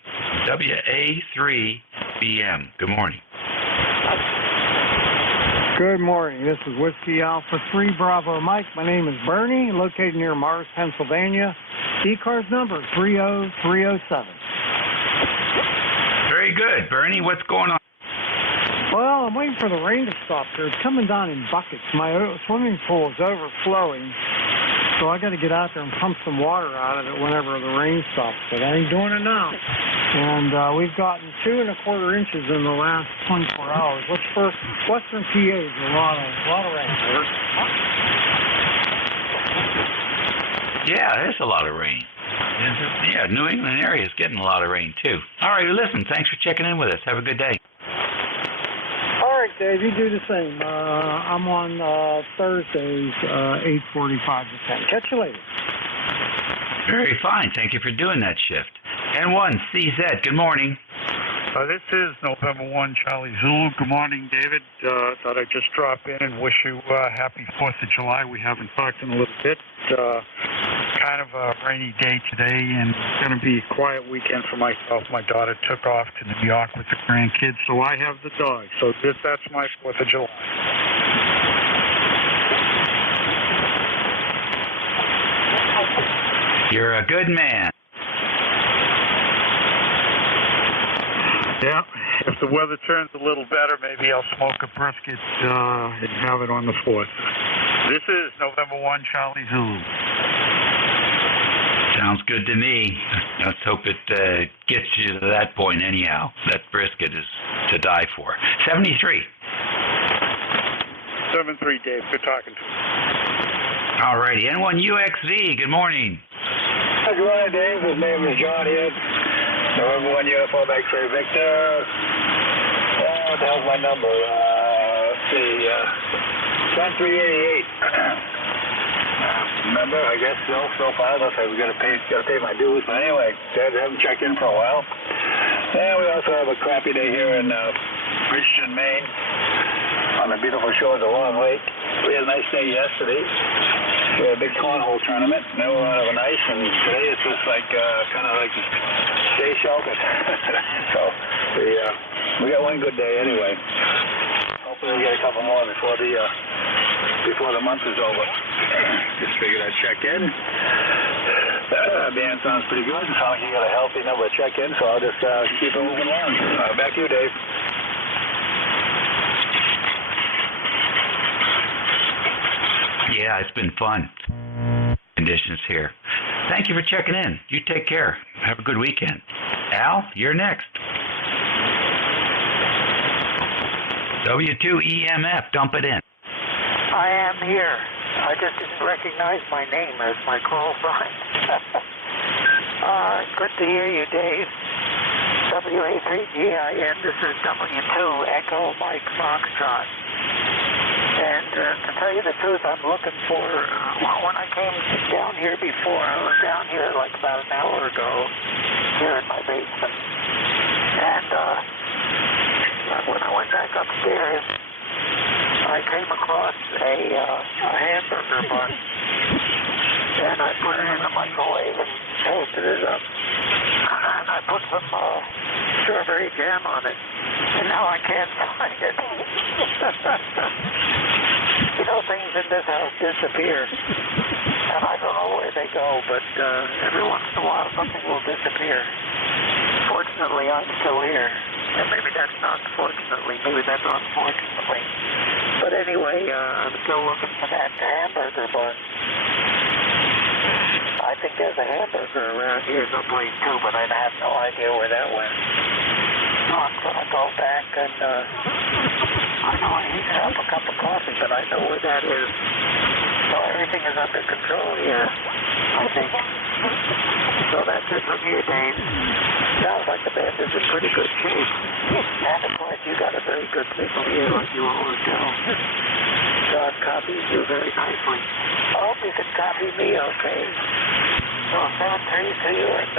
WA3BM. Good morning. Good morning. This is Whiskey Alpha 3 Bravo Mike. My name is Bernie, located near Mars, Pennsylvania. ECARS number 30307. Very good. Bernie, what's going on? Well, I'm waiting for the rain to stop here. It's coming down in buckets. My swimming pool is overflowing, so I got to get out there and pump some water out of it whenever the rain stops. But I ain't doing it now. And we've gotten 2 1/4 inches in the last 24 hours, which for Western PA is a lot of rain. Yeah, there's a lot of rain. Yeah, New England area is getting a lot of rain, too. All right, listen, thanks for checking in with us. Have a good day. All right, Dave, you do the same. I'm on Thursdays, 8:45 to 10. Catch you later. Very fine. Thank you for doing that shift. N1CZ, good morning. This is November 1, Charlie Zulu. Good morning, David. Thought I'd just drop in and wish you happy 4th of July. We haven't talked in a little bit. Kind of a rainy day today, and it's going to be a quiet weekend for myself. My daughter took off to New York with the grandkids, so I have the dog. So that's my 4th of July. You're a good man. Yeah, if the weather turns a little better, maybe I'll smoke a brisket and have it on the 4th. This is November 1, Charlie Zulu. Sounds good to me. Let's hope it gets you to that point anyhow. That brisket is to die for. 73. 7-3, Dave. Good talking to you. All righty. N1UXV, good morning. Good morning, Dave. His name is John here. November 1 Uniform X-ray Victor. What the hell's my number? Let's see. 10388. Remember, I guess so far. Looks like we gotta pay my dues. But anyway, Dad, I haven't checked in for a while. And we also have a crappy day here in Bridgeton, Maine, on the beautiful shores of Long Lake. We had a nice day yesterday. We had a big cornhole tournament. They were out of ice, and today it's just like kind of like stay sheltered. So we got one good day anyway. Hopefully we get a couple more before the month is over. Just figured I'd check in. Band sounds pretty good. Sounds like you got a healthy number of check-ins, so I'll just keep it moving along. Back to you, Dave. Yeah, it's been fun. Conditions here. Thank you for checking in. You take care. Have a good weekend. Al, you're next. W2EMF, dump it in. I am here. I just didn't recognize my name as my call sign. Good to hear you, Dave. WA3GIN, this is W2 Echo Mike Foxtrot. And to tell you the truth, I'm looking for, when I came down here before, I was down here like about an hour ago, here in my basement. And when I went back upstairs, I came across a hamburger bun, and I put it in the microwave and toasted it up. And I put some strawberry jam on it, and now I can't find it. You know, things in this house disappear, and I don't know where they go, but every once in a while something will disappear. Fortunately, I'm still here. And maybe that's not fortunately, maybe that's unfortunately. But anyway, I'm still looking for that hamburger bun. I think there's a hamburger around here someplace too, but I have no idea where that went. I'm going to go back and, I know I heated up a cup of coffee, but I know where that is. So everything is under control here, I think. So that's it from here, Dave. Sounds like the band is in pretty good shape. And of course, you got a very good signal here, like you always do. God copies you very nicely. I hope you can copy me, okay? So 7-3 to you, and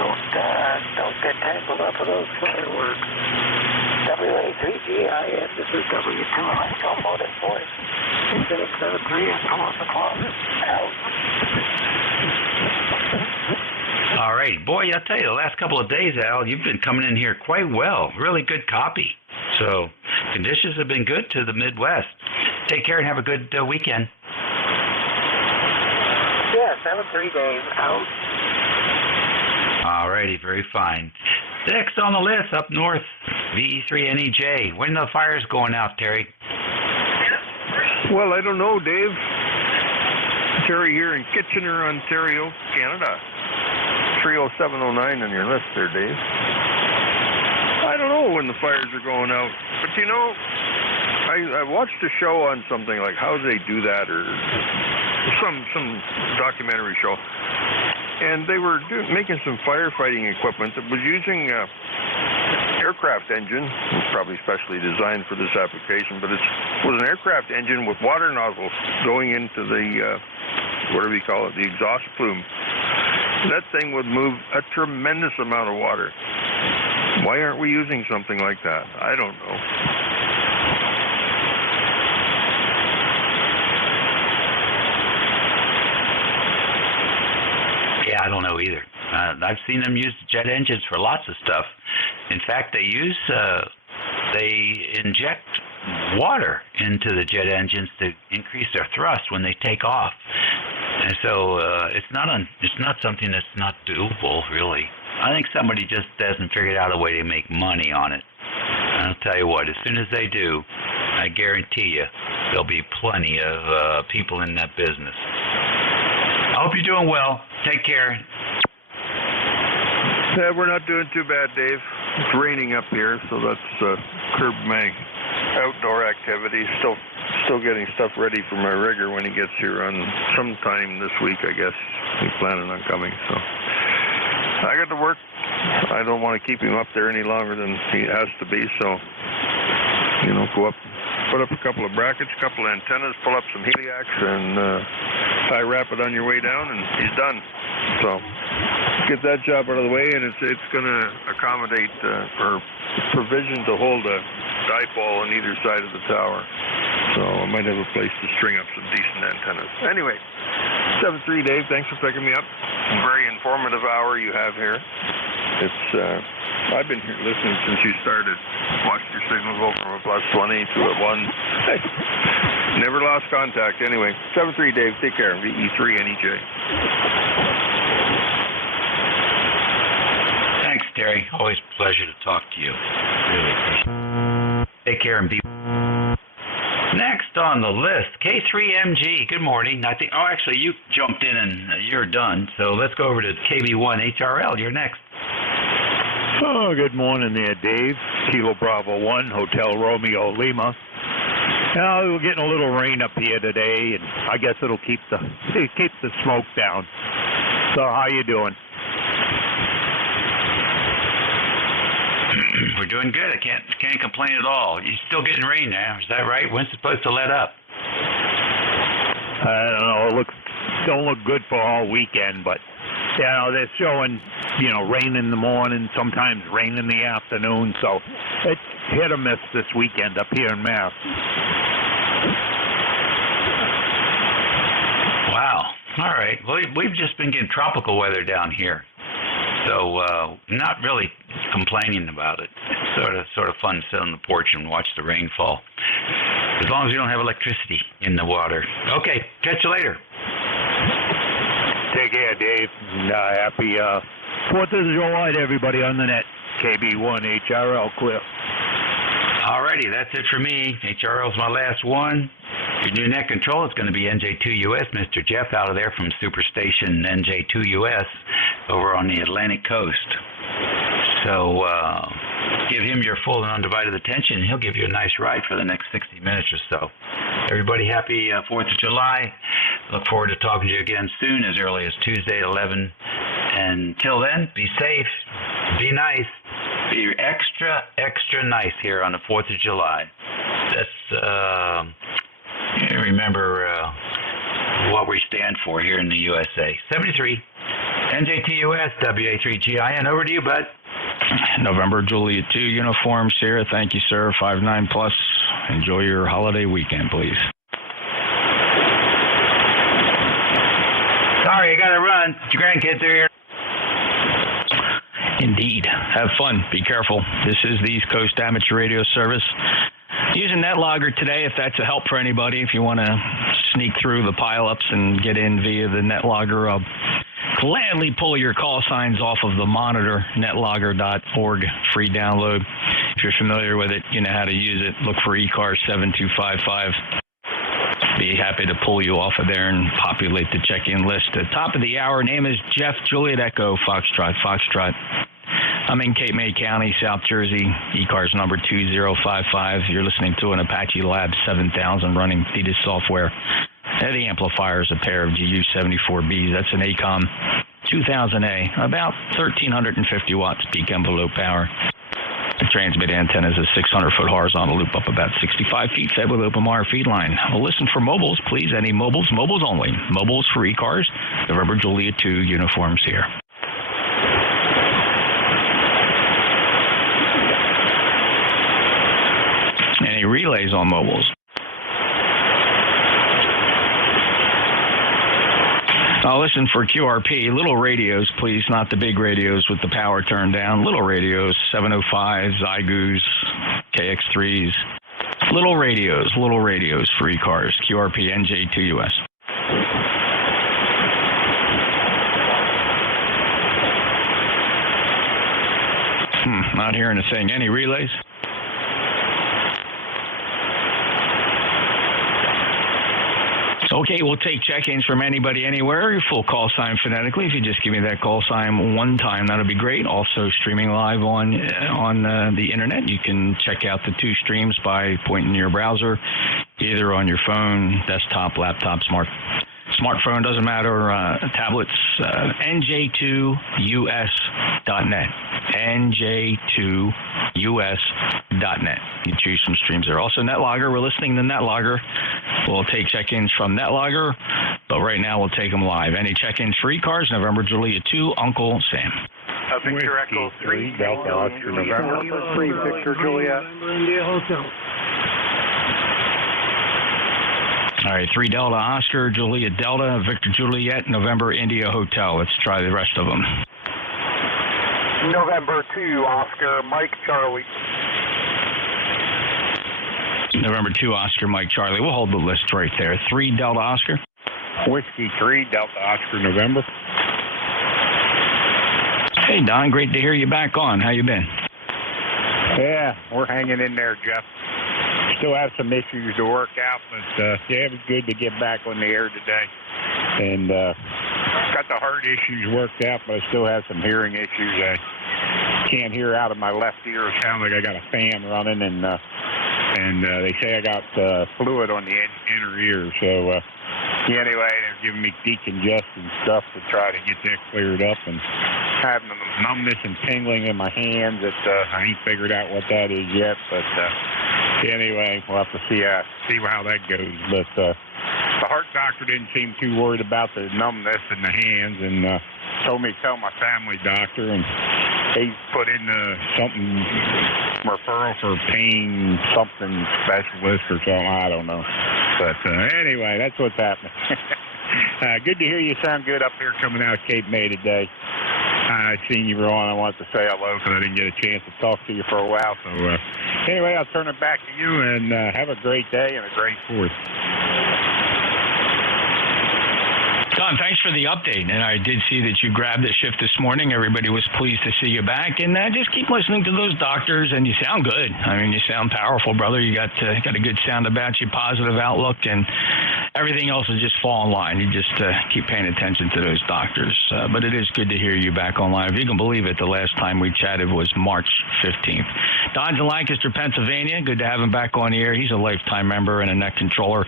don't get tangled up with those fireworks. WA3GIN, this is W2US Automotive Voice. Incident 73 and pull up the clock. Out. All right. Boy, I'll tell you, the last couple of days, Al, you've been coming in here quite well. Really good copy. So conditions have been good to the Midwest. Take care and have a good weekend. Yeah, 7-3 Dave. Out. All righty. Very fine. Next on the list, up north, VE3NEJ. When the fire's going out, Terry? Well, I don't know, Dave. Terry here in Kitchener, Ontario, Canada. 30709 on your list there, Dave. I don't know when the fires are going out, but you know, I watched a show on something like how they do that, or some documentary show, and they were making some firefighting equipment that was using aircraft engine, probably specially designed for this application, but it was an aircraft engine with water nozzles going into the whatever you call it, the exhaust plume. That thing would move a tremendous amount of water. Why aren't we using something like that? I don't know. Yeah, I don't know either. I've seen them use jet engines for lots of stuff. In fact, they inject water into the jet engines to increase their thrust when they take off. And so it's not something that's not doable, really. I think somebody just hasn't figured out a way to make money on it. And I'll tell you what, as soon as they do, I guarantee you there'll be plenty of people in that business. I hope you're doing well. Take care. Yeah, we're not doing too bad, Dave. It's raining up here, so that's curbed my outdoor activity. Still getting stuff ready for my rigger when he gets here on sometime this week, I guess. He's planning on coming, so I got to work. I don't want to keep him up there any longer than he has to be, so go up, put up a couple of brackets, a couple of antennas, pull up some heliacs, and tie wrap it on your way down, and he's done. So get that job out of the way, and it's going to accommodate or provision to hold a dipole on either side of the tower. So I might have a place to string up some decent antennas. Anyway, 7-3 Dave, thanks for picking me up. Very informative hour you have here. It's I've been here listening since you started. Watched your signal go from a +20 to a 1. Never lost contact. Anyway, 7-3 Dave, take care. VE3NEJ. Thanks, Terry. Always a pleasure to talk to you. Really appreciate it. Take care and be. Next on the list, K3MG. Good morning. Actually, you jumped in and you're done. So let's go over to KB1 HRL. You're next. Oh, good morning there, Dave. Kilo Bravo 1, Hotel Romeo Lima. We're getting a little rain up here today, and I guess it'll keep the smoke down. So how you doing? We're doing good. I can't complain at all. You're still getting rain now, is that right? When's it supposed to let up? I don't know. Don't look good for all weekend, but they're showing rain in the morning, sometimes rain in the afternoon. So it's hit or miss this weekend up here in Mass. Wow. All right. Well, we've just been getting tropical weather down here. So not really complaining about it. It's sort of fun to sit on the porch and watch the rain fall. As long as you don't have electricity in the water. Okay, catch you later. Take care, Dave. Happy 4th of July to everybody on the net. KB1 HRL clear. Alrighty, that's it for me. HRL's my last one. Your new net control is going to be NJ2US, Mr. Jeff out of there from Superstation NJ2US over on the Atlantic coast. So give him your full and undivided attention, and he'll give you a nice ride for the next 60 minutes or so. Everybody happy 4th of July. Look forward to talking to you again soon, as early as Tuesday at 11. Until then, be safe, be nice, be extra, extra nice here on the 4th of July. That's, remember what we stand for here in the USA. 73, NJ2US, WA3GIN. Over to you, bud. November Juliet 2 uniform, Sierra. Thank you, sir. 59 plus. Enjoy your holiday weekend, please. Sorry, I gotta run. Your grandkids are here. Indeed. Have fun. Be careful. This is the East Coast Amateur Radio Service. Using NetLogger today, if that's a help for anybody. If you want to sneak through the pileups and get in via the NetLogger, I'll gladly pull your call signs off of the monitor, netlogger.org, free download. If you're familiar with it, you know how to use it. Look for ECARS 7255. Be happy to pull you off of there and populate the check-in list. At the top of the hour, name is Jeff, Juliet Echo, Foxtrot. I'm in Cape May County, South Jersey, ECARS number 2055. You're listening to an Apache Lab 7000 running Thetis software. The amplifier is a pair of GU74Bs. That's an ACOM 2000A, about 1,350 watts peak envelope power. The transmit antenna is a 600-foot horizontal loop up about 65 feet, fed with open wire feed line. Well, listen for mobiles, please. Any mobiles? Mobiles only. Mobiles for ECARS. November Juliet 2 uniforms here. Any relays on mobiles? I'll listen for QRP. Little radios, please, not the big radios with the power turned down. Little radios, 705s, Zygoos, KX3s. Little radios for ECARS. QRP, NJ2US. Not hearing a thing. Any relays? Okay, we'll take check-ins from anybody, anywhere. Your full call sign phonetically. If you just give me that call sign one time, that'll be great. Also, streaming live on the internet. You can check out the two streams by pointing your browser, either on your phone, desktop, laptop, smartphone, doesn't matter, tablets, NJ2US.net. NJ2US.net. You choose some streams there. Also, NetLogger. We're listening to NetLogger. We'll take check-ins from NetLogger, but right now we'll take them live. Any check-ins for ECARS, November Juliet 2, Uncle Sam. Victor Echo 3, Delta Oscar November. 3, Victor Juliet. India Hotel. All right, 3 Delta Oscar, Juliet Delta, Victor Juliet, November India Hotel. Let's try the rest of them. November 2, Oscar, Mike Charlie. November 2, Oscar, Mike Charlie. We'll hold the list right there. 3 Delta Oscar. Whiskey 3, Delta Oscar November. Hey, Don, great to hear you back on. How you been? Yeah, we're hanging in there, Jeff. Still have some issues to work out, but yeah, it was good to get back on the air today. And got the heart issues worked out, but I still have some hearing issues. I can't hear out of my left ear. It sounds like I got a fan running, and they say I got fluid on the inner ear. So anyway, they're giving me decongestant stuff to try to get that cleared up, and having numbness and tingling in my hands that I ain't figured out what that is yet, but anyway, we'll have to see how that goes. But the heart doctor didn't seem too worried about the numbness in the hands, and told me to tell my family doctor, and he put in something, referral for pain, something specialist or something, I don't know. But anyway, that's what's happening. Good to hear you sound good up here coming out of Cape May today. I seen you were on. I wanted to say hello because I didn't get a chance to talk to you for a while. So anyway, I'll turn it back to you, and have a great day and a great 4th. Don, thanks for the update. And I did see that you grabbed the shift this morning. Everybody was pleased to see you back. And just keep listening to those doctors, and you sound good. I mean, you sound powerful, brother. You got a good sound about you, positive outlook. And everything else will just fall in line. You just keep paying attention to those doctors. But it is good to hear you back online. If you can believe it, the last time we chatted was March 15th. Don's in Lancaster, Pennsylvania. Good to have him back on the air. He's a lifetime member and a net controller.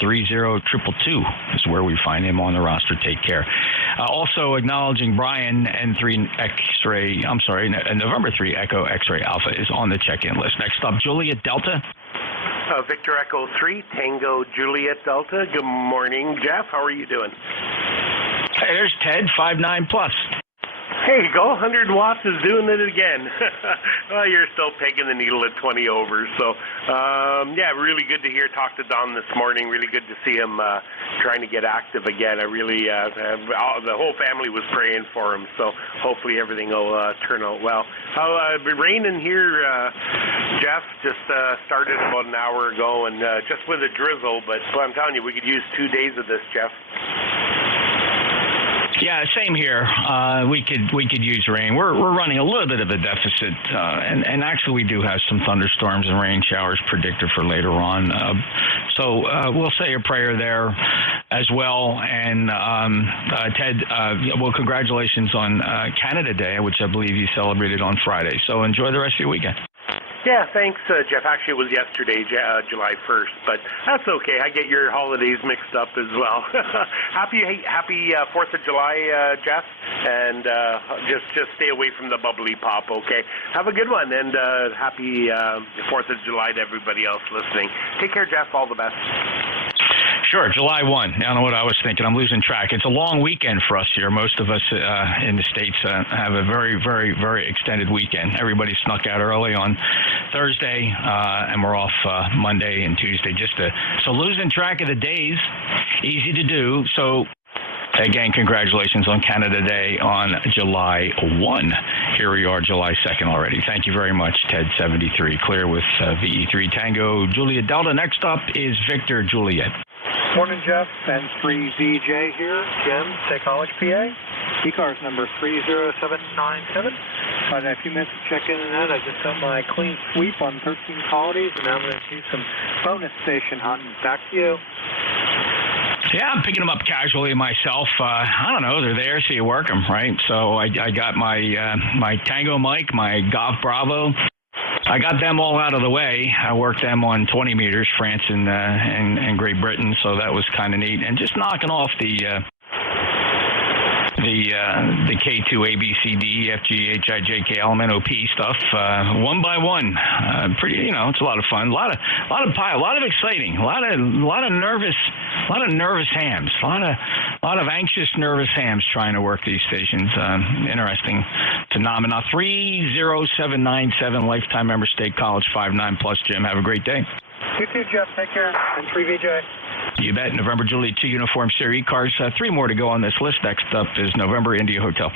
30222 is where we find him on the roster. Take care. Also acknowledging Brian, November 3 Echo X-Ray Alpha is on the check-in list. Next up, Juliet Delta. Victor Echo 3, Tango Juliet Delta. Good morning, Jeff. How are you doing? Hey, there's Ted, 5'9 plus. There you go, 100 watts is doing it again. Well, you're still pegging the needle at 20 over. So, yeah, really good to talk to Don this morning. Really good to see him trying to get active again. I really, the whole family was praying for him. So hopefully everything will turn out well. Been raining here, Jeff. Just started about an hour ago, and just with a drizzle. But I'm telling you, we could use 2 days of this, Jeff. Yeah, same here. We could use rain. We're running a little bit of a deficit, and actually we do have some thunderstorms and rain showers predicted for later on. So we'll say a prayer there as well. And Ted, well, congratulations on Canada Day, which I believe you celebrated on Friday. So enjoy the rest of your weekend. Yeah, thanks, Jeff. Actually, it was yesterday, July 1st, but that's okay. I get your holidays mixed up as well. Happy 4th of July, Jeff, and just stay away from the bubbly pop, okay? Have a good one, and happy 4th of July to everybody else listening. Take care, Jeff. All the best. Sure, July 1. I don't know what I was thinking. I'm losing track. It's a long weekend for us here. Most of us in the States have a very, very, very extended weekend. Everybody snuck out early on Thursday, and we're off Monday and Tuesday. So losing track of the days, easy to do. So again, congratulations on Canada Day on July 1. Here we are, July 2nd already. Thank you very much, Ted 73. Clear with VE3 Tango Juliet Delta. Next up is Victor Juliet. Morning, Jeff. N3VJ here. Jim, State College, PA. ECARS number 30797. I had a few minutes to check in and out. I just got my clean sweep on 13 colonies, and now I'm going to do some bonus station hunting. Back to you. Yeah, I'm picking them up casually myself. I don't know, they're there, so you work them, right? So I got my Tango Mike, my Golf Bravo. I got them all out of the way. I worked them on 20 meters, France and Great Britain, so that was kind of neat. And just knocking off the K2 A B C D E F G H I J K L M N O P stuff one by one. Pretty, it's a lot of fun. A lot of exciting. A lot of nervous hams. A lot of anxious, nervous hams trying to work these stations. Interesting phenomena. 30797 lifetime member, State College, 5'9 plus. Jim, have a great day. You too, Jeff. Take care. And 3VJ. You bet. November Juliet 2 Uniform Series ECARS. 3 more to go on this list. Next up is November India Hotel.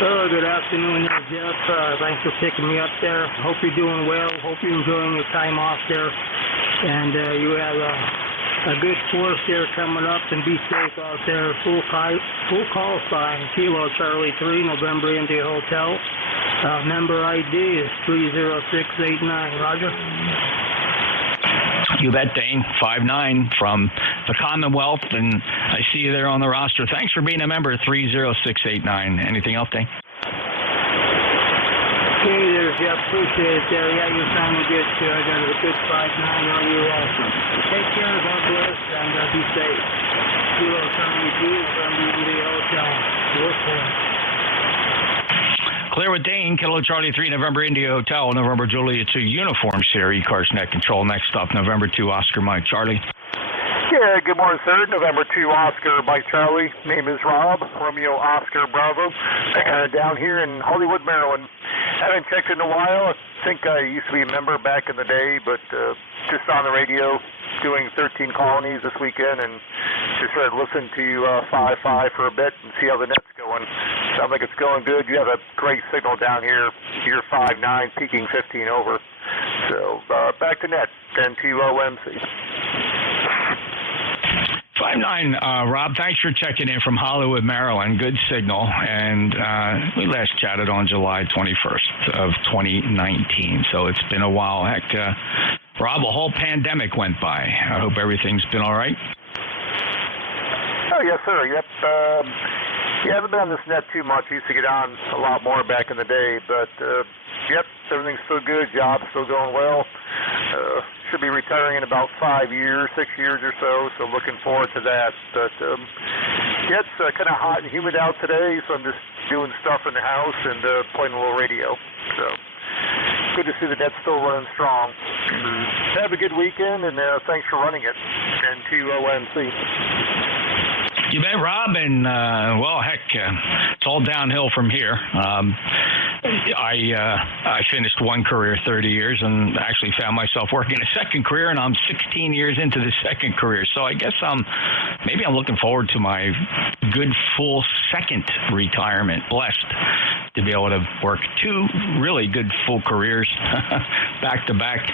Good afternoon, Jeff. Thanks for picking me up there. Hope you're doing well. Hope you're enjoying your time off there. And you have a good force there coming up, and be safe out there. Full call sign, Kilo Charlie 3, November India Hotel. Member ID is 30689. Roger. You bet, Dane. 5'9 from the Commonwealth, and I see you there on the roster. Thanks for being a member. 30689. Anything else, Dane? Okay, there, Jeff. Appreciate it there. Yeah, you're sounding good, too. I got a good 5'9 on you also. Take care, God bless, and be safe. Kilo Charlie 2 from the India Hotel. Work for it. Clear with Dane, Kilo Charlie 3, November India Hotel, November Juliet 2 Uniform Series, ECARS Net Control. Next up, November 2 Oscar Mike Charlie. Yeah, good morning, sir. November 2 Oscar Mike Charlie. Name is Rob, Romeo Oscar Bravo. Down here in Hollywood, Maryland. Haven't checked in a while. I think I used to be a member back in the day, but just on the radio doing 13 colonies this weekend, and just started listening to 5-5 for a bit and see how the net's going. Sounds like it's going good. You have a great signal down here. You're 5'9", peaking 15 over. So back to net, 10-2 OMC. 5'9", Rob, thanks for checking in from Hollywood, Maryland. Good signal. And we last chatted on July 21st of 2019, so it's been a while. Heck, Rob, a whole pandemic went by. I hope everything's been all right. Oh, yes, sir. Yep. Yeah, I haven't been on this net too much. I used to get on a lot more back in the day, but yep, everything's still good. Job's still going well. Should be retiring in about 6 years or so looking forward to that. But yeah, it's kind of hot and humid out today, so I'm just doing stuff in the house and playing a little radio. So good to see the net's still running strong. Have a good weekend, and thanks for running it. N2OMC. You bet, Rob, and well, heck, it's all downhill from here. I finished one career 30 years and actually found myself working a second career, and I'm 16 years into the second career. So I guess maybe I'm looking forward to my good full second retirement. Blessed to be able to work two really good full careers back to back.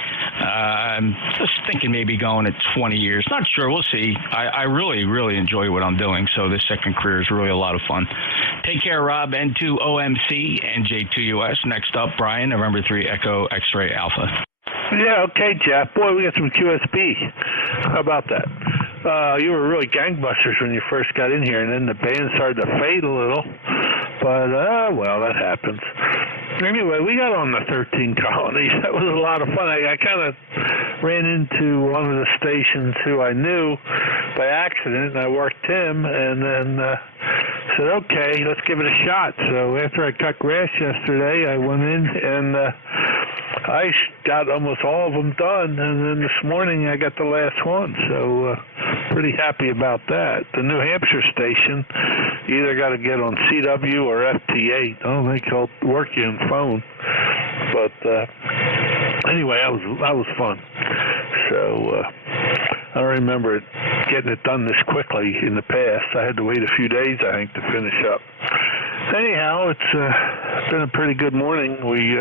Just thinking maybe going at 20 years. Not sure. We'll see. I really, really enjoy what I'm doing. So this second career is really a lot of fun. Take care, Rob. N2OMC, NJ2US. Next up, Brian, November 3 Echo X-Ray Alpha. Yeah, okay, Jeff. Boy, we got some QSB. How about that? You were really gangbusters when you first got in here, and then the band started to fade a little. But, well, that happens. Anyway, we got on the 13 colonies. That was a lot of fun. I kind of ran into one of the stations who I knew by accident, and I worked him, and then said, okay, let's give it a shot. So after I cut grass yesterday, I went in, and I got almost all of them done, and then this morning I got the last one. So pretty happy about that. The New Hampshire station, you either got to get on CW or FT8. I don't think they'll work you on phone. But anyway, that was fun. So I don't remember getting it done this quickly in the past. I had to wait a few days, I think, to finish up. Anyhow, it's been a pretty good morning. We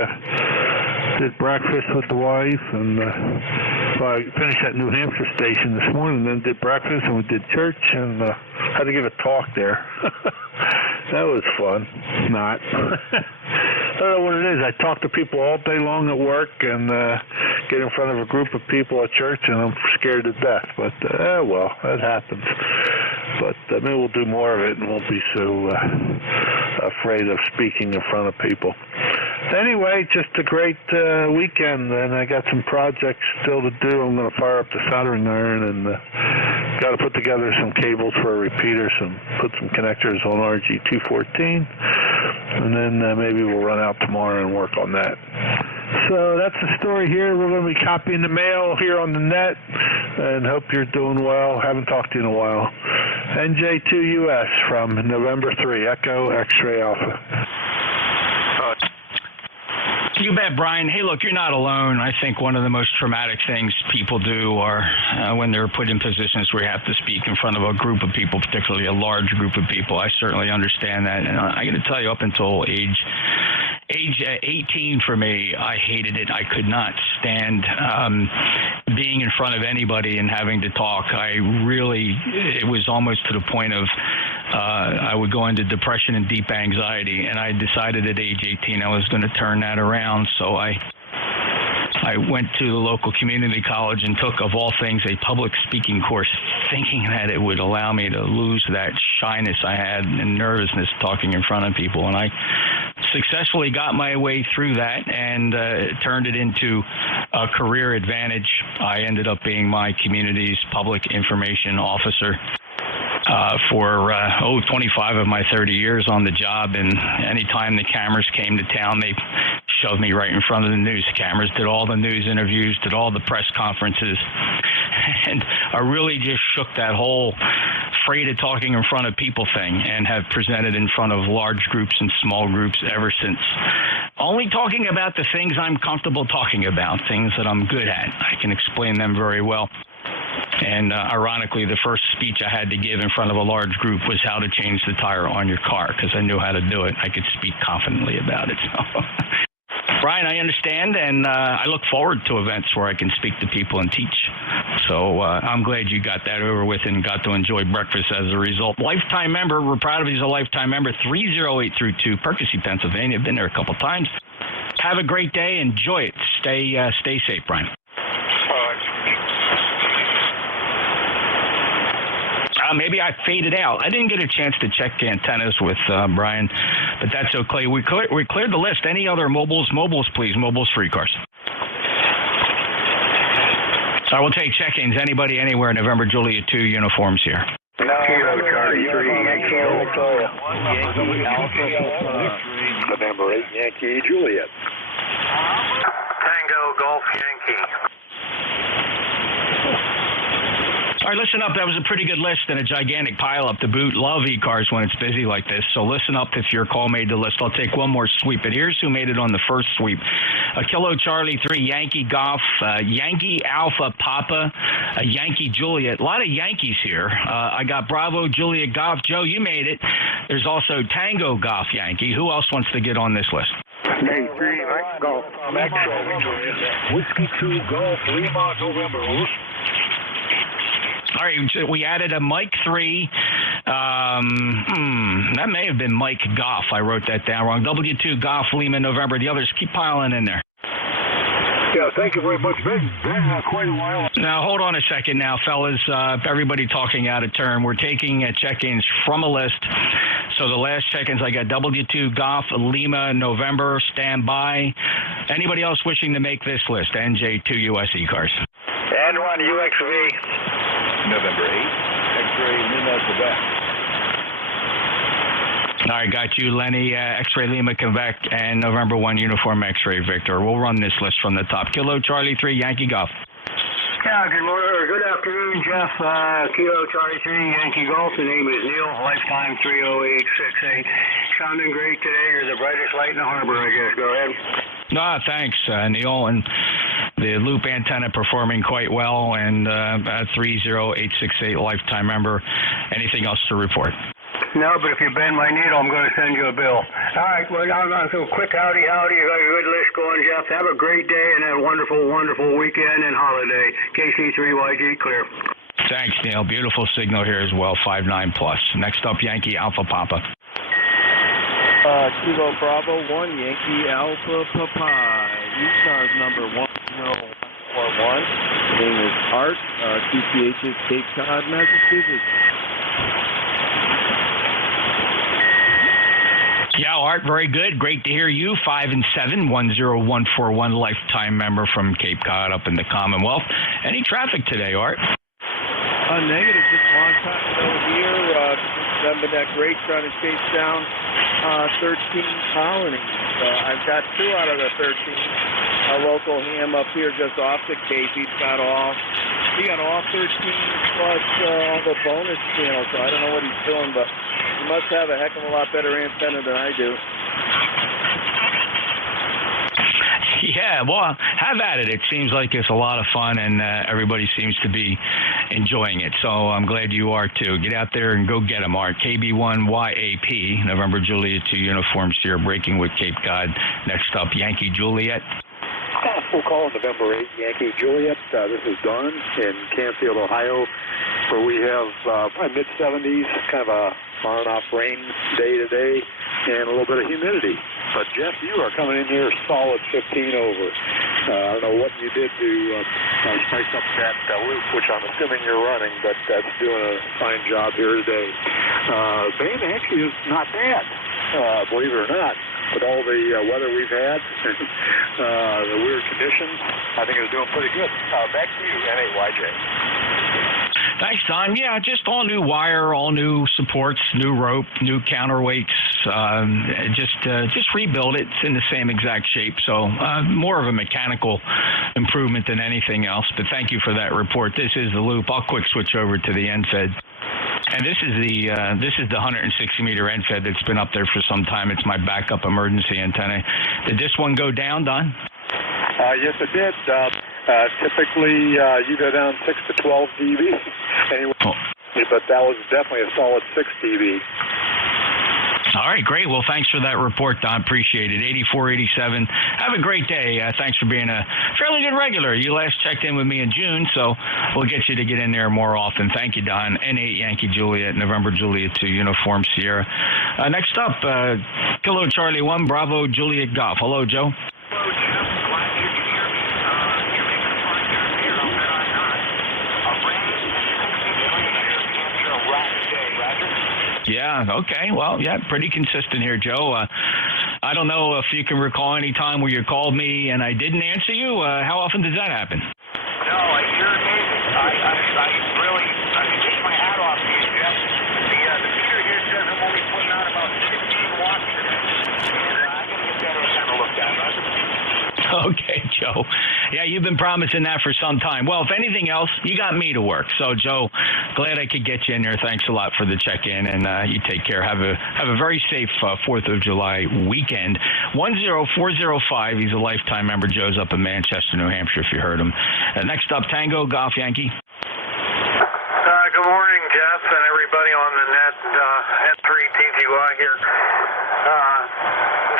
did breakfast with the wife, and I finished at New Hampshire station this morning, then did breakfast, and we did church, and had to give a talk there. That was fun. Not. I don't know what it is. I talk to people all day long at work and get in front of a group of people at church, and I'm scared to death. But, well, that happens. But maybe we'll do more of it and won't be so afraid of speaking in front of people. Anyway, just a great weekend, and I got some projects still to do. I'm going to fire up the soldering iron and got to put together some cables for a repeater, put some connectors on RG214, and then maybe we'll run out tomorrow and work on that. So that's the story here. We're going to be copying the mail here on the net, and hope you're doing well. Haven't talked to you in a while. NJ2US from November 3, Echo X-Ray Alpha. You bet, Brian. Hey, look, you're not alone. I think one of the most traumatic things people do are when they're put in positions where you have to speak in front of a group of people, particularly a large group of people. I certainly understand that. And I got to tell you, up until age 18 for me, I hated it. I could not stand being in front of anybody and having to talk. It was almost to the point of I would go into depression and deep anxiety, and I decided at age 18 I was going to turn that around. So I went to the local community college and took, of all things, a public speaking course, thinking that it would allow me to lose that shyness I had and nervousness talking in front of people. And I successfully got my way through that and turned it into a career advantage. I ended up being my community's public information officer for 25 of my 30 years on the job, and anytime the cameras came to town, they shoved me right in front of the news cameras, did all the news interviews, did all the press conferences, and I really just shook that whole afraid of talking in front of people thing, and have presented in front of large groups and small groups ever since. Only talking about the things I'm comfortable talking about, things that I'm good at. I can explain them very well. And ironically, the first speech I had to give in front of a large group was how to change the tire on your car, because I knew how to do it. I could speak confidently about it. So, Brian, I understand, and I look forward to events where I can speak to people and teach. So I'm glad you got that over with and got to enjoy breakfast as a result. Lifetime member, we're proud of you as a lifetime member, 30832 Percy, Pennsylvania. Been there a couple times. Have a great day. Enjoy it. Stay safe, Brian. Maybe I faded out. I didn't get a chance to check antennas with Brian, but that's okay. We cleared the list. Any other mobiles? Mobiles, please. Mobiles for ECARS. I will take check-ins. Anybody, anywhere. November Juliet 2 uniforms here. No, Charlie 3, Yankee November 8, Yankee Juliet. Tango Golf Yankee. All right, listen up. That was a pretty good list and a gigantic pileup to boot. Love ECARS when it's busy like this. So listen up if your call made the list. I'll take one more sweep. But here's who made it on the first sweep. Kilo Charlie 3, Yankee Golf, Yankee Alpha Papa, Yankee Juliet. A lot of Yankees here. I got Bravo Juliet Golf. Joe, you made it. There's also Tango Golf Yankee. Who else wants to get on this list? Nate 3, Mike Golf. Whiskey 2, Golf, Lima, November. All right, so we added a Mike 3. That may have been Mike Goff. I wrote that down wrong. W2 Golf, Lima, November. The others keep piling in there. Yeah, thank you very much. Been quite a while. Now, hold on a second now, fellas. Everybody talking out of turn. We're taking check-ins from a list. So the last check-ins, I got W2 Golf, Lima, November. Stand by. Anybody else wishing to make this list? NJ2US ECARS. N1 UXV. November 8, X-Ray Lima, Quebec. All right, got you, Lenny, X-Ray Lima, Quebec, and November 1 Uniform X-Ray Victor. We'll run this list from the top. Kilo Charlie 3, Yankee Golf. Yeah, good morning, or good afternoon, Jeff. Kilo Charlie 3, Yankee Golf. The name is Neil, lifetime 30868. Sounding great today. You're the brightest light in the harbor, I guess. Go ahead. No, thanks, Neil. And the loop antenna performing quite well, and 30868 lifetime member. Anything else to report? No, but if you bend my needle, I'm going to send you a bill. All right, well, so quick howdy. You got a good list going, Jeff. Have a great day and a wonderful, wonderful weekend and holiday. KC3YG, clear. Thanks, Neil. Beautiful signal here as well, 59+. Next up, Yankee Alpha Papa. Kilo Bravo 1, Yankee Alpha Papa. ECARS number 10141. Name is Art. TCH is Cape Cod, Massachusetts. Yeah, Art, very good. Great to hear you. 5 and 7, 10141 lifetime member from Cape Cod up in the Commonwealth. Any traffic today, Art? Negative, just long time over here. Remember that great trying to chase down 13 colonies. I've got 2 out of the 13. A local ham up here just off the Cape. He got all 13 plus all the bonus channels. So I don't know what he's doing, but he must have a heck of a lot better antenna than I do. Yeah, well, have at it. It seems like it's a lot of fun, and everybody seems to be enjoying it. So I'm glad you are, too. Get out there and go get them, Art. KB1YAP, November Juliet 2 uniforms here, breaking with Cape Cod. Next up, Yankee Juliet. Full call, November 8, Yankee Juliet. This is Don in Canfield, Ohio, where we have mid-70s, kind of a on-off rain day today, and a little bit of humidity. But, Jeff, you are coming in here solid 15 over. I don't know what you did to spice up that loop, which I'm assuming you're running, but that's doing a fine job here today. Band actually is not bad, believe it or not. With all the weather we've had, the weird conditions, I think it's doing pretty good. Back to you, N8YJ. Thanks, Don. Yeah, just all new wire, all new supports, new rope, new counterweights. Just rebuild it. It's in the same exact shape. So more of a mechanical improvement than anything else. But thank you for that report. This is the loop. I'll quick switch over to the NFED. And this is the 160-meter NFED that's been up there for some time. It's my backup emergency antenna. Did this one go down, Don? Yes, it did. Typically, you go down 6 to 12 dB. Anyway, but that was definitely a solid 6 dB. All right, great. Well, thanks for that report, Don. Appreciate it. 8487. Have a great day. Thanks for being a fairly good regular. You last checked in with me in June, so we'll get you to get in there more often. Thank you, Don. N8 Yankee Juliet, November Juliet 2 Uniform Sierra. Next up, Kilo Charlie 1, Bravo Juliet Golf. Hello, Joe. Hello, Jeff. Glad you can hear me. You're making a fine job here. I'll bet I'm not. Yeah, okay. Well, yeah, pretty consistent here, Joe. I don't know if you can recall any time where you called me and I didn't answer you. How often does that happen? No, you're amazing. I really take my hat off to you, Jeff. The meter here says I'm only putting out about 16 watts today. And I got to get that kind of looked at, right? Okay, Joe. Yeah, you've been promising that for some time. Well, if anything else, you got me to work. So, Joe, glad I could get you in there. Thanks a lot for the check-in, and you take care. Have a very safe 4th of July weekend. 10405. He's a lifetime member. Joe's up in Manchester, New Hampshire, if you heard him. Next up, Tango Golf Yankee. Good morning, Jeff, and everybody on the net. N3 TGY here.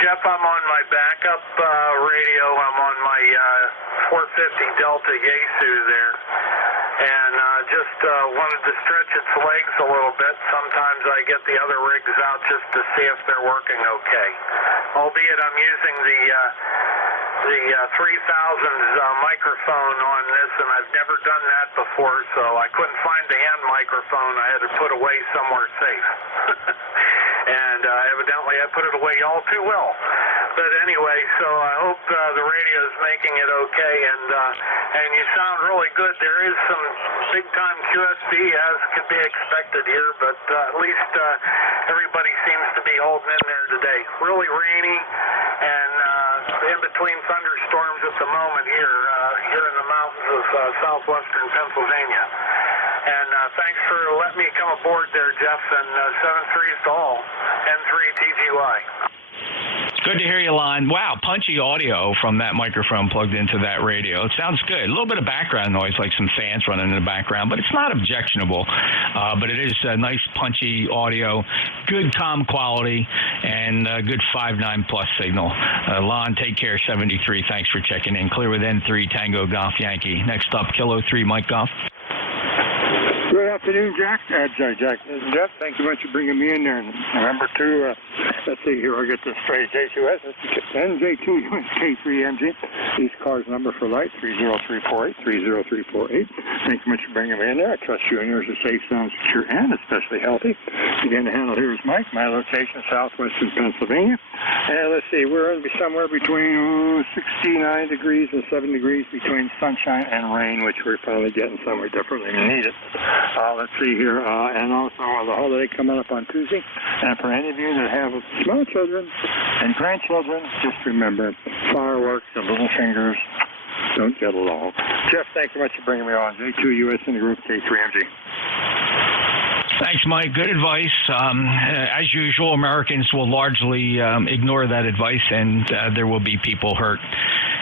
Jeff, I'm on my backup radio. I'm on my 450 Delta Yaesu there, and just wanted to stretch its legs a little bit. Sometimes I get the other rigs out just to see if they're working okay. Albeit I'm using the 3000's microphone on this, and I've never done that before, so I couldn't find the hand microphone. I had to put away somewhere safe. And evidently I put it away all too well. But anyway, so I hope the radio is making it okay, and you sound really good. There is some big-time QSB, as could be expected here, but at least everybody seems to be holding in there today. Really rainy and in between thunderstorms at the moment here in the mountains of southwestern Pennsylvania. And thanks for letting me come aboard there, Jeff, and 7-3's to all, N3 TGY. Good to hear you, Lon. Wow, punchy audio from that microphone plugged into that radio. It sounds good. A little bit of background noise, like some fans running in the background, but it's not objectionable. But it is a nice, punchy audio, good comm quality, and good 5.9 plus signal. Lon, take care, 73. Thanks for checking in. Clear with N3 Tango Golf Yankee. Next up, Kilo 3 Mike Golf. Good afternoon, Jack. Jack. Jeff, thank you much for bringing me in there. And remember, too, let's see here, I'll get this straight. NJ2US, NJ2US K3MG. ECARS number for life, 30348, 30348. Thank you much for bringing me in there. I trust you and yours are safe, sound, secure, and especially healthy. Again, the handle here is Mike. My location, southwestern Pennsylvania. And let's see, we're going to be somewhere between 69 degrees and 7 degrees between sunshine and rain, which we're finally getting somewhere differently needed. Let's see here, and also the holiday coming up on Tuesday. And for any of you that have small children and grandchildren, just remember, fireworks and little fingers don't get along. Jeff, thank you much for bringing me on. J2US in the group, K3MG. Thanks, Mike. Good advice. As usual, Americans will largely ignore that advice, and there will be people hurt,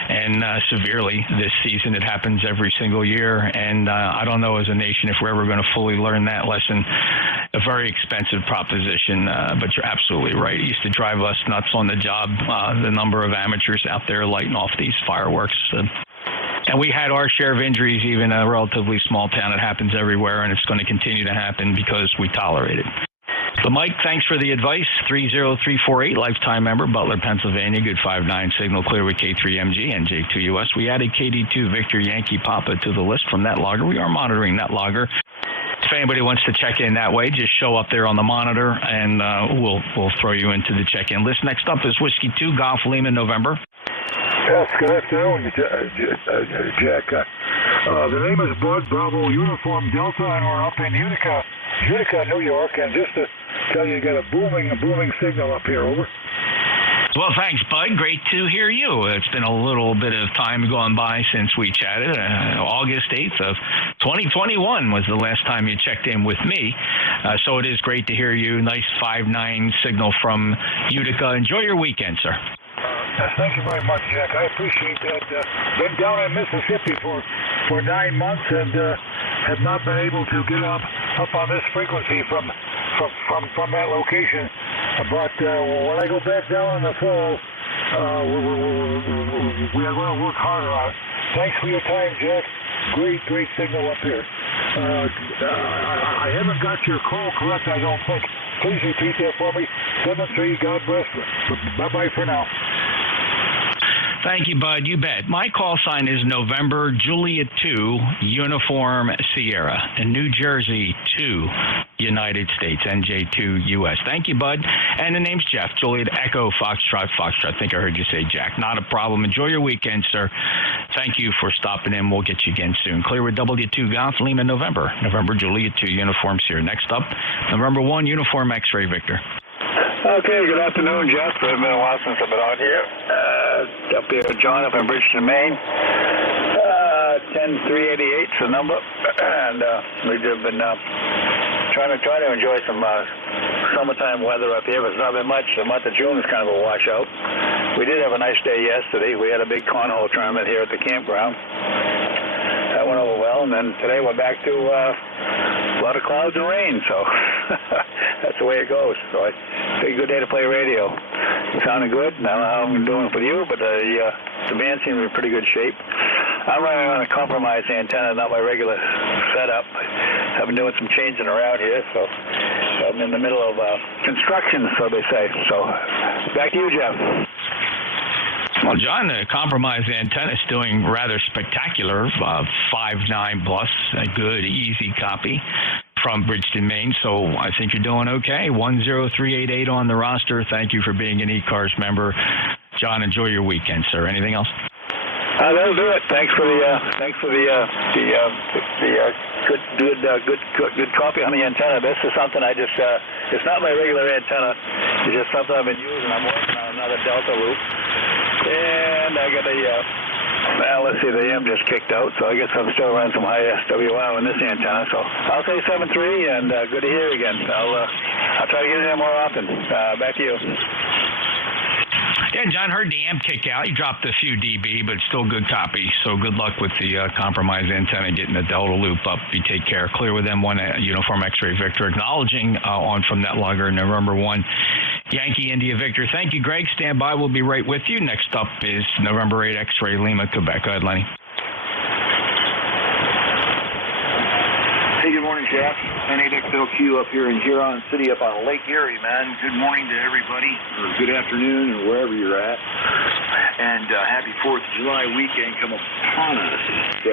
and severely this season. It happens every single year, and I don't know as a nation if we're ever going to fully learn that lesson. A very expensive proposition, but you're absolutely right. It used to drive us nuts on the job, the number of amateurs out there lighting off these fireworks. And we had our share of injuries, even a relatively small town. It happens everywhere, and it's going to continue to happen because we tolerate it. But, Mike, thanks for the advice. 30348, lifetime member, Butler, Pennsylvania. Good 5.9 signal, clear with K3MG and NJ2US. We added KD2 Victor Yankee Papa to the list from NetLogger. We are monitoring NetLogger. If anybody wants to check in that way, just show up there on the monitor, and we'll throw you into the check-in list. Next up is Whiskey 2, Golf Lima, November. Yes, good afternoon, Jack. The name is Bud Bravo Uniform Delta, and we're up in Utica, New York. And just to tell you got a booming signal up here. Over. Well, thanks, Bud. Great to hear you. It's been a little bit of time gone by since we chatted. August 8th of 2021 was the last time you checked in with me. So it is great to hear you. Nice 5.9 signal from Utica. Enjoy your weekend, sir. Yes, thank you very much, Jack. I appreciate that. Been down in Mississippi for 9 months and have not been able to get up on this frequency from that location. But when I go back down in the fall, we are going to work harder on it. Thanks for your time, Jack. Great signal up here. I haven't got your call correct, I don't think. Please repeat that for me. 7-3, God bless. Bye-bye for now. Thank you, Bud. You bet. My call sign is November Juliet 2, Uniform Sierra, in New Jersey 2. United States, NJ2US. Thank you, bud. And the name's Jeff, Juliet Echo Foxtrot. I think I heard you say Jack. Not a problem. Enjoy your weekend, sir. Thank you for stopping in. We'll get you again soon. Clear with W2 Golf, Lima, November, Juliet 2 uniforms here. Next up, November 1 uniform X-ray Victor. Okay, good afternoon, Jeff. It's been a while since I've been on here. Up here with John up in Bridgeton, Maine. 10388 is the number. And we've been trying to enjoy some summertime weather up here, but it's not been much. The month of June is kind of a washout. We did have a nice day yesterday. We had a big cornhole tournament here at the campground. That went over well, and then today we're back to a lot of clouds and rain, so that's the way it goes. So it's a good day to play radio. It sounded good. I don't know how I'm doing with you, but the band seemed in pretty good shape. I'm running on a compromised antenna, not my regular setup. I've been doing some changing around here, so I'm in the middle of construction, so they say. So back to you, Jeff. Well, John, the compromised antenna is doing rather spectacular. 5.9 plus, a good, easy copy from Bridgeton, Maine. So I think you're doing okay. 10388 on the roster. Thank you for being an ECARS member. John, enjoy your weekend, sir. Anything else? That'll do it. Thanks for the good copy on the antenna. This is something I just it's not my regular antenna. It's just something I've been using. I'm working on another Delta loop, and I got let's see, the M just kicked out, so I guess I'm still running some high SWR on this antenna. So I'll say 7.3, and good to hear you again. I'll try to get in there more often. Back to you. Yeah, John, heard the amp kick out. You dropped a few dB, but still good copy. So good luck with the compromised antenna, getting the Delta loop up. You take care. Clear with M1 Uniform X-Ray Victor. Acknowledging on from NetLogger, November 1 Yankee India Victor. Thank you, Greg. Stand by. We'll be right with you. Next up is November 8 X-Ray Lima, Quebec. Go ahead, Lenny. Hey, good morning, Jeff. N8XLQ up here in Huron City up on Lake Erie, man. Good morning to everybody, or good afternoon, or wherever you're at. And happy 4th of July weekend come upon us. So,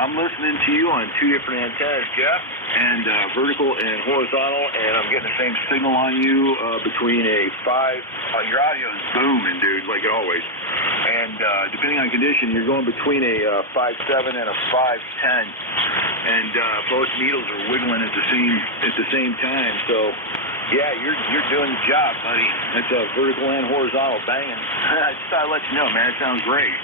I'm listening to you on two different antennas, Jeff, and vertical and horizontal, and I'm getting the same signal on you between a 5, your audio is booming, dude, like always. And depending on condition, you're going between a 5.7 and a 5.10. And both needles are wiggling at the same time. So, yeah, you're doing the job, buddy. That's a vertical and horizontal banging. I just thought I'd let you know, man. It sounds great.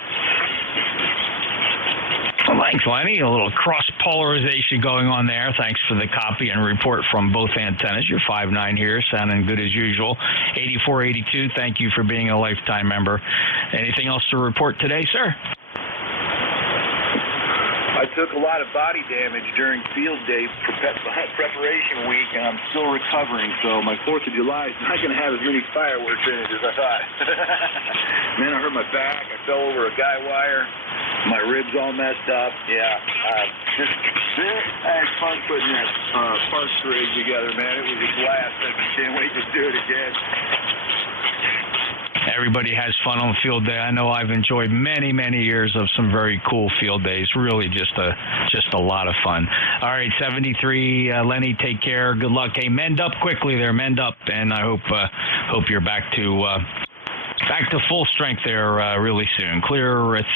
Well, thanks, Lenny. A little cross-polarization going on there. Thanks for the copy and report from both antennas. You're 5.9 here, sounding good as usual. 8482, thank you for being a lifetime member. Anything else to report today, sir? I took a lot of body damage during field day for preparation week, and I'm still recovering, so my 4th of July is not going to have as many fireworks in it as I thought. Man, I hurt my back. I fell over a guy wire. My ribs all messed up. Yeah. I had fun putting that parts rig together, man. It was a blast. I can't wait to do it again. Everybody has fun on field day. I know I've enjoyed many, many years of some very cool field days. Really just a lot of fun. All right, 73, Lenny, take care. Good luck. Hey, mend up quickly there. Mend up, and I hope you're back to full strength there really soon. Clear with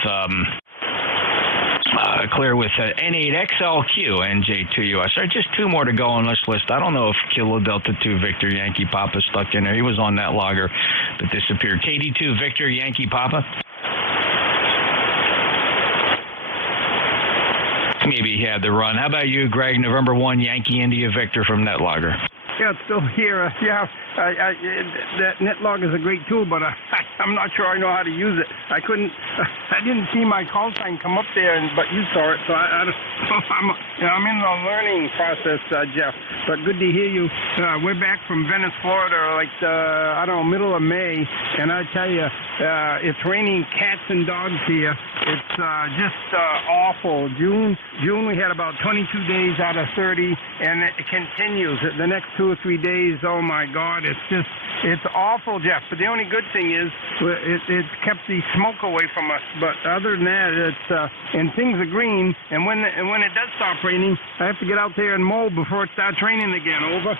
N8XLQ, NJ2US. There are just two more to go on this list. I don't know if Kilo Delta 2 Victor Yankee Papa stuck in there. He was on that logger, but disappeared. KD2 Victor Yankee Papa. Maybe he had the run. How about you, Greg? November 1 Yankee India Victor from NetLogger. Yeah, it's still here. That NetLog is a great tool, but I'm not sure I know how to use it. I didn't see my call sign come up there, but you saw it, so I'm in the learning process, Jeff. But good to hear you. We're back from Venice, Florida, middle of May, and I tell you, it's raining cats and dogs here. It's just awful. June we had about 22 days out of 30, and it continues. The next 2 or 3 days, oh my God, it's just It's awful, Jeff. But the only good thing is it kept the smoke away from us. But other than that, it's and things are green. And when it does stop raining, I have to get out there and mow before it starts raining again. Over.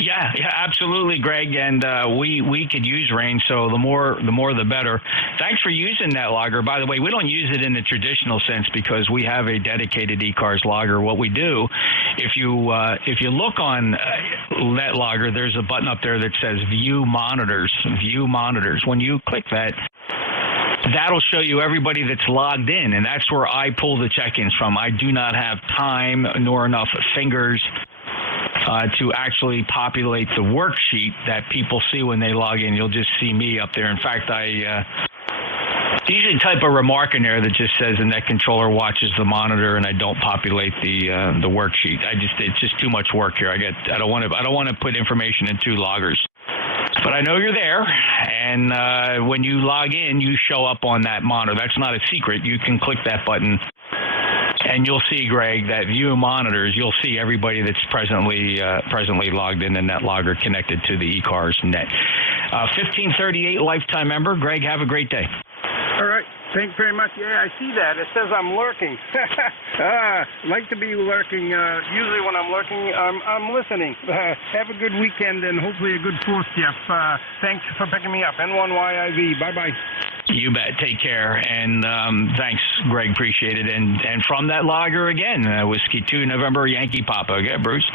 Yeah, absolutely, Greg. And we could use rain, so the more the better. Thanks for using that logger. By the way, we don't use it in the traditional sense because we have a dedicated ECARS logger. What we do, if you look on that logger, there's a button up there that says View Monitors. View Monitors. When you click that, that'll show you everybody that's logged in, and that's where I pull the check-ins from. I do not have time nor enough fingers to actually populate the worksheet that people see when they log in. You'll just see me up there. In fact, I usually type a remark in there that just says the net controller watches the monitor, and I don't populate the worksheet. It's just too much work here. I don't want to put information in two loggers. But I know you're there, and when you log in, you show up on that monitor. That's not a secret. You can click that button, and you'll see, Greg, that View Monitors. You'll see everybody that's presently logged in the net logger connected to the ECARS net. 1538 lifetime member. Greg, have a great day. All right. Thanks very much. Yeah, I see that. It says I'm lurking. Like to be lurking. Usually when I'm lurking, I'm listening. Have a good weekend and hopefully a good 4th, Jeff. Thanks for picking me up. N1YIV. Bye-bye. You bet. Take care. And thanks, Greg. Appreciate it. And from that logger again, Whiskey 2 November Yankee Papa. Okay, Bruce?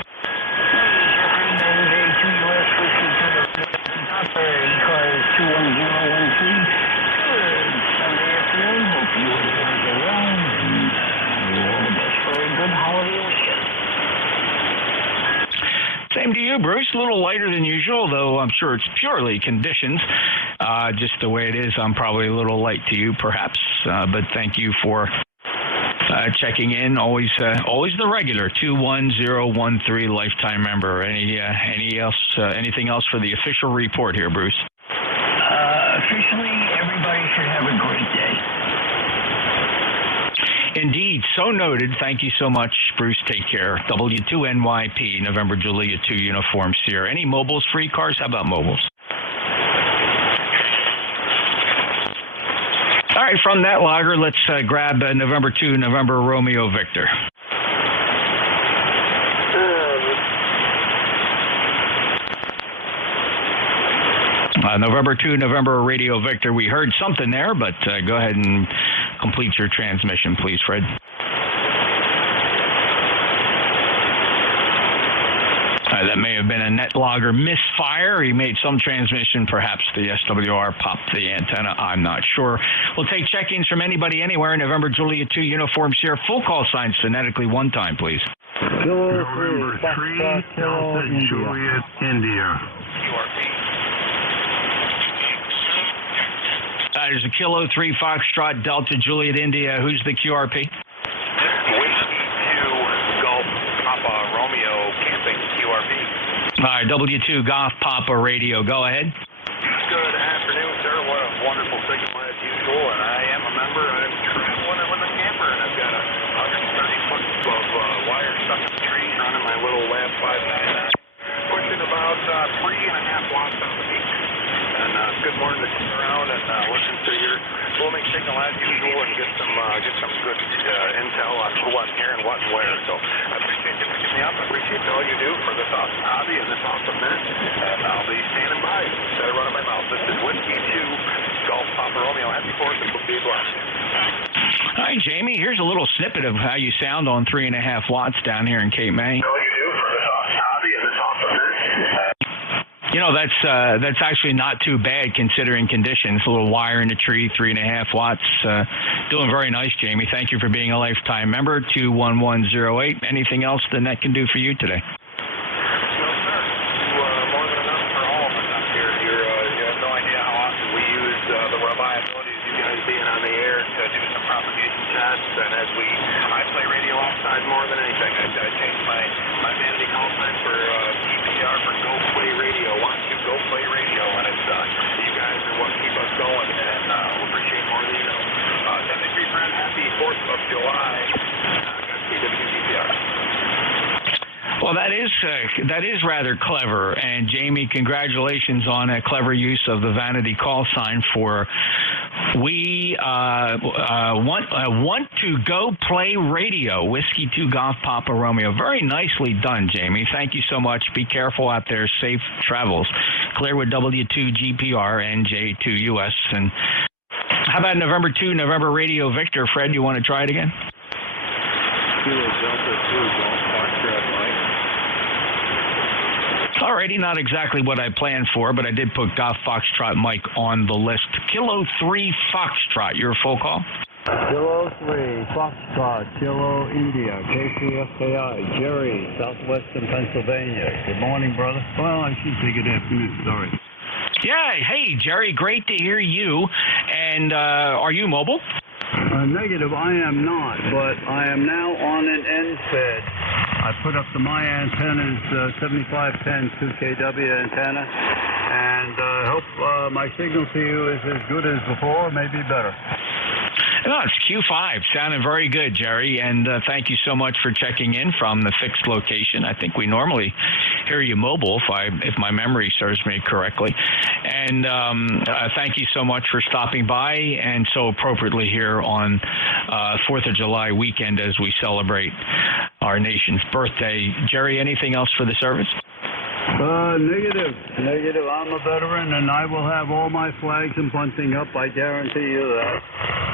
NJ2US, Whiskey 2 Papa, ECARS 21013. Same to you, Bruce. A little lighter than usual, though I'm sure it's purely conditions. Just the way it is, I'm probably a little light to you, perhaps. But thank you for checking in. Always the regular 21013 lifetime member. Anything else for the official report here, Bruce? Officially, everybody should have a great day. Indeed, so noted. Thank you so much, Bruce. Take care. W2NYP, November Juliet 2 Uniform Sierra. Any mobiles for ECARS? How about mobiles? All right, from that logger, let's grab November 2, November Romeo Victor. November 2, November Radio Victor. We heard something there, but go ahead and complete your transmission, please, Fred. That may have been a net logger misfire. He made some transmission. Perhaps the SWR popped the antenna. I'm not sure. We'll take check-ins from anybody, anywhere. November Juliet 2 Uniform Sierra. Full call signs phonetically one time, please. November 3, Delta Juliet, India. There's a Kilo 3 Foxtrot Delta Juliet India. Who's the QRP? Whiskey 2 Golf Papa Romeo Camping QRP. All right, W2 Golf Papa Radio. Go ahead. Good afternoon, sir. What a wonderful signal as usual. And I am a member. I'm traveling with a camper, and I've got 130 foot of wire stuck in the trees running my little Lab 599, pushing about 3.5 watts on the peak. And good morning to sit around and listen to your booming signal as usual and get some good intel on who I'm here and what and where. So I appreciate you picking me up. I appreciate all you do for this awesome hobby and this awesome minute. And I'll be standing by instead of running my mouth. This is Whiskey 2 Golf Papa Romeo. Happy 4th and be blessed. Hi, Jamie. Here's a little snippet of how you sound on 3.5 watts down here in Cape May. All you do for this awesome hobby and this awesome minute. You know, that's actually not too bad considering conditions. A little wire in the tree, 3.5 watts. Doing very nice, Jamie. Thank you for being a lifetime member. 21108. Anything else the net can do for you today? More than enough for all of us up here. You have no idea how often we use the reliability of you guys being on the air to do some propagation tests. And I play radio outside more than anything. I changed my vanity call sign for GPR for Go Play Radio. Want to Go Play Radio, and it's you guys are what keep us going, and we appreciate more than you know. 73 friend, happy 4th of July. Godspeed WGPR. Well, that is rather clever. And Jamie, congratulations on a clever use of the vanity call sign for we want to go play radio. Whiskey 2 Golf Papa Romeo. Very nicely done, Jamie. Thank you so much. Be careful out there. Safe travels. Clearwood W2GPR NJ2US. And how about November 2, November Radio Victor? Fred, you want to try it again? Kilo Delta 2 Golf Foxtrot Mike. Alrighty, not exactly what I planned for, but I did put Golf Foxtrot Mike on the list. Kilo 3 Foxtrot, your full call? Kilo 3 Foxtrot, Kilo India, KCFKI, Jerry, Southwestern Pennsylvania. Good morning, brother. Well, I should say good afternoon, sorry. Yeah, hey, Jerry, great to hear you. And are you mobile? Negative, I am not, but I am now on an NFED. I put up my antenna's 7510 2kW antenna, and I hope my signal to you is as good as before, maybe better. No, it's Q5. Sounding very good, Jerry, and thank you so much for checking in from the fixed location. I think we normally hear you mobile, if my memory serves me correctly. And thank you so much for stopping by, and so appropriately here on 4th of July weekend as we celebrate our nation's birthday. Jerry, anything else for the service? Negative. I'm a veteran, and I will have all my flags and bunting up. I guarantee you that.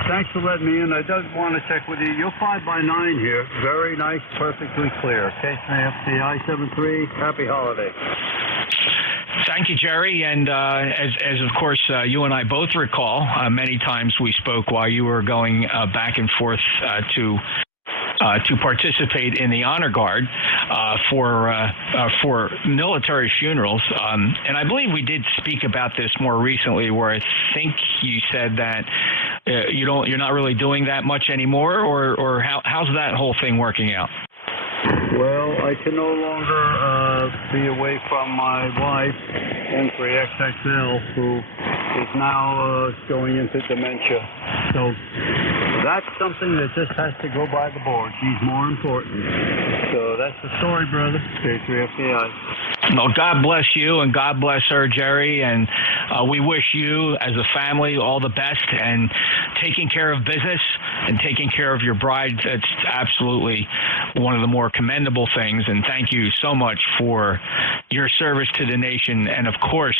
Thanks for letting me in. I just want to check with you. You're 5x9 here. Very nice, perfectly clear. K3FCI73. Happy holiday. Thank you, Jerry. And as of course you and I both recall, many times we spoke while you were going back and forth to participate in the honor guard for military funerals, and I believe we did speak about this more recently, where I think you said that you're not really doing that much anymore, or how's that whole thing working out? Well, I can no longer be away from my wife, N3XXL, who is now going into dementia. So that's something that just has to go by the board. She's more important. So that's the story, brother. K3FCI. Well, God bless you and God bless her, Jerry. And we wish you as a family all the best, and taking care of business and taking care of your bride. That's absolutely one of the more commendable things. And thank you so much for your service to the nation, and of course,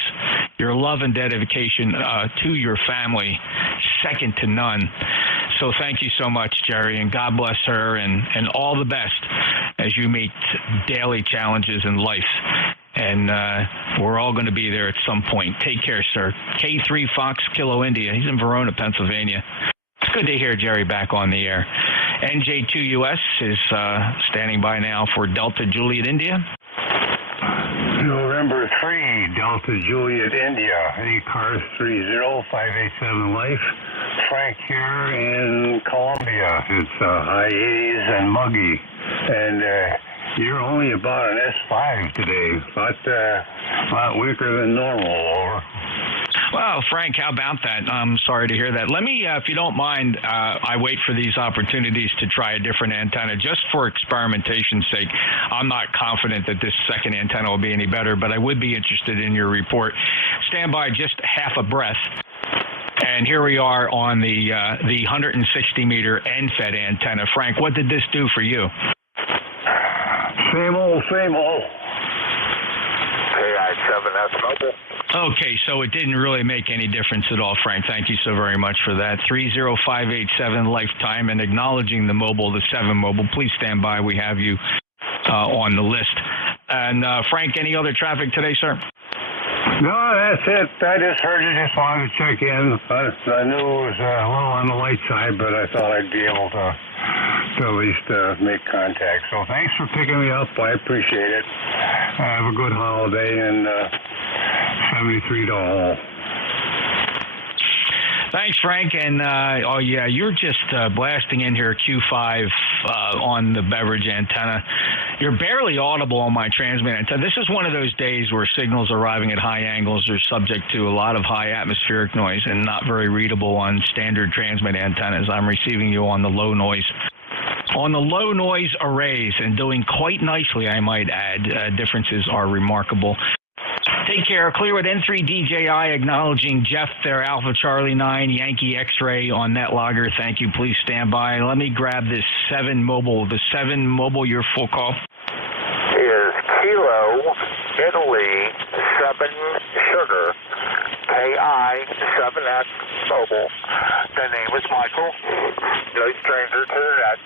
your love and dedication to your family, second to none. So thank you so much, Jerry, and God bless her, and all the best as you meet daily challenges in life. And we're all going to be there at some point. Take care, sir. K3 Fox Kilo India. He's in Verona, Pennsylvania. It's good to hear Jerry back on the air. NJ2US is standing by now for Delta Juliet India. November 3, Delta Juliet India, ECARS 30587 Life. Frank here in Colombia. It's high 80s and muggy. And you're only about an S5 today. A lot weaker than normal, over. Well, Frank, how about that? I'm sorry to hear that. Let me, if you don't mind, I wait for these opportunities to try a different antenna just for experimentation's sake. I'm not confident that this second antenna will be any better, but I would be interested in your report. Stand by just half a breath. And here we are on the 160-meter NFED antenna. Frank, what did this do for you? Same old. KI7S mobile. Okay, so it didn't really make any difference at all, Frank. Thank you so very much for that. 30587 lifetime, and acknowledging the mobile, the 7 mobile. Please stand by. We have you on the list. And Frank, any other traffic today, sir? No, that's it. I just heard you. Just wanted to check in. I knew it was a little on the light side, but I thought I'd be able to at least make contact. So thanks for picking me up. I appreciate it. Have a good holiday, and 73 to all. Thanks, Frank. And, oh, yeah, you're just blasting in here Q5 on the beverage antenna. You're barely audible on my transmit antenna. This is one of those days where signals arriving at high angles are subject to a lot of high atmospheric noise and not very readable on standard transmit antennas. I'm receiving you on the low noise on the low noise arrays and doing quite nicely, I might add. Differences are remarkable. Take care. Clear at N3DJI, acknowledging Jeff there, Alpha Charlie 9, Yankee X-Ray on NetLogger. Thank you. Please stand by. Let me grab this 7 mobile. The 7 mobile, your full call. Is Kilo, Italy, 7 Sugar, KI, 7X Mobile. The name is Michael. No stranger to that.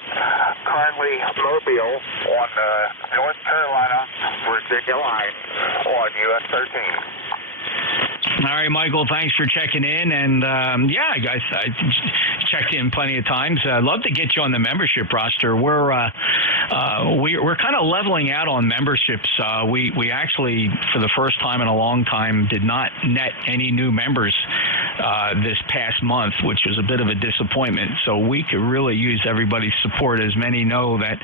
Currently mobile on the North Carolina, Virginia line on US 13. All right, Michael, thanks for checking in. And, yeah, guys, I checked in plenty of times. I'd love to get you on the membership roster. We're kind of leveling out on memberships. We actually, for the first time in a long time, did not net any new members this past month, which was a bit of a disappointment. So we could really use everybody's support. As many know that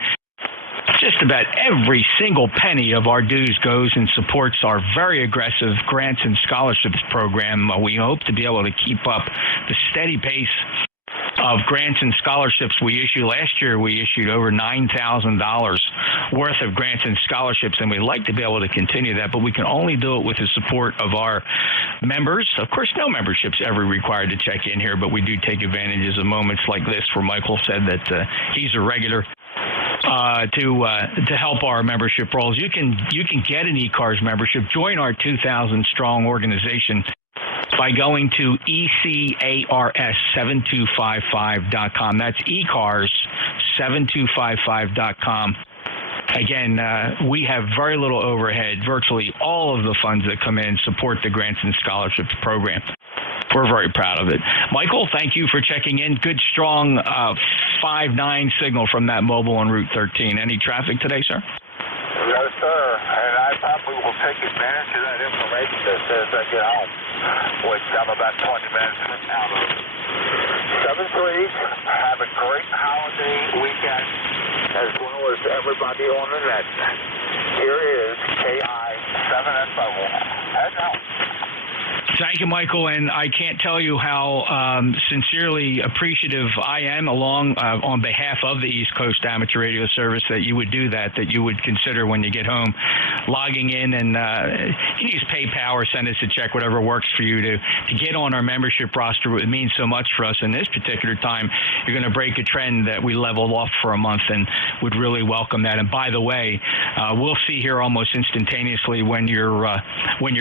just about every single penny of our dues goes and supports our very aggressive grants and scholarships program. We hope to be able to keep up the steady pace of grants and scholarships we issue. Last year, we issued over $9,000 worth of grants and scholarships, and we'd like to be able to continue that, but we can only do it with the support of our members. Of course, no membership's ever required to check in here, but we do take advantages of moments like this where Michael said that he's a regular to help our membership roles. You can get an ECARS membership. Join our 2,000 strong organization by going to ECARS7255.com. That's ECARS7255.com. Again, we have very little overhead. Virtually all of the funds that come in support the grants and scholarships program. We're very proud of it. Michael, thank you for checking in. Good, strong 5.9 signal from that mobile on Route 13. Any traffic today, sir? No, sir. And I probably will take advantage of that information as soon as I get home, which I'm about 20 minutes out of. 7-3, have a great holiday weekend, as well as everybody on the net. Here is KI 7S Mobile. Head out. Thank you, Michael, and I can't tell you how sincerely appreciative I am on behalf of the East Coast Amateur Radio Service that you would do that you would consider when you get home logging in, and you can use PayPal or send us a check, whatever works for you to get on our membership roster. It means so much for us in this particular time. You're going to break a trend that we leveled off for a month, and would really welcome that. And by the way, we'll see here almost instantaneously when your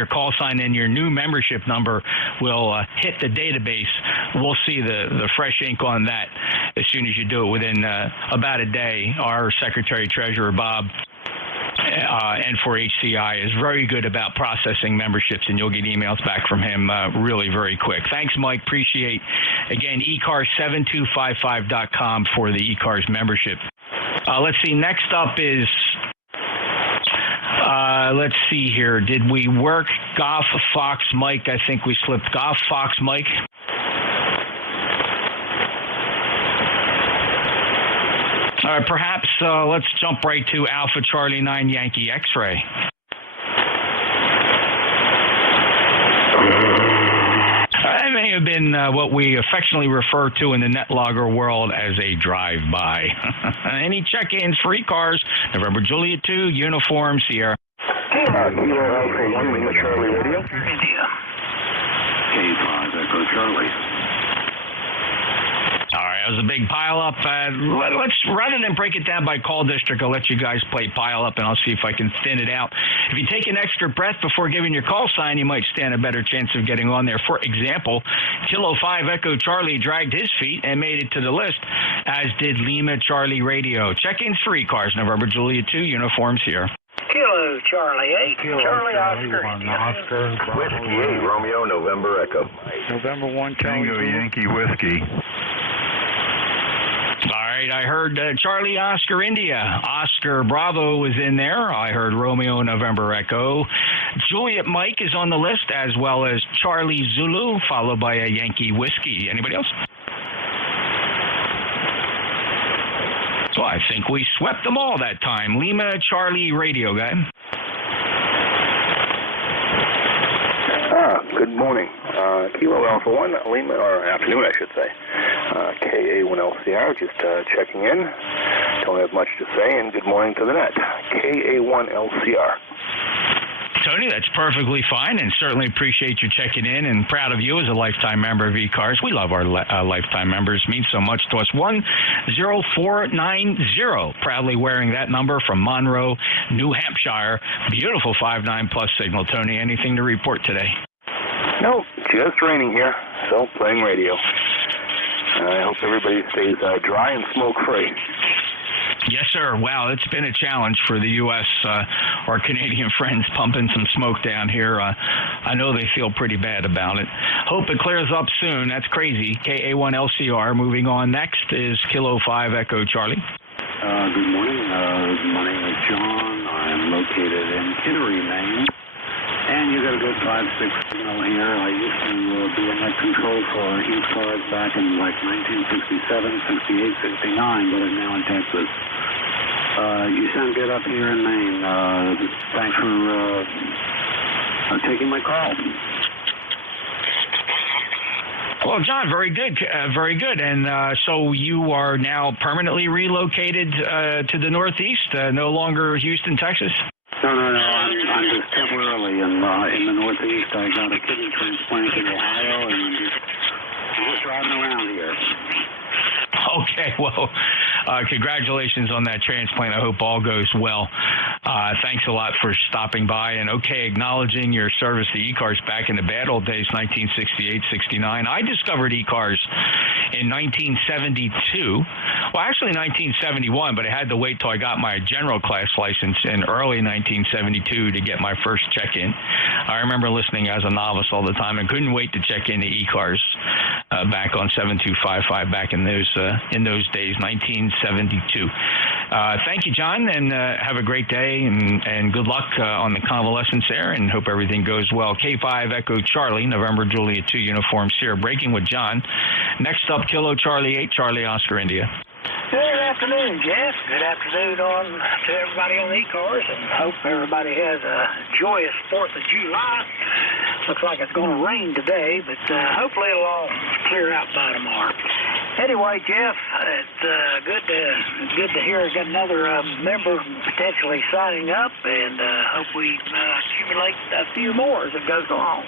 call sign and your new membership number will hit the database. We'll see the fresh ink on that as soon as you do it within about a day. Our Secretary Treasurer, Bob, N4HCI, is very good about processing memberships, and you'll get emails back from him really very quick. Thanks, Mike. Appreciate. Again, ECARS7255.com for the ECARS membership. Let's see. Next up is... let's see here. Did we work Golf Fox Mike? I think we slipped Golf Fox Mike. Perhaps let's jump right to Alpha Charlie 9 Yankee X-Ray. That may have been what we affectionately refer to in the NetLogger world as a drive-by. Any check-ins for ECARS? November Juliet 2, Uniform Sierra. Lima Charlie Radio. India. K5 Echo Charlie. All right, that was a big pile-up. Let's, rather than break it down by call district, I'll let you guys play pile-up, and I'll see if I can thin it out. If you take an extra breath before giving your call sign, you might stand a better chance of getting on there. For example, Kilo 5 Echo Charlie dragged his feet and made it to the list, as did Lima Charlie Radio. Check-ins for ECARS, November Juliet 2, uniforms here. Kilo Charlie 8, Kilo Charlie Oscar. Oscar. Whiskey 8, Romeo, November Echo. November 1, Tango Yankee Whiskey. All right, I heard Charlie Oscar India. Oscar Bravo was in there. I heard Romeo November Echo. Juliet Mike is on the list, as well as Charlie Zulu, followed by a Yankee Whiskey. Anybody else? Well, I think we swept them all that time. Lima Charlie Radio guy. Good morning. Kilo Alpha 1, Lima, or afternoon, I should say. KA1L Sierra, just checking in. Don't have much to say, and good morning to the net. KA1LCR. Tony, that's perfectly fine, and certainly appreciate you checking in, and proud of you as a lifetime member of ECARS. We love our lifetime members. It means so much to us. 10490, proudly wearing that number from Monroe, New Hampshire. Beautiful 5.9 plus signal. Tony, anything to report today? No, just raining here, so playing radio. I hope everybody stays dry and smoke-free. Yes, sir. Wow, it's been a challenge for the U.S. Our Canadian friends pumping some smoke down here. I know they feel pretty bad about it. Hope it clears up soon. That's crazy. KA1LCR. Moving on. Next is Kilo 5 Echo Charlie. Good morning. My name is John. I'm located in Kittery, Maine. And you got a good 5-6 signal here. I used to be in net control for ECARS back in like 1967, 68, 69, but I'm now in Texas. You sound good up here in Maine. Thanks for taking my call. Well, John, very good, very good. And so you are now permanently relocated to the Northeast, no longer Houston, Texas? No. I'm just temporarily in the Northeast. I got a kidney transplant in Ohio, and I'm just driving around here. Okay, well, congratulations on that transplant. I hope all goes well. Thanks a lot for stopping by and acknowledging your service to ECARS back in the bad old days, 1968, 69. I discovered ECARS in 1972. Well, actually 1971, but I had to wait till I got my general class license in early 1972 to get my first check-in. I remember listening as a novice all the time and couldn't wait to check into ECARS back on 7255 back in those days, 1972. Thank you, John, and have a great day, and good luck on the convalescence there, and hope everything goes well. K5 Echo Charlie, November Juliet 2 uniform Sierra, breaking with John. Next up, Kilo Charlie 8, Charlie Oscar India. Good afternoon, Jeff. Good afternoon to everybody on ECARS, and hope everybody has a joyous 4th of July. Looks like it's going to rain today, but hopefully it'll all clear out by tomorrow. Anyway, Jeff, it's good to hear got another member potentially signing up, and hope we accumulate a few more as it goes along.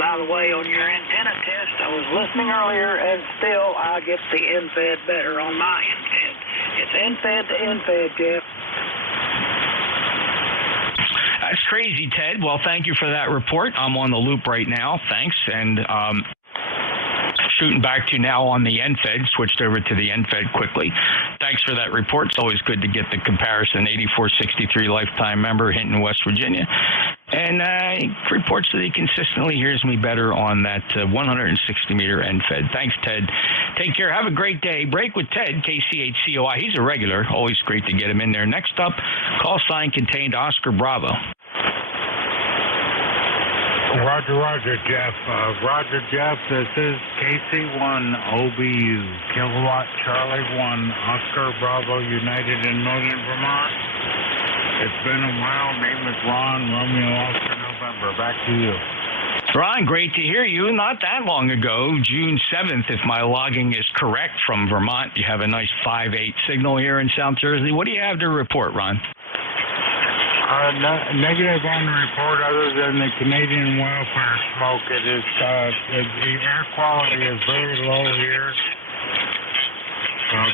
By the way, on your antenna test, I was listening earlier, and still I get the NFED better on my NFED. It's NFED to NFED, Jeff. That's crazy, Ted. Well, thank you for that report. I'm on the loop right now. Thanks. And shooting back to now on the NFED, switched over to the NFED quickly. Thanks for that report. It's always good to get the comparison. 8463 lifetime member, Hinton, West Virginia. And reports that he consistently hears me better on that 160-meter NFED. Thanks, Ted. Take care. Have a great day. Break with Ted, KCHCOI. He's a regular. Always great to get him in there. Next up, call sign contained Oscar Bravo. Roger, Jeff. Roger, Jeff. This is KC1OBU, Kilowatt Charlie 1, Oscar Bravo United in Northern Vermont. It's been a while. Name is Ron, Romeo Oscar November. Back to you. Ron, great to hear you. Not that long ago, June 7th, if my logging is correct, from Vermont. You have a nice 5.8 signal here in South Jersey. What do you have to report, Ron? Negative on the report other than the Canadian wildfire smoke. It is the air quality is very low here.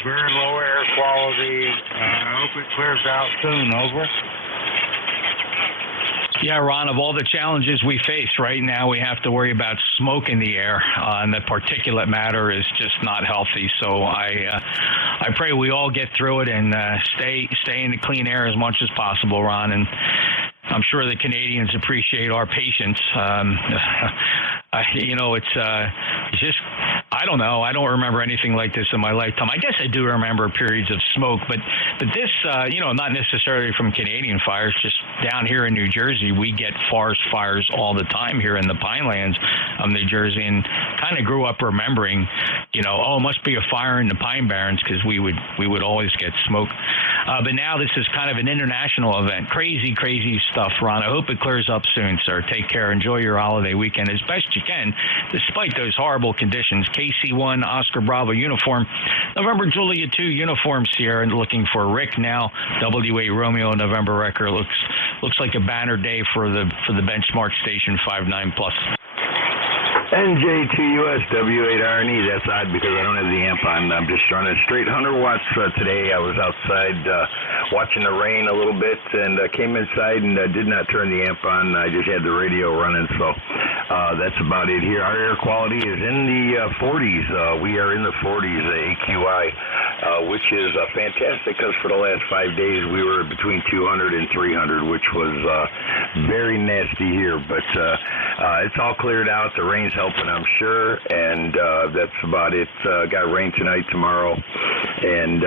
Very low air quality. I hope it clears out soon. Over. Yeah, Ron, of all the challenges we face right now, we have to worry about smoke in the air, and the particulate matter is just not healthy. So I pray we all get through it and stay in the clean air as much as possible, Ron. And I'm sure the Canadians appreciate our patience. It's just, I don't know. I don't remember anything like this in my lifetime. I guess I do remember periods of smoke, but this, not necessarily from Canadian fires, just down here in New Jersey, we get forest fires all the time here in the Pinelands of New Jersey, and kind of grew up remembering, it must be a fire in the Pine Barrens, because we would always get smoke. But now this is kind of an international event. Crazy stuff, Ron. I hope it clears up soon, sir. Take care. Enjoy your holiday weekend as best you can, despite those horrible conditions. AC1 Oscar Bravo uniform. November Julia 2 uniform Sierra, looking for Rick now. WA Romeo November record. Looks like a banner day for the benchmark station 59 plus. NJ2US W8RNE. That's odd because I don't have the amp on. I'm just running straight 100 watts today. I was outside watching the rain a little bit and came inside and did not turn the amp on. I just had the radio running, so that's about it here. Our air quality is in the 40s. We are in the 40s, AQI, which is fantastic because for the last 5 days we were between 200 and 300, which was very nasty here. But it's all cleared out. The rain's helping, I'm sure, and that's about it. Got rain tonight, tomorrow, and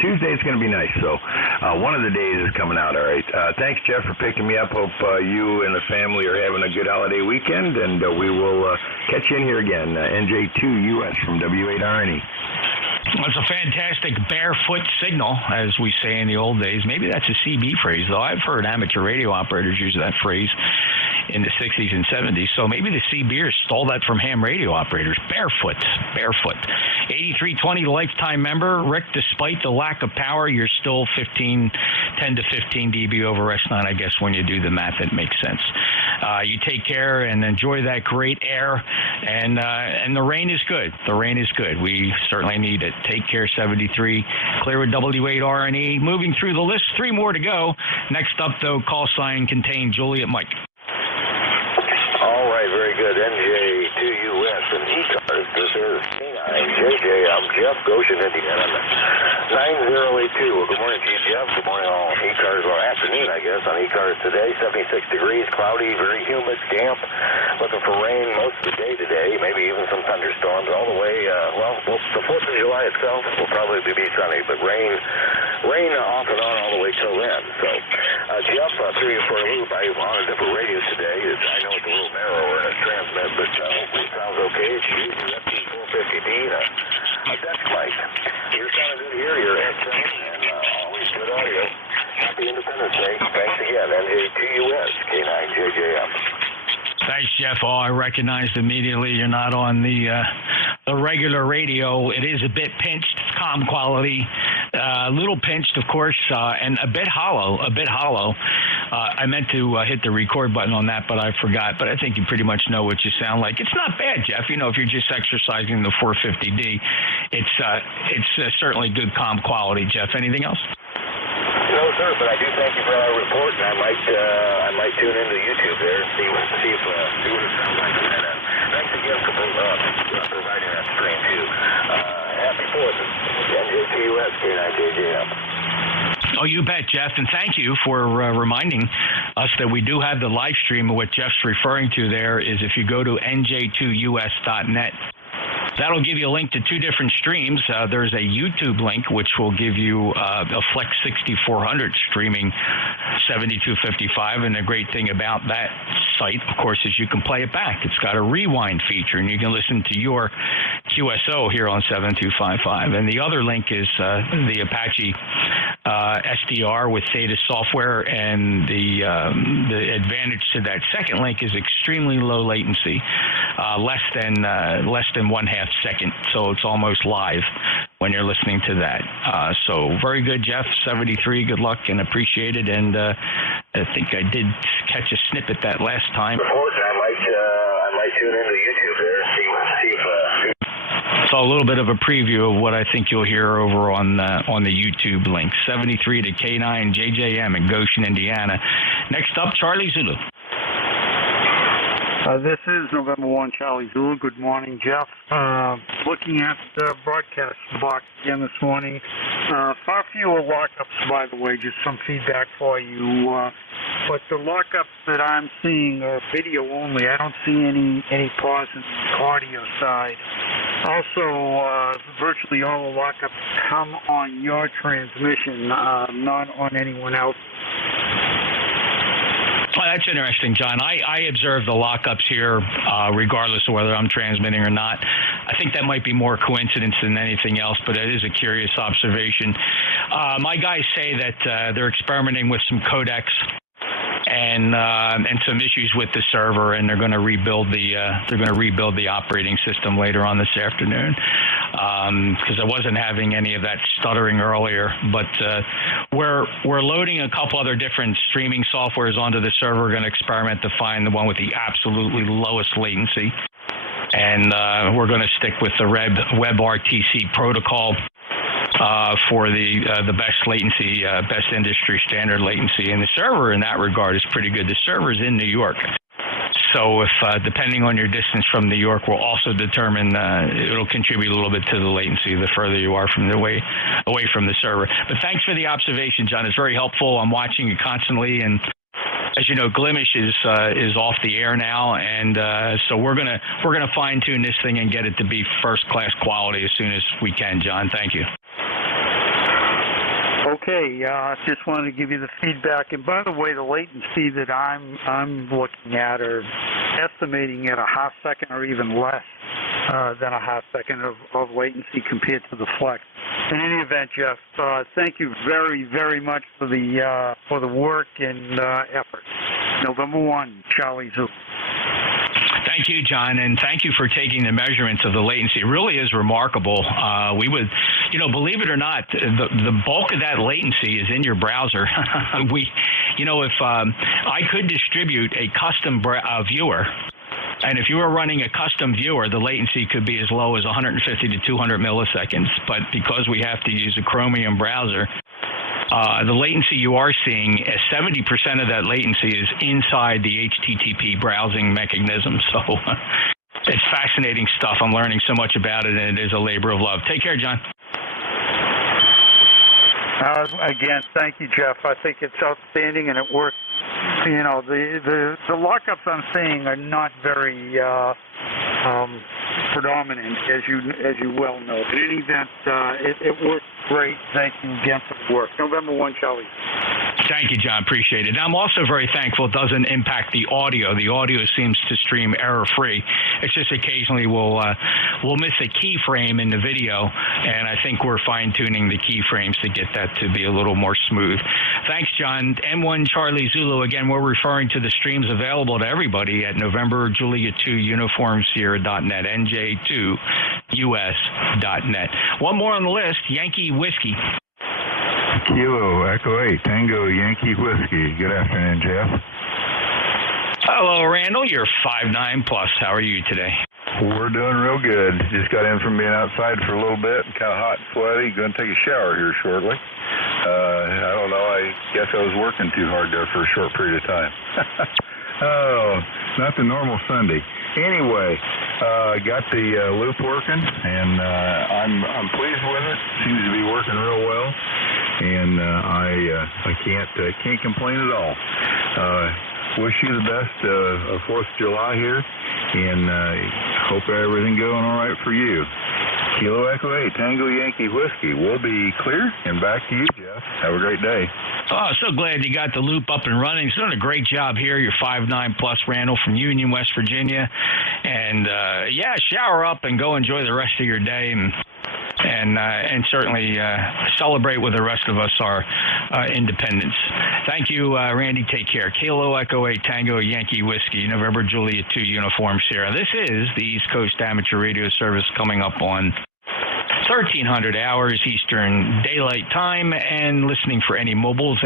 Tuesday's going to be nice. So one of the days is coming out all right. Thanks, Jeff, for picking me up. Hope you and the family are having a good holiday weekend, and we will catch you in here again. NJ2US from W8RNE. It's a fantastic barefoot signal, as we say in the old days. Maybe that's a CB phrase, though. I've heard amateur radio operators use that phrase in the 60s and 70s. So maybe the CBers stole that from ham radio operators. Barefoot. 8320 lifetime member. Rick, despite the lack of power, you're still 10 to 15 dB over S9. I guess when you do the math, it makes sense. You take care and enjoy that great air. And the rain is good. The rain is good. We certainly need it. Take care, 73. Clear with W8RNE. Moving through the list, 3 more to go. Next up, though, call sign contained Juliet Mike. All right, very good. NJ2US and ECARS. This is K9JJ. I'm Jeff, Goshen, Indiana. 9082. Well, good morning to you, Jeff. Good morning, all. ECARS, or afternoon, I guess, on ECARS today. 76 degrees, cloudy, very humid, damp. Looking for rain most of the day today, maybe even some thunderstorms all the way. The 4th of July itself will probably be sunny, but rain off and on all the way till then. So, Jeff, threw you for a loop. I'm on a different radio today. I know it's a little narrower in its transmit, but hopefully it sounds okay. It's using FT450D and a desk mic. You're sounding good here. You're S7 and always good audio. Happy Independence Day. Thanks again. NJ2US, K9JJM. Thanks, Jeff. Oh, I recognized immediately you're not on the regular radio. It is a bit pinched, comm quality, a little pinched, of course, and a bit hollow. I meant to hit the record button on that, but I forgot. But I think you pretty much know what you sound like. It's not bad, Jeff. You know, if you're just exercising the 450D, it's certainly good comm quality, Jeff. Anything else? No, sir, but I do thank you for that report, and I might tune into YouTube there and see what it sounds like on that end. Thanks again for providing that stream, too. Happy 4th, NJ2US, K9JJM. Oh, you bet, Jeff, and thank you for reminding us that we do have the live stream. What Jeff's referring to there is if you go to NJ2US.net, that'll give you a link to 2 different streams. There's a YouTube link, which will give you a Flex 6400 streaming 7255. And the great thing about that site, of course, is you can play it back. It's got a rewind feature, and you can listen to your QSO here on 7255. And the other link is the Apache SDR with Theta software. And the advantage to that second link is extremely low latency, less than 1/2 second, so it's almost live when you're listening to that. So very good, Jeff. 73. Good luck and appreciate it. And I think I did catch a snippet that last time. I might tune into YouTube there and see if. So a little bit of a preview of what I think you'll hear over on the YouTube link. 73 to K9JJM in Goshen, Indiana. Next up, Charlie Zulu. This is November 1, Charlie Zulu. Good morning, Jeff. Looking at the broadcast box again this morning. Far fewer lockups, by the way, just some feedback for you. But the lockups that I'm seeing are video only. I don't see any pause in the audio side. Also, virtually all the lockups come on your transmission, not on anyone else. Well, that's interesting, John. I observe the lockups here regardless of whether I'm transmitting or not. I think that might be more coincidence than anything else, but it is a curious observation. My guys say that they're experimenting with some codecs, and and some issues with the server, and they're going to rebuild the operating system later on this afternoon, because I wasn't having any of that stuttering earlier. But we're loading a couple other different streaming softwares onto the server. We're going to experiment to find the one with the absolutely lowest latency, and we're going to stick with the WebRTC protocol for the best latency, best industry standard latency. And the server in that regard is pretty good. The server is in New York. So if depending on your distance from New York will also determine, it'll contribute a little bit to the latency the further you are from away from the server. But thanks for the observation, John. It's very helpful. I'm watching it constantly, and as you know, Glimish is off the air now, and so we're gonna fine tune this thing and get it to be first class quality as soon as we can, John. Thank you. Okay, just wanted to give you the feedback. And by the way, the latency that I'm looking at are estimating at a half second or even less than a half second of latency compared to the Flex. In any event, Jeff, thank you very, very much for the work and effort. November 1, Charlie Zulu. Thank you, John, and thank you for taking the measurements of the latency. It really is remarkable. We would, believe it or not, the bulk of that latency is in your browser. If I could distribute a custom viewer, and if you were running a custom viewer, the latency could be as low as 150 to 200 milliseconds. But because we have to use a Chromium browser, the latency you are seeing, 70% of that latency is inside the HTTP browsing mechanism. So it's fascinating stuff. I'm learning so much about it, and it is a labor of love. Take care, John. Again, thank you, Jeff. I think it's outstanding, and it works. The lockups I'm seeing are not very predominant, as you well know. But in any event, it works great. Thank you again for the work. November 1, Charlie. Thank you, John. Appreciate it. I'm also very thankful it doesn't impact the audio. The audio seems to stream error-free. It's just occasionally we'll miss a keyframe in the video, and I think we're fine-tuning the keyframes to get that to be a little more smooth. Thanks, John. M1 Charlie Zulu. Again, we're referring to the streams available to everybody at November Julia 2 Uniform Sierra.net, NJ2US.net. One more on the list, Yankee Whiskey. Kilo Echo 8 Tango Yankee Whiskey. Good afternoon, Jeff. Hello, Randall. You're 5'9" plus. How are you today? We're doing real good. Just got in from being outside for a little bit, kind of hot and sweaty. Going to take a shower here shortly. I don't know. I guess I was working too hard there for a short period of time. Oh, not the normal Sunday. Anyway, got the loop working, and I'm pleased with it. Seems to be working real well, and I can't complain at all. Wish you the best of 4th of July here, and hope everything going all right for you. Kilo Echo 8 Tango Yankee Whiskey. We'll be clear, and back to you, Jeff. Have a great day. Oh, so glad you got the loop up and running. He's doing a great job here. You're 5'9" plus, Randall from Union, West Virginia. And, shower up and go enjoy the rest of your day, and certainly celebrate with the rest of us our independence. Thank you, Randy. Take care. Kilo Echo 8 Tango Yankee Whiskey, November Julia 2 Uniform Sierra. This is the East Coast Amateur Radio Service coming up on 1300 hours Eastern Daylight Time, and listening for any mobiles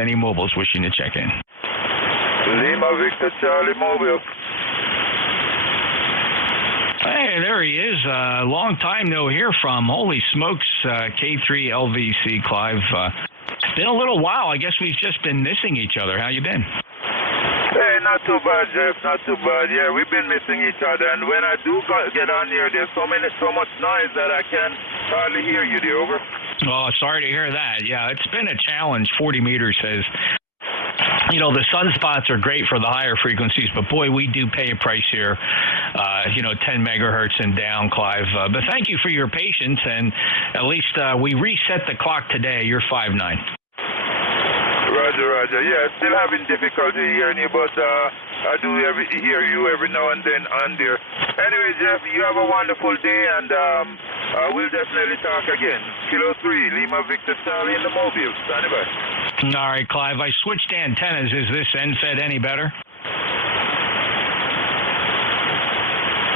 wishing to check in. Lima Victor Charlie Mobile. Hey, there he is. Long time no hear from. Holy smokes, K3 LVC Clive. It's been a little while. I guess we've just been missing each other. How you been? Hey, not too bad, Jeff. Not too bad. Yeah, we've been missing each other, and when I do get on here, there's so much noise that I can hardly hear you. Over. Oh, sorry to hear that. Yeah, it's been a challenge. 40 meters says. The sunspots are great for the higher frequencies, but boy, we do pay a price here, 10 megahertz and down, Clive. But thank you for your patience, and at least we reset the clock today. You're 5'9". Roger, Roger. Yeah, still having difficulty hearing you, but I do hear you every now and then on there. Anyway, Jeff, you have a wonderful day, and we'll definitely talk again. Kilo 3, Lima Victor Charlie in the Mobile. Stand by. All right, Clive, I switched antennas. Is this end-fed any better?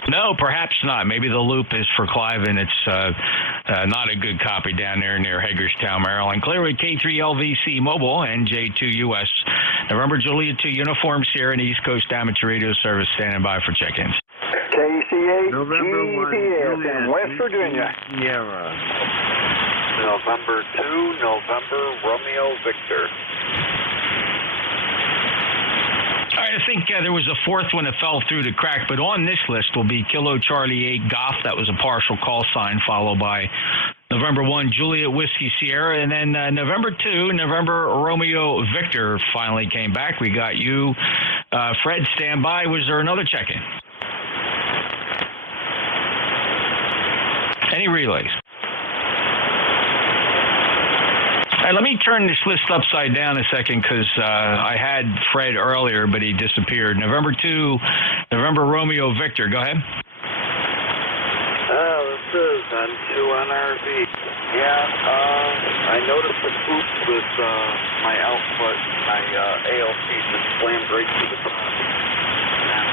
No, perhaps not. Maybe the loop is for Clive, and it's not a good copy down there near Hagerstown, Maryland. Clear with K3LVC Mobile, NJ2US. November Juliet 2 Uniform Sierra and East Coast Amateur Radio Service standing by for check-ins. KCA November 1, GPS in West Virginia. Sierra. November 2, November Romeo Victor. All right, I think there was a fourth one that fell through the crack, but on this list will be Kilo Charlie 8 Golf. That was a partial call sign, followed by November 1 Juliet Whiskey Sierra, and then November 2 November Romeo Victor finally came back. We got you, Fred, stand by. Was there another check-in? Any relays? All right, let me turn this list upside down a second because I had Fred earlier, but he disappeared. November 2, November Romeo Victor. Go ahead. This is N2NRV. Yeah, I noticed the poop with my output, my ALC just slammed right to the top. And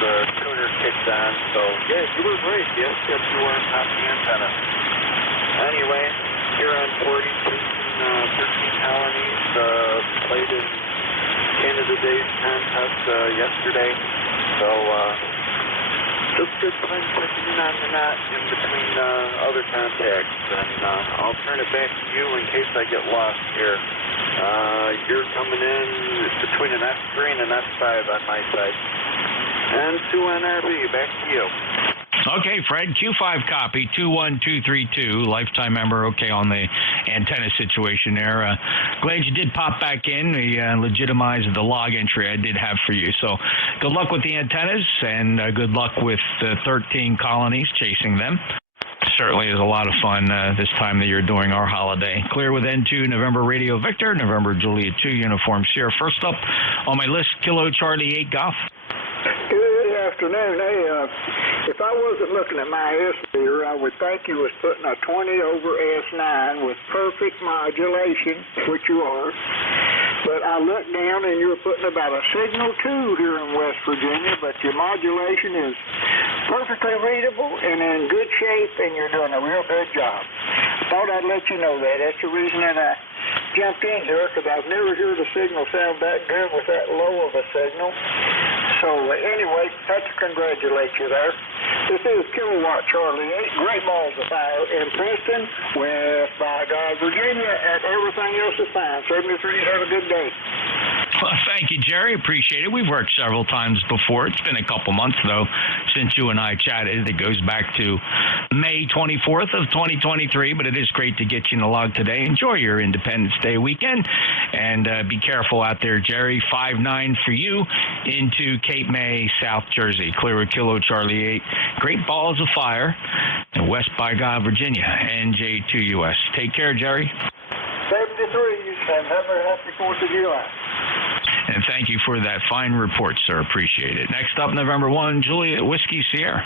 the tuner kicked on. So, yeah, you were right. Yes, you weren't on the antenna. Anyway, here on 40, 13 colonies, played in Canada Day's contest yesterday. So, just good fun checking in on the knot in between other contacts. And I'll turn it back to you in case I get lost here. You're coming in between an S3 and an S5 on my side. And 2NRV, back to you. Okay, Fred, Q5 copy, 21232, lifetime member, okay, on the antenna situation there. Glad you did pop back in. We legitimized the log entry I did have for you. So good luck with the antennas, and good luck with the 13 colonies, chasing them. Certainly is a lot of fun this time that you're doing our holiday. Clear with N2, November Radio Victor, November Juliet 2, Uniform Sierra. First up on my list, Kilo Charlie 8 Golf. Good afternoon. Hey, if I wasn't looking at my S meter, I would think you was putting a 20 over S9 with perfect modulation, which you are. But I looked down and you were putting about a signal 2 here in West Virginia, but your modulation is perfectly readable and in good shape, and you're doing a real good job. Thought I'd let you know that. That's the reason that I jumped in here, because I've never heard a signal sound that good with that low of a signal. So anyway, had to congratulate you there. This is Kilowatt Charlie 8, Great Balls of Fire in Princeton, West by God, Virginia, and everything else is fine. 73, have a good day. Well, thank you, Jerry. Appreciate it. We've worked several times before. It's been a couple months, though, since you and I chatted. It goes back to May 24th of 2023, but it is great to get you in the log today. Enjoy your Independence Day weekend, and be careful out there, Jerry. 5-9 for you into Cape May, South Jersey. Clear with Kilo Charlie 8. Great Balls of Fire in West by God, Virginia. NJ2US. Take care, Jerry. 73, and have a happy 4th of July. And thank you for that fine report, sir. Appreciate it. Next up, November 1, Juliet Whiskey Sierra.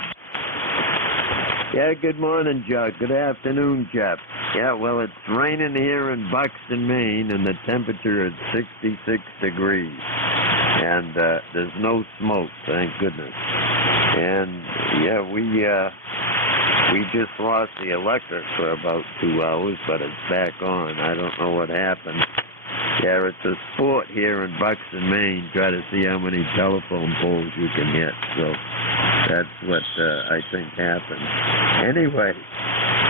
Yeah, good morning, Chuck. Good afternoon, Jeff. Yeah, well, it's raining here in Buxton, Maine, and the temperature is 66 degrees. And there's no smoke, thank goodness. And, yeah, we just lost the electric for about 2 hours, but it's back on. I don't know what happened. Yeah, it's a sport here in Buxton, Maine. Try to see how many telephone poles you can hit. So that's what I think happened. Anyway,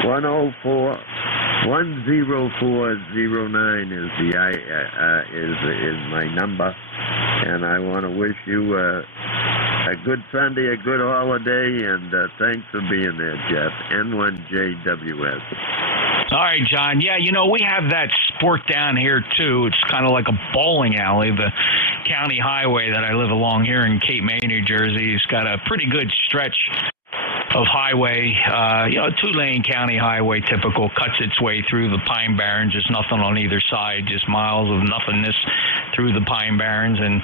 10409 is my number, and I want to wish you a good Sunday, a good holiday, and thanks for being there, Jeff. N1JWS. All right, John. Yeah, you know, we have that sport down here, too. It's kind of like a bowling alley. The county highway that I live along here in Cape May, New Jersey, has got a pretty good stretch highway, two-lane county highway, typical, cuts its way through the Pine Barrens. There's nothing on either side, just miles of nothingness through the Pine Barrens. And,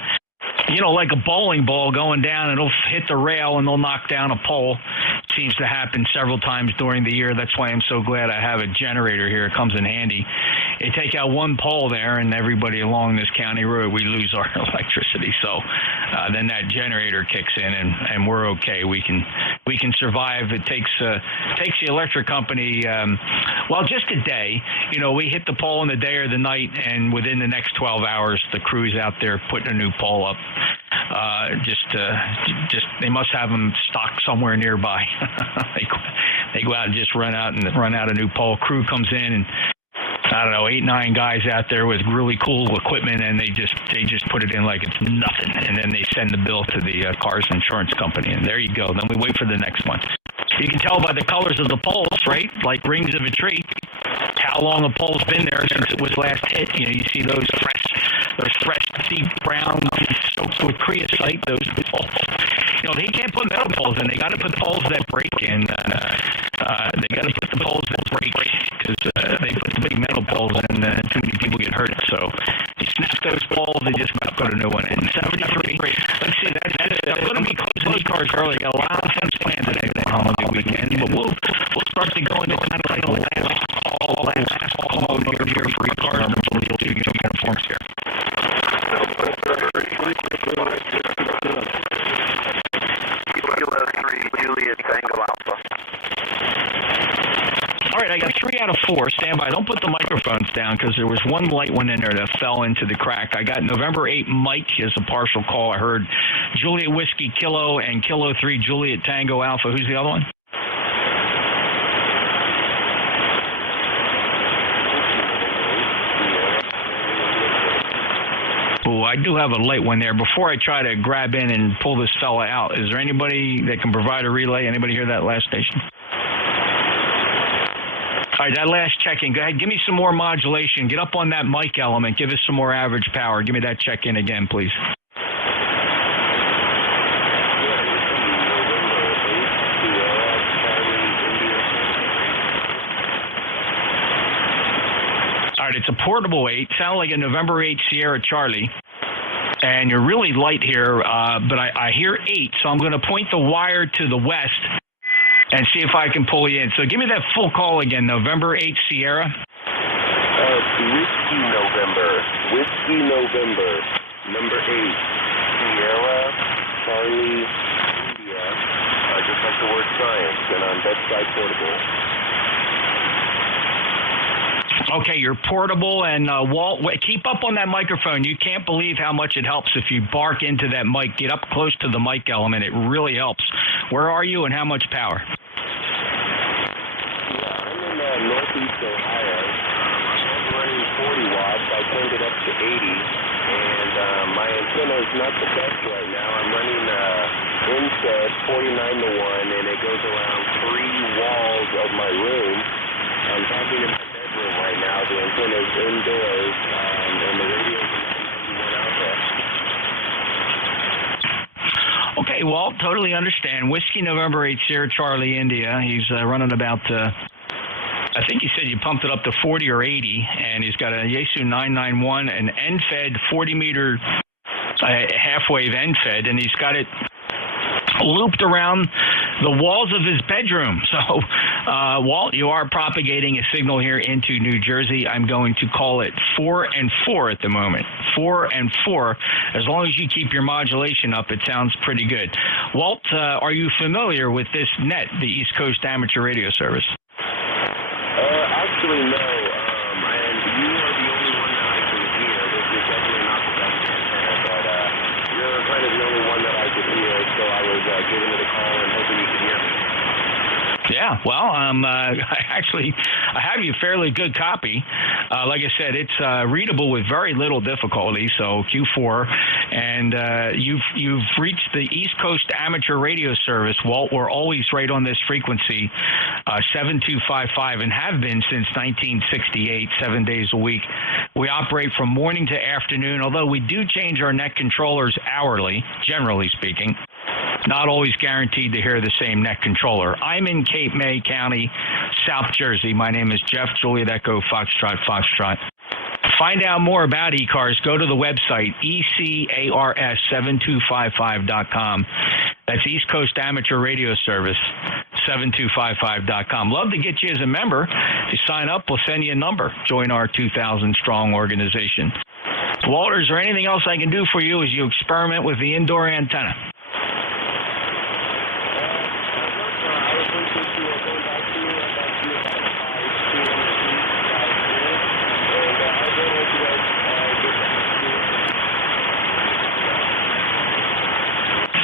like a bowling ball going down, and it'll hit the rail and they'll knock down a pole. Seems to happen several times during the year. That's why I'm so glad I have a generator here. It comes in handy. You take out one pole there, and everybody along this county road, we lose our electricity. So then that generator kicks in, and we're okay. We can survive. It takes the electric company, just a day. We hit the pole in the day or the night, and within the next 12 hours, the crew's out there putting a new pole up. They must have them stocked somewhere nearby. They go out and just run out a new pole. Crew comes in, and I don't know, 8-9 guys out there with really cool equipment, and they just put it in like it's nothing, and then they send the bill to the ECARS insurance company, and there you go. Then we wait for the next one. You can tell by the colors of the poles, right? Like rings of a tree, how long a pole's been there since it was last hit. You see those fresh, deep brown, soaked with creosote. Those poles. They can't put metal poles in. They got to put poles that break, and they got to put the poles that break because they put the big metal poles in, and too many people get hurt. So you snap those poles, they just got to put a new one in. 73. Let's see. I'm going to be closing ECARS early. Got a lot of things planned today for the holiday weekend, but we'll start to go into kind of like the last call mode here for ECARS. I'm going to do uniforms here. Juliet Tango Alpha. All right, I got 3 out of 4. Stand by. Don't put the microphones down because there was one light one in there that fell into the crack. I got November 8 Mike is a partial call. I heard Juliet Whiskey Kilo and Kilo 3 Juliet Tango Alpha. Who's the other one? Oh, I do have a late one there. Before I try to grab in and pull this fella out, is there anybody that can provide a relay? Anybody hear that last station? All right, that last check-in. Go ahead. Give me some more modulation. Get up on that mic element. Give us some more average power. Give me that check-in again, please. All right, it's a portable 8. Sound like a November 8 Sierra Charlie. And you're really light here, but I hear 8, so I'm going to point the wire to the west and see if I can pull you in. So give me that full call again, November 8 Sierra. Whiskey November, number 8, Sierra, Charlie, India. Just like the word science, and on bedside portable. Okay, you're portable, and Walt, keep up on that microphone. You can't believe how much it helps if you bark into that mic. Get up close to the mic element. It really helps. Where are you, and how much power? Yeah, I'm in northeast Ohio. I'm running 40 watts. I turned it up to 80, and my antenna is not the best right now. I'm running inset 49 to 1, and it goes around 3 walls of my room. I'm talking in my bedroom right now. The antenna is indoors, and the radio is 91 alpha. Okay, Walt, totally understand. Whiskey November 8 Sierra Charlie India. He's running about, I think he said you pumped it up to 40 or 80, and he's got a Yaesu 991, an end-fed 40-meter half-wave end-fed, and he's got it looped around the walls of his bedroom. So, Walt, you are propagating a signal here into New Jersey. I'm going to call it 4 and 4 at the moment. 4 and 4. As long as you keep your modulation up, it sounds pretty good. Walt, are you familiar with this net, the East Coast Amateur Radio Service? Actually, no. And you are the only one that I can hear. This is definitely not the best antenna, but you're kind of the only one that I could hear, so I was giving it a call and hoping you could hear me. Yeah, well, I have you a fairly good copy. Like I said, it's readable with very little difficulty, so Q4. And you've reached the East Coast Amateur Radio Service. Walt, we're always right on this frequency, 7255, and have been since 1968, 7 days a week. We operate from morning to afternoon, although we do change our net controllers hourly, generally speaking. not always guaranteed to hear the same net controller. I'm in Cape May County, South Jersey. My name is Jeff, Juliet Echo, Foxtrot. Find out more about ECARS. Go to the website, ECARS7255.com. That's East Coast Amateur Radio Service, 7255.com. Love to get you as a member. If you sign up, we'll send you a number. Join our 2,000-strong organization. Walter, is there anything else I can do for you as you experiment with the indoor antenna?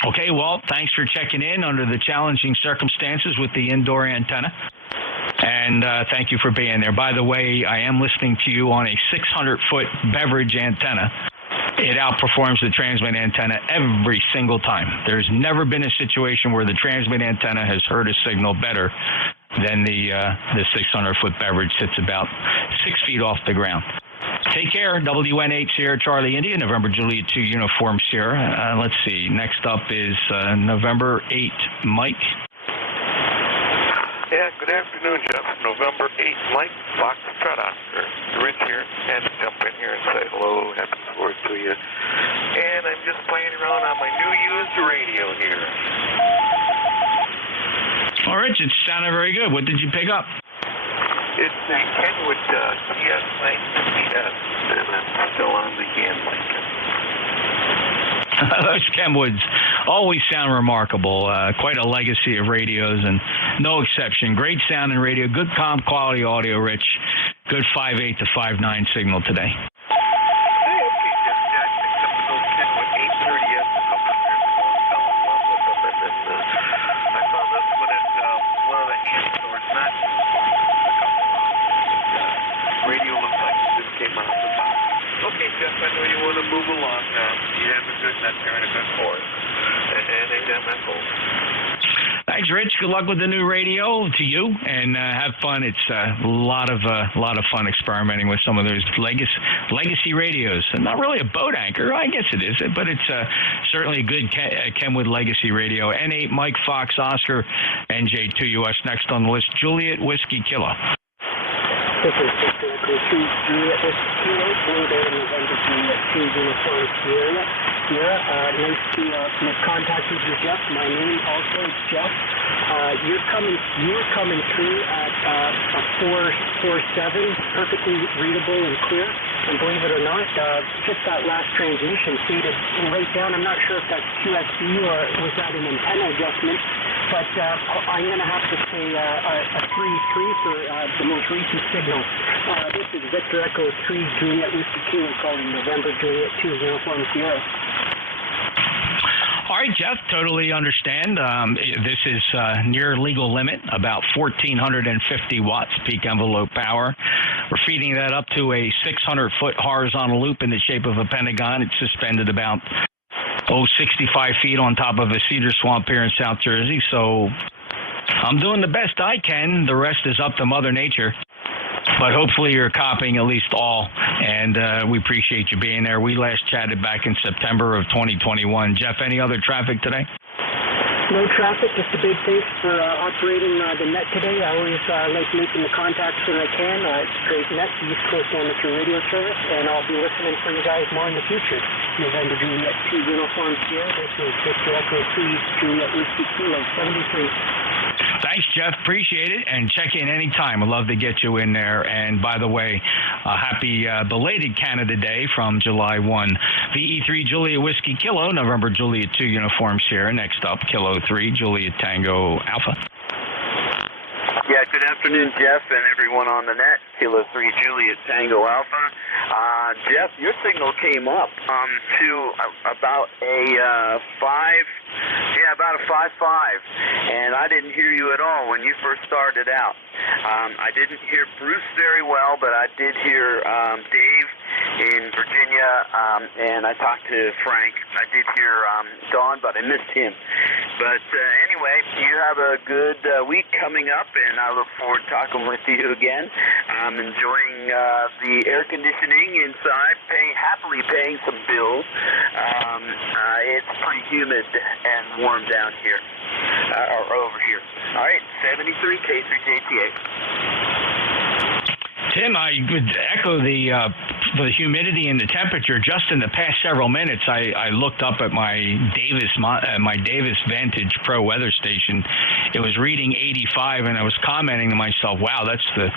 Okay, Walt, thanks for checking in under the challenging circumstances with the indoor antenna. And thank you for being there. By the way, I am listening to you on a 600-foot beverage antenna. It outperforms the transmit antenna every single time. There's never been a situation where the transmit antenna has heard a signal better than the 600-foot beverage sits about 6 feet off the ground. Take care. WN8 Sierra Charlie India, November Juliet 2 Uniform Sierra. Let's see. Next up is November 8 Mike. Yeah, good afternoon, Jeff. November 8 Mike, Foxtrot Oscar. Rich here. Had to jump in here and say hello. Happy 4th to you. And I'm just playing around on my new used radio here. All right, it sounded very good. What did you pick up? It's a Kenwood TS950S, and I'm still on the hand Lincoln. Those Kenwoods always sound remarkable. Quite a legacy of radios, and no exception. Great sounding radio, good comp quality audio, Rich. Good 5.8 to 5.9 signal today. Okay, Jeff, I know you want to move along now. You have a good net there and a good force. And AMFO. Thanks, Rich. Good luck with the new radio to you, and have fun. It's a lot of fun experimenting with some of those legacy radios. Not really a boat anchor, I guess it is, but it's certainly a good Kenwood legacy radio. N8 Mike Fox Oscar, NJ2US next on the list. Juliet Whiskey Kilo. This is Juliet Whiskey Kilo, Blue Day, November Juliet 2 Uniform Sierra. Nice to make contact with you, Jeff. My name also is Jeff. You were coming through at a 447, perfectly readable and clear. And believe it or not, just that last transmission faded right down. I'm not sure if that's QXB or was that an antenna adjustment. But I'm going to have to say a 3-3 for the most recent signal. This is Victor Echo 3 Juliet Whiskey Kilo calling November Juliet 2 Uniform Sierra. All right, Jeff, totally understand. This is near legal limit, about 1,450 watts peak envelope power. We're feeding that up to a 600-foot horizontal loop in the shape of a pentagon. It's suspended about 65 feet on top of a cedar swamp here in South Jersey. So I'm doing the best I can. The rest is up to Mother Nature. But hopefully you're copying at least all, and we appreciate you being there. We last chatted back in September of 2021. Jeff, any other traffic today? No traffic, just a big thanks for operating the net today. I always like making the contacts when I can. It's a great net, the East Coast Amateur Radio Service, and I'll be listening for you guys more in the future. November Juliet 2 Uniform Sierra, this is Victor Echo 3 Juliet Whiskey Kilo 73. Thanks, Jeff. Appreciate it. And check in anytime. I'd love to get you in there. And by the way, happy belated Canada Day from July 1. VE3 Juliet Whiskey Kilo, November Juliet 2 Uniform Sierra. Next up, Kilo 3 Juliet Tango Alpha. Yeah, good afternoon, Jeff, and everyone on the net. Kilo 3 Juliet Tango Alpha. Jeff, your signal came up to about a 5.5, and I didn't hear you at all when you first started out. I didn't hear Bruce very well, but I did hear Dave in Virginia, and I talked to Frank. I did hear Don, but I missed him. But anyway, you have a good week coming up, and I look forward to talking with you again. I'm enjoying the air conditioning inside, happily paying some bills. It's pretty humid and warm down here, or over here. All right, 73 K3JTA. Tim, I would echo the humidity and the temperature. Just in the past several minutes, I looked up at my Davis Vantage Pro weather station. It was reading 85, and I was commenting to myself, "Wow, that's the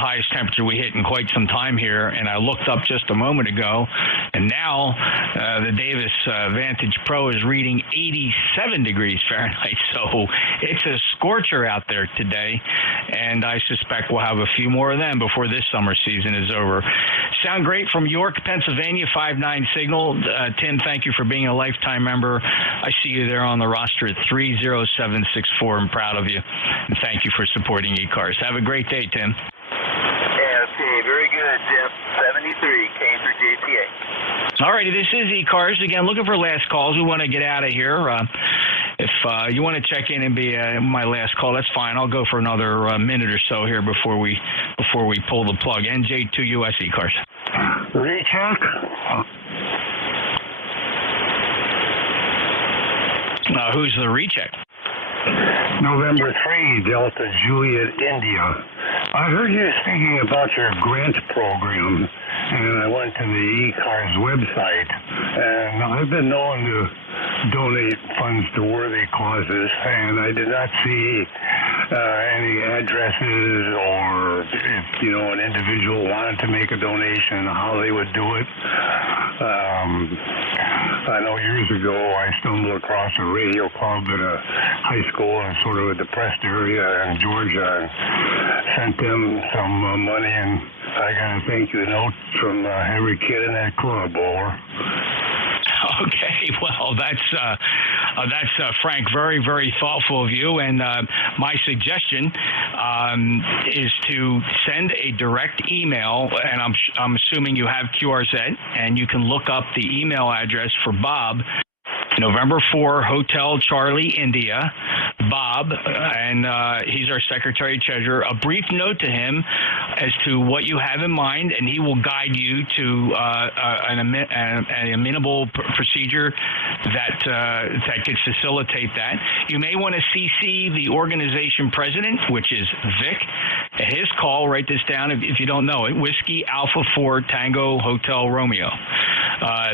highest temperature we hit in quite some time here." And I looked up just a moment ago, and now the Davis Vantage Pro is reading 87 degrees Fahrenheit. So it's a scorcher out there today, and I suspect we'll have a few more of them before this summer season is over. Sound great from York, Pennsylvania, 5-9 signal. Tim, thank you for being a lifetime member. I see you there on the roster at 30764. I'm proud of you, and thank you for supporting ECARS. Have a great day, Tim. Okay, very good, Jeff. 73 K3JTA. All righty, this is ECARS. Again, looking for last calls. We want to get out of here. If you want to check in and be my last call, that's fine. I'll go for another minute or so here before we pull the plug. NJ2US ECARS. Recheck. Who's the recheck? November 3, Delta Juliet, India. I heard you speaking about your grant program, and I went to the ECARS website, and I've been known to donate funds to worthy causes, and I did not see any addresses or if, an individual wanted to make a donation, how they would do it. I know years ago I stumbled across a radio club at a high school in sort of a depressed area in Georgia and sent them some money, and I got a thank you note from every kid in that club. Over. Okay, well, that's Frank, very, very thoughtful of you. And my suggestion is to send a direct email, and I'm assuming you have QRZ, and you can look up the email address for Bob. November 4, Hotel Charlie, India, Bob, and he's our Secretary-Treasurer. A brief note to him as to what you have in mind, and he will guide you to an amenable procedure that could facilitate that. You may want to CC the organization president, which is Vic. His call, write this down if you don't know it, Whiskey Alpha 4 Tango Hotel Romeo.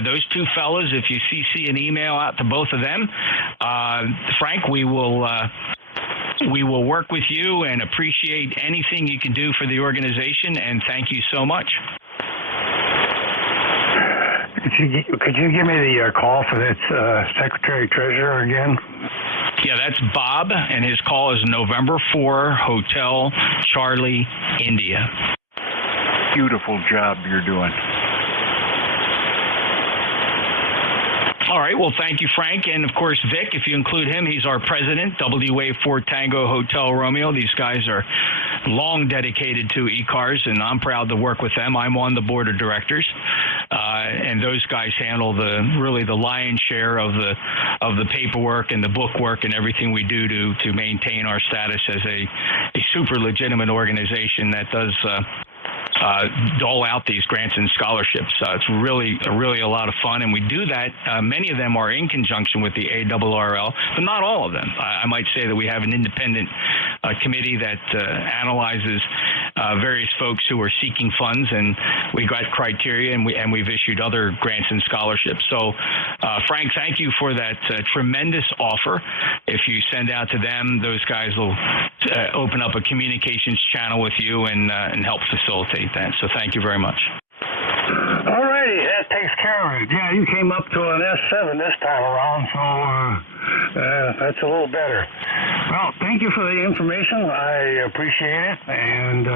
Those two fellas, if you CC an email out to both of them, Frank, we will work with you and appreciate anything you can do for the organization, and thank you so much. Could you give me the call for that Secretary-Treasurer again? Yeah, that's Bob, and his call is November 4, Hotel Charlie, India. Beautiful job you're doing. All right. Well, thank you, Frank. And, of course, Vic, if you include him, he's our president, WA4 Tango Hotel Romeo. These guys are long dedicated to ECARS, and I'm proud to work with them. I'm on the board of directors, and those guys handle the lion's share of the paperwork and the bookwork and everything we do to maintain our status as a super legitimate organization that does dole out these grants and scholarships. It's really a lot of fun, and we do that. Many of them are in conjunction with the ARRL, but not all of them. I might say that we have an independent committee that analyzes various folks who are seeking funds, and we got criteria, and we've issued other grants and scholarships. So, Frank, thank you for that tremendous offer. If you send out to them, those guys will open up a communications channel with you and help facilitate that. So thank you very much. All righty, that takes care of it. Yeah, you came up to an S7 this time around, so that's a little better. Well, thank you for the information. I appreciate it, and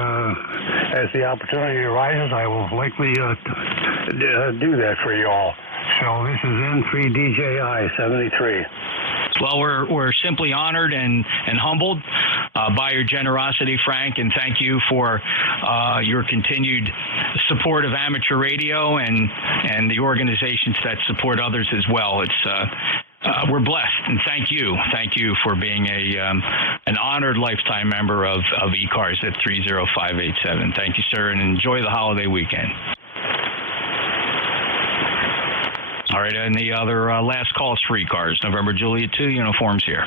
as the opportunity arises, I will likely do that for you all. So this is N3DJI 73. Well, we're simply honored and humbled by your generosity, Frank, and thank you for your continued support of amateur radio and the organizations that support others as well. It's we're blessed, and thank you for being an honored lifetime member of ECARS at 30587. Thank you, sir, and enjoy the holiday weekend. All All right, and the other last call is for ECARS. November Juliet 2, uniforms here.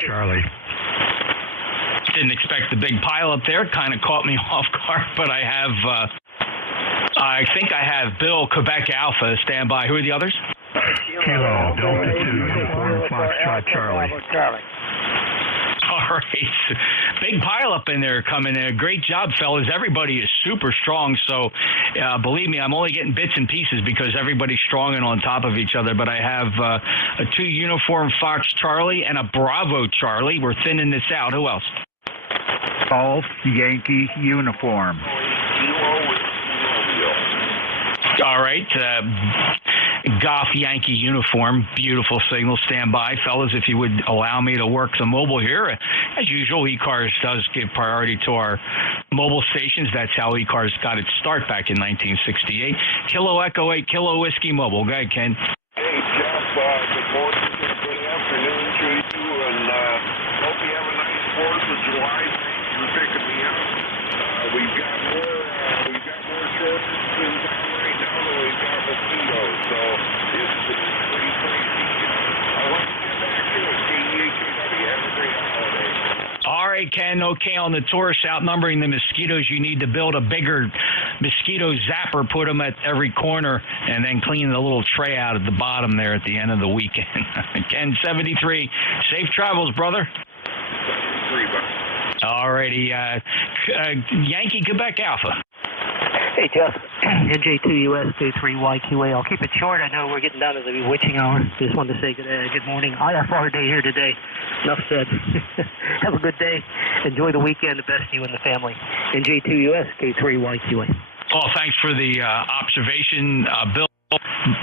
Charlie. Didn't expect the big pile up there. Kind of caught me off guard, but I think I have Bill, Quebec Alpha, stand by. Who are the others? Kilo, Delta 2, uniform, Foxtrot, Charlie. All right. Big pile up in there coming in. Great job, fellas. Everybody is super strong. So believe me, I'm only getting bits and pieces because everybody's strong and on top of each other. But I have a 2 uniform Fox Charlie and a Bravo Charlie. We're thinning this out. Who else? Golf Yankee uniform. All right. Golf Yankee uniform. Beautiful signal. Stand by. Fellas, if you would allow me to work some mobile here. As usual, ECARS does give priority to our mobile stations. That's how ECARS got its start back in 1968. Kilo Echo 8, Kilo Whiskey Mobile. Go ahead, Ken. Hey, Jeff. Good morning. Good afternoon to you. And hope you have a nice 4th of July. Thanks for picking me up. We've got more shortages in town right now than we've got mosquitoes. So it's pretty crazy. I want to get back to it. KDHW. Have a great holiday. All right, Ken. Okay, on the tourists outnumbering the mosquitoes, you need to build a bigger mosquito zapper, put them at every corner, and then clean the little tray out at the bottom there at the end of the weekend. Ken, 73. Safe travels, brother. 73, bud. All righty. Yankee Quebec Alpha. Hey, Jeff. NJ2US K3YQA. I'll keep it short. I know we're getting down to the witching hour. Just wanted to say good morning. IFR day here today. Enough said. Have a good day. Enjoy the weekend. The best to you and the family. NJ2US K3YQA. Well, thanks for the observation, Bill.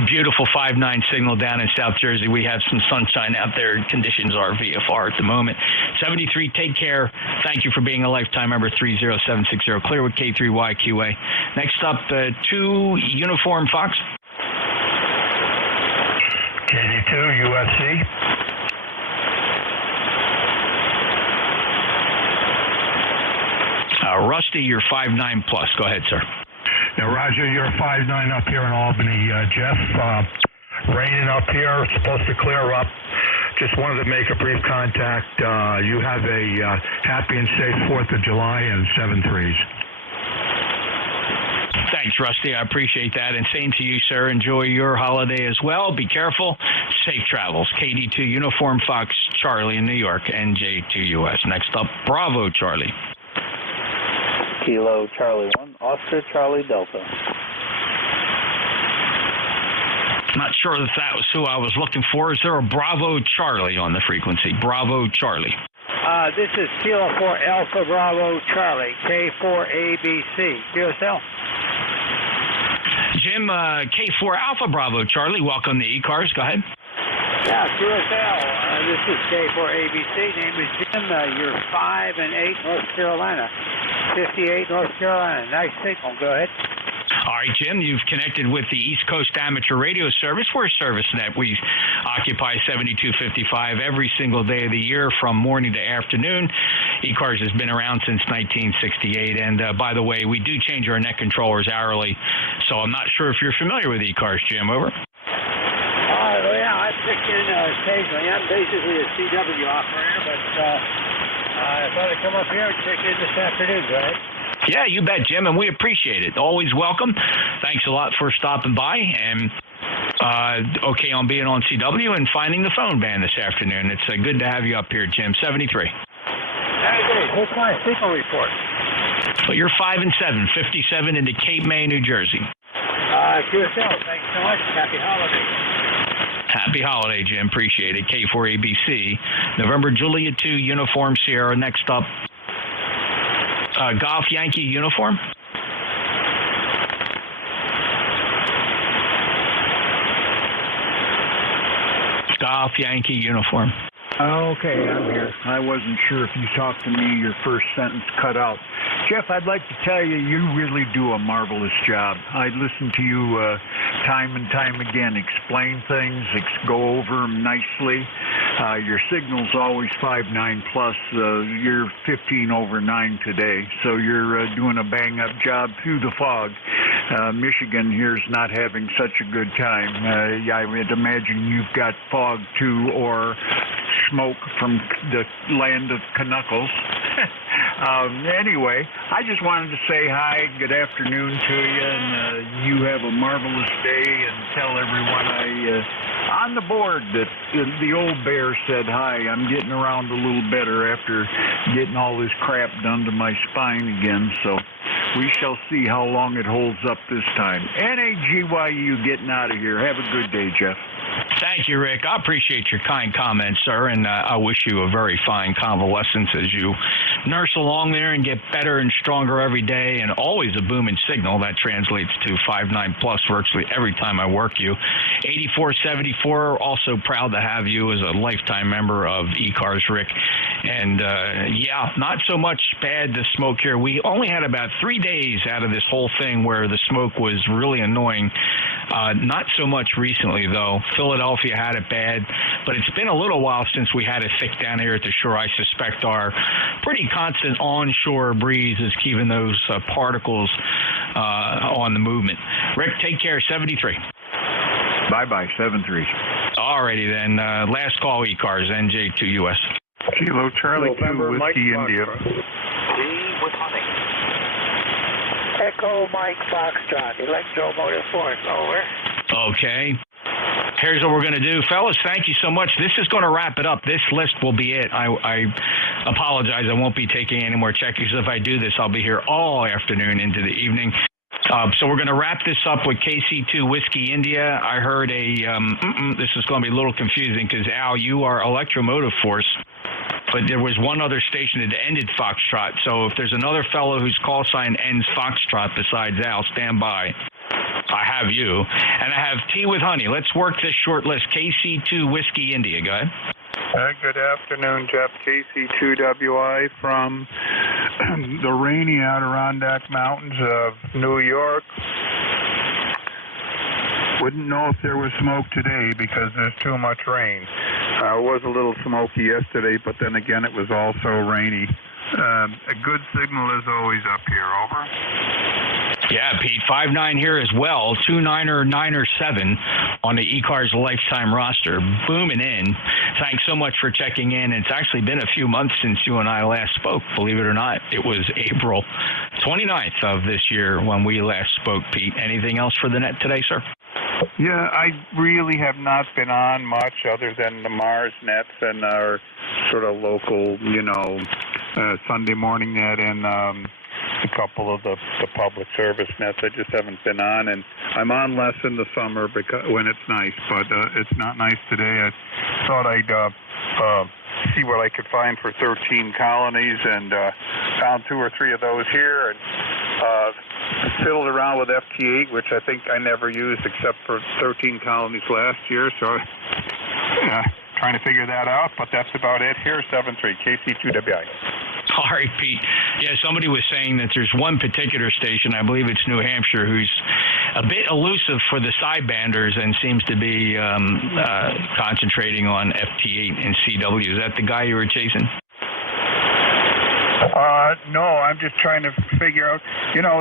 Beautiful 5-9 signal down in South Jersey. We have some sunshine out there. Conditions are VFR at the moment. 73, take care. Thank you for being a lifetime member. 30760 Clearwood K3YQA. Next up, 2 uniform Fox. KD2 USC. Rusty, you're 5-9 plus. Go ahead, sir. Now, Roger, you're 5-9 up here in Albany. Jeff, raining up here. It's supposed to clear up. Just wanted to make a brief contact. You have a happy and safe 4th of July and 7-3s. Thanks, Rusty. I appreciate that. And same to you, sir. Enjoy your holiday as well. Be careful. Safe travels. KD2 Uniform Fox Charlie in New York. NJ2US. Next up, Bravo Charlie. Kilo Charlie 1, Oscar Charlie Delta. Not sure if that was who I was looking for. Is there a Bravo Charlie on the frequency? Bravo Charlie. This is Kilo 4 Alpha Bravo Charlie, K4ABC. QSL. Jim, K4 Alpha Bravo Charlie, welcome to ECARS. Go ahead. Yeah, QSL. This is K4ABC. Name is Jim. You're 5 and 8, North Carolina. 58, North Carolina. Nice signal. Go ahead. All right, Jim, you've connected with the East Coast Amateur Radio Service. We're a service net. We occupy 7255 every single day of the year from morning to afternoon. ECARS has been around since 1968. And by the way, we do change our net controllers hourly. So I'm not sure if you're familiar with ECARS, Jim. Over. Yeah, I pick in occasionally. I'm basically a CW operator, but I thought I'd come up here and check in this afternoon, right? Yeah, you bet, Jim, and we appreciate it. Always welcome. Thanks a lot for stopping by, and okay on being on CW and finding the phone band this afternoon. It's good to have you up here, Jim. 73. Hey, what's my signal report? Well, you're 5 and 7, 57 into Cape May, New Jersey. QSL, thanks so much. Happy holidays. Happy holiday, Jim. Appreciate it. K4ABC. November Juliet 2, Uniform Sierra. Next up, Golf Yankee Uniform. Golf Yankee Uniform. Okay, I'm here. I wasn't sure if you talked to me, your first sentence cut out. Jeff, I'd like to tell you, you really do a marvelous job. I listen to you time and time again, explain things, go over them nicely. Your signal's always 5-9 plus. You're 15 over 9 today, so you're doing a bang-up job through the fog. Michigan here's not having such a good time. I would imagine you've got fog too, or smoke from the land of Canuckles. Anyway, I just wanted to say hi, good afternoon to you, and you have a marvelous day, and tell everyone on the board that the old bear said hi. I'm getting around a little better after getting all this crap done to my spine again, so we shall see how long it holds up this time. NAGYU getting out of here. Have a good day, Jeff. Thank you, Rick. I appreciate your kind comments, sir, and I wish you a very fine convalescence as you nurse along there and get better and stronger every day, and always a booming signal. That translates to 5.9 plus virtually every time I work you. 8474, also proud to have you as a lifetime member of ECARS, Rick. And, yeah, not so much bad to smoke here. We only had about 3 days out of this whole thing where the smoke was really annoying. Not so much recently, though. Philadelphia had it bad, but it's been a little while since we had it thick down here at the shore. I suspect our pretty constant onshore breeze is keeping those particles on the movement. Rick, take care. 73. Bye-bye, 73. All righty then. Last call, ECARS, NJ2US. Kilo Charlie 2, Whiskey India. With honey. Echo Mike Foxtrot, Electro Motorsports, over. Okay. Here's what we're going to do. Fellas, thank you so much. This is going to wrap it up. This list will be it. I apologize. I won't be taking any more checkers. If I do this, I'll be here all afternoon into the evening. So we're going to wrap this up with KC2 Whiskey India. I heard this is going to be a little confusing because, Al, you are Electromotive Force. But there was one other station that ended Foxtrot. So if there's another fellow whose call sign ends Foxtrot besides Al, stand by. I have you. And I have Tea with Honey. Let's work this short list. KC2 Whiskey India. Go ahead. Good afternoon, Jeff. KC2WI from the rainy Adirondack Mountains of New York. Wouldn't know if there was smoke today because there's too much rain. It was a little smoky yesterday, but then again, it was also rainy. A good signal as always up here. Over. Yeah, Pete, 5.9 here as well. 2.9er, 9er, 7 on the ECARS lifetime roster. Booming in. Thanks so much for checking in. It's actually been a few months since you and I last spoke. Believe it or not, it was April 29th of this year when we last spoke, Pete. Anything else for the net today, sir? Yeah, I really have not been on much other than the Mars nets and our sort of local, Sunday morning net and a couple of the public service nets. I just haven't been on, and I'm on less in the summer because when it's nice, but it's not nice today. I thought I'd see what I could find for 13 colonies, and found 2 or 3 of those here, and fiddled around with FT8, which I think I never used except for 13 colonies last year, so trying to figure that out, but that's about it here. 7-3, KC2WI. All right, Pete. Yeah, somebody was saying that there's one particular station, I believe it's New Hampshire, who's a bit elusive for the sidebanders and seems to be concentrating on FT8 and CW. Is that the guy you were chasing? No, I'm just trying to figure out,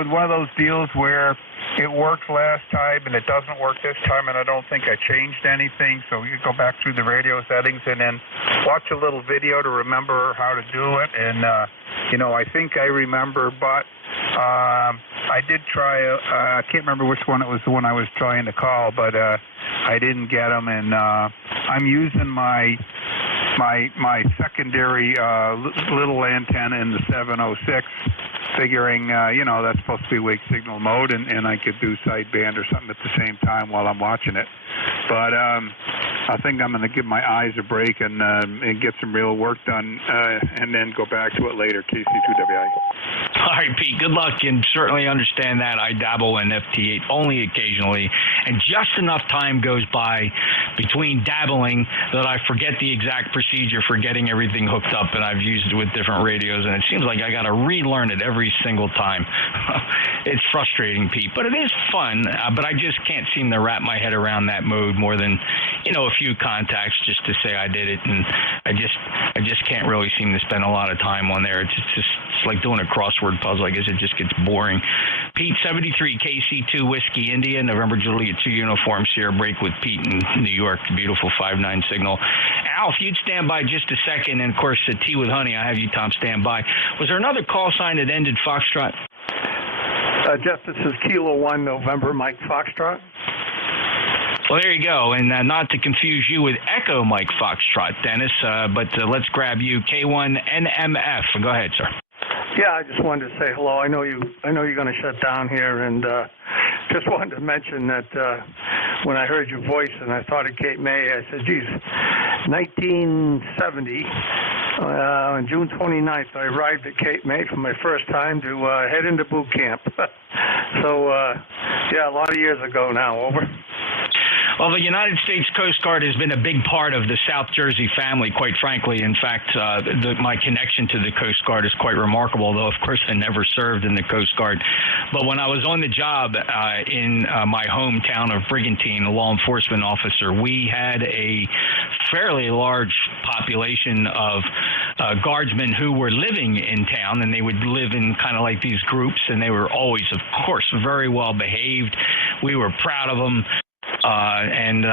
one of those deals where it worked last time and it doesn't work this time, and I don't think I changed anything, so you go back through the radio settings and then watch a little video to remember how to do it, and, I think I remember, but I did try, I can't remember which one it was, the one I was trying to call, but I didn't get them, and I'm using my secondary little antenna in the 706, figuring, that's supposed to be wake signal mode, and I could do sideband or something at the same time while I'm watching it. But I think I'm going to give my eyes a break and get some real work done and then go back to it later. KC2WI. All right, Pete, good luck, and certainly understand that. I dabble in FT8 only occasionally, and just enough time goes by between dabbling that I forget the exact procedure for getting everything hooked up, and I've used it with different radios, and it seems like I got to relearn it every single time. It's frustrating, Pete, but it is fun, but I just can't seem to wrap my head around that mode more than, a few contacts just to say I did it, and I just can't really seem to spend a lot of time on there. It's like doing a crossword crossword puzzle. I guess it just gets boring. Pete, 73, KC2 Whiskey India, November Juliet 2 uniform, Sierra break with Pete in New York, beautiful 5-9 signal. Al, if you'd stand by just a second, and of course, Tea with Honey, I have you, Tom, stand by. Was there another call sign that ended Foxtrot? Jeff, this is Kilo 1 November, Mike Foxtrot. Well, there you go. And not to confuse you with Echo Mike Foxtrot, Dennis, but let's grab you, K1NMF. Go ahead, sir. Yeah, I just wanted to say hello. I know you're going to shut down here, and just wanted to mention that when I heard your voice and I thought of Cape May, I said, geez, 1970, on June 29th, I arrived at Cape May for my first time to head into boot camp. So, yeah, a lot of years ago now. Over. Well, the United States Coast Guard has been a big part of the South Jersey family, quite frankly. In fact, my connection to the Coast Guard is quite remarkable, though, of course, I never served in the Coast Guard. But when I was on the job in my hometown of Brigantine, a law enforcement officer, we had a fairly large population of guardsmen who were living in town, and they would live in kind of like these groups, and they were always, of course, very well behaved. We were proud of them. And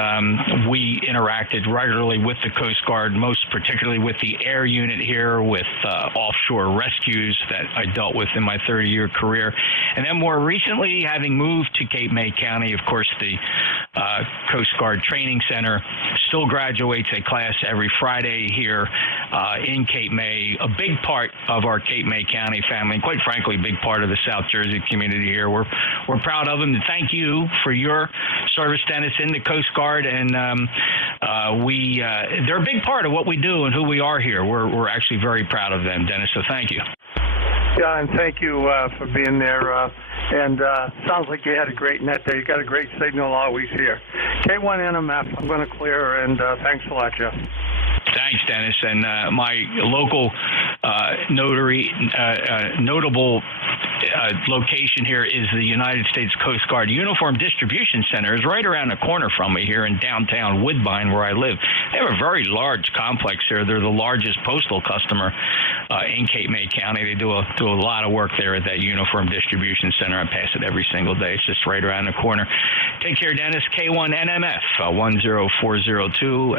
we interacted regularly with the Coast Guard, most particularly with the air unit here, with offshore rescues that I dealt with in my 30-year career. And then more recently, having moved to Cape May County, of course, the Coast Guard Training Center still graduates a class every Friday here in Cape May. A big part of our Cape May County family, and quite frankly, a big part of the South Jersey community here. We're proud of them. And thank you for your service, Dennis, in the Coast Guard, and they're a big part of what we do and who we are here. We're actually very proud of them, Dennis, so thank you. Yeah, and thank you for being there. And sounds like you had a great net there. You got a great signal always here. K1NMF, I'm going to clear, and thanks a lot, Jeff. Thanks, Dennis. And my local notable location here is the United States Coast Guard Uniform Distribution Center. Is right around the corner from me here in downtown Woodbine, where I live. They have a very large complex here. They're the largest postal customer in Cape May County. They do a lot of work there at that Uniform Distribution Center. I pass it every single day. It's just right around the corner. Take care, Dennis. K1NMF 10402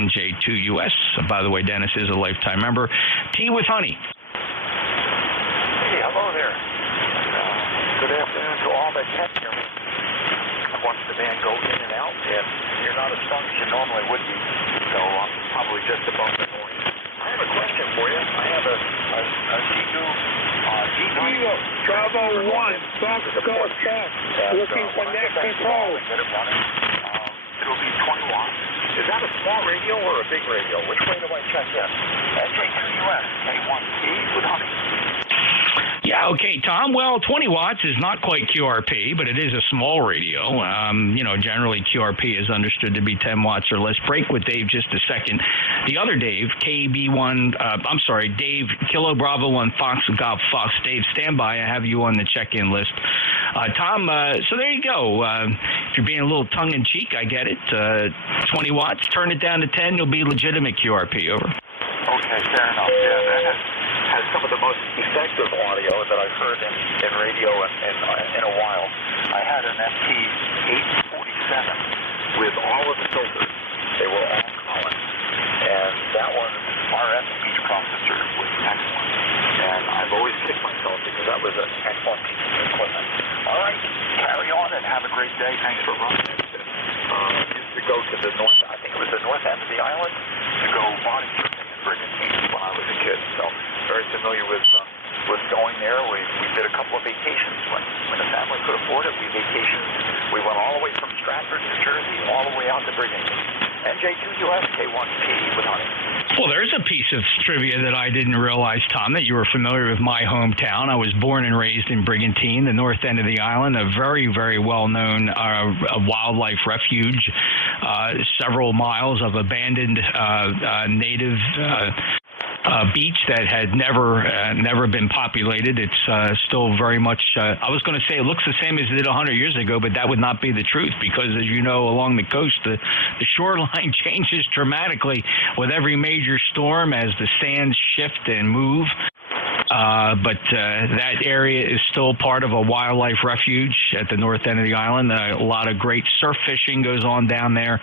NJ2US. By the way, Dennis is a lifetime member. Tea with Honey. Hey, hello there. Good afternoon to all that can hear me. I watched the band go in and out, and you're not as strong as you normally would be, so I'm probably just above the noise. I have a question for you. I have a G2 Bravo 1, Fox Golf Fox, looking for net control. It'll be 20 watts. Is that a small radio or a big radio? Which way do I check in? NJ2US, K1P with Honey. Yeah, okay, Tom. Well, 20 watts is not quite QRP, but it is a small radio. Generally QRP is understood to be 10 watts or less. Break with Dave just a second. The other Dave, Dave, Kilo Bravo 1, Fox Golf Fox. Dave, stand by. I have you on the check-in list. Tom, so there you go. If you're being a little tongue-in-cheek, I get it. 20 watts, turn it down to 10, you'll be legitimate QRP, over. Okay, fair enough. Yeah, that has some of the most effective audio that I've heard in radio in a while. I had an FT847 with all of the filters. They were all Collins. And that one, RF speech processor, was excellent. And I've always kicked myself because that was an excellent piece of equipment. All right, carry on and have a great day. Thanks for running it. Used to go to the north, I think it was the north end of the island, to go body tripping in Brigantine when I was a kid. So very familiar with going there. We did a couple of vacations when the family could afford it. We vacationed. We went all the way from Stratford, New Jersey, all the way out to Brigantine. NJ2US, K1P with Honey. Well, there's a piece of trivia that I didn't realize, Tom, that you were familiar with my hometown. I was born and raised in Brigantine, the north end of the island, a very, very well-known wildlife refuge, several miles of abandoned native beach that had never been populated. It's still very much, I was going to say it looks the same as it did 100 years ago, but that would not be the truth because, as you know, along the coast, the shoreline changes dramatically with every major storm as the sands shift and move. But that area is still part of a wildlife refuge at the north end of the island. A lot of great surf fishing goes on down there.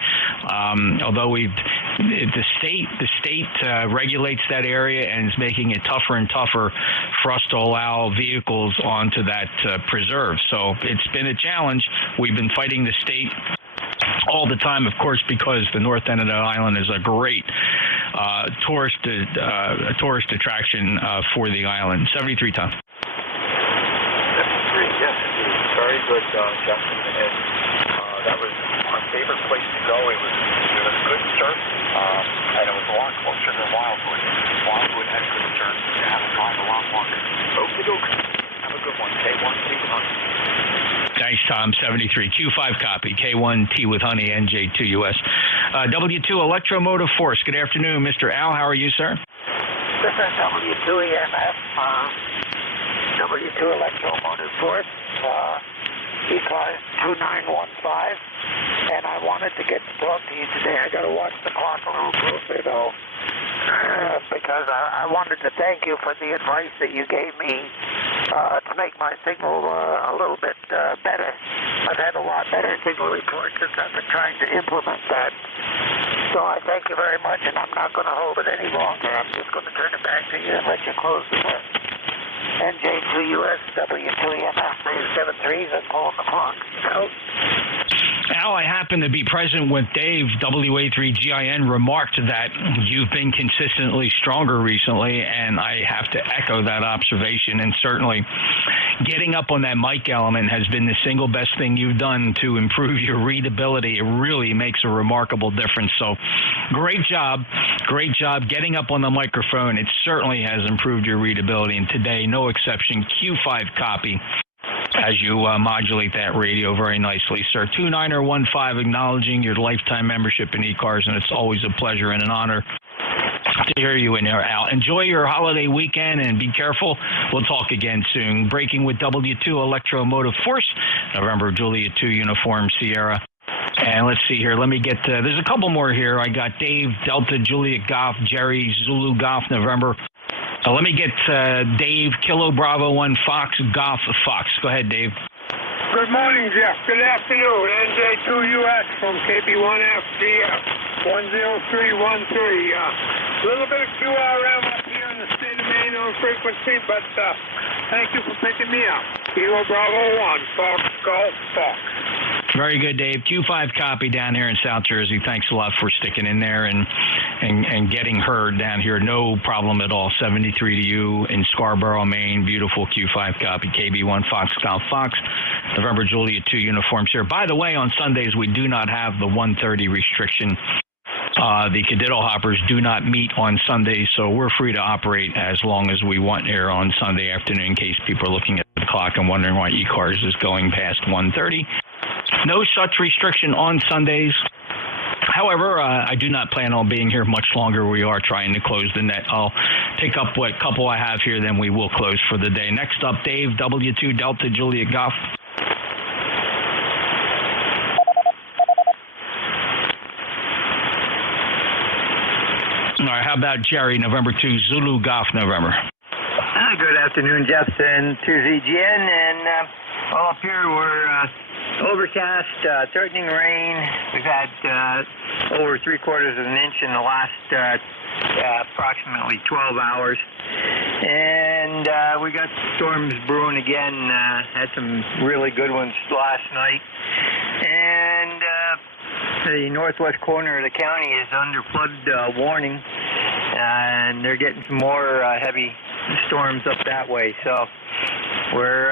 Although the state regulates that area and is making it tougher and tougher for us to allow vehicles onto that preserve. So it's been a challenge. We've been fighting the state all the time, of course, because the north end of the island is a great tourist attraction for the island. 73 Tom. 73, yes, very good, Justin. And that was our favorite place to go. It was good surf, and it was a lot closer than Wildwood. Wildwood had good surf. You had to drive a lot longer. Okie doke. Have a good one. K1T with honey. Thanks, Tom. 73. Q5 copy. K1T with honey, NJ2US. W2 Electromotive Force. Good afternoon, Mr. Al. How are you, sir? This is W2EMF, W2 Electromotive Force, ECARS 2915, and I wanted to get to talk to you today. I got to watch the clock a little closer, though, because I wanted to thank you for the advice that you gave me to make my signal a little bit better. I've had a lot better signal reports since I've been trying to implement that. So I thank you very much, and I'm not going to hold it any longer. I'm just going to turn it back to you and let you close the door. NJ2US, W2EMF, 73s, I'm pulling the clock. Out. Al, I happen to be present with Dave, WA3GIN, remarked that you've been consistently stronger recently, and I have to echo that observation. And certainly getting up on that mic element has been the single best thing you've done to improve your readability. It really makes a remarkable difference. So great job getting up on the microphone. It certainly has improved your readability, and today, no exception, Q5 copy as you modulate that radio very nicely, sir. 2915, acknowledging your lifetime membership in ECARS, and it's always a pleasure and an honor to hear you in there, Al. Enjoy your holiday weekend and be careful. We'll talk again soon. Breaking with W2 Electromotive Force, November Juliet 2 Uniform Sierra. And let's see here. Let me get there's a couple more here. I got Dave, Delta, Juliet Golf, Jerry, Zulu Golf, November. Let me get Dave, Kilo Bravo 1, Fox, Golf, Fox. Go ahead, Dave. Good morning, Jeff. Good afternoon. NJ2US from KB1FDF 10313. A little bit of QRM up here in the state of Maine on frequency, but thank you for picking me up. Kilo Bravo 1, Fox, Golf, Fox. Very good, Dave. Q5 copy down here in South Jersey. Thanks a lot for sticking in there and getting heard down here. No problem at all. 73 to you in Scarborough, Maine. Beautiful Q5 copy. KB1 Fox Golf Fox. November Juliet 2 uniforms here. By the way, on Sundays we do not have the 1:30 restriction. The Cadiddle Hoppers do not meet on Sundays, so we're free to operate as long as we want here on Sunday afternoon in case people are looking at the clock and wondering why ECARS is going past 1:30. No such restriction on Sundays. However, I do not plan on being here much longer. We are trying to close the net. I'll pick up what couple I have here, then we will close for the day. Next up, Dave, W2 Delta Juliet Golf. All right, how about Jerry, November 2, Zulu Golf, November. Good afternoon, Justin, 2ZGN, and well, up here we're overcast, threatening rain. We've had over 3/4 of an inch in the last approximately 12 hours. And we got storms brewing again. Had some really good ones last night. And the northwest corner of the county is under flood warning. And they're getting some more heavy storms up that way. So we're,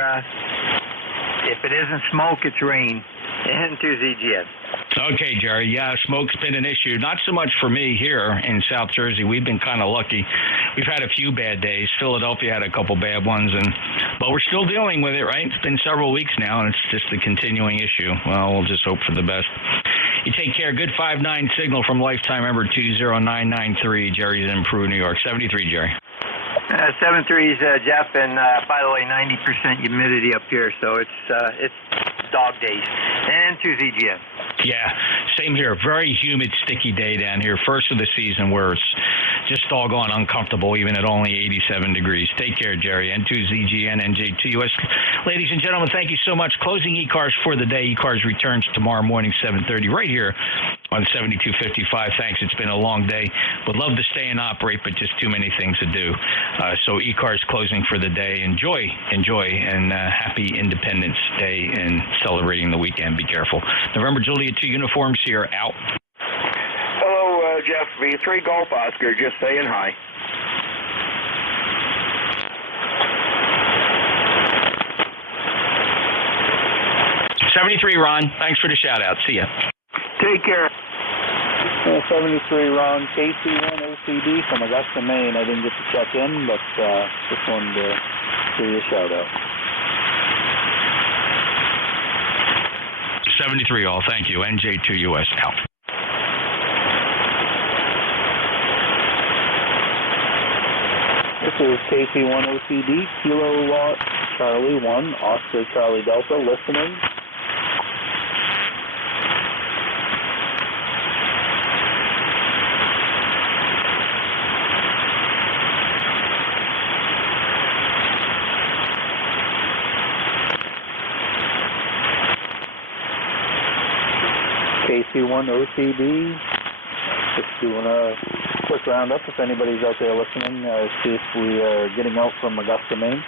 if it isn't smoke, it's rain. And 2ZGS. Okay, Jerry. Yeah, smoke's been an issue. Not so much for me here in South Jersey. We've been kind of lucky. We've had a few bad days. Philadelphia had a couple bad ones, but we're still dealing with it, right? It's been several weeks now, and it's just a continuing issue. Well, we'll just hope for the best. You take care. Good 5-9 signal from lifetime member 20993. Jerry's in Peru, New York. 73, Jerry. 73's Jeff, and by the way, 90% humidity up here, so it's dog days. And 2ZGN. Yeah, same here. Very humid, sticky day down here. First of the season where it's just doggone uncomfortable, even at only 87 degrees. Take care, Jerry. N2ZGN, NJ2US. Ladies and gentlemen, thank you so much. Closing ECARS for the day. ECARS returns tomorrow morning, 7:30, right here on 7255. Thanks. It's been a long day. Would love to stay and operate, but just too many things to do. So ECARS closing for the day. Enjoy, and happy Independence Day and celebrating the weekend. Be careful. November Juliet 2 uniforms here. Out. Hello, Jeff. V3 Golf Oscar. Just saying hi. '73 Ron. Thanks for the shout out. See ya. Take care. 73 Ron, KC1 OCD from Augusta, Maine. I didn't get to check in, but just wanted to give you a shout out. 73 all. Thank you. NJ2US out. This is KC1 OCD, Kilo Charlie 1, Oscar Charlie Delta, listening. KC1 OCD, just doing a quick roundup if anybody's out there listening, see if we are getting out from Augusta, Maine.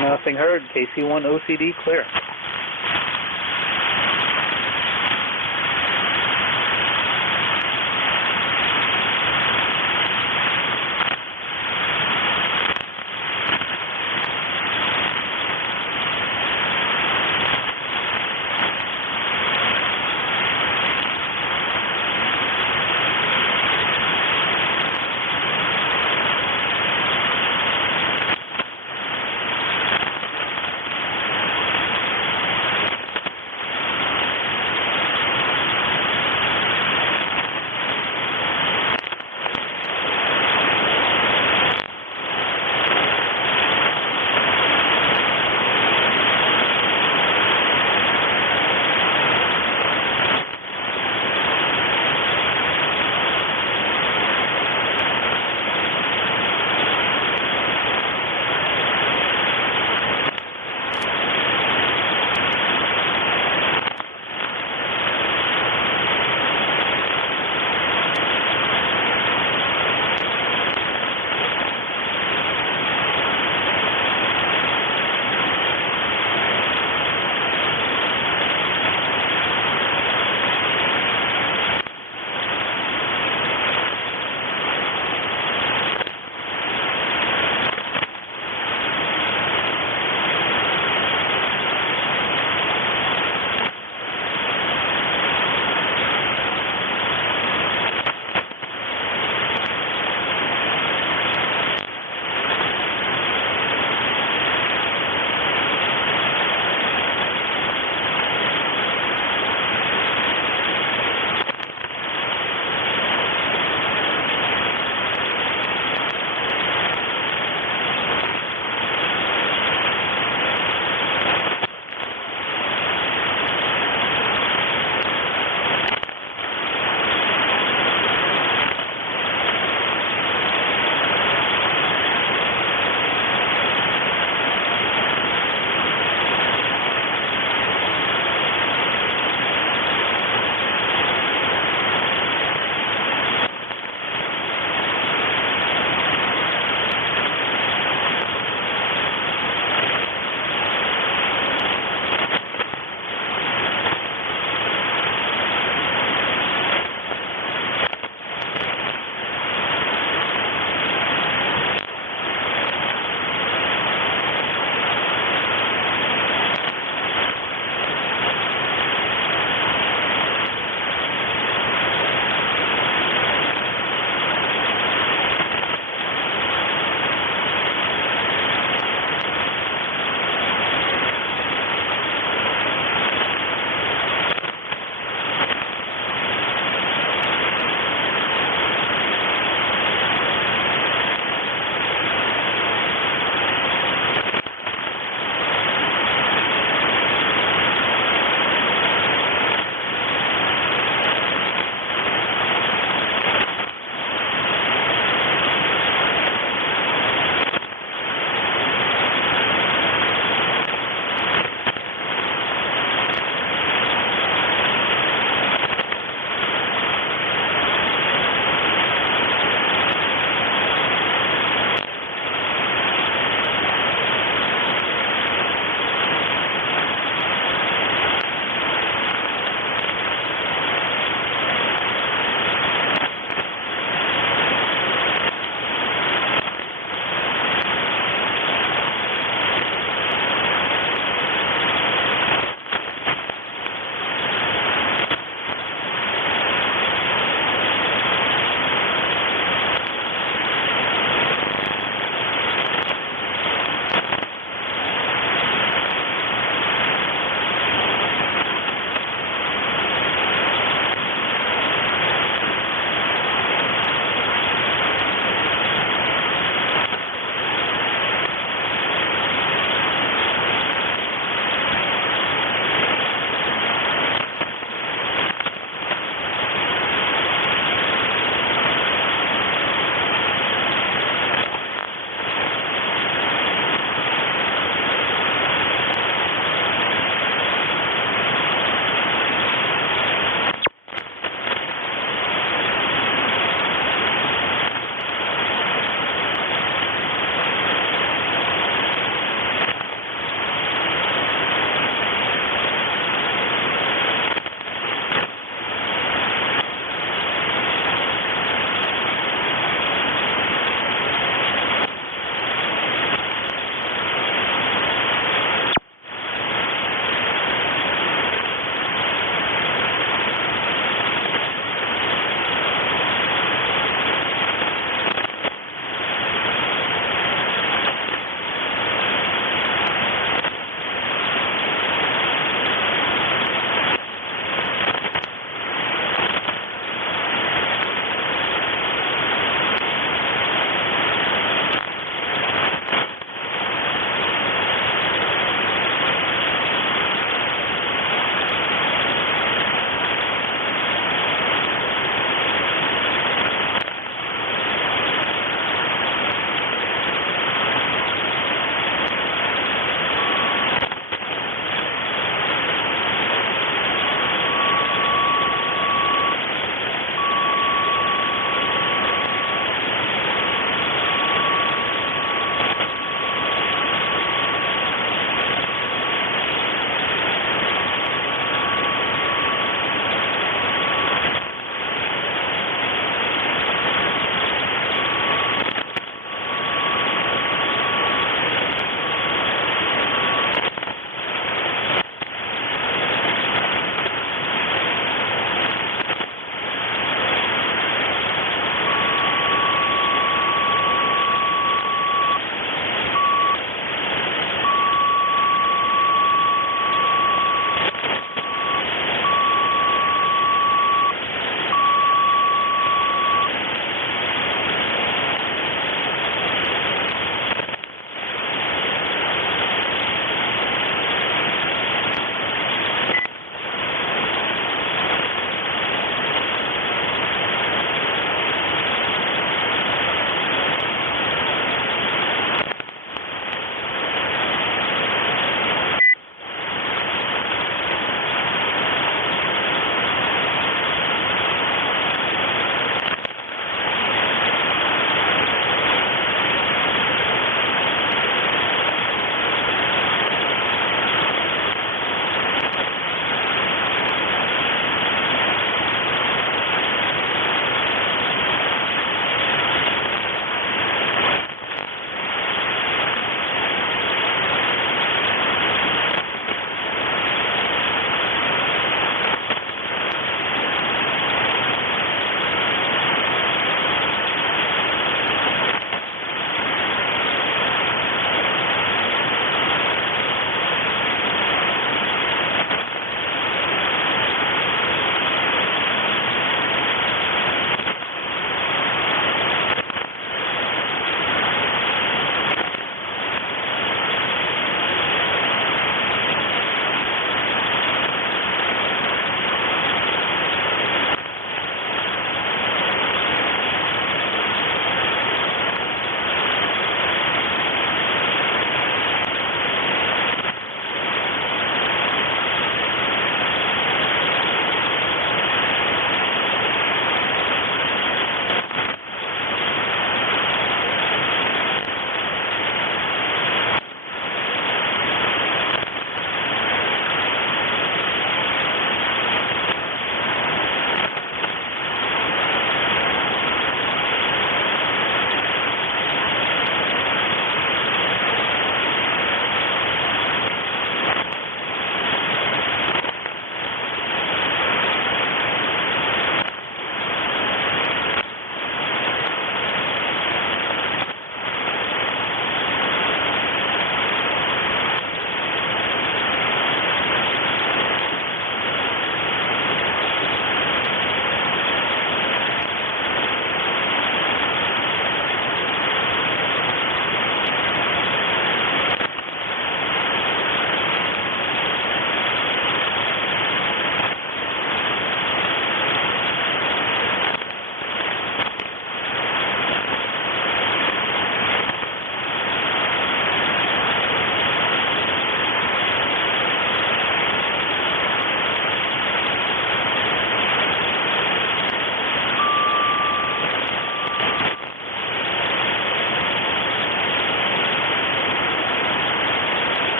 Nothing heard, KC1 OCD clear.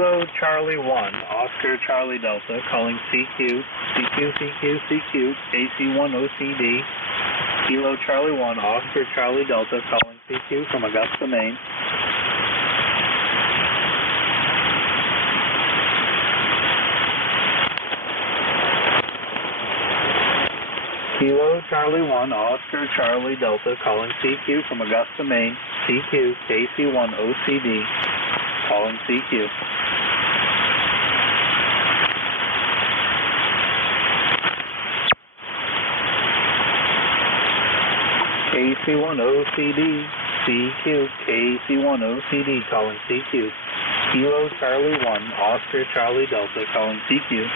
Kilo Charlie 1, Oscar Charlie Delta, calling CQ, KC1 OCD. Kilo Charlie 1, Oscar Charlie Delta, calling CQ from Augusta, Maine. Kilo Charlie 1, Oscar Charlie Delta, calling CQ from Augusta, Maine. CQ, KC1 OCD, calling CQ. KC1 OCD, CQ, KC1 OCD, calling CQ. Kilo Charlie 1, Oscar Charlie Delta, calling CQ.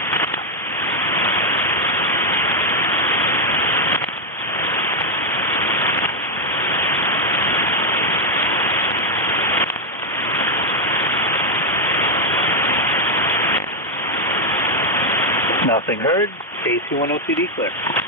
Nothing heard. KC1 OCD clear.